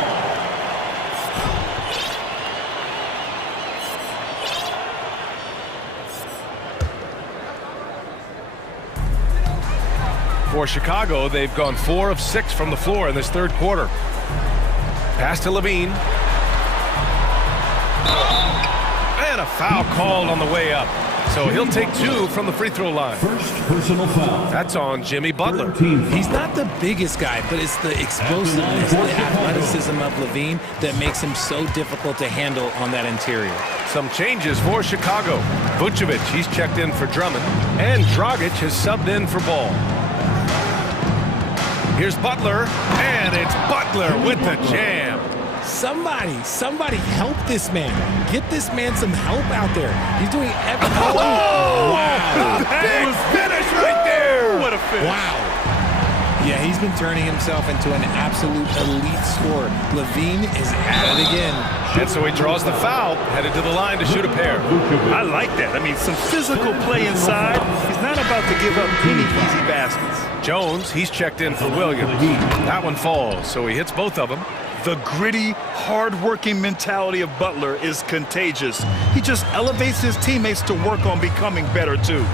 For Chicago, they've gone 4 of 6 from the floor in this third quarter. Pass to Levine. And a foul called on the way up. So he'll take 2 from the free throw line. First personal foul. That's on Jimmy Butler. He's not the biggest guy, but it's the explosiveness, the athleticism of Levine that makes him so difficult to handle on that interior. Some changes for Chicago. Vucevic, he's checked in for Drummond. And Dragic has subbed in for Ball. Here's Butler, and it's Butler with the jam. Somebody help this man. Get this man some help out there. He's doing everything. Oh, wow. Big finish right there. What a finish. Wow. Yeah, he's been turning himself into an absolute elite scorer. Levine is at it again. And so he draws the foul, headed to the line to shoot a pair. I like that. I mean, some physical play inside. He's not about to give up any easy baskets. Jones, he's checked in for Williams. That one falls, so he hits both of them. The gritty, hard-working mentality of Butler is contagious. He just elevates his teammates to work on becoming better, too.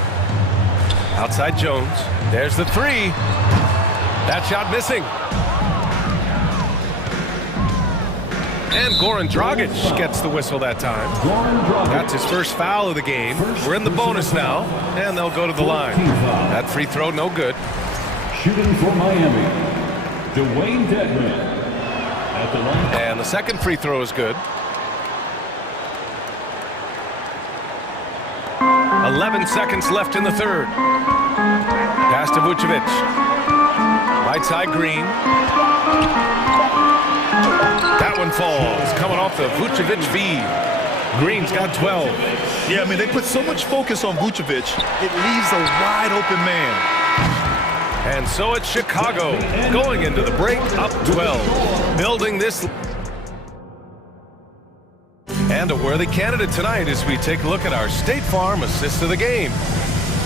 Outside Jones. There's the 3. That shot missing. And Goran Dragic gets the whistle that time. That's his first foul of the game. We're in the bonus now, and they'll go to the line. That free throw, no good. Shooting for Miami, Dwayne Dedmon. At the line. And the second free throw is good. 11 seconds left in the third. Pass to Vucevic. Right side Green. That one falls, coming off the Vucevic feed. Green's got 12. Yeah, I mean, they put so much focus on Vucevic, it leaves a wide open man. And so it's Chicago going into the break up 12. Building this. And a worthy candidate tonight as we take a look at our State Farm assist of the game.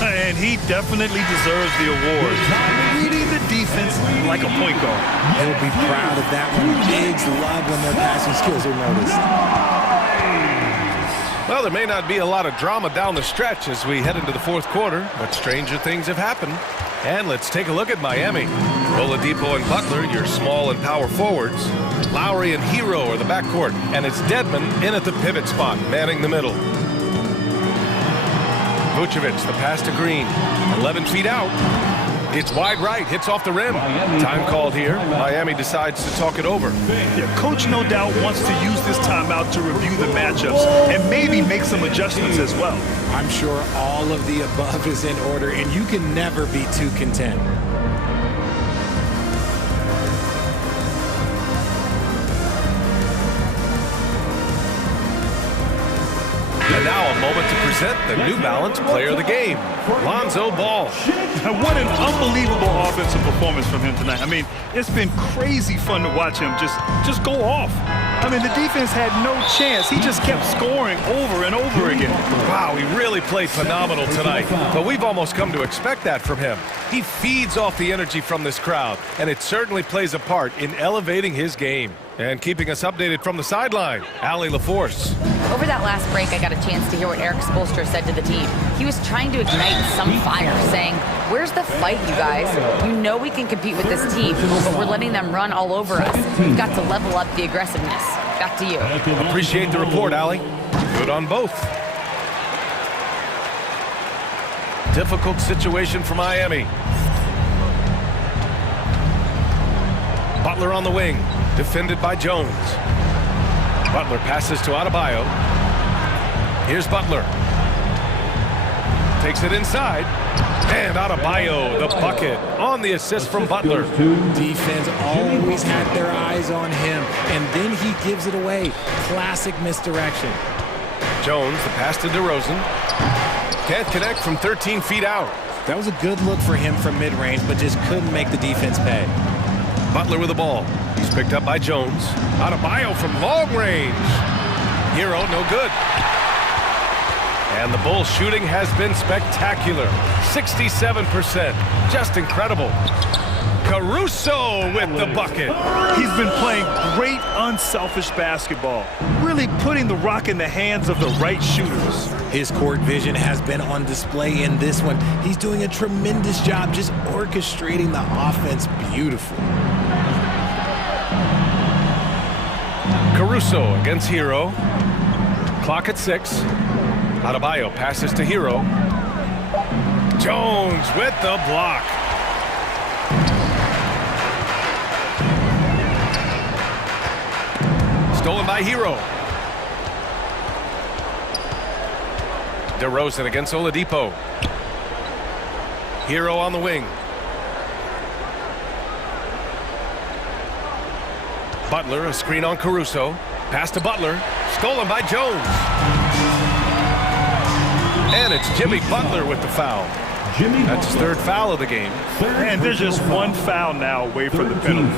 And he definitely deserves the award. Reading the defense like a point guard. He'll be proud of that one. Bigs love when their passing skills are noticed. Well, there may not be a lot of drama down the stretch as we head into the fourth quarter, but stranger things have happened. And let's take a look at Miami. Oladipo and Butler, your small and power forwards. Lowry and Hero are the backcourt, and it's Dedmon in at the pivot spot, manning the middle. Vucevic, the pass to Green, 11 feet out. It's wide right, hits off the rim. Time called here. Miami decides to talk it over. Yeah, coach no doubt wants to use this timeout to review the matchups and maybe make some adjustments as well. I'm sure all of the above is in order, and you can never be too content. And now a moment to present the New Balance Player of the Game, Lonzo Ball. What an unbelievable offensive performance from him tonight. I mean, it's been crazy fun to watch him just go off. I mean, the defense had no chance. He just kept scoring over and over again. Wow, he really played phenomenal tonight. But we've almost come to expect that from him. He feeds off the energy from this crowd, and it certainly plays a part in elevating his game. And keeping us updated from the sideline, Allie LaForce. Over that last break, I got a chance to hear what Eric Spoelstra said to the team. He was trying to ignite some fire, saying, "Where's the fight, you guys? You know we can compete with this team, but we're letting them run all over us. We've got to level up the aggressiveness." Back to you. Appreciate the report, Allie. Good on both. Difficult situation for Miami. Butler on the wing, defended by Jones. Butler passes to Adebayo. Here's Butler. Takes it inside. And Adebayo, the bucket, on the assist from Butler. Defense always had their eyes on him, and then he gives it away. Classic misdirection. Jones, the pass to DeRozan. Can't connect from 13 feet out. That was a good look for him from mid-range, but just couldn't make the defense pay. Butler with the ball. He's picked up by Jones. Adebayo from long range. Hero, no good. And the Bulls shooting has been spectacular. 67%. Just incredible. Caruso with the bucket. He's been playing great unselfish basketball, really putting the rock in the hands of the right shooters. His court vision has been on display in this one. He's doing a tremendous job just orchestrating the offense beautifully. Caruso against Hero. Clock at 6. Adebayo passes to Hero. Jones with the block. Stolen by Hero. DeRozan against Oladipo. Hero on the wing. Butler, a screen on Caruso. Pass to Butler. Stolen by Jones. And it's Jimmy Butler with the foul. That's his third foul of the game. And there's just one foul now away from the penalty.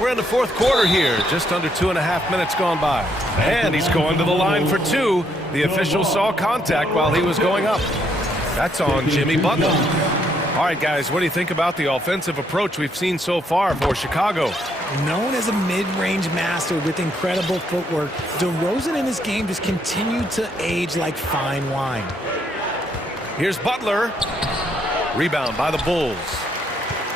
We're in the fourth quarter here. Just under 2.5 minutes gone by. And he's going to the line for two. The official saw contact while he was going up. That's on Jimmy Butler. All right, guys, what do you think about the offensive approach we've seen so far for Chicago? Known as a mid-range master with incredible footwork, DeRozan in his game just continued to age like fine wine. Here's Butler. Rebound by the Bulls.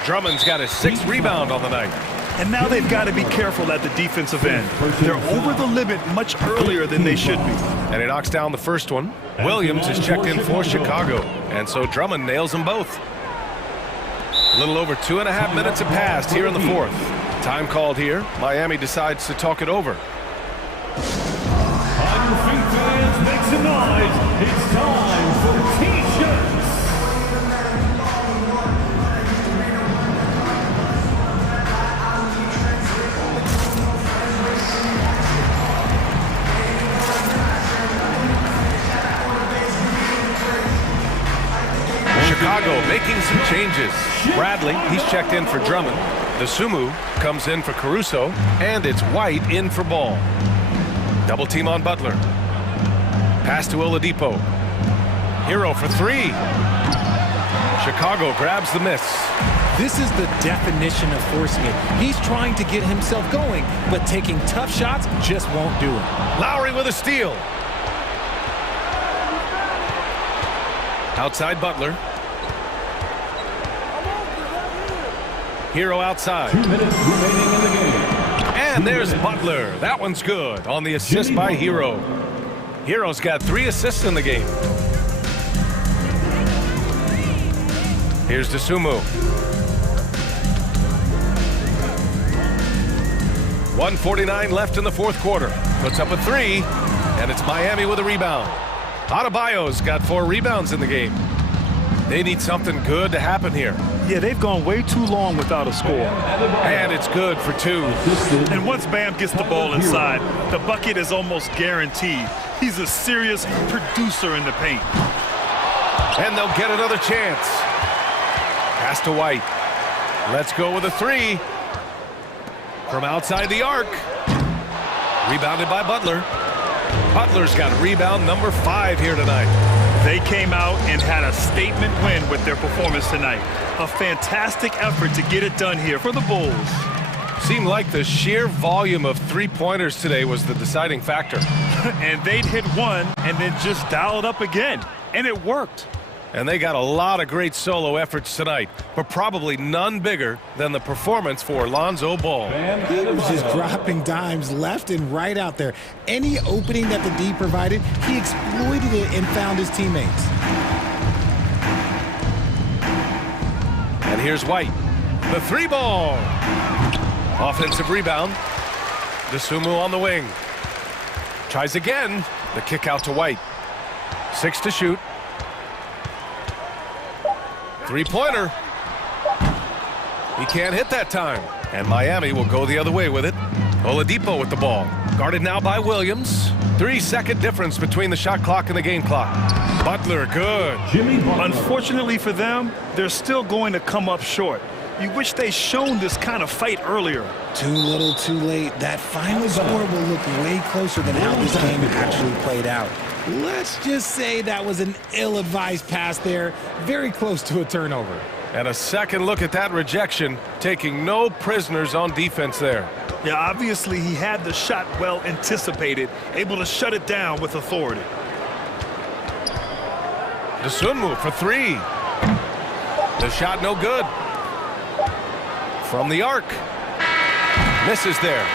Drummond's got his 6th rebound on the night. And now they've got to be careful at the defensive end. They're over the limit much earlier than they should be. And he knocks down the first one. Williams is checked in for Chicago. And so Drummond nails them both. A little over 2.5 minutes have passed here in the fourth. Time called here. Miami decides to talk it over. On your feet, fans, make some noise. It's time for T-shirts. Chicago making some changes. Bradley, he's checked in for Drummond. The Sumu comes in for Caruso, and it's White in for Ball. Double team on Butler. Pass to Oladipo. Hero for 3. Chicago grabs the miss. This is the definition of forcing it. He's trying to get himself going, but taking tough shots just won't do it. Lowry with a steal. Outside Butler. Hero outside. 2 minutes remaining in the game. And there's Butler. That one's good on the assist by Hero. Hero's got 3 assists in the game. Here's Dosunmu. 1:49 left in the fourth quarter. Puts up a 3, and it's Miami with a rebound. Adebayo's got 4 rebounds in the game. They need something good to happen here. Yeah, they've gone way too long without a score. And it's good for 2. And once Bam gets the ball inside, the bucket is almost guaranteed. He's a serious producer in the paint. And they'll get another chance. Pass to White. Let's go with a 3. From outside the arc. Rebounded by Butler. Butler's got rebound number 5 here tonight. They came out and had a statement win with their performance tonight. A fantastic effort to get it done here for the Bulls. Seemed like the sheer volume of three-pointers today was the deciding factor. And they'd hit one and then just dial it up again. And it worked. And they got a lot of great solo efforts tonight, but probably none bigger than the performance for Lonzo Ball. He was just dropping dimes left and right out there. Any opening that the D provided, he exploited it and found his teammates. And here's White. The 3-ball. Offensive rebound. DeSumo on the wing. Tries again. The kick out to White. 6 to shoot. 3-pointer. He can't hit that time. And Miami will go the other way with it. Oladipo with the ball. Guarded now by Williams. 3-second difference between the shot clock and the game clock. Butler, good. Unfortunately for them, they're still going to come up short. You wish they shown this kind of fight earlier. Too little, too late. That final score will look way closer than how this game actually played out. Let's just say that was an ill-advised pass there, very close to a turnover. And a second look at that rejection, taking no prisoners on defense there. Yeah, obviously he had the shot well anticipated, able to shut it down with authority. DeSumo for 3. The shot no good. From the arc. Misses there.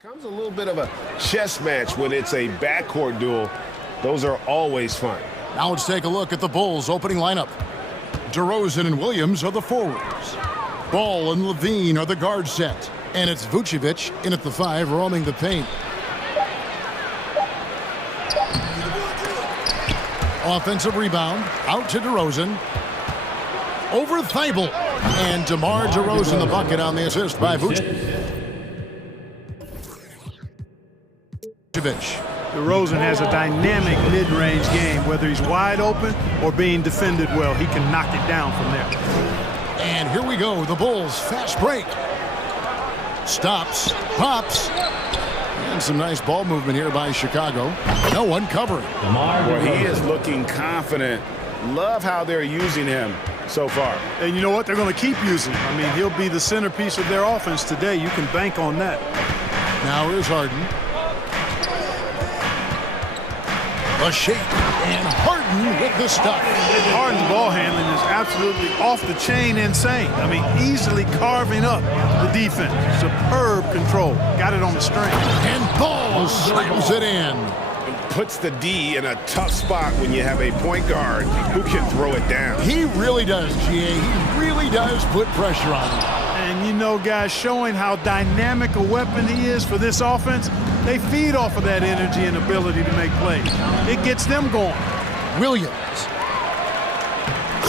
Comes a little bit of a chess match when it's a backcourt duel. Those are always fun. Now let's take a look at the Bulls' opening lineup. DeRozan and Williams are the forwards. Ball and Levine are the guard set. And it's Vucevic in at the 5, roaming the paint. Offensive rebound, out to DeRozan. Over Thibault. And DeMar DeRozan the bucket on the assist by Vucevic. DeRozan has a dynamic mid-range game. Whether he's wide open or being defended well, he can knock it down from there. And here we go, the Bulls fast break. Stops, pops, and some nice ball movement here by Chicago. No one covering. Well, he is looking confident. Love how they're using him so far. And you know what? They're going to keep using him. I mean, he'll be the centerpiece of their offense today. You can bank on that. Now here's Harden. A shake, and Harden with the stuff. Harden's ball handling is absolutely off the chain insane. I mean, easily carving up the defense. Superb control. Got it on the string. And Ball slams it in. Puts the D in a tough spot when you have a point guard who can throw it down. He really does, GA. He really does put pressure on him. And you know, guys, showing how dynamic a weapon he is for this offense, they feed off of that energy and ability to make plays. It gets them going. Williams.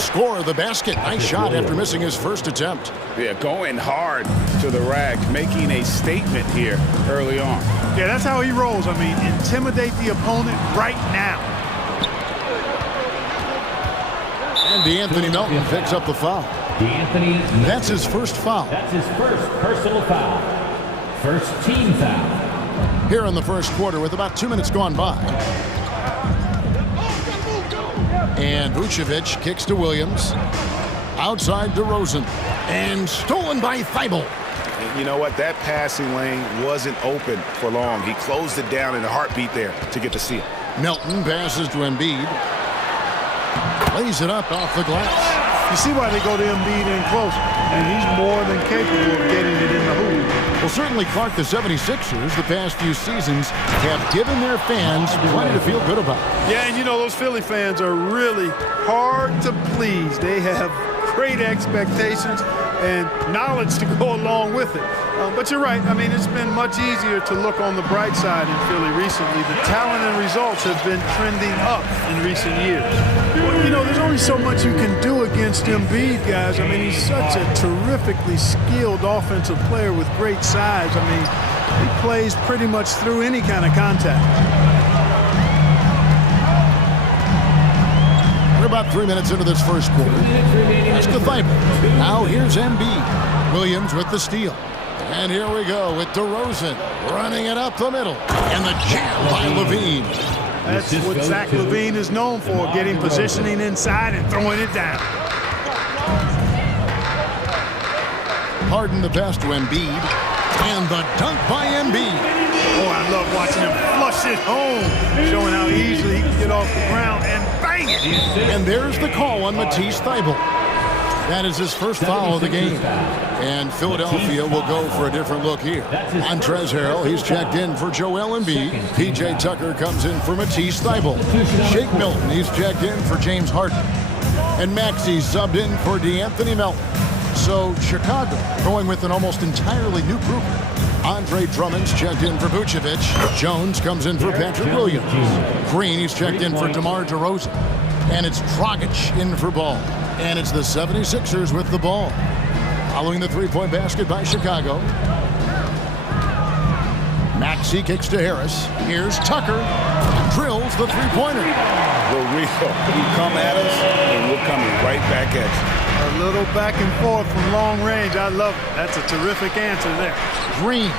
Score the basket. Nice shot after missing his first attempt. Yeah, going hard to the rack, making a statement here early on. Yeah, that's how he rolls. I mean, intimidate the opponent right now. And D'Anthony Melton picks up the foul. That's his first foul. That's his first personal foul. First team foul. Here in the first quarter with about 2 minutes gone by. And Vucevic kicks to Williams. Outside DeRozan. And stolen by Thibault. You know what? That passing lane wasn't open for long. He closed it down in a heartbeat there to get the steal. Melton passes to Embiid. Lays it up off the glass. You see why they go to Embiid in close. And he's more than capable of getting it in the hoop. Well, certainly, Clark, the 76ers the past few seasons have given their fans plenty to feel good about. Yeah, and you know, those Philly fans are really hard to please. They have great expectations and knowledge to go along with it. But you're right. I mean, it's been much easier to look on the bright side in Philly recently. The talent and results have been trending up in recent years. Well, you know, there's only so much you can do against Embiid, guys. I mean, he's such a terrifically skilled offensive player with great size. I mean, he plays pretty much through any kind of contact. We're about 3 minutes into this first quarter. That's the Thibault. Now here's Embiid. Williams with the steal. And here we go with DeRozan running it up the middle. And the jam by Levine. That's what Zach Levine is known for, getting positioning inside and throwing it down. Harden the pass to Embiid. And the dunk by Embiid. Oh, I love watching him flush it home, showing how easily he can get off the ground and bang it. And there's the call on Matisse Thibault. That is his first foul of the game. And Philadelphia will go for a different look here. Montrezl Harrell, he's checked in for Joel Embiid. P.J. Tucker comes in for Matisse Thibault. Shake Milton, he's checked in for James Harden. And Maxey subbed in for D'Anthony Melton. So Chicago going with an almost entirely new group. Andre Drummond's checked in for Vucevic. Jones comes in for Patrick Williams. Green, he's checked in for DeMar DeRozan. And it's Dragic in for Ball. And it's the 76ers with the ball. Following the three-point basket by Chicago. Maxey kicks to Harris. Here's Tucker. Drills the three-pointer. We'll come at us, and we're coming right back at you. A little back and forth from long range. I love it. That's a terrific answer there. Green.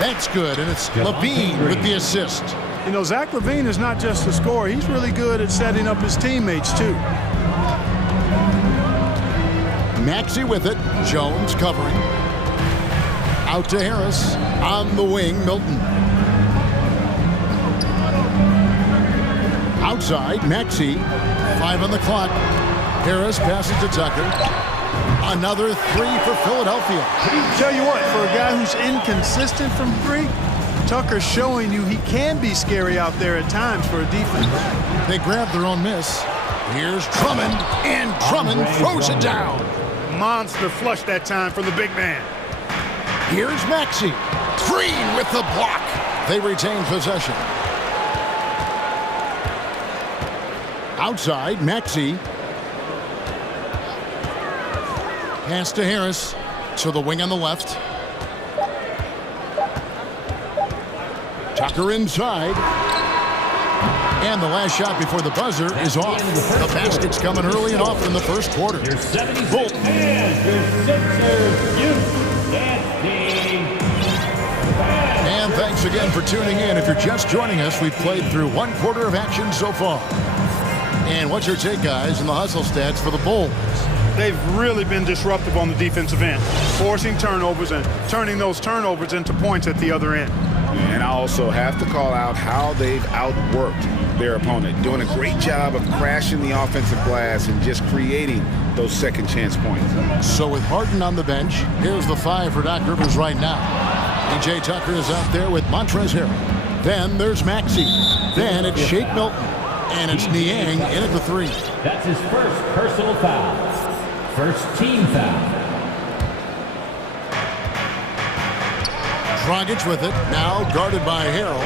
That's good. And it's Levine with the assist. You know, Zach Levine is not just a scorer. He's really good at setting up his teammates, too. Maxey with it. Jones covering. Out to Harris. On the wing, Milton. Outside, Maxey. 5 on the clock. Harris passes to Tucker. Another three for Philadelphia. Tell you what, for a guy who's inconsistent from three, Tucker's showing you he can be scary out there at times for a defense. They grab their own miss. Here's Drummond, and Drummond throws it down. Monster flush that time from the big man. Here's Maxey. Green with the block. They retain possession. Outside, Maxey. Pass to Harris. To the wing on the left. Tucker inside. And the last shot before the buzzer is off. The basket's coming early and often in the first quarter. Your 76 and your Sixers And thanks again for tuning in. If you're just joining us, we've played through one quarter of action so far. And what's your take, guys, in the hustle stats for the Bulls? They've really been disruptive on the defensive end, forcing turnovers and turning those turnovers into points at the other end. And I also have to call out how they've outworked their opponent, doing a great job of crashing the offensive glass and just creating those second chance points. So with Harden on the bench, here's the five for Doc Rivers right now. PJ Tucker is out there with Montrezl Harrell. Then there's Maxey. Then it's Shake Milton. And it's Niang in at the three. That's his first personal foul. First team foul. Dragic with it, now guarded by Harrell.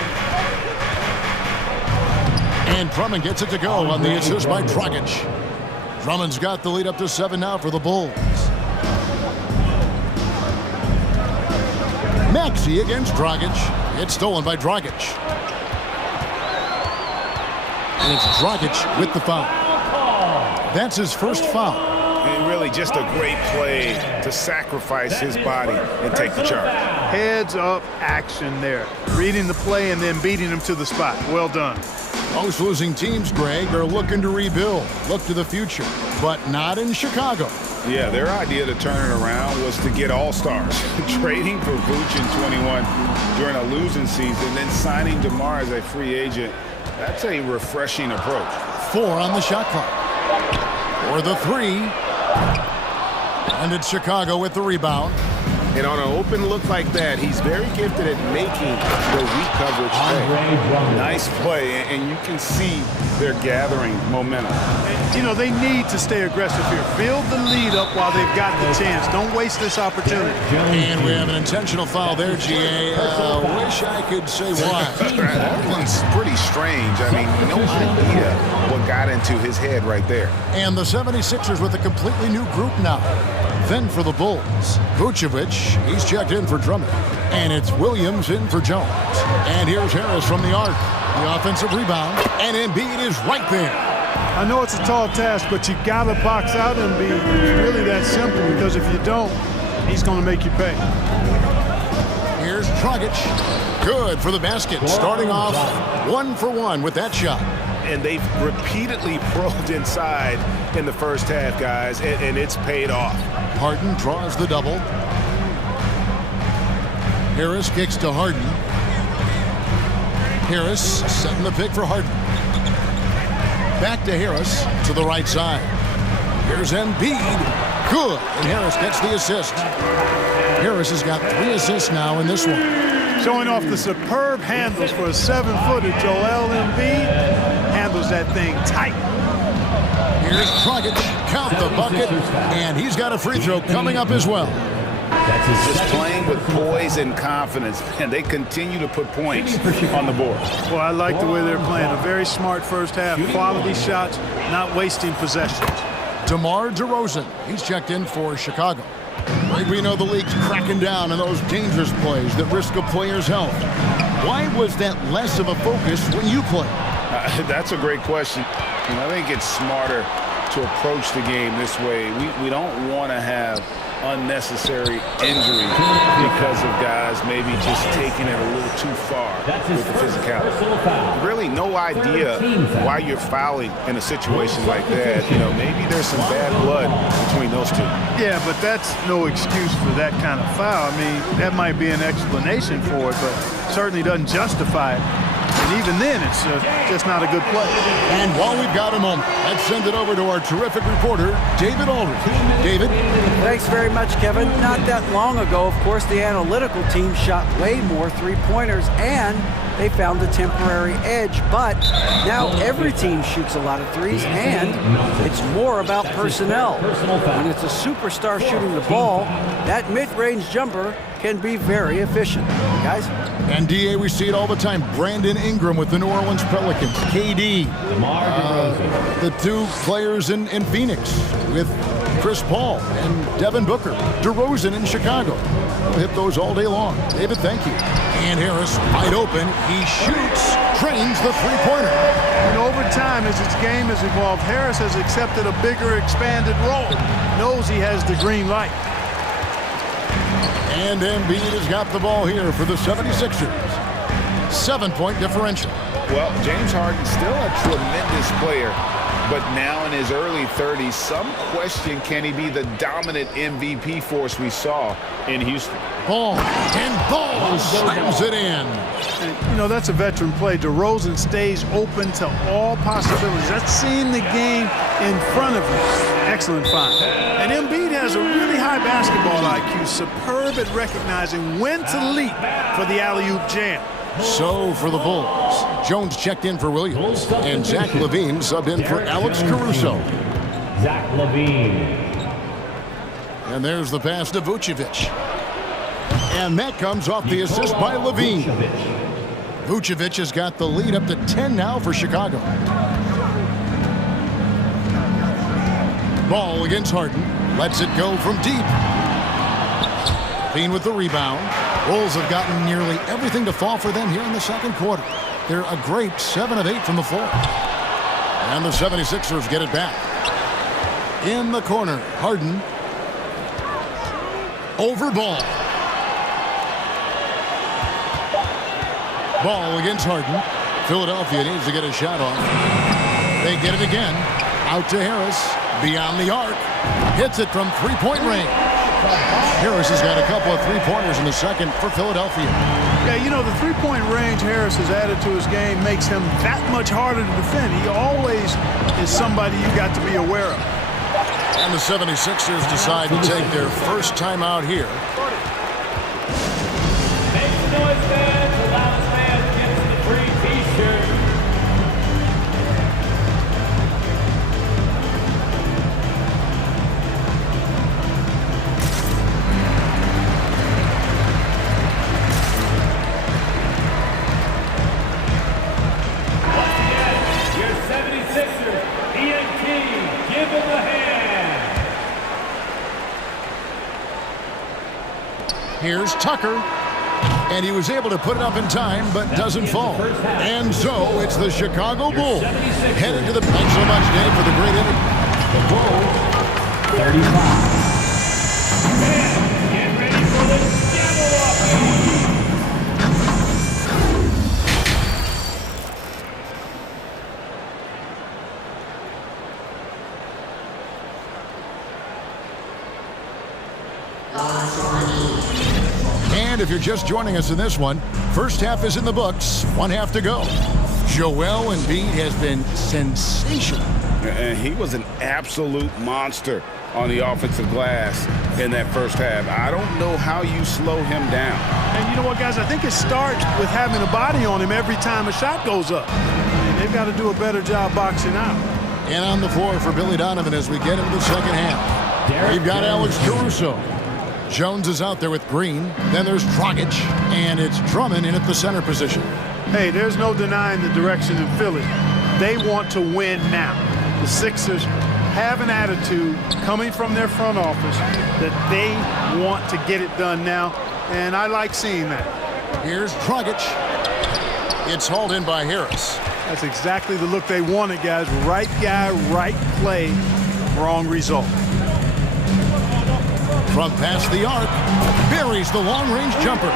And Drummond gets it to go on the assist by Dragic. Drummond's got the lead up to 7 now for the Bulls. Maxey against Dragic. It's stolen by Dragic. And it's Dragic with the foul. That's his first foul. And really just a great play to sacrifice his body and take the charge. Heads up action there. Reading the play and then beating him to the spot. Well done. Most losing teams, Greg, are looking to rebuild, look to the future, but not in Chicago. Yeah, their idea to turn it around was to get all-stars. Trading for Vooch in 21 during a losing season, then signing DeMar as a free agent. That's a refreshing approach. 4 on the shot clock. For the three. And it's Chicago with the rebound. And on an open look like that, he's very gifted at making the weak coverage play. Nice play, and you can see they're gathering momentum. And, you know, they need to stay aggressive here. Build the lead up while they've got the chance. Don't waste this opportunity. And we have an intentional foul there, GA. Wish I could say why. That one's pretty strange. I mean, no idea what got into his head right there. And the 76ers with a completely new group now. Then for the Bulls, Vucevic, he's checked in for Drummond. And it's Williams in for Jones. And here's Harris from the arc. The offensive rebound. And Embiid is right there. I know it's a tall task, but you got to box out Embiid. It's really that simple, because if you don't, he's going to make you pay. Here's Dragic. Good for the basket. Starting off 1 for 1 with that shot. And they've repeatedly probed inside in the first half, guys, and it's paid off. Harden draws the double. Harris kicks to Harden. Harris setting the pick for Harden. Back to Harris to the right side. Here's Embiid. Good. And Harris gets the assist. Harris has got 3 assists now in this one. Showing off the superb handles for a 7-footer. Joel Embiid handles that thing tight. Here's Dragic. Count the bucket. And he's got a free throw coming up as well. Just playing with poise and confidence, and they continue to put points on the board. Well, I like the way they're playing. A very smart first half. Quality shots, not wasting possessions. DeMar DeRozan. He's checked in for Chicago. We know the league's cracking down on those dangerous plays that risk a player's health. Why was that less of a focus when you play? That's a great question. And I think it's smarter to approach the game this way. We don't want to have unnecessary injury because of guys maybe just taking it a little too far with the physicality. Really no idea why you're fouling in a situation like that. You know, maybe there's some bad blood between those two. Yeah, but that's no excuse for that kind of foul. I mean, that might be an explanation for it, but certainly doesn't justify it. And even then, it's just not a good play. And while we've got a moment, let's send it over to our terrific reporter, David Aldridge. David? Thanks very much, Kevin. Not that long ago, of course, the analytical team shot way more three-pointers, and they found a temporary edge. But now every team shoots a lot of threes, and it's more about personnel. When it's a superstar shooting the ball, that mid-range jumper can be very efficient. Guys? And DA, we see it all the time. Brandon Ingram with the New Orleans Pelicans. KD. The two players in Phoenix with Chris Paul and Devin Booker. DeRozan in Chicago. We'll hit those all day long. David, thank you. And Harris, wide open. He shoots, trains the three-pointer. And over time, as its game has evolved, Harris has accepted a bigger, expanded role. Knows he has the green light. And Embiid has got the ball here for the 76ers. 7-point differential. Well, James Harden's still a tremendous player, but now in his early 30s, some question, can he be the dominant MVP force we saw in Houston? Ball, and Ball slams it in. And, you know, that's a veteran play. DeRozan stays open to all possibilities. That's seeing the game in front of you. Excellent find. And Embiid has a really high basketball IQ, superb at recognizing when to leap for the alley-oop jam. So for the Bulls, Jones checked in for Williams, and Zach LaVine subbed in for Alex Caruso. Zach LaVine. And there's the pass to Vucevic. And that comes off the assist by LaVine. Vucevic has got the lead up to 10 now for Chicago. Ball against Harden. Lets it go from deep. LaVine with the rebound. Bulls have gotten nearly everything to fall for them here in the second quarter. They're a great 7 of 8 from the floor. And the 76ers get it back. In the corner, Harden. Over Ball. Ball against Harden. Philadelphia needs to get a shot off. They get it again. Out to Harris. Beyond the arc. Hits it from three-point range. Harris has got a couple of three-pointers in the second for Philadelphia. Yeah, you know, the three-point range Harris has added to his game makes him that much harder to defend. He always is somebody you got to be aware of. And the 76ers decide to take their first time out here. Make some noise, fans. The loudest man gets the free T-shirt. Here's Tucker, and he was able to put it up in time, but doesn't fall. And so it's the Chicago Bulls headed to the thanks so much, Dave, for the great interview. The Bulls, 35. Get ready for the Jabberwocky. And if you're just joining us in this one, first half is in the books, one half to go. Joel Embiid has been sensational. And he was an absolute monster on the offensive glass in that first half. I don't know how you slow him down. And you know what, guys? I think it starts with having a body on him every time a shot goes up. And they've got to do a better job boxing out. And on the floor for Billy Donovan as we get into the second half. We've got Alex Caruso. Jones is out there with Green. Then there's Dragic, and it's Drummond in at the center position. Hey, there's no denying the direction in Philly. They want to win now. The Sixers have an attitude coming from their front office that they want to get it done now, and I like seeing that. Here's Dragic. It's hauled in by Harris. That's exactly the look they wanted, guys. Right guy, right play, wrong result. From past the arc, buries the long-range jumper.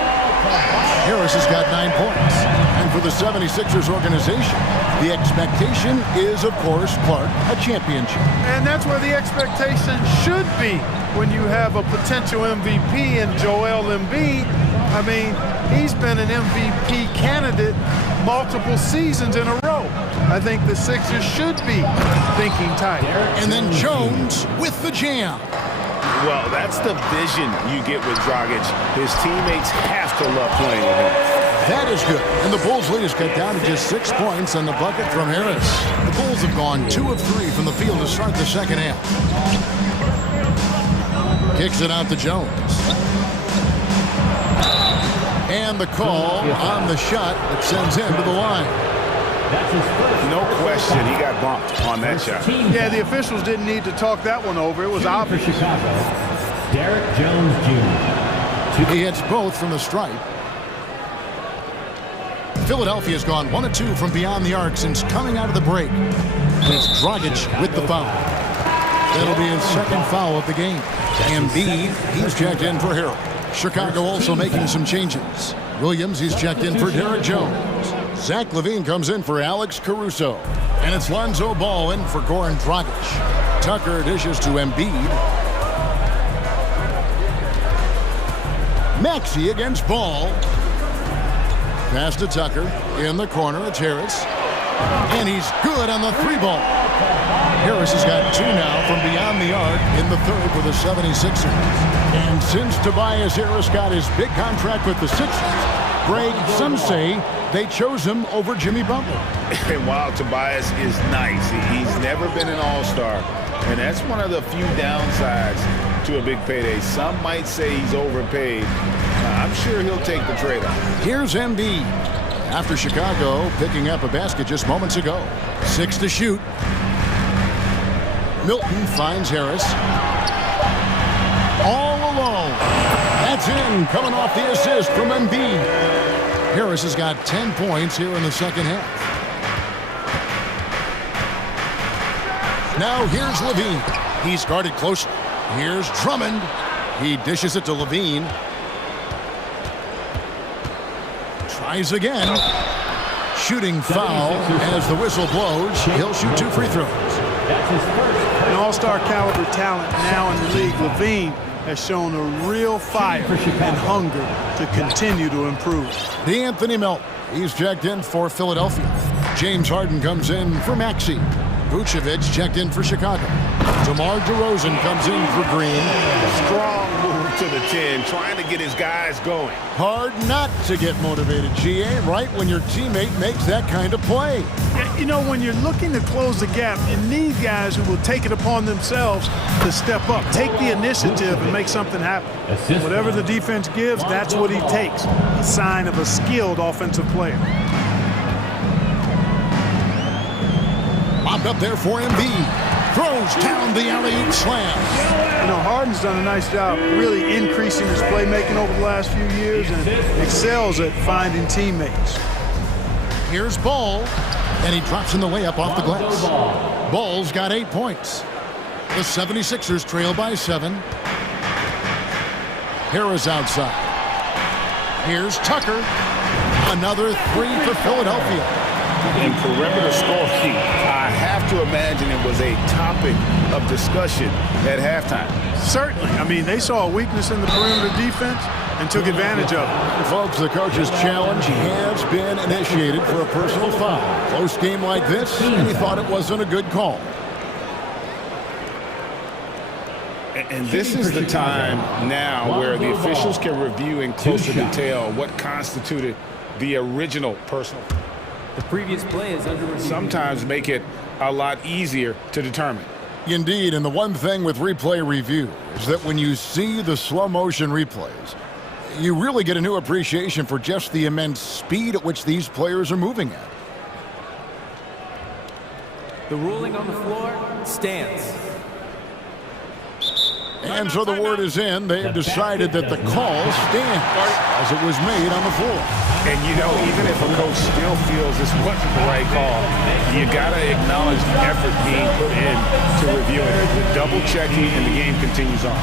Harris has got 9 points. And for the 76ers organization, the expectation is, of course, Clark, a championship. And that's where the expectation should be when you have a potential MVP in Joel Embiid. I mean, he's been an MVP candidate multiple seasons in a row. I think the Sixers should be thinking tight. And then Jones with the jam. Well, that's the vision you get with Dragic. His teammates have to love playing with him. That is good. And the Bulls lead is cut down to just 6 points on the bucket from Harris. The Bulls have gone 2 of 3 from the field to start the second half. Kicks it out to Jones. And the call on the shot that sends him to the line. No question, he got bumped on that shot. Yeah, the officials didn't need to talk that one over. It was obvious. Chicago, Derek Jones Jr. He hits both from the stripe. Philadelphia's gone 1 of 2 from beyond the arc since coming out of the break. And it's Dragic with the foul. That'll be his second foul of the game. Embiid, he's checked in for Harold. Chicago also making some changes. Williams, he's checked in for Derek Jones. Zach LaVine comes in for Alex Caruso. And it's Lonzo Ball in for Goran Dragic. Tucker dishes to Embiid. Maxey against Ball. Pass to Tucker. In the corner, it's Harris. And he's good on the 3-ball. Harris has got 2 now from beyond the arc in the third for the 76ers. And since Tobias Harris got his big contract with the Sixers, Greg, some say they chose him over Jimmy Butler. And while Tobias is nice, he's never been an all-star. And that's one of the few downsides to a big payday. Some might say he's overpaid. I'm sure he'll take the trade-off. Here's Embiid. After Chicago picking up a basket just moments ago. 6 to shoot. Milton finds Harris. All alone. That's in, coming off the assist from Embiid. Harris has got 10 points here in the second half. Now here's LaVine. He's guarded closely. Here's Drummond. He dishes it to LaVine. Tries again. Shooting foul as the whistle blows. He'll shoot 2 free throws. An all-star caliber talent now in the league. LaVine has shown a real fire and hunger to continue to improve. D'Anthony Melton, he's checked in for Philadelphia. James Harden comes in for Maxey. Vucevic checked in for Chicago. DeMar DeRozan comes in for Green. Strong move to the 10, trying to get his guys going. Hard not to get motivated, GA, right when your teammate makes that kind of play. Yeah, you know, when you're looking to close the gap, you need guys who will take it upon themselves to step up, take the initiative and make something happen. Whatever the defense gives, that's what he takes. A sign of a skilled offensive player. Lobbed up there for Embiid. Throws down the alley-oop slam. You know, Harden's done a nice job really increasing his playmaking over the last few years and excels at finding teammates. Here's Ball, and he drops in the layup off the glass. Ball's got 8 points. The 76ers trail by 7. Harris outside. Here's Tucker. Another 3 for Philadelphia. And perimeter scoring, I have to imagine it was a topic of discussion at halftime. Certainly. I mean, they saw a weakness in the perimeter defense and took advantage of it. Folks, the coach's challenge has been initiated for a personal foul. Close game like this, and he thought it wasn't a good call. And this is the time now where the officials can review in closer detail what constituted the original personal. The previous play is under review. Sometimes make it a lot easier to determine. Indeed, and the one thing with replay review is that when you see the slow motion replays, you really get a new appreciation for just the immense speed at which these players are moving at. The ruling on the floor stands. And so the word is in. They've decided that the call stands as it was made on the floor. And you know, even if a coach still feels this wasn't the right call, you got to acknowledge the effort being put in to review it. The double checking and the game continues on.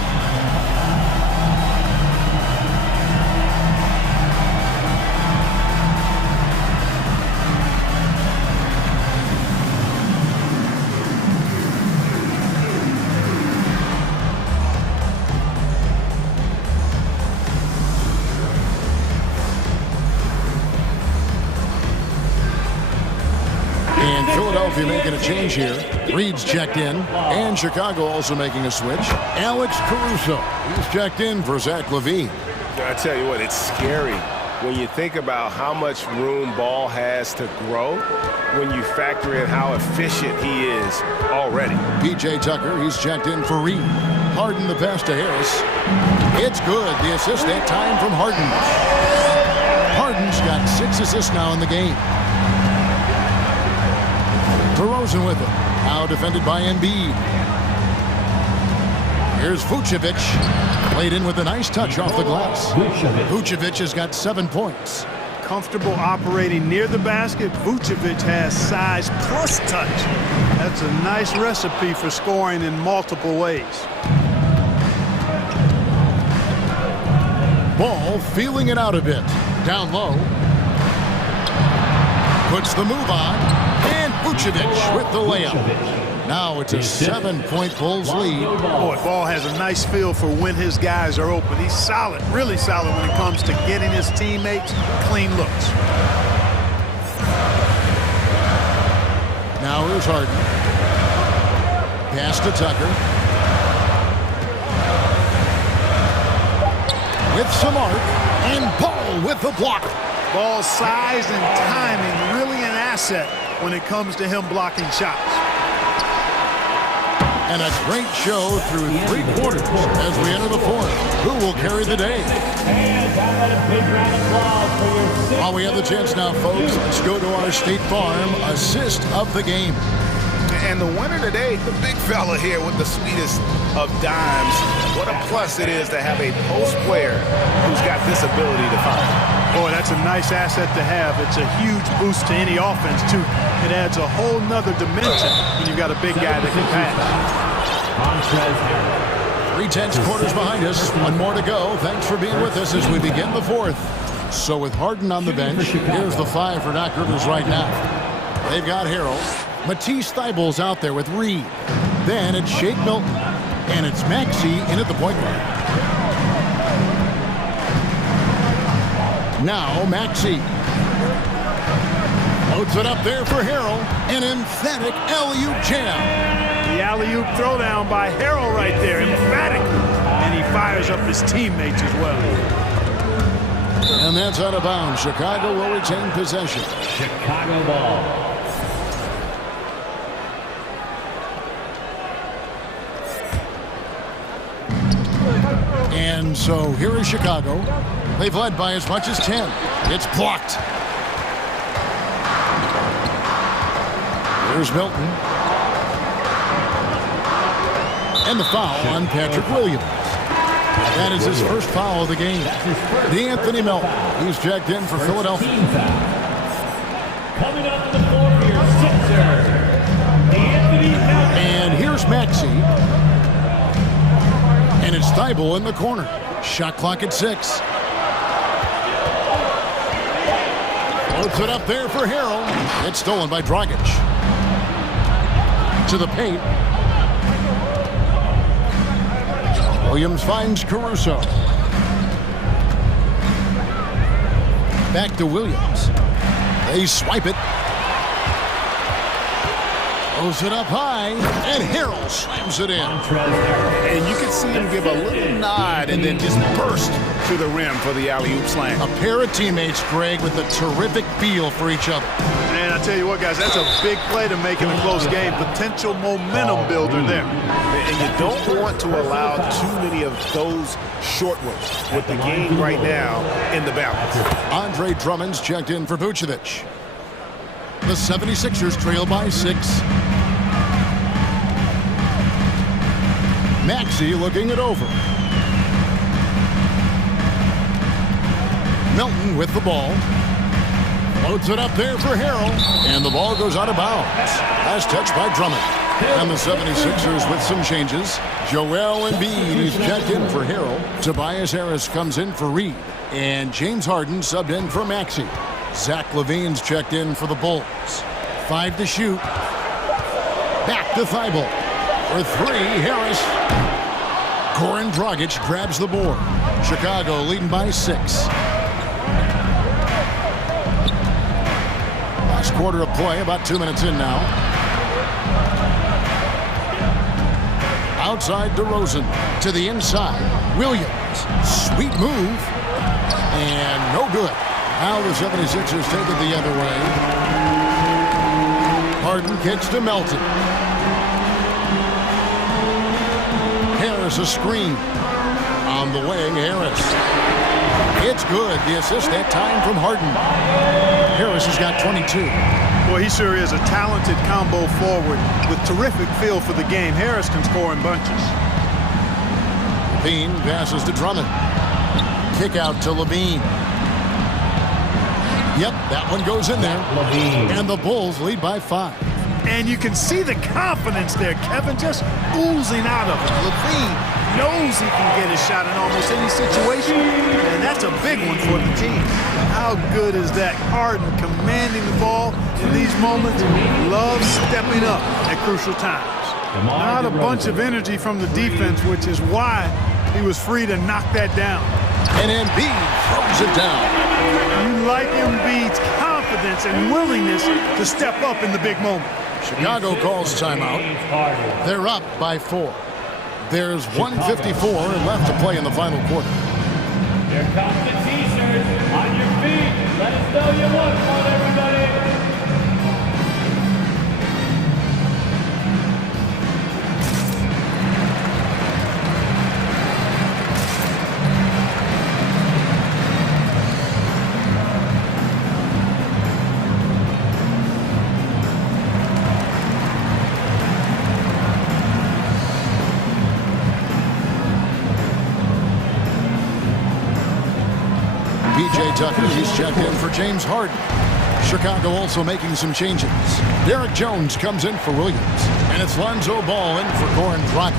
And Philadelphia making a change here. Reed's checked in. And Chicago also making a switch. Alex Caruso. He's checked in for Zach LaVine. I tell you what, it's scary when you think about how much room ball has to grow when you factor in how efficient he is already. P.J. Tucker, he's checked in for Reed. Harden the pass to Harris. It's good. The assist that time from Harden. Harden's got 6 assists now in the game. DeRozan with it. Now defended by Embiid. Here's Vucevic. Played in with a nice touch off the glass. Vucevic has got 7 points. Comfortable operating near the basket. Vucevic has size plus touch. That's a nice recipe for scoring in multiple ways. Ball feeling it out a bit. Down low. Puts the move on. And Vucevic with the layup. Now it's a 7-point Bulls lead. Boy, Ball has a nice feel for when his guys are open. He's solid, really solid when it comes to getting his teammates clean looks. Now here's Harden. Pass to Tucker. With some arc. And Ball with the block. Ball's size and timing really an asset when it comes to him blocking shots. And a great show through 3 quarters as we enter the 4th. Who will carry the day? While we have the chance now, folks, let's go to our State Farm assist of the game. And the winner today, the big fella here with the sweetest of dimes. What a plus it is to have a post player who's got this ability to find. Boy, that's a nice asset to have. It's a huge boost to any offense, too. It adds a whole nother dimension when you've got a big guy that can pass. 3/10 quarters behind us. 1 more to go. Thanks for being with us as we begin the 4th. So with Harden on the bench, here's the 5 for Doc Rivers right now. They've got Harrell. Matisse Thybulle's out there with Reed. Then it's Shake Milton. And it's Maxey in at the point guard. Now Maxey. Loads it up there for Harrell. An emphatic alley-oop jam. The alley-oop throwdown by Harrell right there, emphatically. And he fires up his teammates as well. And that's out of bounds. Chicago will retain possession. Chicago ball. And so here is Chicago. They've led by as much as 10. It's blocked. Here's Milton. And the foul on Patrick Williams. That is his first foul of the game. DeAnthony Melton. He's checked in for Philadelphia. Coming up the floor for your Sixers, DeAnthony Melton. And here's Maxey. And it's Thybulle in the corner. Shot clock at 6. Loads it up there for Harrell. It's stolen by Dragic. To the paint. Williams finds Caruso. Back to Williams. They swipe it. Throws it up high, and Harrell slams it in. And you can see him give a little nod and then just burst to the rim for the alley-oop slam. A pair of teammates, Greg, with a terrific feel for each other. Man, I tell you what, guys, that's a big play to make in a close game. Potential momentum builder there. And you don't want to allow too many of those short ones with the game right now in the balance. Andre Drummond's checked in for Vucevic. The 76ers trail by 6. Maxey looking it over. Milton with the ball. Loads it up there for Harrell. And the ball goes out of bounds. Last touch by Drummond. And the 76ers with some changes. Joel Embiid is checked in for Harrell. Tobias Harris comes in for Reed. And James Harden subbed in for Maxey. Zach LaVine's checked in for the Bulls. 5 to shoot. Back to Thybulle. For 3, Harris. Goran Dragic grabs the board. Chicago leading by 6. Last quarter of play, about 2 minutes in now. Outside DeRozan to the inside. Williams, sweet move, and no good. Now the 76ers take it the other way. Harden kicks to Melton. Harris a screen. On the way, Harris. It's good. The assist that time from Harden. Harris has got 22. Well, he sure is a talented combo forward with terrific feel for the game. Harris can score in bunches. Levine passes to Drummond. Kick out to Levine. Yep, that one goes in there. Levine. And the Bulls lead by 5. And you can see the confidence there, Kevin, just oozing out of him. Levine knows he can get a shot in almost any situation, and that's a big one for the team. How good is that? Harden commanding the ball in these moments, loves stepping up at crucial times. Not a bunch of energy from the defense, which is why he was free to knock that down. And Embiid throws it down. You like Embiid's confidence and willingness to step up in the big moment. Chicago calls timeout. They're up by 4. There's 1:54 left to play in the final quarter. Here comes the T-shirts on your feet. Let us know you want one, everybody. Tucker, he's checked in for James Harden. Chicago also making some changes. Derek Jones comes in for Williams. And it's Lonzo Ball in for Goran Dragic.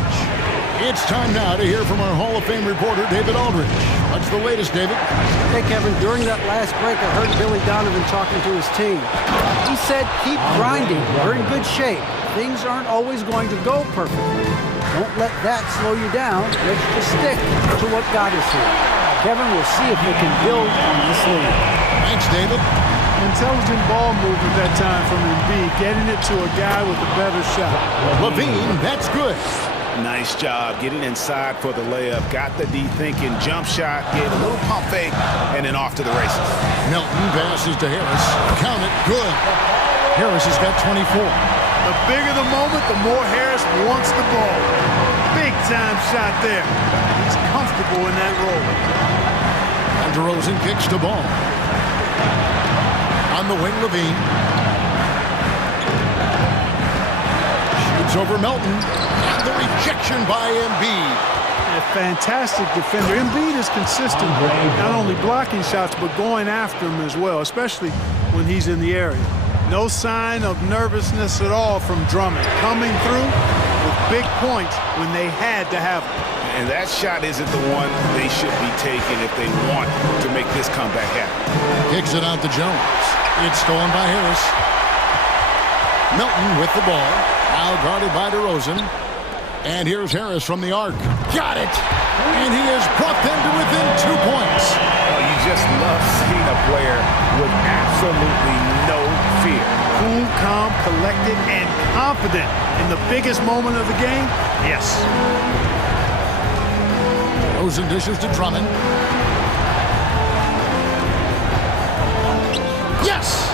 It's time now to hear from our Hall of Fame reporter, David Aldridge. What's the latest, David? Hey, Kevin, during that last break, I heard Billy Donovan talking to his team. He said, keep grinding. We're in good shape. Things aren't always going to go perfectly. Don't let that slow you down. Let's just stick to what got us here. Kevin, we'll see if they can build on this lead. Thanks, David. Intelligent ball movement that time from Embiid, getting it to a guy with a better shot. Levine, that's good. Nice job getting inside for the layup. Got the D thinking, jump shot, gave a little pump fake, and then off to the races. Melton passes to Harris. Count it, good. Harris has got 24. The bigger the moment, the more Harris wants the ball. Big time shot there. He's comfortable in that role. And DeRozan kicks the ball. On the wing, Levine. Shoots over Melton. And the rejection by Embiid. A fantastic defender. Embiid is consistent, not only blocking shots, but going after them as well, especially when he's in the area. No sign of nervousness at all from Drummond. Coming through with big points when they had to have them. And that shot isn't the one they should be taking if they want to make this comeback happen. Kicks it out to Jones. It's stolen by Harris. Melton with the ball. Now guarded by DeRozan. And here's Harris from the arc. Got it! And he has brought them to within 2 points. Oh, you just love seeing a player with absolutely no fear. Cool, calm, collected, and confident in the biggest moment of the game? Yes. DeRozan dishes to Drummond. Yes!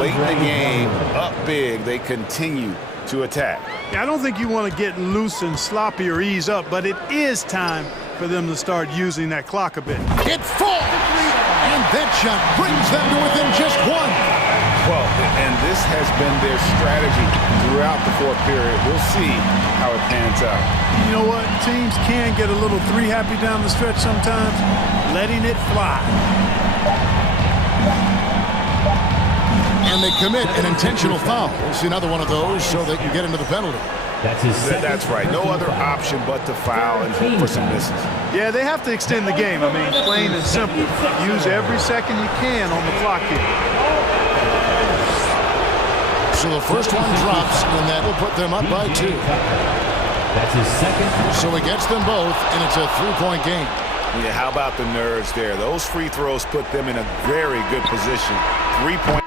Late in the game, up big, they continue to attack. Yeah, I don't think you want to get loose and sloppy or ease up, but it is time for them to start using that clock a bit. It falls! And that shot brings them to within just 1. Well, and this has been their strategy throughout the fourth period. We'll see how it pans out. You know what? Teams can get a little three happy down the stretch sometimes, letting it fly. And they commit an intentional foul. We'll see another one of those so they can get into the penalty. That's right. No other option but to foul and hope for some misses. Yeah, they have to extend the game. I mean, plain and simple. Use every second you can on the clock here. So the first one drops, and that will put them up by 2. That's his second. So he gets them both, and it's a 3-point game. Yeah, how about the nerves there? Those free throws put them in a very good position. 3-point.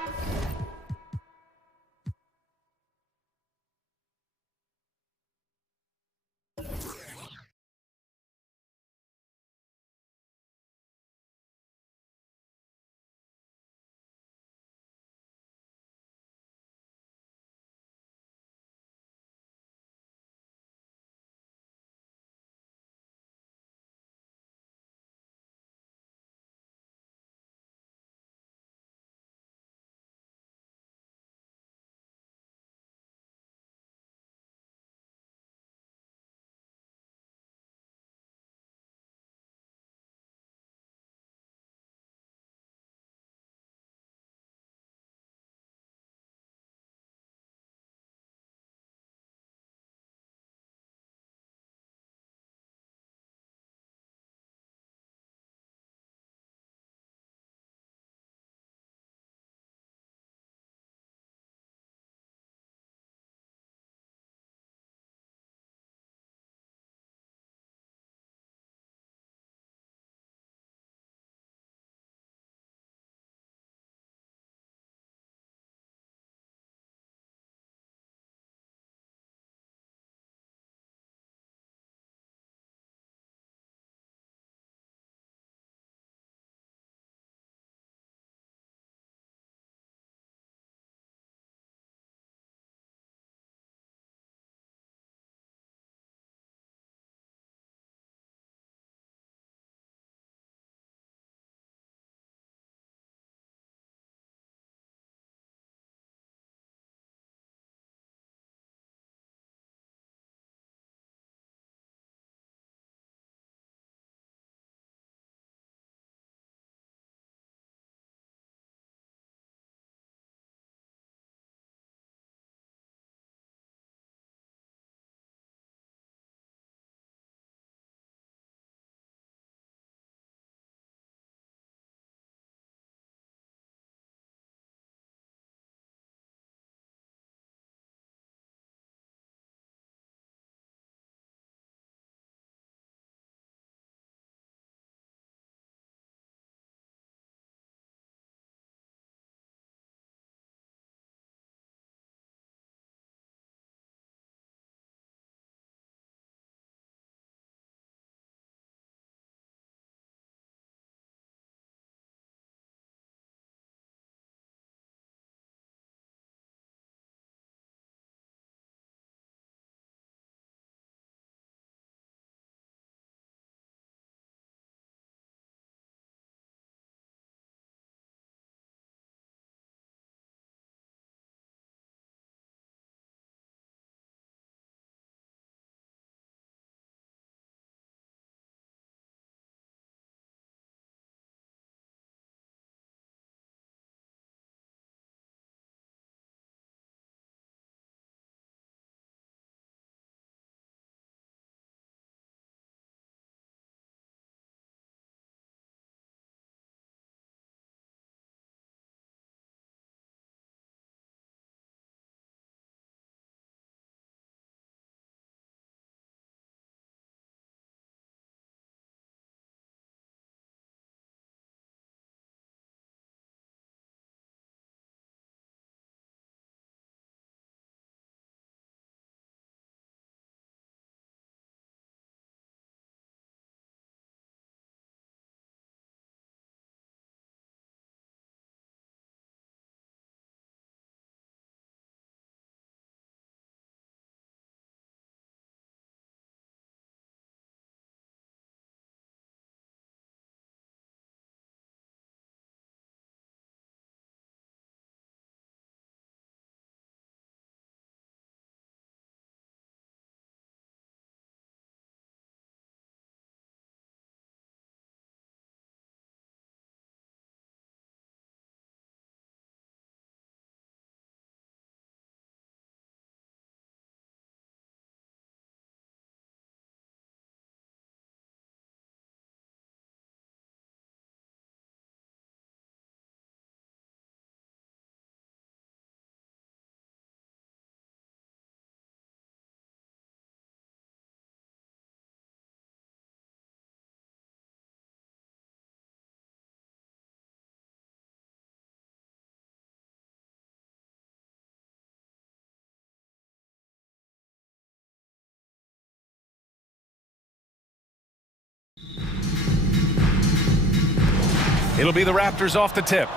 It'll be the Raptors off the tip.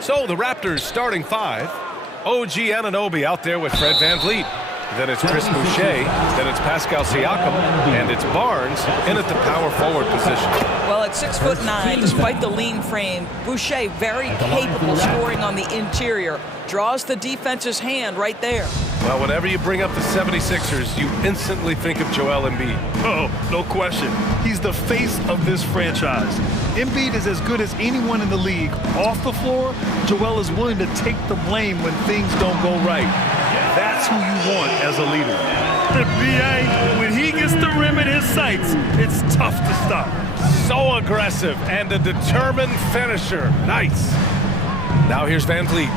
So the Raptors starting 5. OG Anunoby out there with Fred VanVleet. Then it's Chris Boucher, then it's Pascal Siakam, and it's Barnes in at the power forward position. Well, at 6'9", despite the lean frame, Boucher very capable scoring on the interior. Draws the defense's hand right there. Well, whenever you bring up the 76ers, you instantly think of Joel Embiid. Oh, no question. He's the face of this franchise. Embiid is as good as anyone in the league. Off the floor, Joel is willing to take the blame when things don't go right. That's who you want as a leader. The BA, when he gets the rim in his sights, it's tough to stop. So aggressive and a determined finisher. Nice. Now here's VanVleet.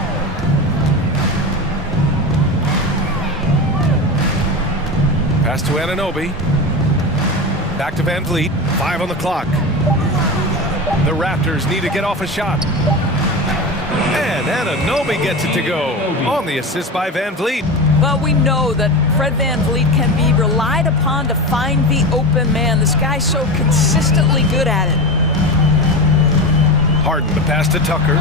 Pass to Anunoby. Back to VanVleet. 5 on the clock. The Raptors need to get off a shot. And Anunoby gets it to go on the assist by VanVleet. Well, we know that Fred VanVleet can be relied upon to find the open man. This guy's so consistently good at it. Harden, the pass to Tucker.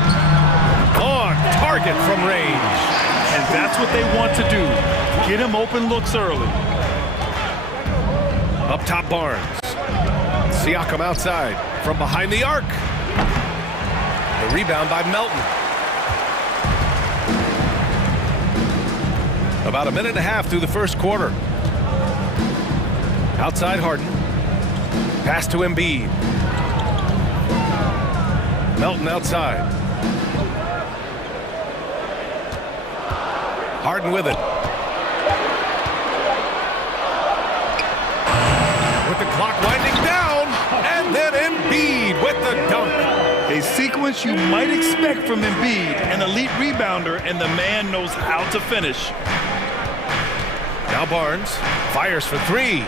On target from range. And that's what they want to do. Get him open looks early. Up top, Barnes. Siakam outside from behind the arc. The rebound by Melton. About a minute and a half through the first quarter. Outside Harden. Pass to Embiid. Melton outside. Harden with it. With the clock winding down, and then Embiid with the dunk. A sequence you might expect from Embiid, an elite rebounder, and the man knows how to finish. Now Barnes fires for 3.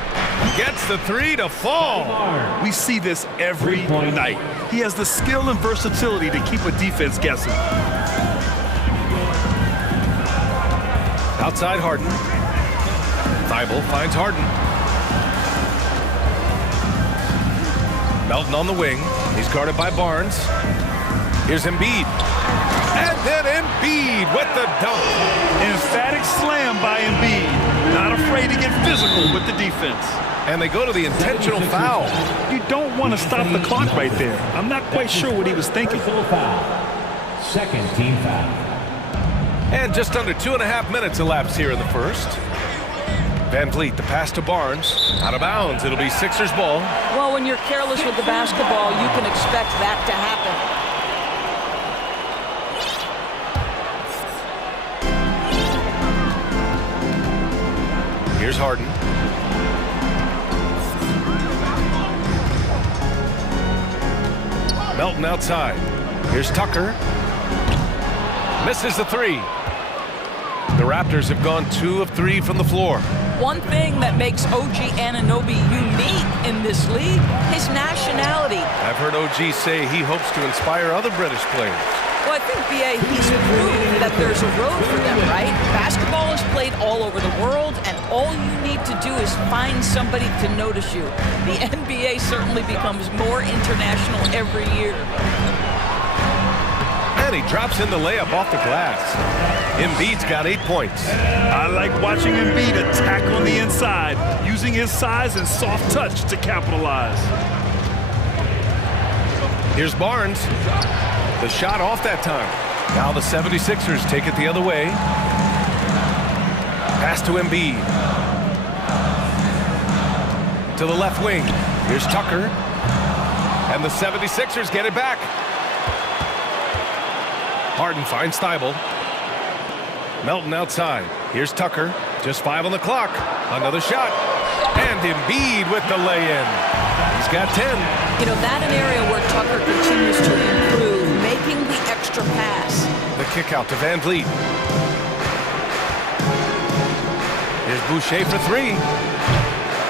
Gets the 3 to fall. We see this every night. He has the skill and versatility to keep a defense guessing. Outside Harden. Thibault finds Harden. Melton on the wing. He's guarded by Barnes. Here's Embiid. And then Embiid with the dunk. Emphatic slam by Embiid. Not afraid to get physical with the defense. And they go to the intentional foul. You don't want to stop the clock right there. I'm not quite sure what he was thinking. Second team foul. And just under 2.5 minutes elapsed here in the first. VanVleet, the pass to Barnes. Out of bounds. It'll be Sixers ball. Well, when you're careless with the basketball, you can expect that to happen. Here's Harden. Melton outside. Here's Tucker. Misses the 3. The Raptors have gone 2 of 3 from the floor. One thing that makes OG Anunoby unique in this league, his nationality. I've heard OG say he hopes to inspire other British players. Well, I think, B.A., he's proved that there's a road for them, right? Basketball is played all over the world, and all you need to do is find somebody to notice you. The NBA certainly becomes more international every year. And he drops in the layup off the glass. Embiid's got 8 points. I like watching Embiid attack on the inside, using his size and soft touch to capitalize. Here's Barnes. The shot off that time. Now the 76ers take it the other way. Pass to Embiid. To the left wing. Here's Tucker. And the 76ers get it back. Harden finds Thibault. Melton outside. Here's Tucker. Just 5 on the clock. Another shot. And Embiid with the lay-in. He's got 10. You know, that an area where Tucker continues to improve, making the extra pass. The kick out to VanVleet. Here's Boucher for 3.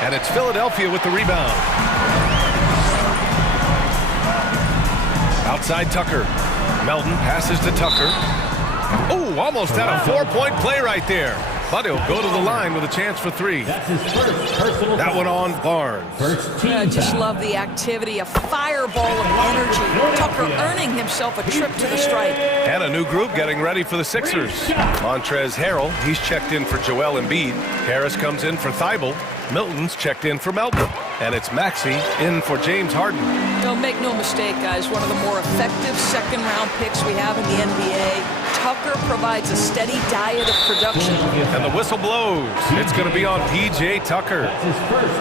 And it's Philadelphia with the rebound. Outside Tucker. Melton passes to Tucker. Oh, almost had a 4-point play right there. but he'll go to the line with a chance for three. That's his first personal That one on Barnes. First team I just foul. love the activity, a fireball of energy. Tucker earning himself a trip to the stripe. And a new group getting ready for the Sixers. Montrezl Harrell, he's checked in for Joel Embiid. Harris comes in for Thibault. Milton's checked in for Melton. And it's Maxey in for James Harden. Make no mistake, guys, one of the more effective second-round picks we have in the NBA. Tucker provides a steady diet of production. And the whistle blows. It's going to be on P.J. Tucker.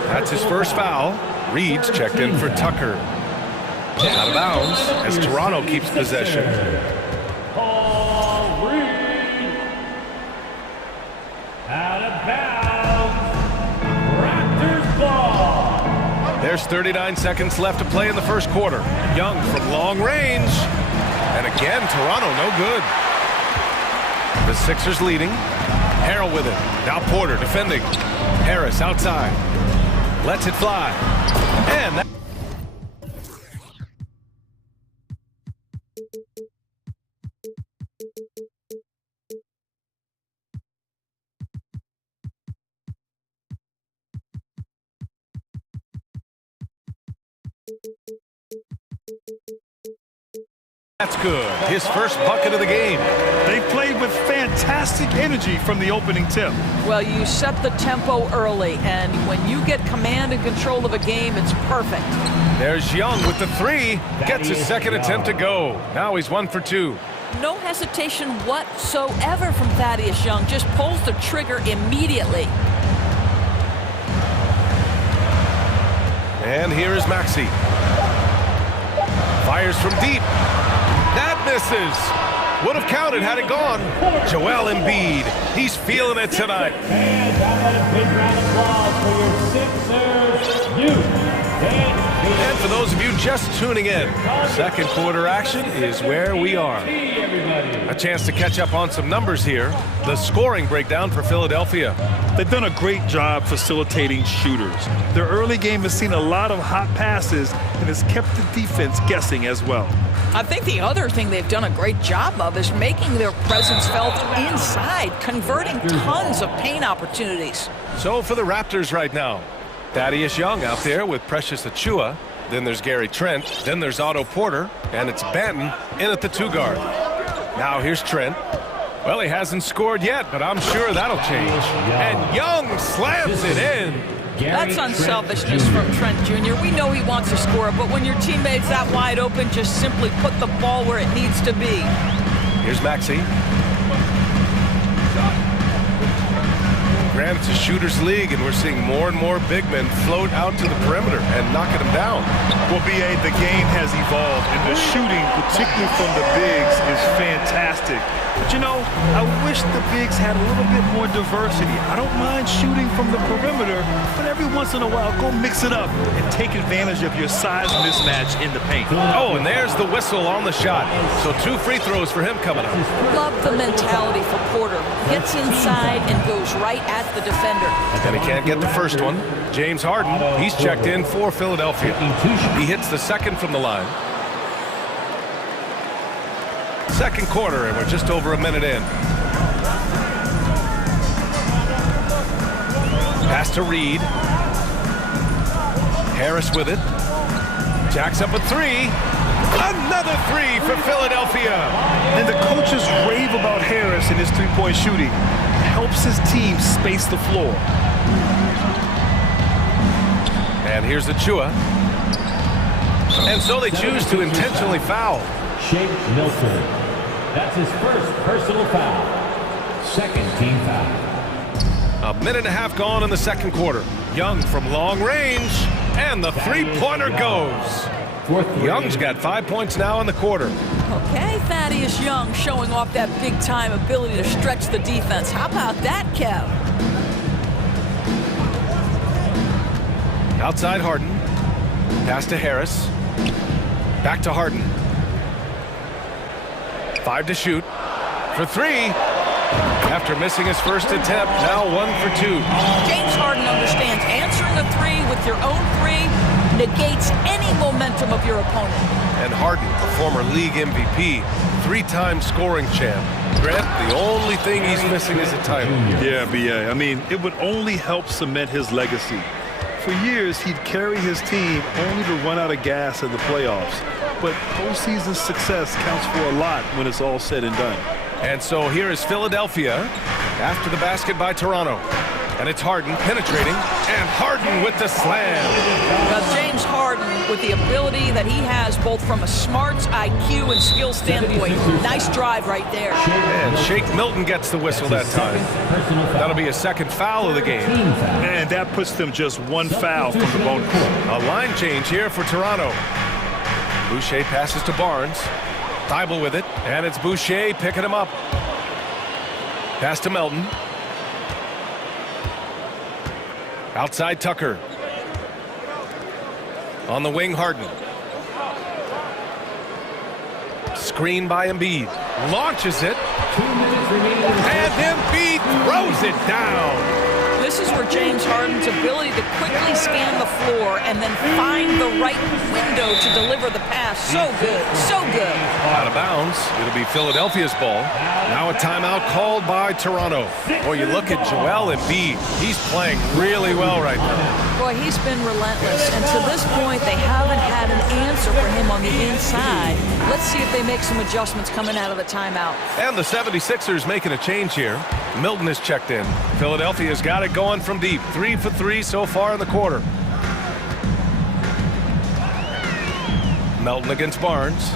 That's his first foul. Reed's checked in for Tucker. Out of bounds as Toronto keeps possession. Paul Reed. Out of bounds. Raptors ball. There's 39 seconds left to play in the first quarter. Young from long range. And again, Toronto no good. The Sixers leading. Harrell with it. Now Porter defending. Harris outside. Lets it fly. And that That's good. His first bucket of the game. They played with fantastic energy from the opening tip. Well, you set the tempo early, and when you get command and control of a game, it's perfect. There's Young with the three. Gets his second attempt to go. Now he's 1 for 2. No hesitation whatsoever from Thaddeus Young. Just pulls the trigger immediately. And here is Maxey. Fires from deep. That misses. Would have counted had it gone. Joel Embiid. He's feeling it tonight. And a big round of applause for your Sixers youth. And for those of you just tuning in, second quarter action is where we are. A chance to catch up on some numbers here. The scoring breakdown for Philadelphia. They've done a great job facilitating shooters. Their early game has seen a lot of hot passes and has kept the defense guessing as well. I think the other thing they've done a great job of is making their presence felt inside, converting tons of paint opportunities. So for the Raptors right now, Thaddeus Young out there with Precious Achiuwa. Then there's Gary Trent. Then there's Otto Porter. And it's Banton in at the 2 guard. Now here's Trent. Well, he hasn't scored yet, but I'm sure that'll change. And Young slams it in. That's unselfishness from Trent Jr. We know he wants to score, but when your teammate's that wide open, just simply put the ball where it needs to be. Here's Maxey. Granted, it's a shooter's league, and we're seeing more and more big men float out to the perimeter and knocking them down. Well, B.A., the game has evolved, and the shooting, particularly from the bigs, is fantastic. But, you know, I wish the bigs had a little bit more diversity. I don't mind shooting from the perimeter, but every once in a while, go mix it up and take advantage of your size mismatch in the paint. Oh, and there's the whistle on the shot. So 2 free throws for him coming up. Love the mentality for Porter. Gets inside and goes right at the defender. And he can't get the first one. James Harden, he's checked in for Philadelphia. He hits the second from the line. Second quarter, and we're just over a minute in. Pass to Reed. Harris with it. Jacks up a 3. Another 3 for Philadelphia. And the coaches rave about Harris and his three-point shooting. Helps his team space the floor. And here's Achiuwa. And so they choose to intentionally foul. Shake Milton. That's his first personal foul. Second team foul. A minute and a half gone in the second quarter. Young from long range. And the three-pointer goes. Young's got 5 points now in the quarter. Okay, Thaddeus Young showing off that big-time ability to stretch the defense. How about that, Kev? Outside Harden. Pass to Harris. Back to Harden. 5 to shoot. For 3. After missing his first attempt, now 1 for 2. James Harden understands answering a 3 with your own 3 negates any momentum of your opponent. And Harden, a former league MVP, three-time scoring champ. Grant, the only thing he's missing is a title. Yeah, B.A. I mean, it would only help cement his legacy. For years, he'd carry his team only to run out of gas in the playoffs. But postseason success counts for a lot when it's all said and done. And so here is Philadelphia after the basket by Toronto. And it's Harden penetrating, and Harden with the slam. Now, James Harden, with the ability that he has both from a smarts, IQ, and skill standpoint, nice drive right there. And Shake Milton gets the whistle that time. That'll be a second foul of the game. And that puts them just one foul from the bonus. A line change here for Toronto. Boucher passes to Barnes. Thibault with it, and it's Boucher picking him up. Pass to Melton. Outside Tucker. On the wing, Harden. Screen by Embiid. Launches it. And Embiid throws it down. This is where James Harden's ability to quickly scan the floor and then find the right window to deliver the pass. So good, so good. Out of bounds. It'll be Philadelphia's ball. Now a timeout called by Toronto. Boy, you look at Joel Embiid. He's playing really well right now. Boy, he's been relentless. And to this point, they haven't had an answer for him on the inside. Let's see if they make some adjustments coming out of the timeout. And the 76ers making a change here. Milton is checked in. Philadelphia's got it going from deep. 3 for 3 so far in the quarter. Melton against Barnes.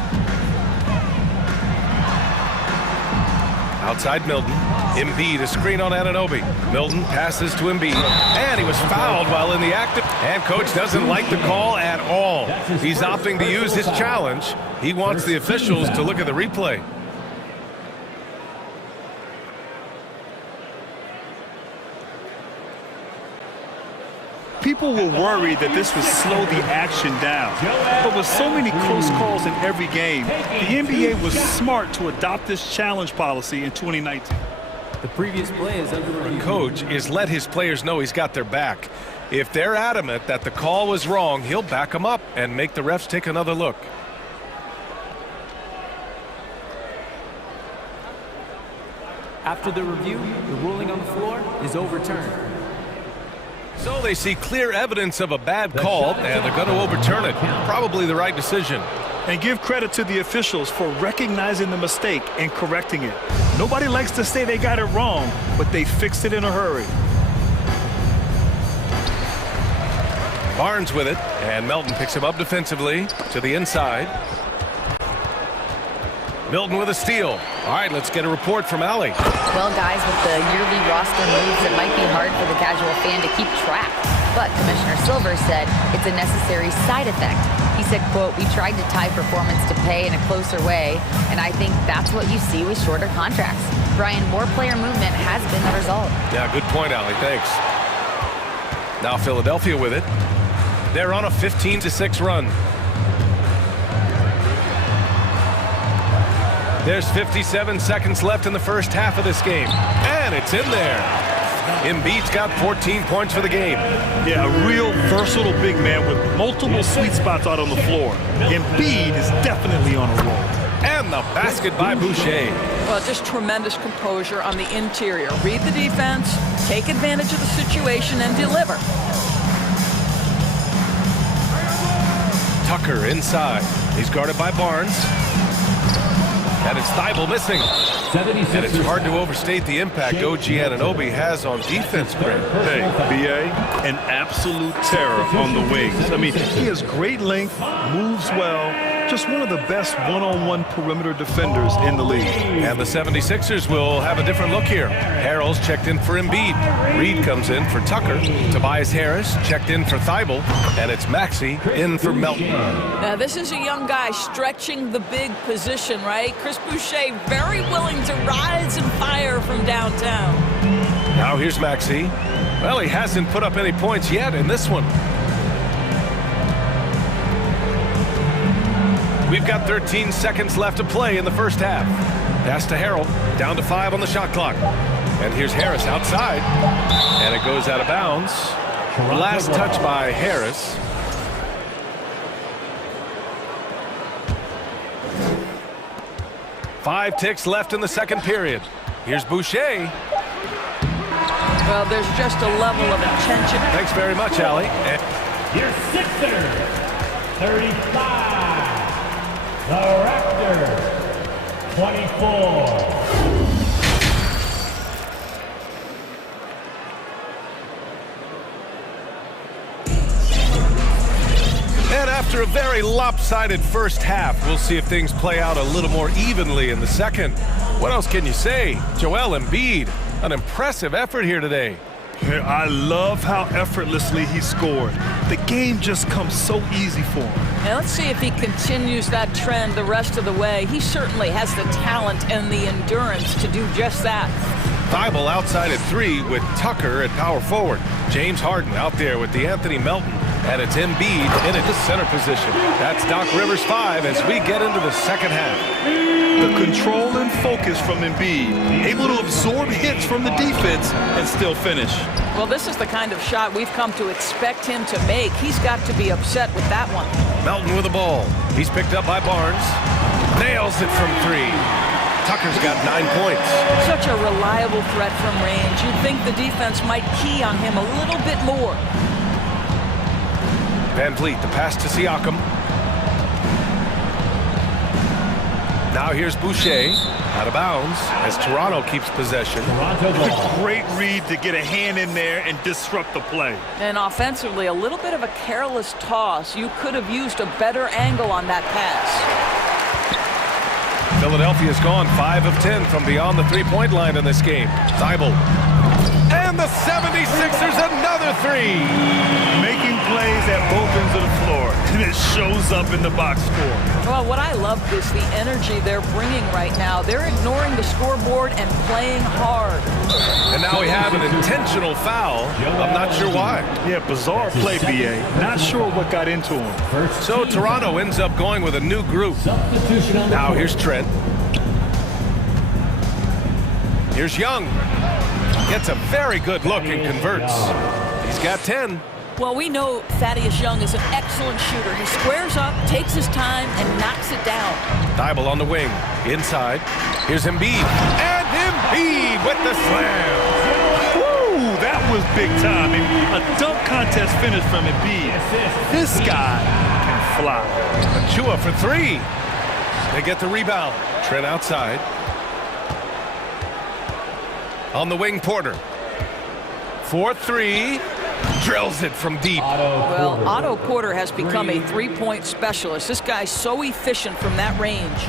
Outside Milton. Embiid, a screen on Anunoby. Milton passes to Embiid. And he was fouled while in the act. And coach doesn't like the call at all. He's opting to use his challenge. He wants the officials to look at the replay. People were worried that this would slow the action down. But with so many close calls in every game, the NBA was smart to adopt this challenge policy in 2019. The previous play is under review. The coach is let his players know he's got their back. If they're adamant that the call was wrong, he'll back them up and make the refs take another look. After the review, the ruling on the floor is overturned. So they see clear evidence of a bad call, and they're going to overturn it. Probably the right decision. And give credit to the officials for recognizing the mistake and correcting it. Nobody likes to say they got it wrong, but they fixed it in a hurry. Barnes with it, and Melton picks him up defensively to the inside. Milton with a steal. All right, let's get a report from Allie. Well, guys, with the yearly roster moves, it might be hard for the casual fan to keep track. But Commissioner Silver said it's a necessary side effect. He said, quote, "We tried to tie performance to pay in a closer way, and I think that's what you see with shorter contracts." Brian, more player movement has been the result. Yeah, good point, Allie. Thanks. Now Philadelphia with it. They're on a 15-6 run. There's 57 seconds left in the first half of this game. And it's in there. Embiid's got 14 points for the game. Yeah, a real versatile big man with multiple sweet spots out on the floor. Embiid is definitely on a roll. And the basket by Boucher. Well, just tremendous composure on the interior. Read the defense, take advantage of the situation, and deliver. Tucker inside. He's guarded by Barnes. And it's Thibault missing. And it's hard to overstate the impact OG Anunoby has on defense, Grant. Hey, B.A., an absolute terror on the wings. I mean, he has great length, moves well, just one of the best one-on-one perimeter defenders in the league. And the 76ers will have a different look here. Harrell's checked in for Embiid. Reed comes in for Tucker. Tobias Harris checked in for Thibault. And it's Maxey in for Melton. Now, this is a young guy stretching the big position, right? Chris Boucher very willing to rise and fire from downtown. Now here's Maxey. Well, he hasn't put up any points yet in this one. We've got 13 seconds left to play in the first half. Pass to Harrell, down to 5 on the shot clock. And here's Harris outside. And it goes out of bounds. Last touch by Harris. 5 ticks left in the second period. Here's Boucher. Well, there's just a level of attention. Thanks very much, Allie. And Your Sixers, 35. The Raptors, 24. And after a very lopsided first half, we'll see if things play out a little more evenly in the second. What else can you say? Joel Embiid, an impressive effort here today. I love how effortlessly he scored. The game just comes so easy for him. Now let's see if he continues that trend the rest of the way. He certainly has the talent and the endurance to do just that. Thibault outside at 3 with Tucker at power forward. James Harden out there with DeAnthony Melton. And it's Embiid in at the center position. That's Doc Rivers 5 as we get into the second half. The control and focus from Embiid, able to absorb hits from the defense and still finish. Well, this is the kind of shot we've come to expect him to make. He's got to be upset with that one. Melton with the ball. He's picked up by Barnes. Nails it from 3. Tucker's got 9 points. Such a reliable threat from range. You'd think the defense might key on him a little bit more. Van Vliet, the pass to Siakam. Now here's Boucher, out of bounds, as Toronto keeps possession. Great read to get a hand in there and disrupt the play. And offensively, a little bit of a careless toss. You could have used a better angle on that pass. Philadelphia's gone 5 of 10 from beyond the three-point line in this game. Thibault. And the 76ers another 3. Making plays at both ends of the floor, and it shows up in the box score. Well, what I love is the energy they're bringing right now. They're ignoring the scoreboard and playing hard. And now we have an intentional foul. I'm not sure why. Yeah, bizarre play, BA. Not sure what got into him. So Toronto ends up going with a new group. Now here's Trent. Here's Young. Gets a very good look and converts. He's got 10. Well, we know Thaddeus Young is an excellent shooter. He squares up, takes his time, and knocks it down. Thibault on the wing. Inside. Here's Embiid. And Embiid with the slam. Woo! That was big time. A dunk contest finish from Embiid. This guy can fly. Achua for 3. They get the rebound. Trent outside. On the wing, Porter. 4-3. Drills it from deep. Well, Otto Porter has become a three-point specialist. This guy's so efficient from that range.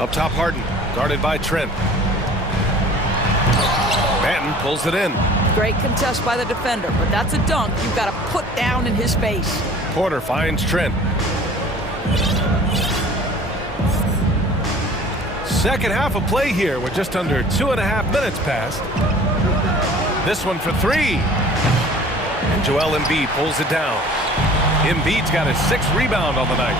Up top, Harden. Guarded by Trent. Banton pulls it in. Great contest by the defender, but that's a dunk you've got to put down in his face. Porter finds Trent. Second half of play here with just under 2.5 minutes passed. This one for 3. And Joel Embiid pulls it down. Embiid's got his 6th rebound on the night.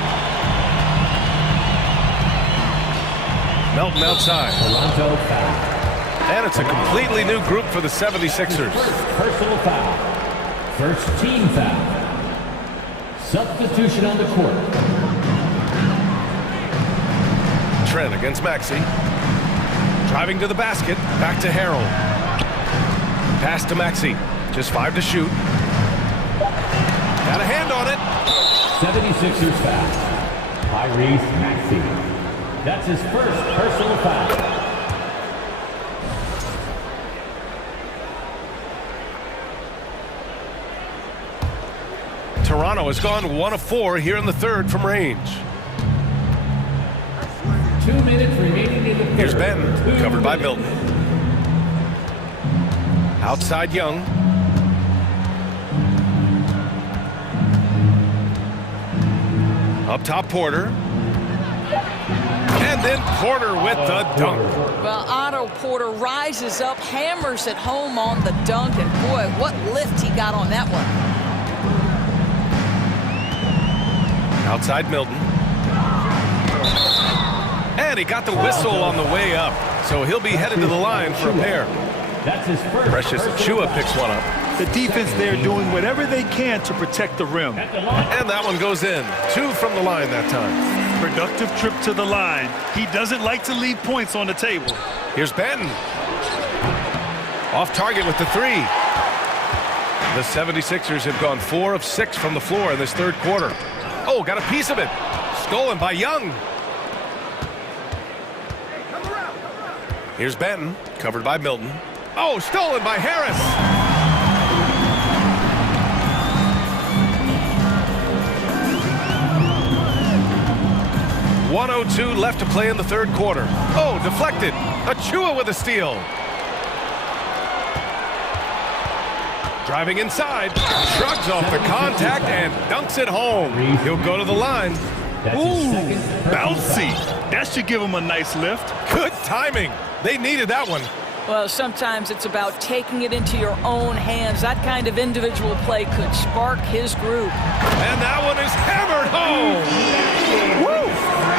Melton outside. And it's a completely new group for the 76ers. Personal foul. First team foul. Substitution on the court. Trent against Maxey. Driving to the basket. Back to Harold. Pass to Maxey. Just 5 to shoot. Got a hand on it. 76ers foul. Tyrese Maxey. That's his first personal foul. Toronto has gone 1 of 4 here in the third from range. 2 minutes remaining in the third. Here's Banton, covered by Milton. Outside Young. Up top Porter. And then Porter with the dunk. Well, Otto Porter rises up, hammers it home on the dunk, and boy, what lift he got on that one. Outside Milton. And he got the whistle on the way up. So he'll be headed to the line for a pair. That's his first. Precious Achua picks one up. The defense there doing whatever they can to protect the rim. And that one goes in. 2 from the line that time. Productive trip to the line. He doesn't like to leave points on the table. Here's Benton. Off target with the three. The 76ers have gone 4 of 6 from the floor in this third quarter. Oh, got a piece of it. Stolen by Young. Here's Benton, covered by Milton. Oh, stolen by Harris. .102 left to play in the third quarter. Oh, deflected. Achua with a steal. Driving inside, shrugs off the contact and dunks it home. He'll go to the line. Ooh, bouncy. That should give him a nice lift. Good timing. They needed that one. Well, sometimes it's about taking it into your own hands. That kind of individual play could spark his group. And that one is hammered home. Woo!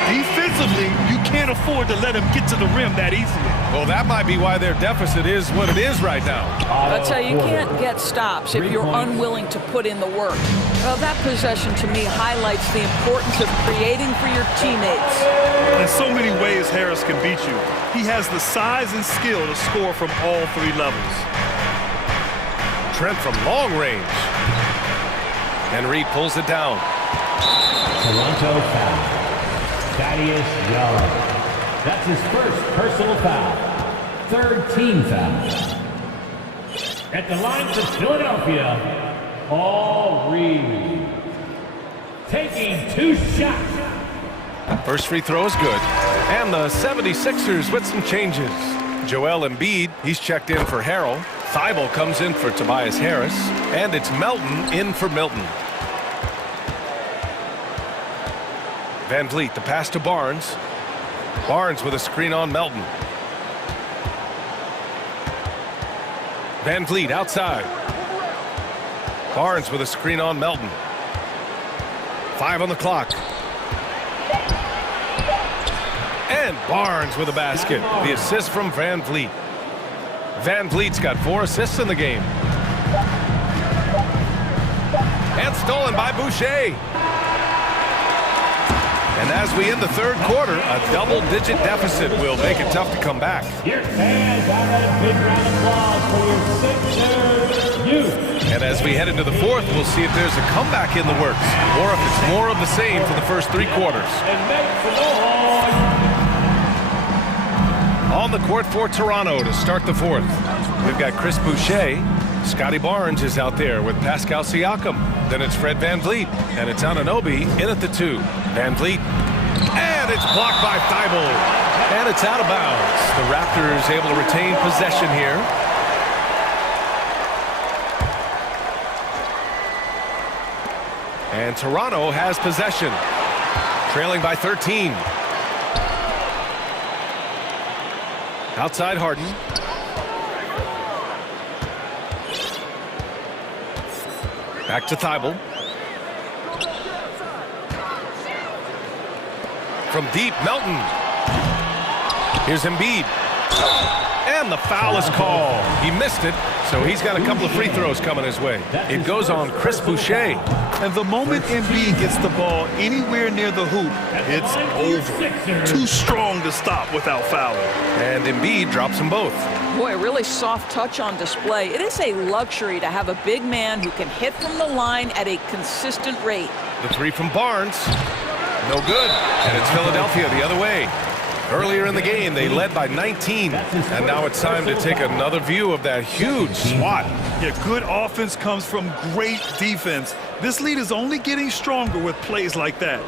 Defensively, you can't afford to let him get to the rim that easily. Well, that might be why their deficit is what it is right now. I'll tell you, you can't get stops if you're unwilling to put in the work. Well, that possession to me highlights the importance of creating for your teammates. In so many ways, Harris can beat you. He has the size and skill to score from all 3 levels. Trent from long range. And Reed pulls it down. Toronto foul. Thaddeus Young. That's his first personal foul. 3rd team foul. At the line for Philadelphia, Paul Reed. Taking 2 shots. First free throw is good. And the 76ers with some changes. Joel Embiid, he's checked in for Harrell. Thibault comes in for Tobias Harris. And it's Melton in for Milton. Van Vliet, the pass to Barnes. Barnes with a screen on Melton. Van Vliet outside. Barnes with a screen on Melton. 5 on the clock. And Barnes with a basket. The assist from Van Vliet. Van Vliet's got 4 assists in the game. And stolen by Boucher. And as we end the third quarter, a double-digit deficit will make it tough to come back. Your fans, a big round of applause for your Sixers. And as we head into the fourth, we'll see if there's a comeback in the works, or if it's more of the same for the first 3 quarters. On the court for Toronto to start the fourth. We've got Chris Boucher. Scotty Barnes is out there with Pascal Siakam. Then it's Fred Van Vliet, and it's Anunoby in at the 2. Van Vliet, and it's blocked by Thibault. And it's out of bounds. The Raptors able to retain possession here. And Toronto has possession, trailing by 13. Outside Harden. Back to Thibault. From deep, Melton. Here's Embiid. And the foul is called. He missed it, so he's got a couple of free throws coming his way. It goes on Chris Boucher. And the moment Embiid gets the ball anywhere near the hoop, it's over. Too strong to stop without fouling. And Embiid drops them both. Boy, really soft touch on display. It is a luxury to have a big man who can hit from the line at a consistent rate. The 3 from Barnes. No good. And it's Philadelphia the other way. Earlier in the game, they led by 19. And now it's time to take another view of that huge swat. Yeah, good offense comes from great defense. This lead is only getting stronger with plays like that.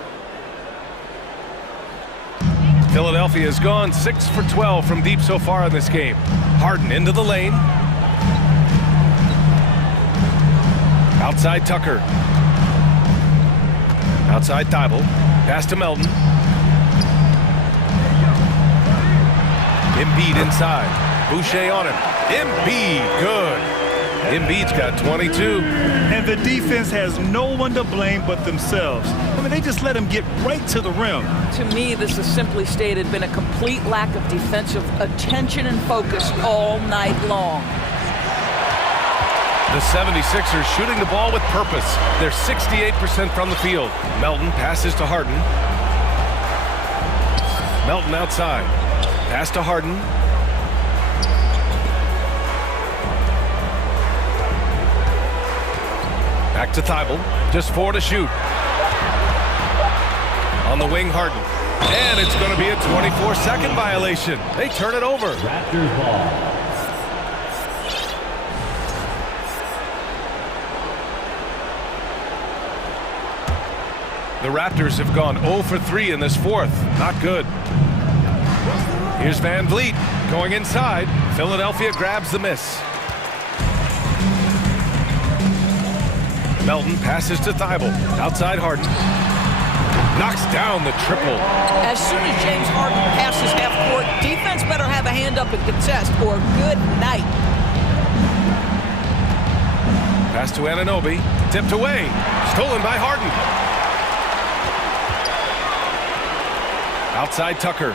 Philadelphia has gone 6 for 12 from deep so far in this game. Harden into the lane. Outside Tucker. Outside Thibault. Pass to Melton. Embiid inside. Boucher on him. Embiid, good. Embiid's got 22. And the defense has no one to blame but themselves. I mean, they just let him get right to the rim. To me, this has simply stated been a complete lack of defensive attention and focus all night long. The 76ers shooting the ball with purpose. They're 68% from the field. Melton passes to Harden. Melton outside. Pass to Harden. Back to Thibault. Just 4 to shoot. On the wing, Harden. And it's going to be a 24-second violation. They turn it over. Raptors ball. The Raptors have gone 0 for 3 in this fourth. Not good. Here's Van Vliet going inside. Philadelphia grabs the miss. Melton passes to Thibault. Outside Harden. Knocks down the triple. As soon as James Harden passes half court, defense better have a hand up and contest, or good night. Pass to Anunoby. Tipped away. Stolen by Harden. Outside Tucker.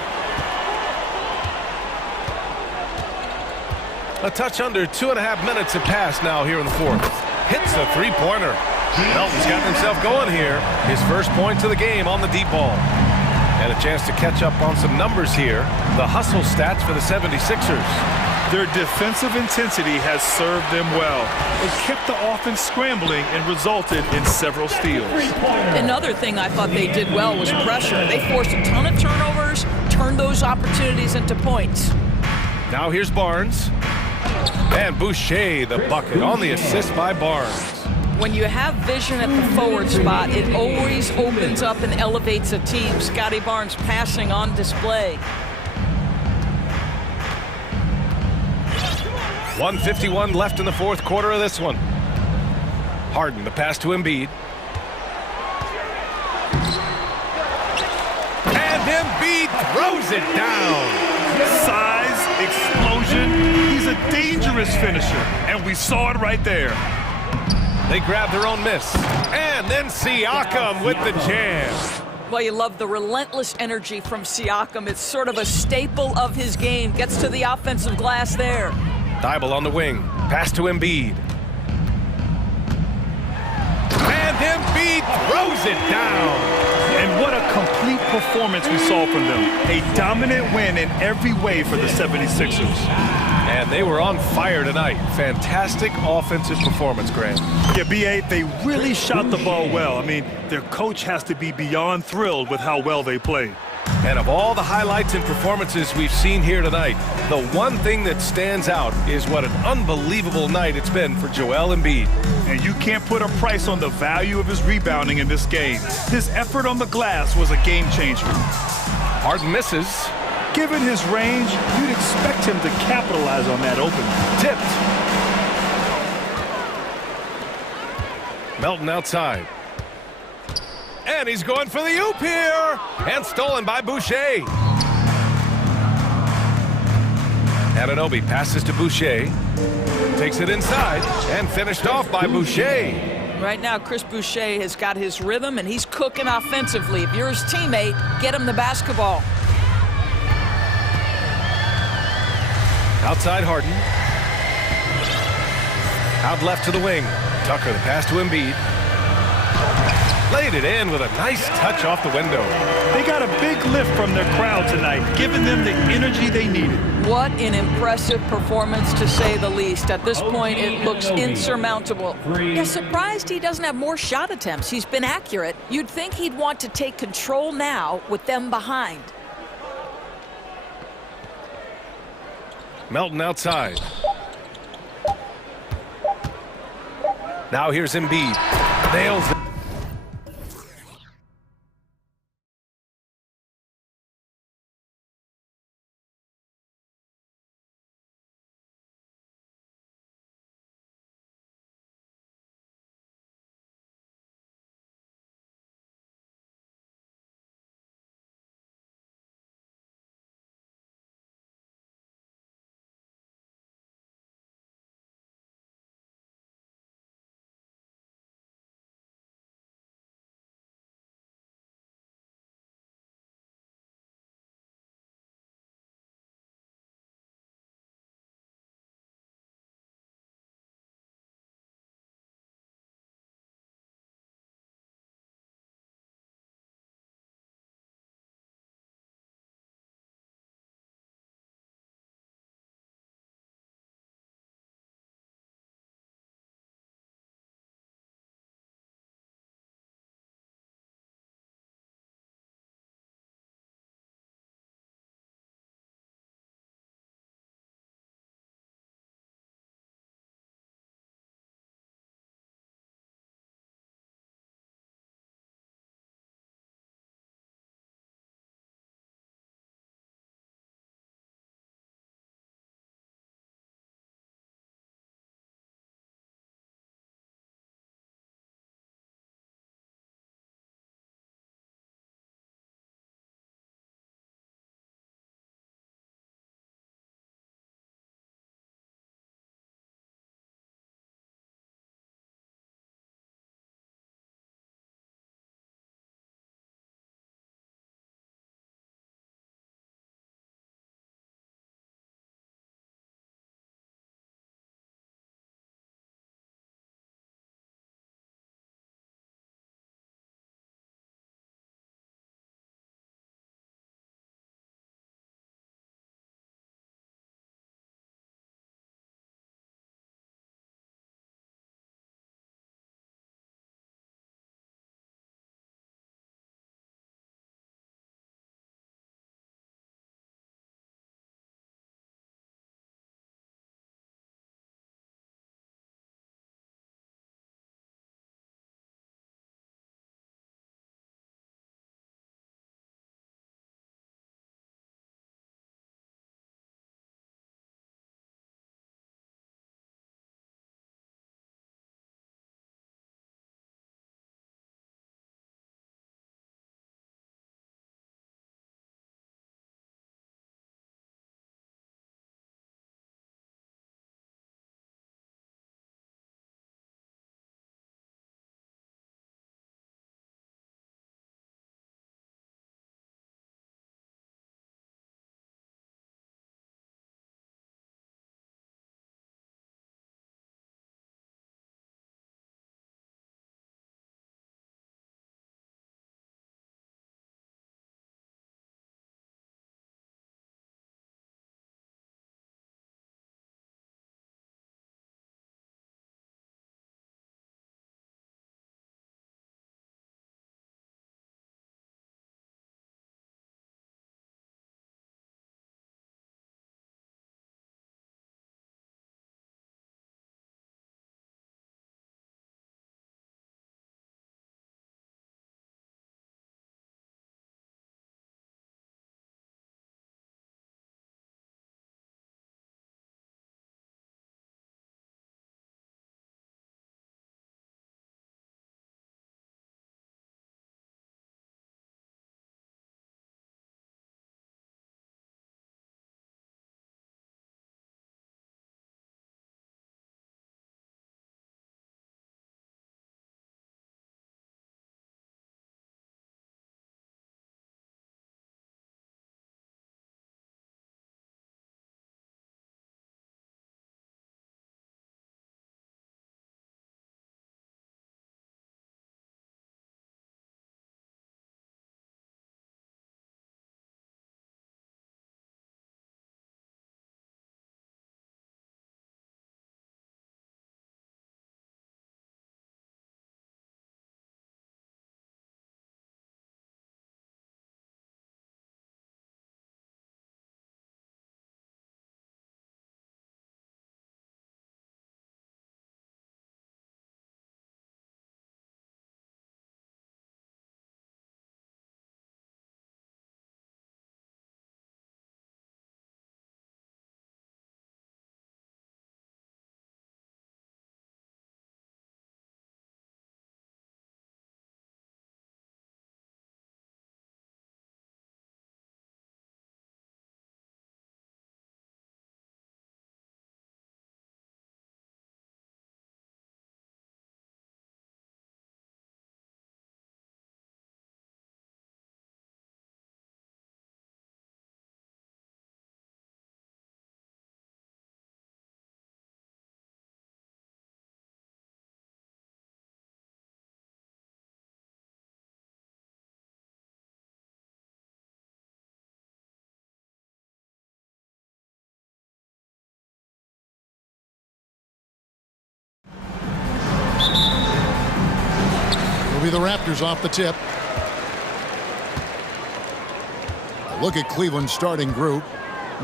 A touch under 2.5 minutes have passed now here in the fourth. Hits the three-pointer. Melton's got himself going here. His first points of the game on the deep ball. And a chance to catch up on some numbers here. The hustle stats for the 76ers. Their defensive intensity has served them well. It kept the offense scrambling and resulted in several steals. Another thing I thought they did well was pressure. They forced a ton of turnovers, turned those opportunities into points. Now here's Barnes. And Boucher, the bucket on the assist by Barnes. When you have vision at the forward spot, it always opens up and elevates a team. Scotty Barnes passing on display. 1:51 left in the fourth quarter of this one. Harden, the pass to Embiid. And Embiid throws it down. Size, explosion. He's a dangerous finisher, and we saw it right there. They grab their own miss. And then Siakam with the jam. Well, you love the relentless energy from Siakam. It's sort of a staple of his game. Gets to the offensive glass there. Thibault on the wing. Pass to Embiid. And Embiid throws it down. And what a complete performance we saw from them. A dominant win in every way for the 76ers. And they were on fire tonight. Fantastic offensive performance, Graham. Yeah, B.A., they really shot the ball well. I mean, their coach has to be beyond thrilled with how well they played. And of all the highlights and performances we've seen here tonight, the one thing that stands out is what an unbelievable night it's been for Joel Embiid. And you can't put a price on the value of his rebounding in this game. His effort on the glass was a game changer. Harden misses. Given his range, you'd expect him to capitalize on that opening. Tipped. Melton outside. And he's going for the oop here. And stolen by Boucher. Anunoby passes to Boucher. Takes it inside and finished off by Boucher. Right now, Chris Boucher has got his rhythm, and he's cooking offensively. If you're his teammate, get him the basketball. Outside Harden. Out left to the wing. Tucker, the pass to Embiid. Laid it in with a nice touch off the window. They got a big lift from their crowd tonight, giving them the energy they needed. What an impressive performance, to say the least. At this point, it looks insurmountable. Yeah, surprised he doesn't have more shot attempts. He's been accurate. You'd think he'd want to take control now with them behind. Melton outside. Now here's Embiid. Nails it. be the Raptors off the tip. Look at Cleveland's starting group.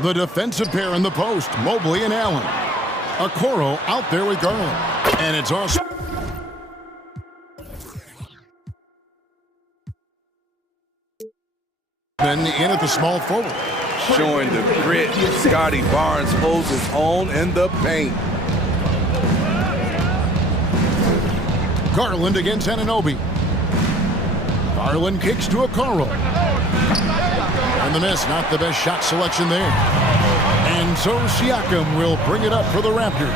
The defensive pair in the post, Mobley and Allen. Okoro out there with Garland. And it's awesome. In at the small forward. Showing the grit, Scotty Barnes holds his own in the paint. Garland against Anunoby. Garland kicks to Okoro. And the miss, not the best shot selection there. And so Siakam will bring it up for the Raptors.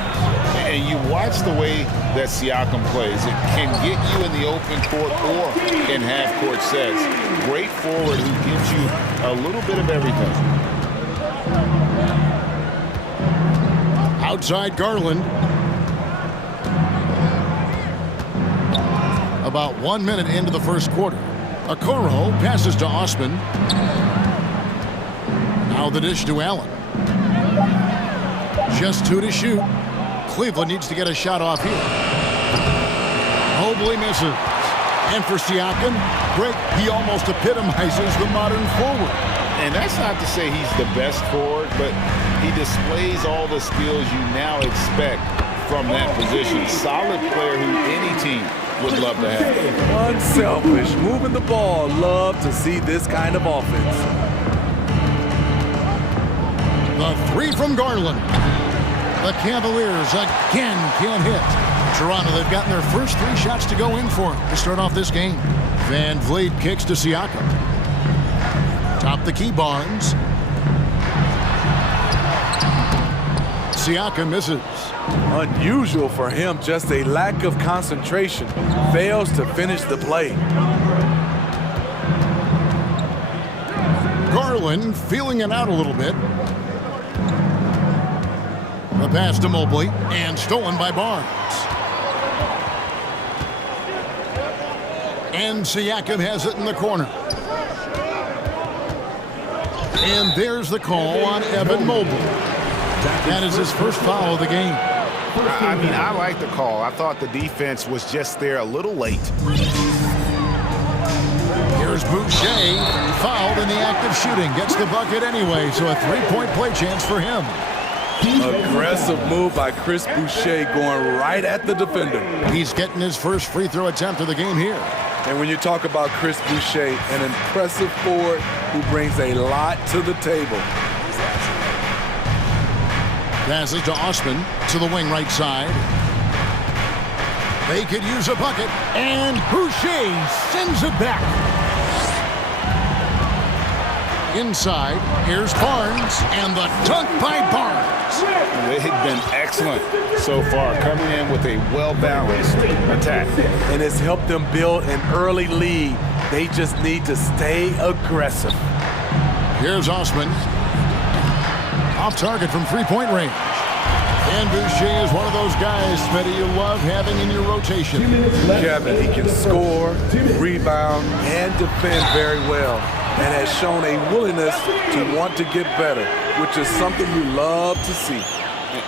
And you watch the way that Siakam plays. It can get you in the open court or in half-court sets. Great forward who gives you a little bit of everything. Outside Garland. About 1 minute into the first quarter. Okoro passes to Osman. Now the dish to Allen. Just 2 to shoot. Cleveland needs to get a shot off here. Mobley misses. And for Siakam, Greg, he almost epitomizes the modern forward. And that's not to say he's the best forward, but he displays all the skills you now expect from that position. Solid player who any team would love to have. Unselfish, moving the ball. Love to see this kind of offense. The 3 from Garland. The Cavaliers again can't hit. Toronto, they've gotten their first 3 shots to go in for them to start off this game. Van Vliet kicks to Siakam. Top the key, Barnes. Siakam misses. Unusual for him, just a lack of concentration. Fails to finish the play. Garland feeling it out a little bit. The pass to Mobley, and stolen by Barnes. And Siakam has it in the corner. And there's the call on Evan Mobley. That is his first foul of the game. I mean, I like the call. I thought the defense was just there a little late. Here's Boucher, fouled in the act of shooting. Gets the bucket anyway, so a 3-point play chance for him. Aggressive move by Chris Boucher, going right at the defender. He's getting his first free throw attempt of the game here. And when you talk about Chris Boucher, an impressive forward who brings a lot to the table. Passes to Osman to the wing right side. They could use a bucket, and Boucher sends it back. Inside, here's Barnes, and the dunk by Barnes. They've been excellent so far, coming in with a well-balanced attack. And it's helped them build an early lead. They just need to stay aggressive. Here's Osman. Off target from 3-point range. And Boucher is one of those guys, Smitty, you love having in your rotation. Kevin, he can score, rebound, and defend very well, and has shown a willingness to want to get better, which is something you love to see.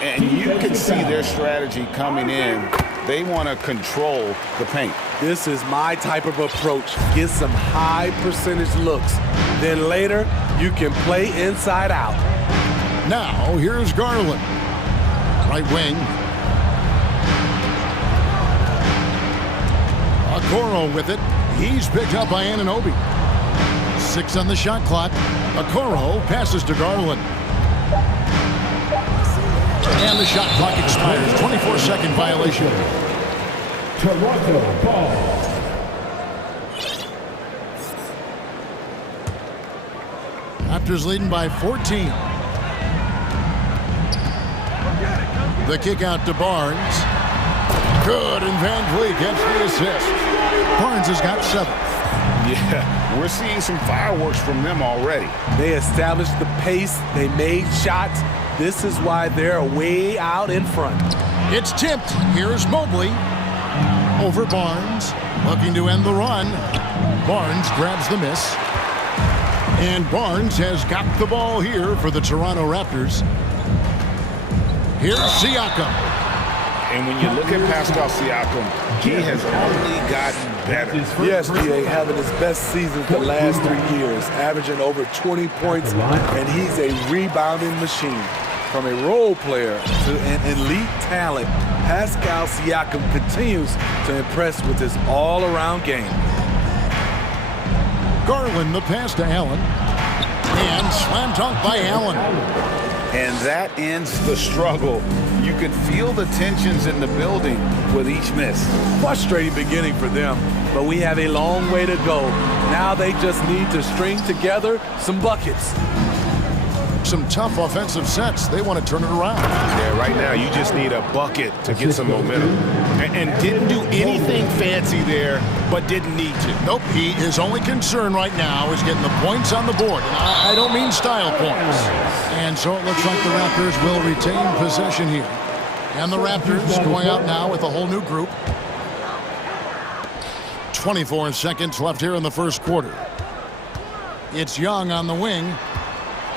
And you can see their strategy coming in. They want to control the paint. This is my type of approach. Get some high percentage looks. Then later, you can play inside out. Now, here's Garland. Right wing. Okoro with it. He's picked up by Anunoby. 6 on the shot clock. Okoro passes to Garland. And the shot clock expires. 24-second violation. Toronto ball. Raptors leading by 14. The kick out to Barnes. Good, and Van Vliet gets the assist. Barnes has got 7. Yeah, we're seeing some fireworks from them already. They established the pace. They made shots. This is why they're way out in front. It's tipped. Here's Mobley. Over Barnes. Looking to end the run. Barnes grabs the miss. And Barnes has got the ball here for the Toronto Raptors. Here's Siakam. And when you look at Pascal Siakam, he has only gotten better. Yes, GA, having his best seasons the last 3 years, averaging over 20 points, and he's a rebounding machine. From a role player to an elite talent, Pascal Siakam continues to impress with his all-around game. Garland, the pass to Allen. And slam dunk by Allen. And that ends the struggle. You could feel the tensions in the building with each miss. Frustrating beginning for them, but we have a long way to go. Now they just need to string together some buckets. Some tough offensive sets. They want to turn it around. Yeah, right now you just need a bucket to get some momentum. And didn't do anything fancy there, but didn't need to. Nope, his only concern right now is getting the points on the board. And I don't mean style points. And so it looks like the Raptors will retain possession here. And the Raptors going out now with a whole new group. 24 seconds left here in the first quarter. It's Young on the wing.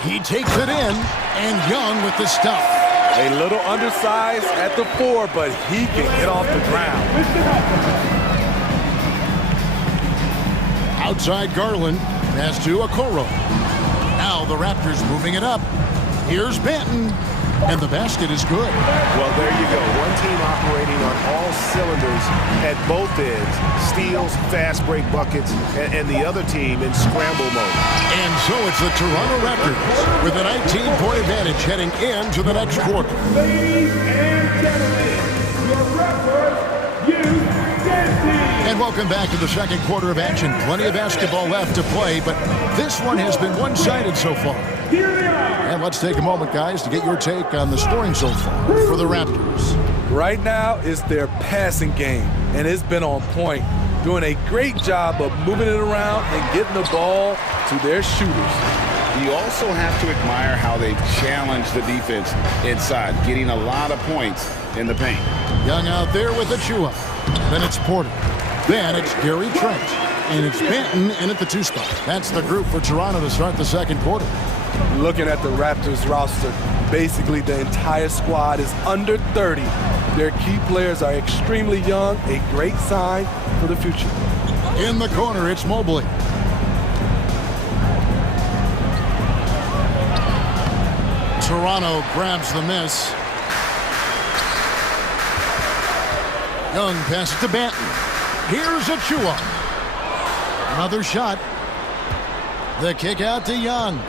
He takes it in, and Young with the stuff. A little undersized at the 4, but he can get off the ground. Outside Garland, pass to Okoro. Now the Raptors moving it up. Here's Benton, and the basket is good. Well, there you go. One team operating on all cylinders at both ends. Steals, fast break buckets, and the other team in scramble mode. And so it's the Toronto Raptors with a 19-point advantage heading into the next quarter. Ladies and gentlemen, your Raptors youth dance. And welcome back to the second quarter of action. Plenty of basketball left to play, but this one has been one-sided so far. Here they are. And let's take a moment, guys, to get your take on the scoring so far for the Raptors. Right now, it's their passing game, and it's been on point. Doing a great job of moving it around and getting the ball to their shooters. You also have to admire how they challenge the defense inside, getting a lot of points in the paint. Young out there with Achua. Then it's Porter. Then it's Gary Trent. And it's Benton in at the 2 spot. That's the group for Toronto to start the second quarter. Looking at the Raptors roster, basically the entire squad is under 30. Their key players are extremely young, a great sign for the future. In the corner, it's Mobley. Toronto grabs the miss. Young passes to Benton. Here's Achua. Another shot. The kick out to Young.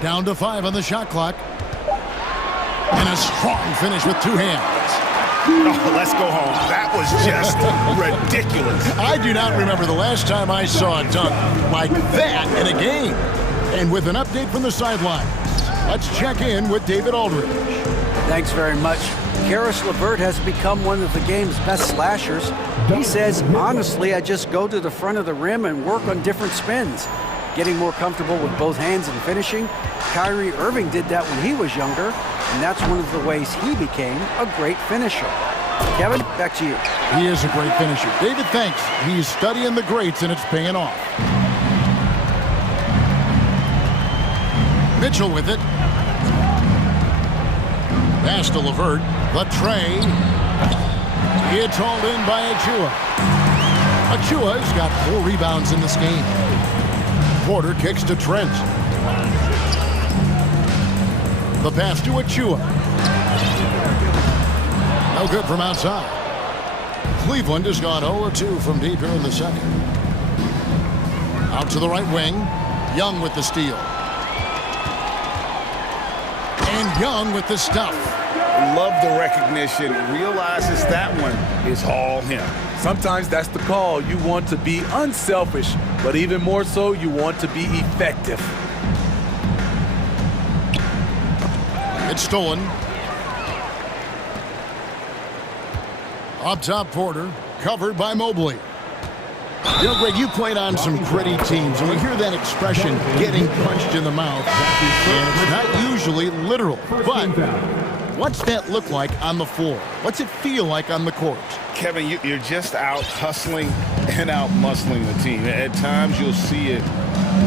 Down to 5 on the shot clock. And a strong finish with 2 hands. Oh, let's go home. That was just ridiculous. I do not remember the last time I saw a dunk like that in a game. And with an update from the sideline, let's check in with David Aldridge. Thanks very much. Karis LeVert has become one of the game's best slashers. He says, honestly, I just go to the front of the rim and work on different spins. Getting more comfortable with both hands and finishing. Kyrie Irving did that when he was younger, and that's one of the ways he became a great finisher. Kevin, back to you. He is a great finisher. David, thanks. He's studying the greats, and it's paying off. Mitchell with it. Pass to LeVert. The tray. It's hauled in by Achua. Achua's got 4 rebounds in this game. Porter kicks to Trent. The pass to Achua. No good from outside. Cleveland has gone 0-2 from deep here in the second. Out to the right wing. Young with the steal. And Young with the stuff. Love the recognition. Realizes that one is all him. Sometimes that's the call. You want to be unselfish, but even more so, you want to be effective. It's stolen. Up top, Porter, covered by Mobley. You know, Greg, you played on some gritty teams, and we hear that expression, getting punched in the mouth. And it's not usually literal, but what's that look like on the floor? What's it feel like on the court? Kevin, you're just out hustling and out muscling the team. At times you'll see it,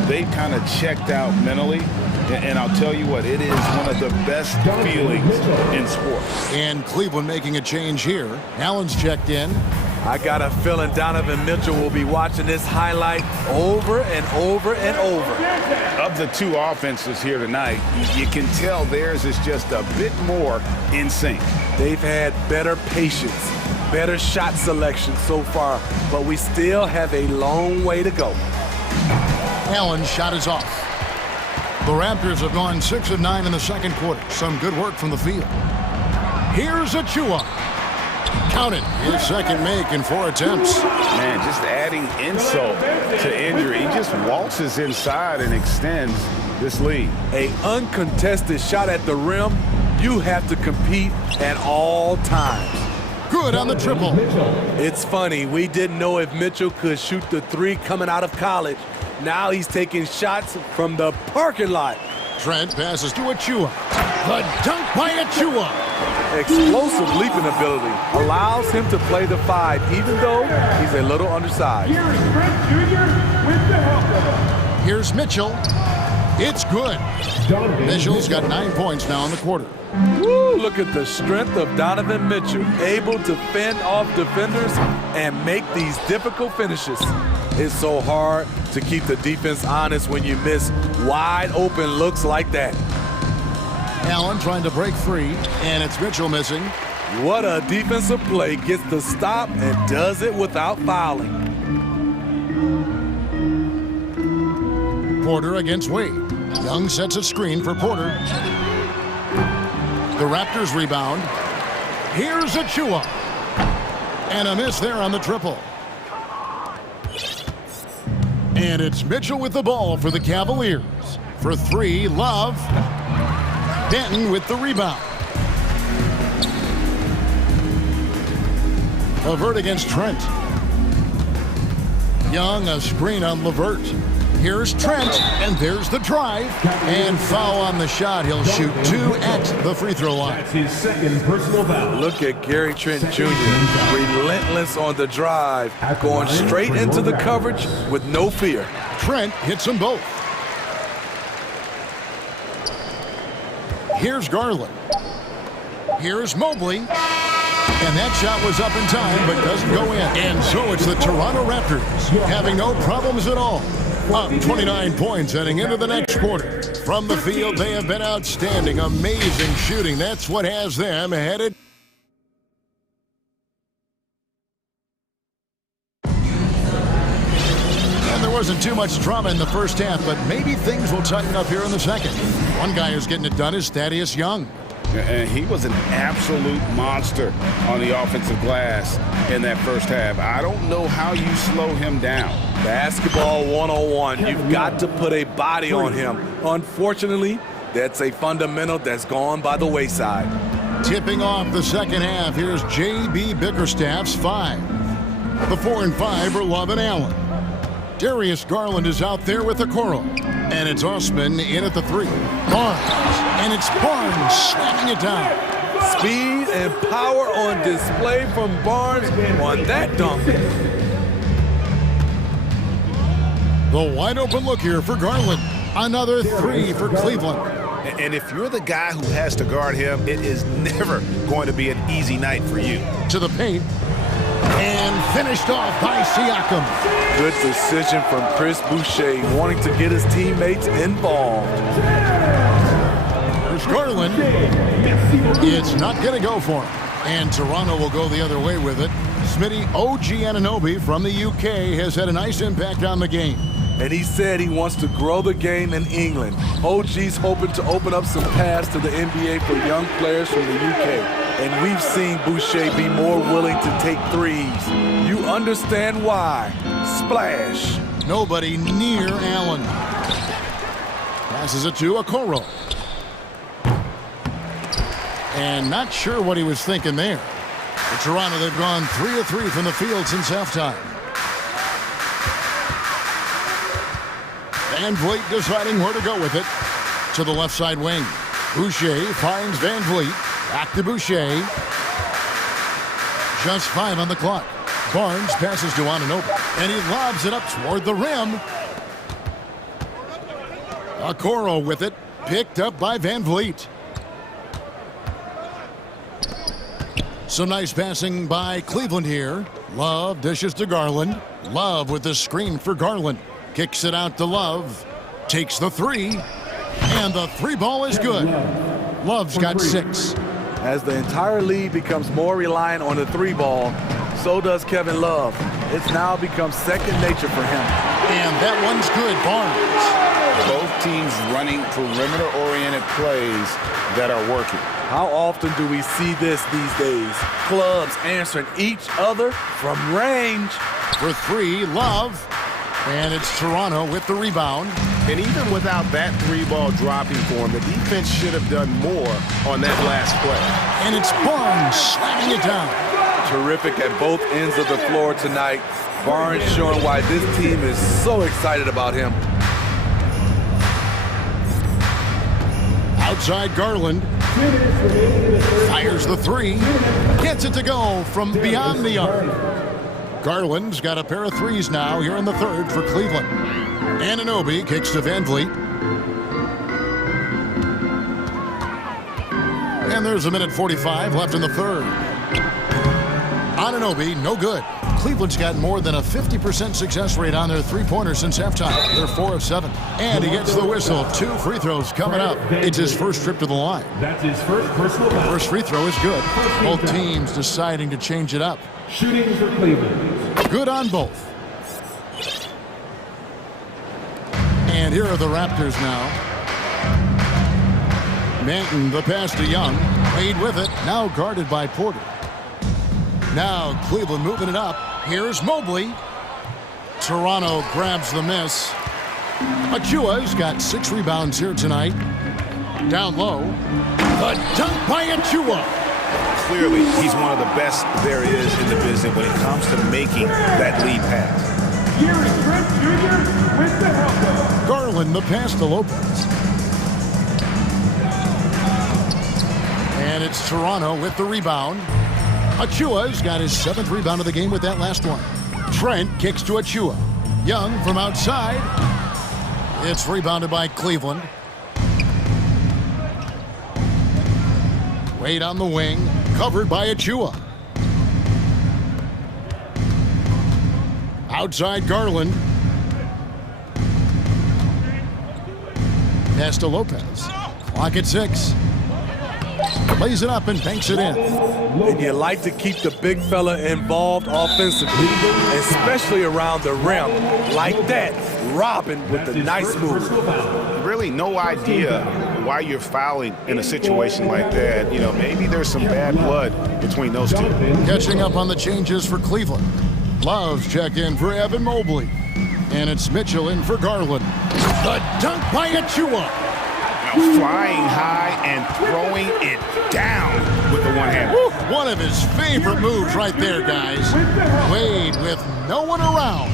they've kind of checked out mentally, And I'll tell you what, it is one of the best feelings in sports. And Cleveland making a change here. Allen's checked in. I got a feeling Donovan Mitchell will be watching this highlight over and over and over. Of the two offenses here tonight, you can tell theirs is just a bit more in sync. They've had better patience, better shot selection so far, but we still have a long way to go. Allen's shot is off. The Raptors have gone 6 of 9 in the second quarter. Some good work from the field. Here's Achua. Count it. His second make in 4 attempts. Man, just adding insult to injury. He just waltzes inside and extends this lead. An uncontested shot at the rim, you have to compete at all times. Good on the triple. It's funny, we didn't know if Mitchell could shoot the 3 coming out of college. Now he's taking shots from the parking lot. Trent passes to Achua. The dunk by Achua. Explosive leaping ability allows him to play the 5, even though he's a little undersized. Here's Trent Jr. with the help. Here's Mitchell. It's good. Mitchell's got 9 points now in the quarter. Woo, look at the strength of Donovan Mitchell, able to fend off defenders and make these difficult finishes. It's so hard to keep the defense honest when you miss wide open looks like that. Allen trying to break free, and it's Mitchell missing. What a defensive play, gets the stop and does it without fouling. Porter against Wade. Young sets a screen for Porter. The Raptors rebound. Here's Achua. And a miss there on the triple. And it's Mitchell with the ball for the Cavaliers. For 3, Love. Denton with the rebound. LeVert against Trent. Young, a screen on LeVert. Here's Trent, and there's the drive. And foul on the shot. He'll shoot 2 at the free throw line. That's his second personal foul. Look at Gary Trent Jr. Relentless on the drive, going straight into the coverage with no fear. Trent hits them both. Here's Garland. Here's Mobley. And that shot was up in time, but doesn't go in. And so it's the Toronto Raptors having no problems at all. Up 29 points heading into the next quarter. From the field, they have been outstanding. Amazing shooting. That's what has them headed. And there wasn't too much drama in the first half, but maybe things will tighten up here in the second. One guy who's getting it done is Thaddeus Young. And he was an absolute monster on the offensive glass in that first half. I don't know how you slow him down. Basketball 101. You've got to put a body on him. Unfortunately, that's a fundamental that's gone by the wayside. Tipping off the second half, here's J.B. Bickerstaff's 5. The 4 and 5 are Love and Allen. Darius Garland is out there with the Okoro. And it's Osman in at the 3. Barnes. And it's Barnes slamming it down. Speed and power on display from Barnes on that dunk. The wide open look here for Garland. Another 3 for Cleveland. And if you're the guy who has to guard him, it is never going to be an easy night for you. To the paint. And finished off by Siakam. Good decision from Chris Boucher, wanting to get his teammates involved. There's Garland. It's not going to go for him. And Toronto will go the other way with it. Smitty OG Anunoby from the UK has had a nice impact on the game. And he said he wants to grow the game in England. OG's hoping to open up some paths to the NBA for young players from the UK. And we've seen Boucher be more willing to take threes. You understand why. Splash. Nobody near Allen. Passes it to Okoro. And not sure what he was thinking there. For Toronto, they've gone 3 of 3 from the field since halftime. Van Vliet deciding where to go with it. To the left side wing. Boucher finds Van Vliet. Back to Boucher. Just 5 on the clock. Barnes passes to Anunoby. And he lobs it up toward the rim. Okoro with it. Picked up by Van Vliet. Some nice passing by Cleveland here. Love dishes to Garland. Love with the screen for Garland. Kicks it out to Love. Takes the three. And the three ball is good. Love's got 6. As the entire league becomes more reliant on the three ball, so does Kevin Love. It's now become second nature for him. And that one's good, Barnes. Both teams running perimeter-oriented plays that are working. How often do we see this these days? Clubs answering each other from range. For 3, Love. And it's Toronto with the rebound. And even without that three ball dropping for him, the defense should have done more on that last play. And it's Barnes slamming it down. Terrific at both ends of the floor tonight. Barnes showing why this team is so excited about him. Outside Garland. Fires the 3. Gets it to go from beyond the arc. Garland's got a pair of 3s now here in the third for Cleveland. Anunoby kicks to Van Vliet. And there's a minute 45 left in the third. Anunoby, no good. Cleveland's got more than a 50% success rate on their three-pointers since halftime. They're 4 of 7. And he gets the whistle. 2 free throws coming up. It's his first trip to the line. That's his first personal foul. First free throw is good. Both teams deciding to change it up. Shooting for Cleveland. Good on both. And here are the Raptors now. Manton, the pass to Young. Wade with it. Now guarded by Porter. Now Cleveland moving it up. Here's Mobley. Toronto grabs the miss. Achua's got 6 rebounds here tonight. Down low. The dunk by Achua. Clearly, he's one of the best there is in the business when it comes to making that lead pass. Gary Trent Jr. with the help. Garland, the pass to Lopez. And it's Toronto with the rebound. Achua's got his 7th rebound of the game with that last one. Trent kicks to Achua. Young from outside. It's rebounded by Cleveland. Wade on the wing. Covered by Achua. Outside Garland. Pass to Lopez. Clock at 6. Lays it up and banks it in. And you like to keep the big fella involved offensively, especially around the rim. Like that, Robin with the nice move. Really no idea why you're fouling in a situation like that. You know, maybe there's some bad blood between those two. Catching up on the changes for Cleveland. Love's check in for Evan Mobley. And it's Mitchell in for Garland. The dunk by Achua. Flying high and throwing it down with the one hand. One of his favorite moves right there, guys. Wade with no one around.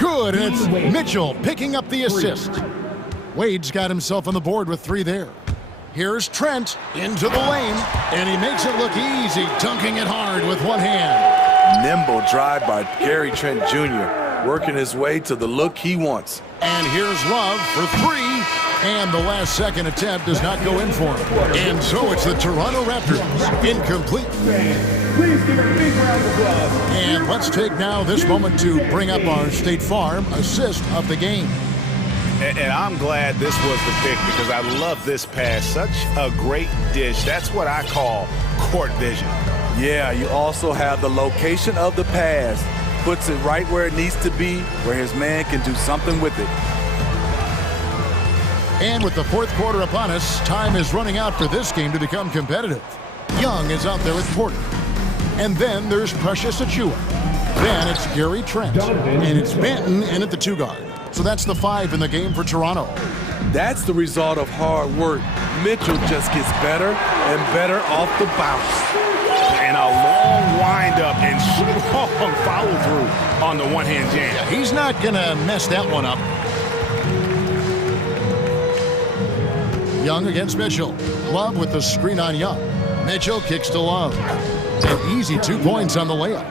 Good, and it's Mitchell picking up the assist. Wade's got himself on the board with 3 there. Here's Trent into the lane, and he makes it look easy, dunking it hard with one hand. Nimble drive by Gary Trent Jr., working his way to the look he wants. And here's Love for 3. And the last second attempt does not go in for him. And so it's the Toronto Raptors. Incomplete. Please give a big round of applause. And let's take now this moment to bring up our State Farm assist of the game. And I'm glad this was the pick because I love this pass. Such a great dish. That's what I call court vision. Yeah, you also have the location of the pass. Puts it right where it needs to be, where his man can do something with it. And with the fourth quarter upon us, time is running out for this game to become competitive. Young is out there with Porter. And then there's Precious Achua. Then it's Gary Trent. And it's Manton in at the 2 guard. So that's the 5 in the game for Toronto. That's the result of hard work. Mitchell just gets better and better off the bounce. And a long windup and strong follow through on the one-hand jam. Yeah, he's not going to mess that one up. Young against Mitchell. Love with the screen on Young. Mitchell kicks to Love. An easy 2 points on the layup.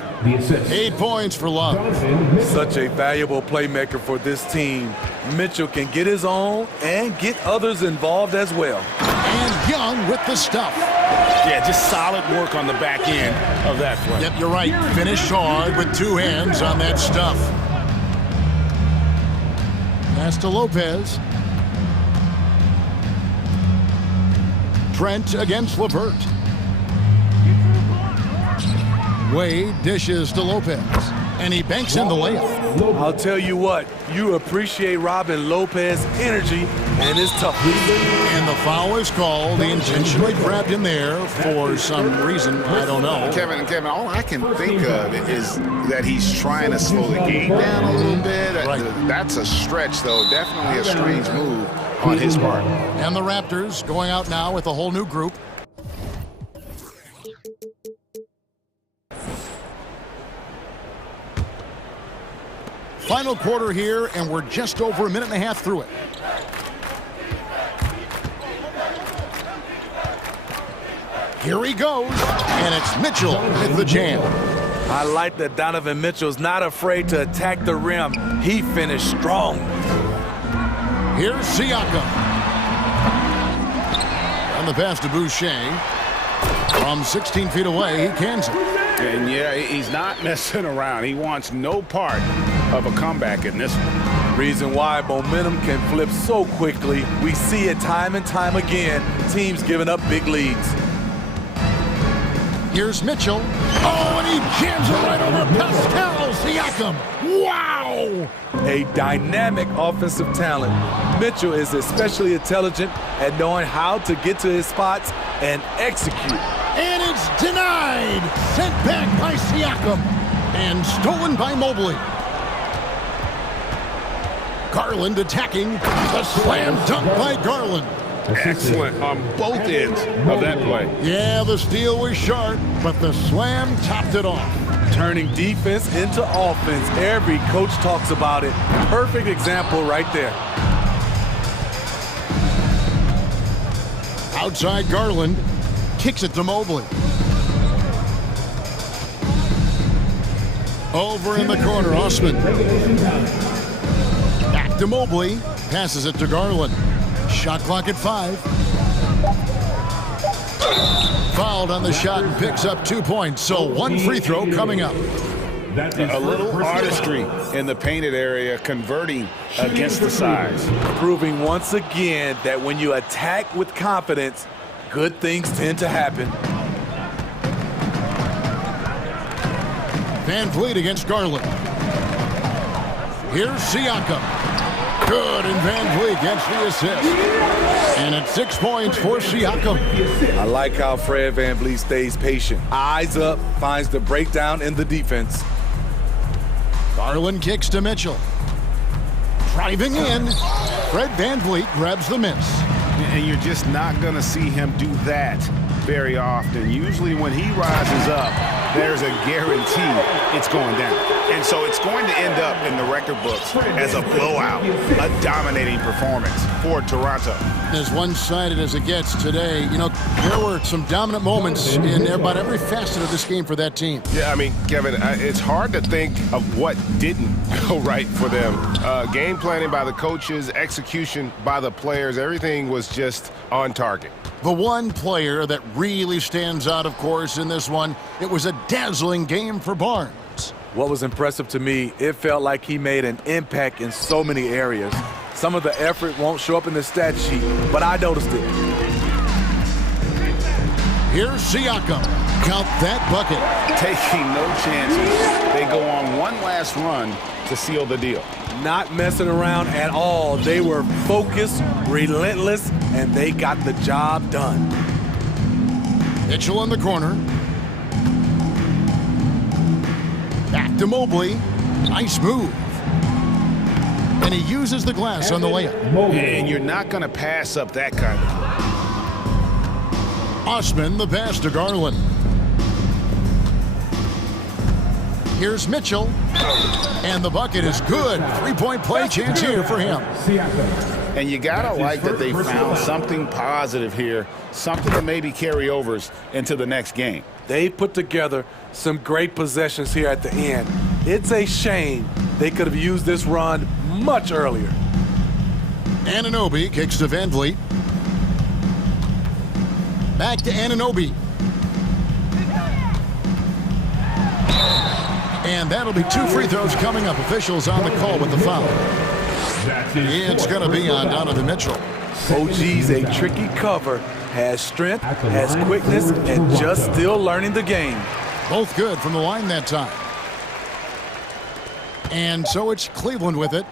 8 points for Love. Such a valuable playmaker for this team. Mitchell can get his own and get others involved as well. And Young with the stuff. Yeah, just solid work on the back end of that play. Yep, you're right. Finish hard with two hands on that stuff. Pass to Lopez. Trent against LeVert. Wade dishes to Lopez, and he banks in the layup. I'll tell you what, you appreciate Robin Lopez's energy and his toughness. And the foul is called. He intentionally grabbed him there for some reason. I don't know. Kevin, all I can think of is that he's trying to slow the game down a little bit. Right. That's a stretch, though. Definitely a strange move on his part. And the Raptors going out now with a whole new group. Final quarter here, and we're just over a minute and a half through it. Here he goes, and it's Mitchell with the jam. I like that Donovan Mitchell's not afraid to attack the rim. He finished strong. Here's Siakam. And the pass to Boucher. From 16 feet away, he cans it. And yeah, he's not messing around. He wants no part of a comeback in this one. Reason why momentum can flip so quickly. We see it time and time again. Teams giving up big leads. Here's Mitchell. Oh, and he jams it right over Pascal Siakam. Wow! A dynamic offensive talent. Mitchell is especially intelligent at knowing how to get to his spots and execute. And it's denied. Sent back by Siakam. And stolen by Mobley. Garland attacking. The slam dunk by Garland. Excellent on both ends of that play. Yeah, the steal was sharp, but the slam topped it off. Turning defense into offense. Every coach talks about it. Perfect example right there. Outside Garland. Kicks it to Mobley. Over in the corner, Osman. Back to Mobley. Passes it to Garland. Shot clock at 5. Fouled on the shot and picks up 2 points. So one free throw coming up. A little artistry in the painted area, converting against the size. Proving once again that when you attack with confidence, good things tend to happen. Van Vliet against Garland. Here's Siakam. Good, and Van Vliet gets the assist. And it's 6 points for Siakam. I like how Fred Van Vliet stays patient. Eyes up, finds the breakdown in the defense. Garland kicks to Mitchell. Driving in. Fred Van Vliet grabs the miss. And you're just not going to see him do that very often. Usually when he rises up, there's a guarantee it's going down. And so it's going to end up in the record books as a blowout, a dominating performance for Toronto. As one-sided as it gets today, you know, there were some dominant moments in about every facet of this game for that team. Yeah, I mean, Kevin, it's hard to think of what didn't go right for them. Game planning by the coaches, execution by the players, everything was just on target. The one player that really stands out, of course, in this one, it was a dazzling game for Barnes. What was impressive to me, it felt like he made an impact in so many areas. Some of the effort won't show up in the stat sheet, but I noticed it. Here's Siakam. Count that bucket. Taking no chances. They go on one last run to seal the deal. Not messing around at all. They were focused, relentless, and they got the job done. Mitchell in the corner. Back to Mobley. Nice move. And he uses the glass on the layup. And you're not going to pass up that kind of play. Osman, the pass to Garland. Here's Mitchell. And the bucket is good. Three-point play chance here for him. And you got to like that they found something positive here, something that maybe carry overs into the next game. They put together some great possessions here at the end. It's a shame they could have used this run much earlier. Anunoby kicks to Van Vliet. Back to Anunoby. And that'll be 2 free throws coming up. Officials on the call with the foul. It's going to be on Donovan Mitchell. OG's a tricky cover, has strength, has quickness, and just still learning the game. Both good from the line that time. And so it's Cleveland with it.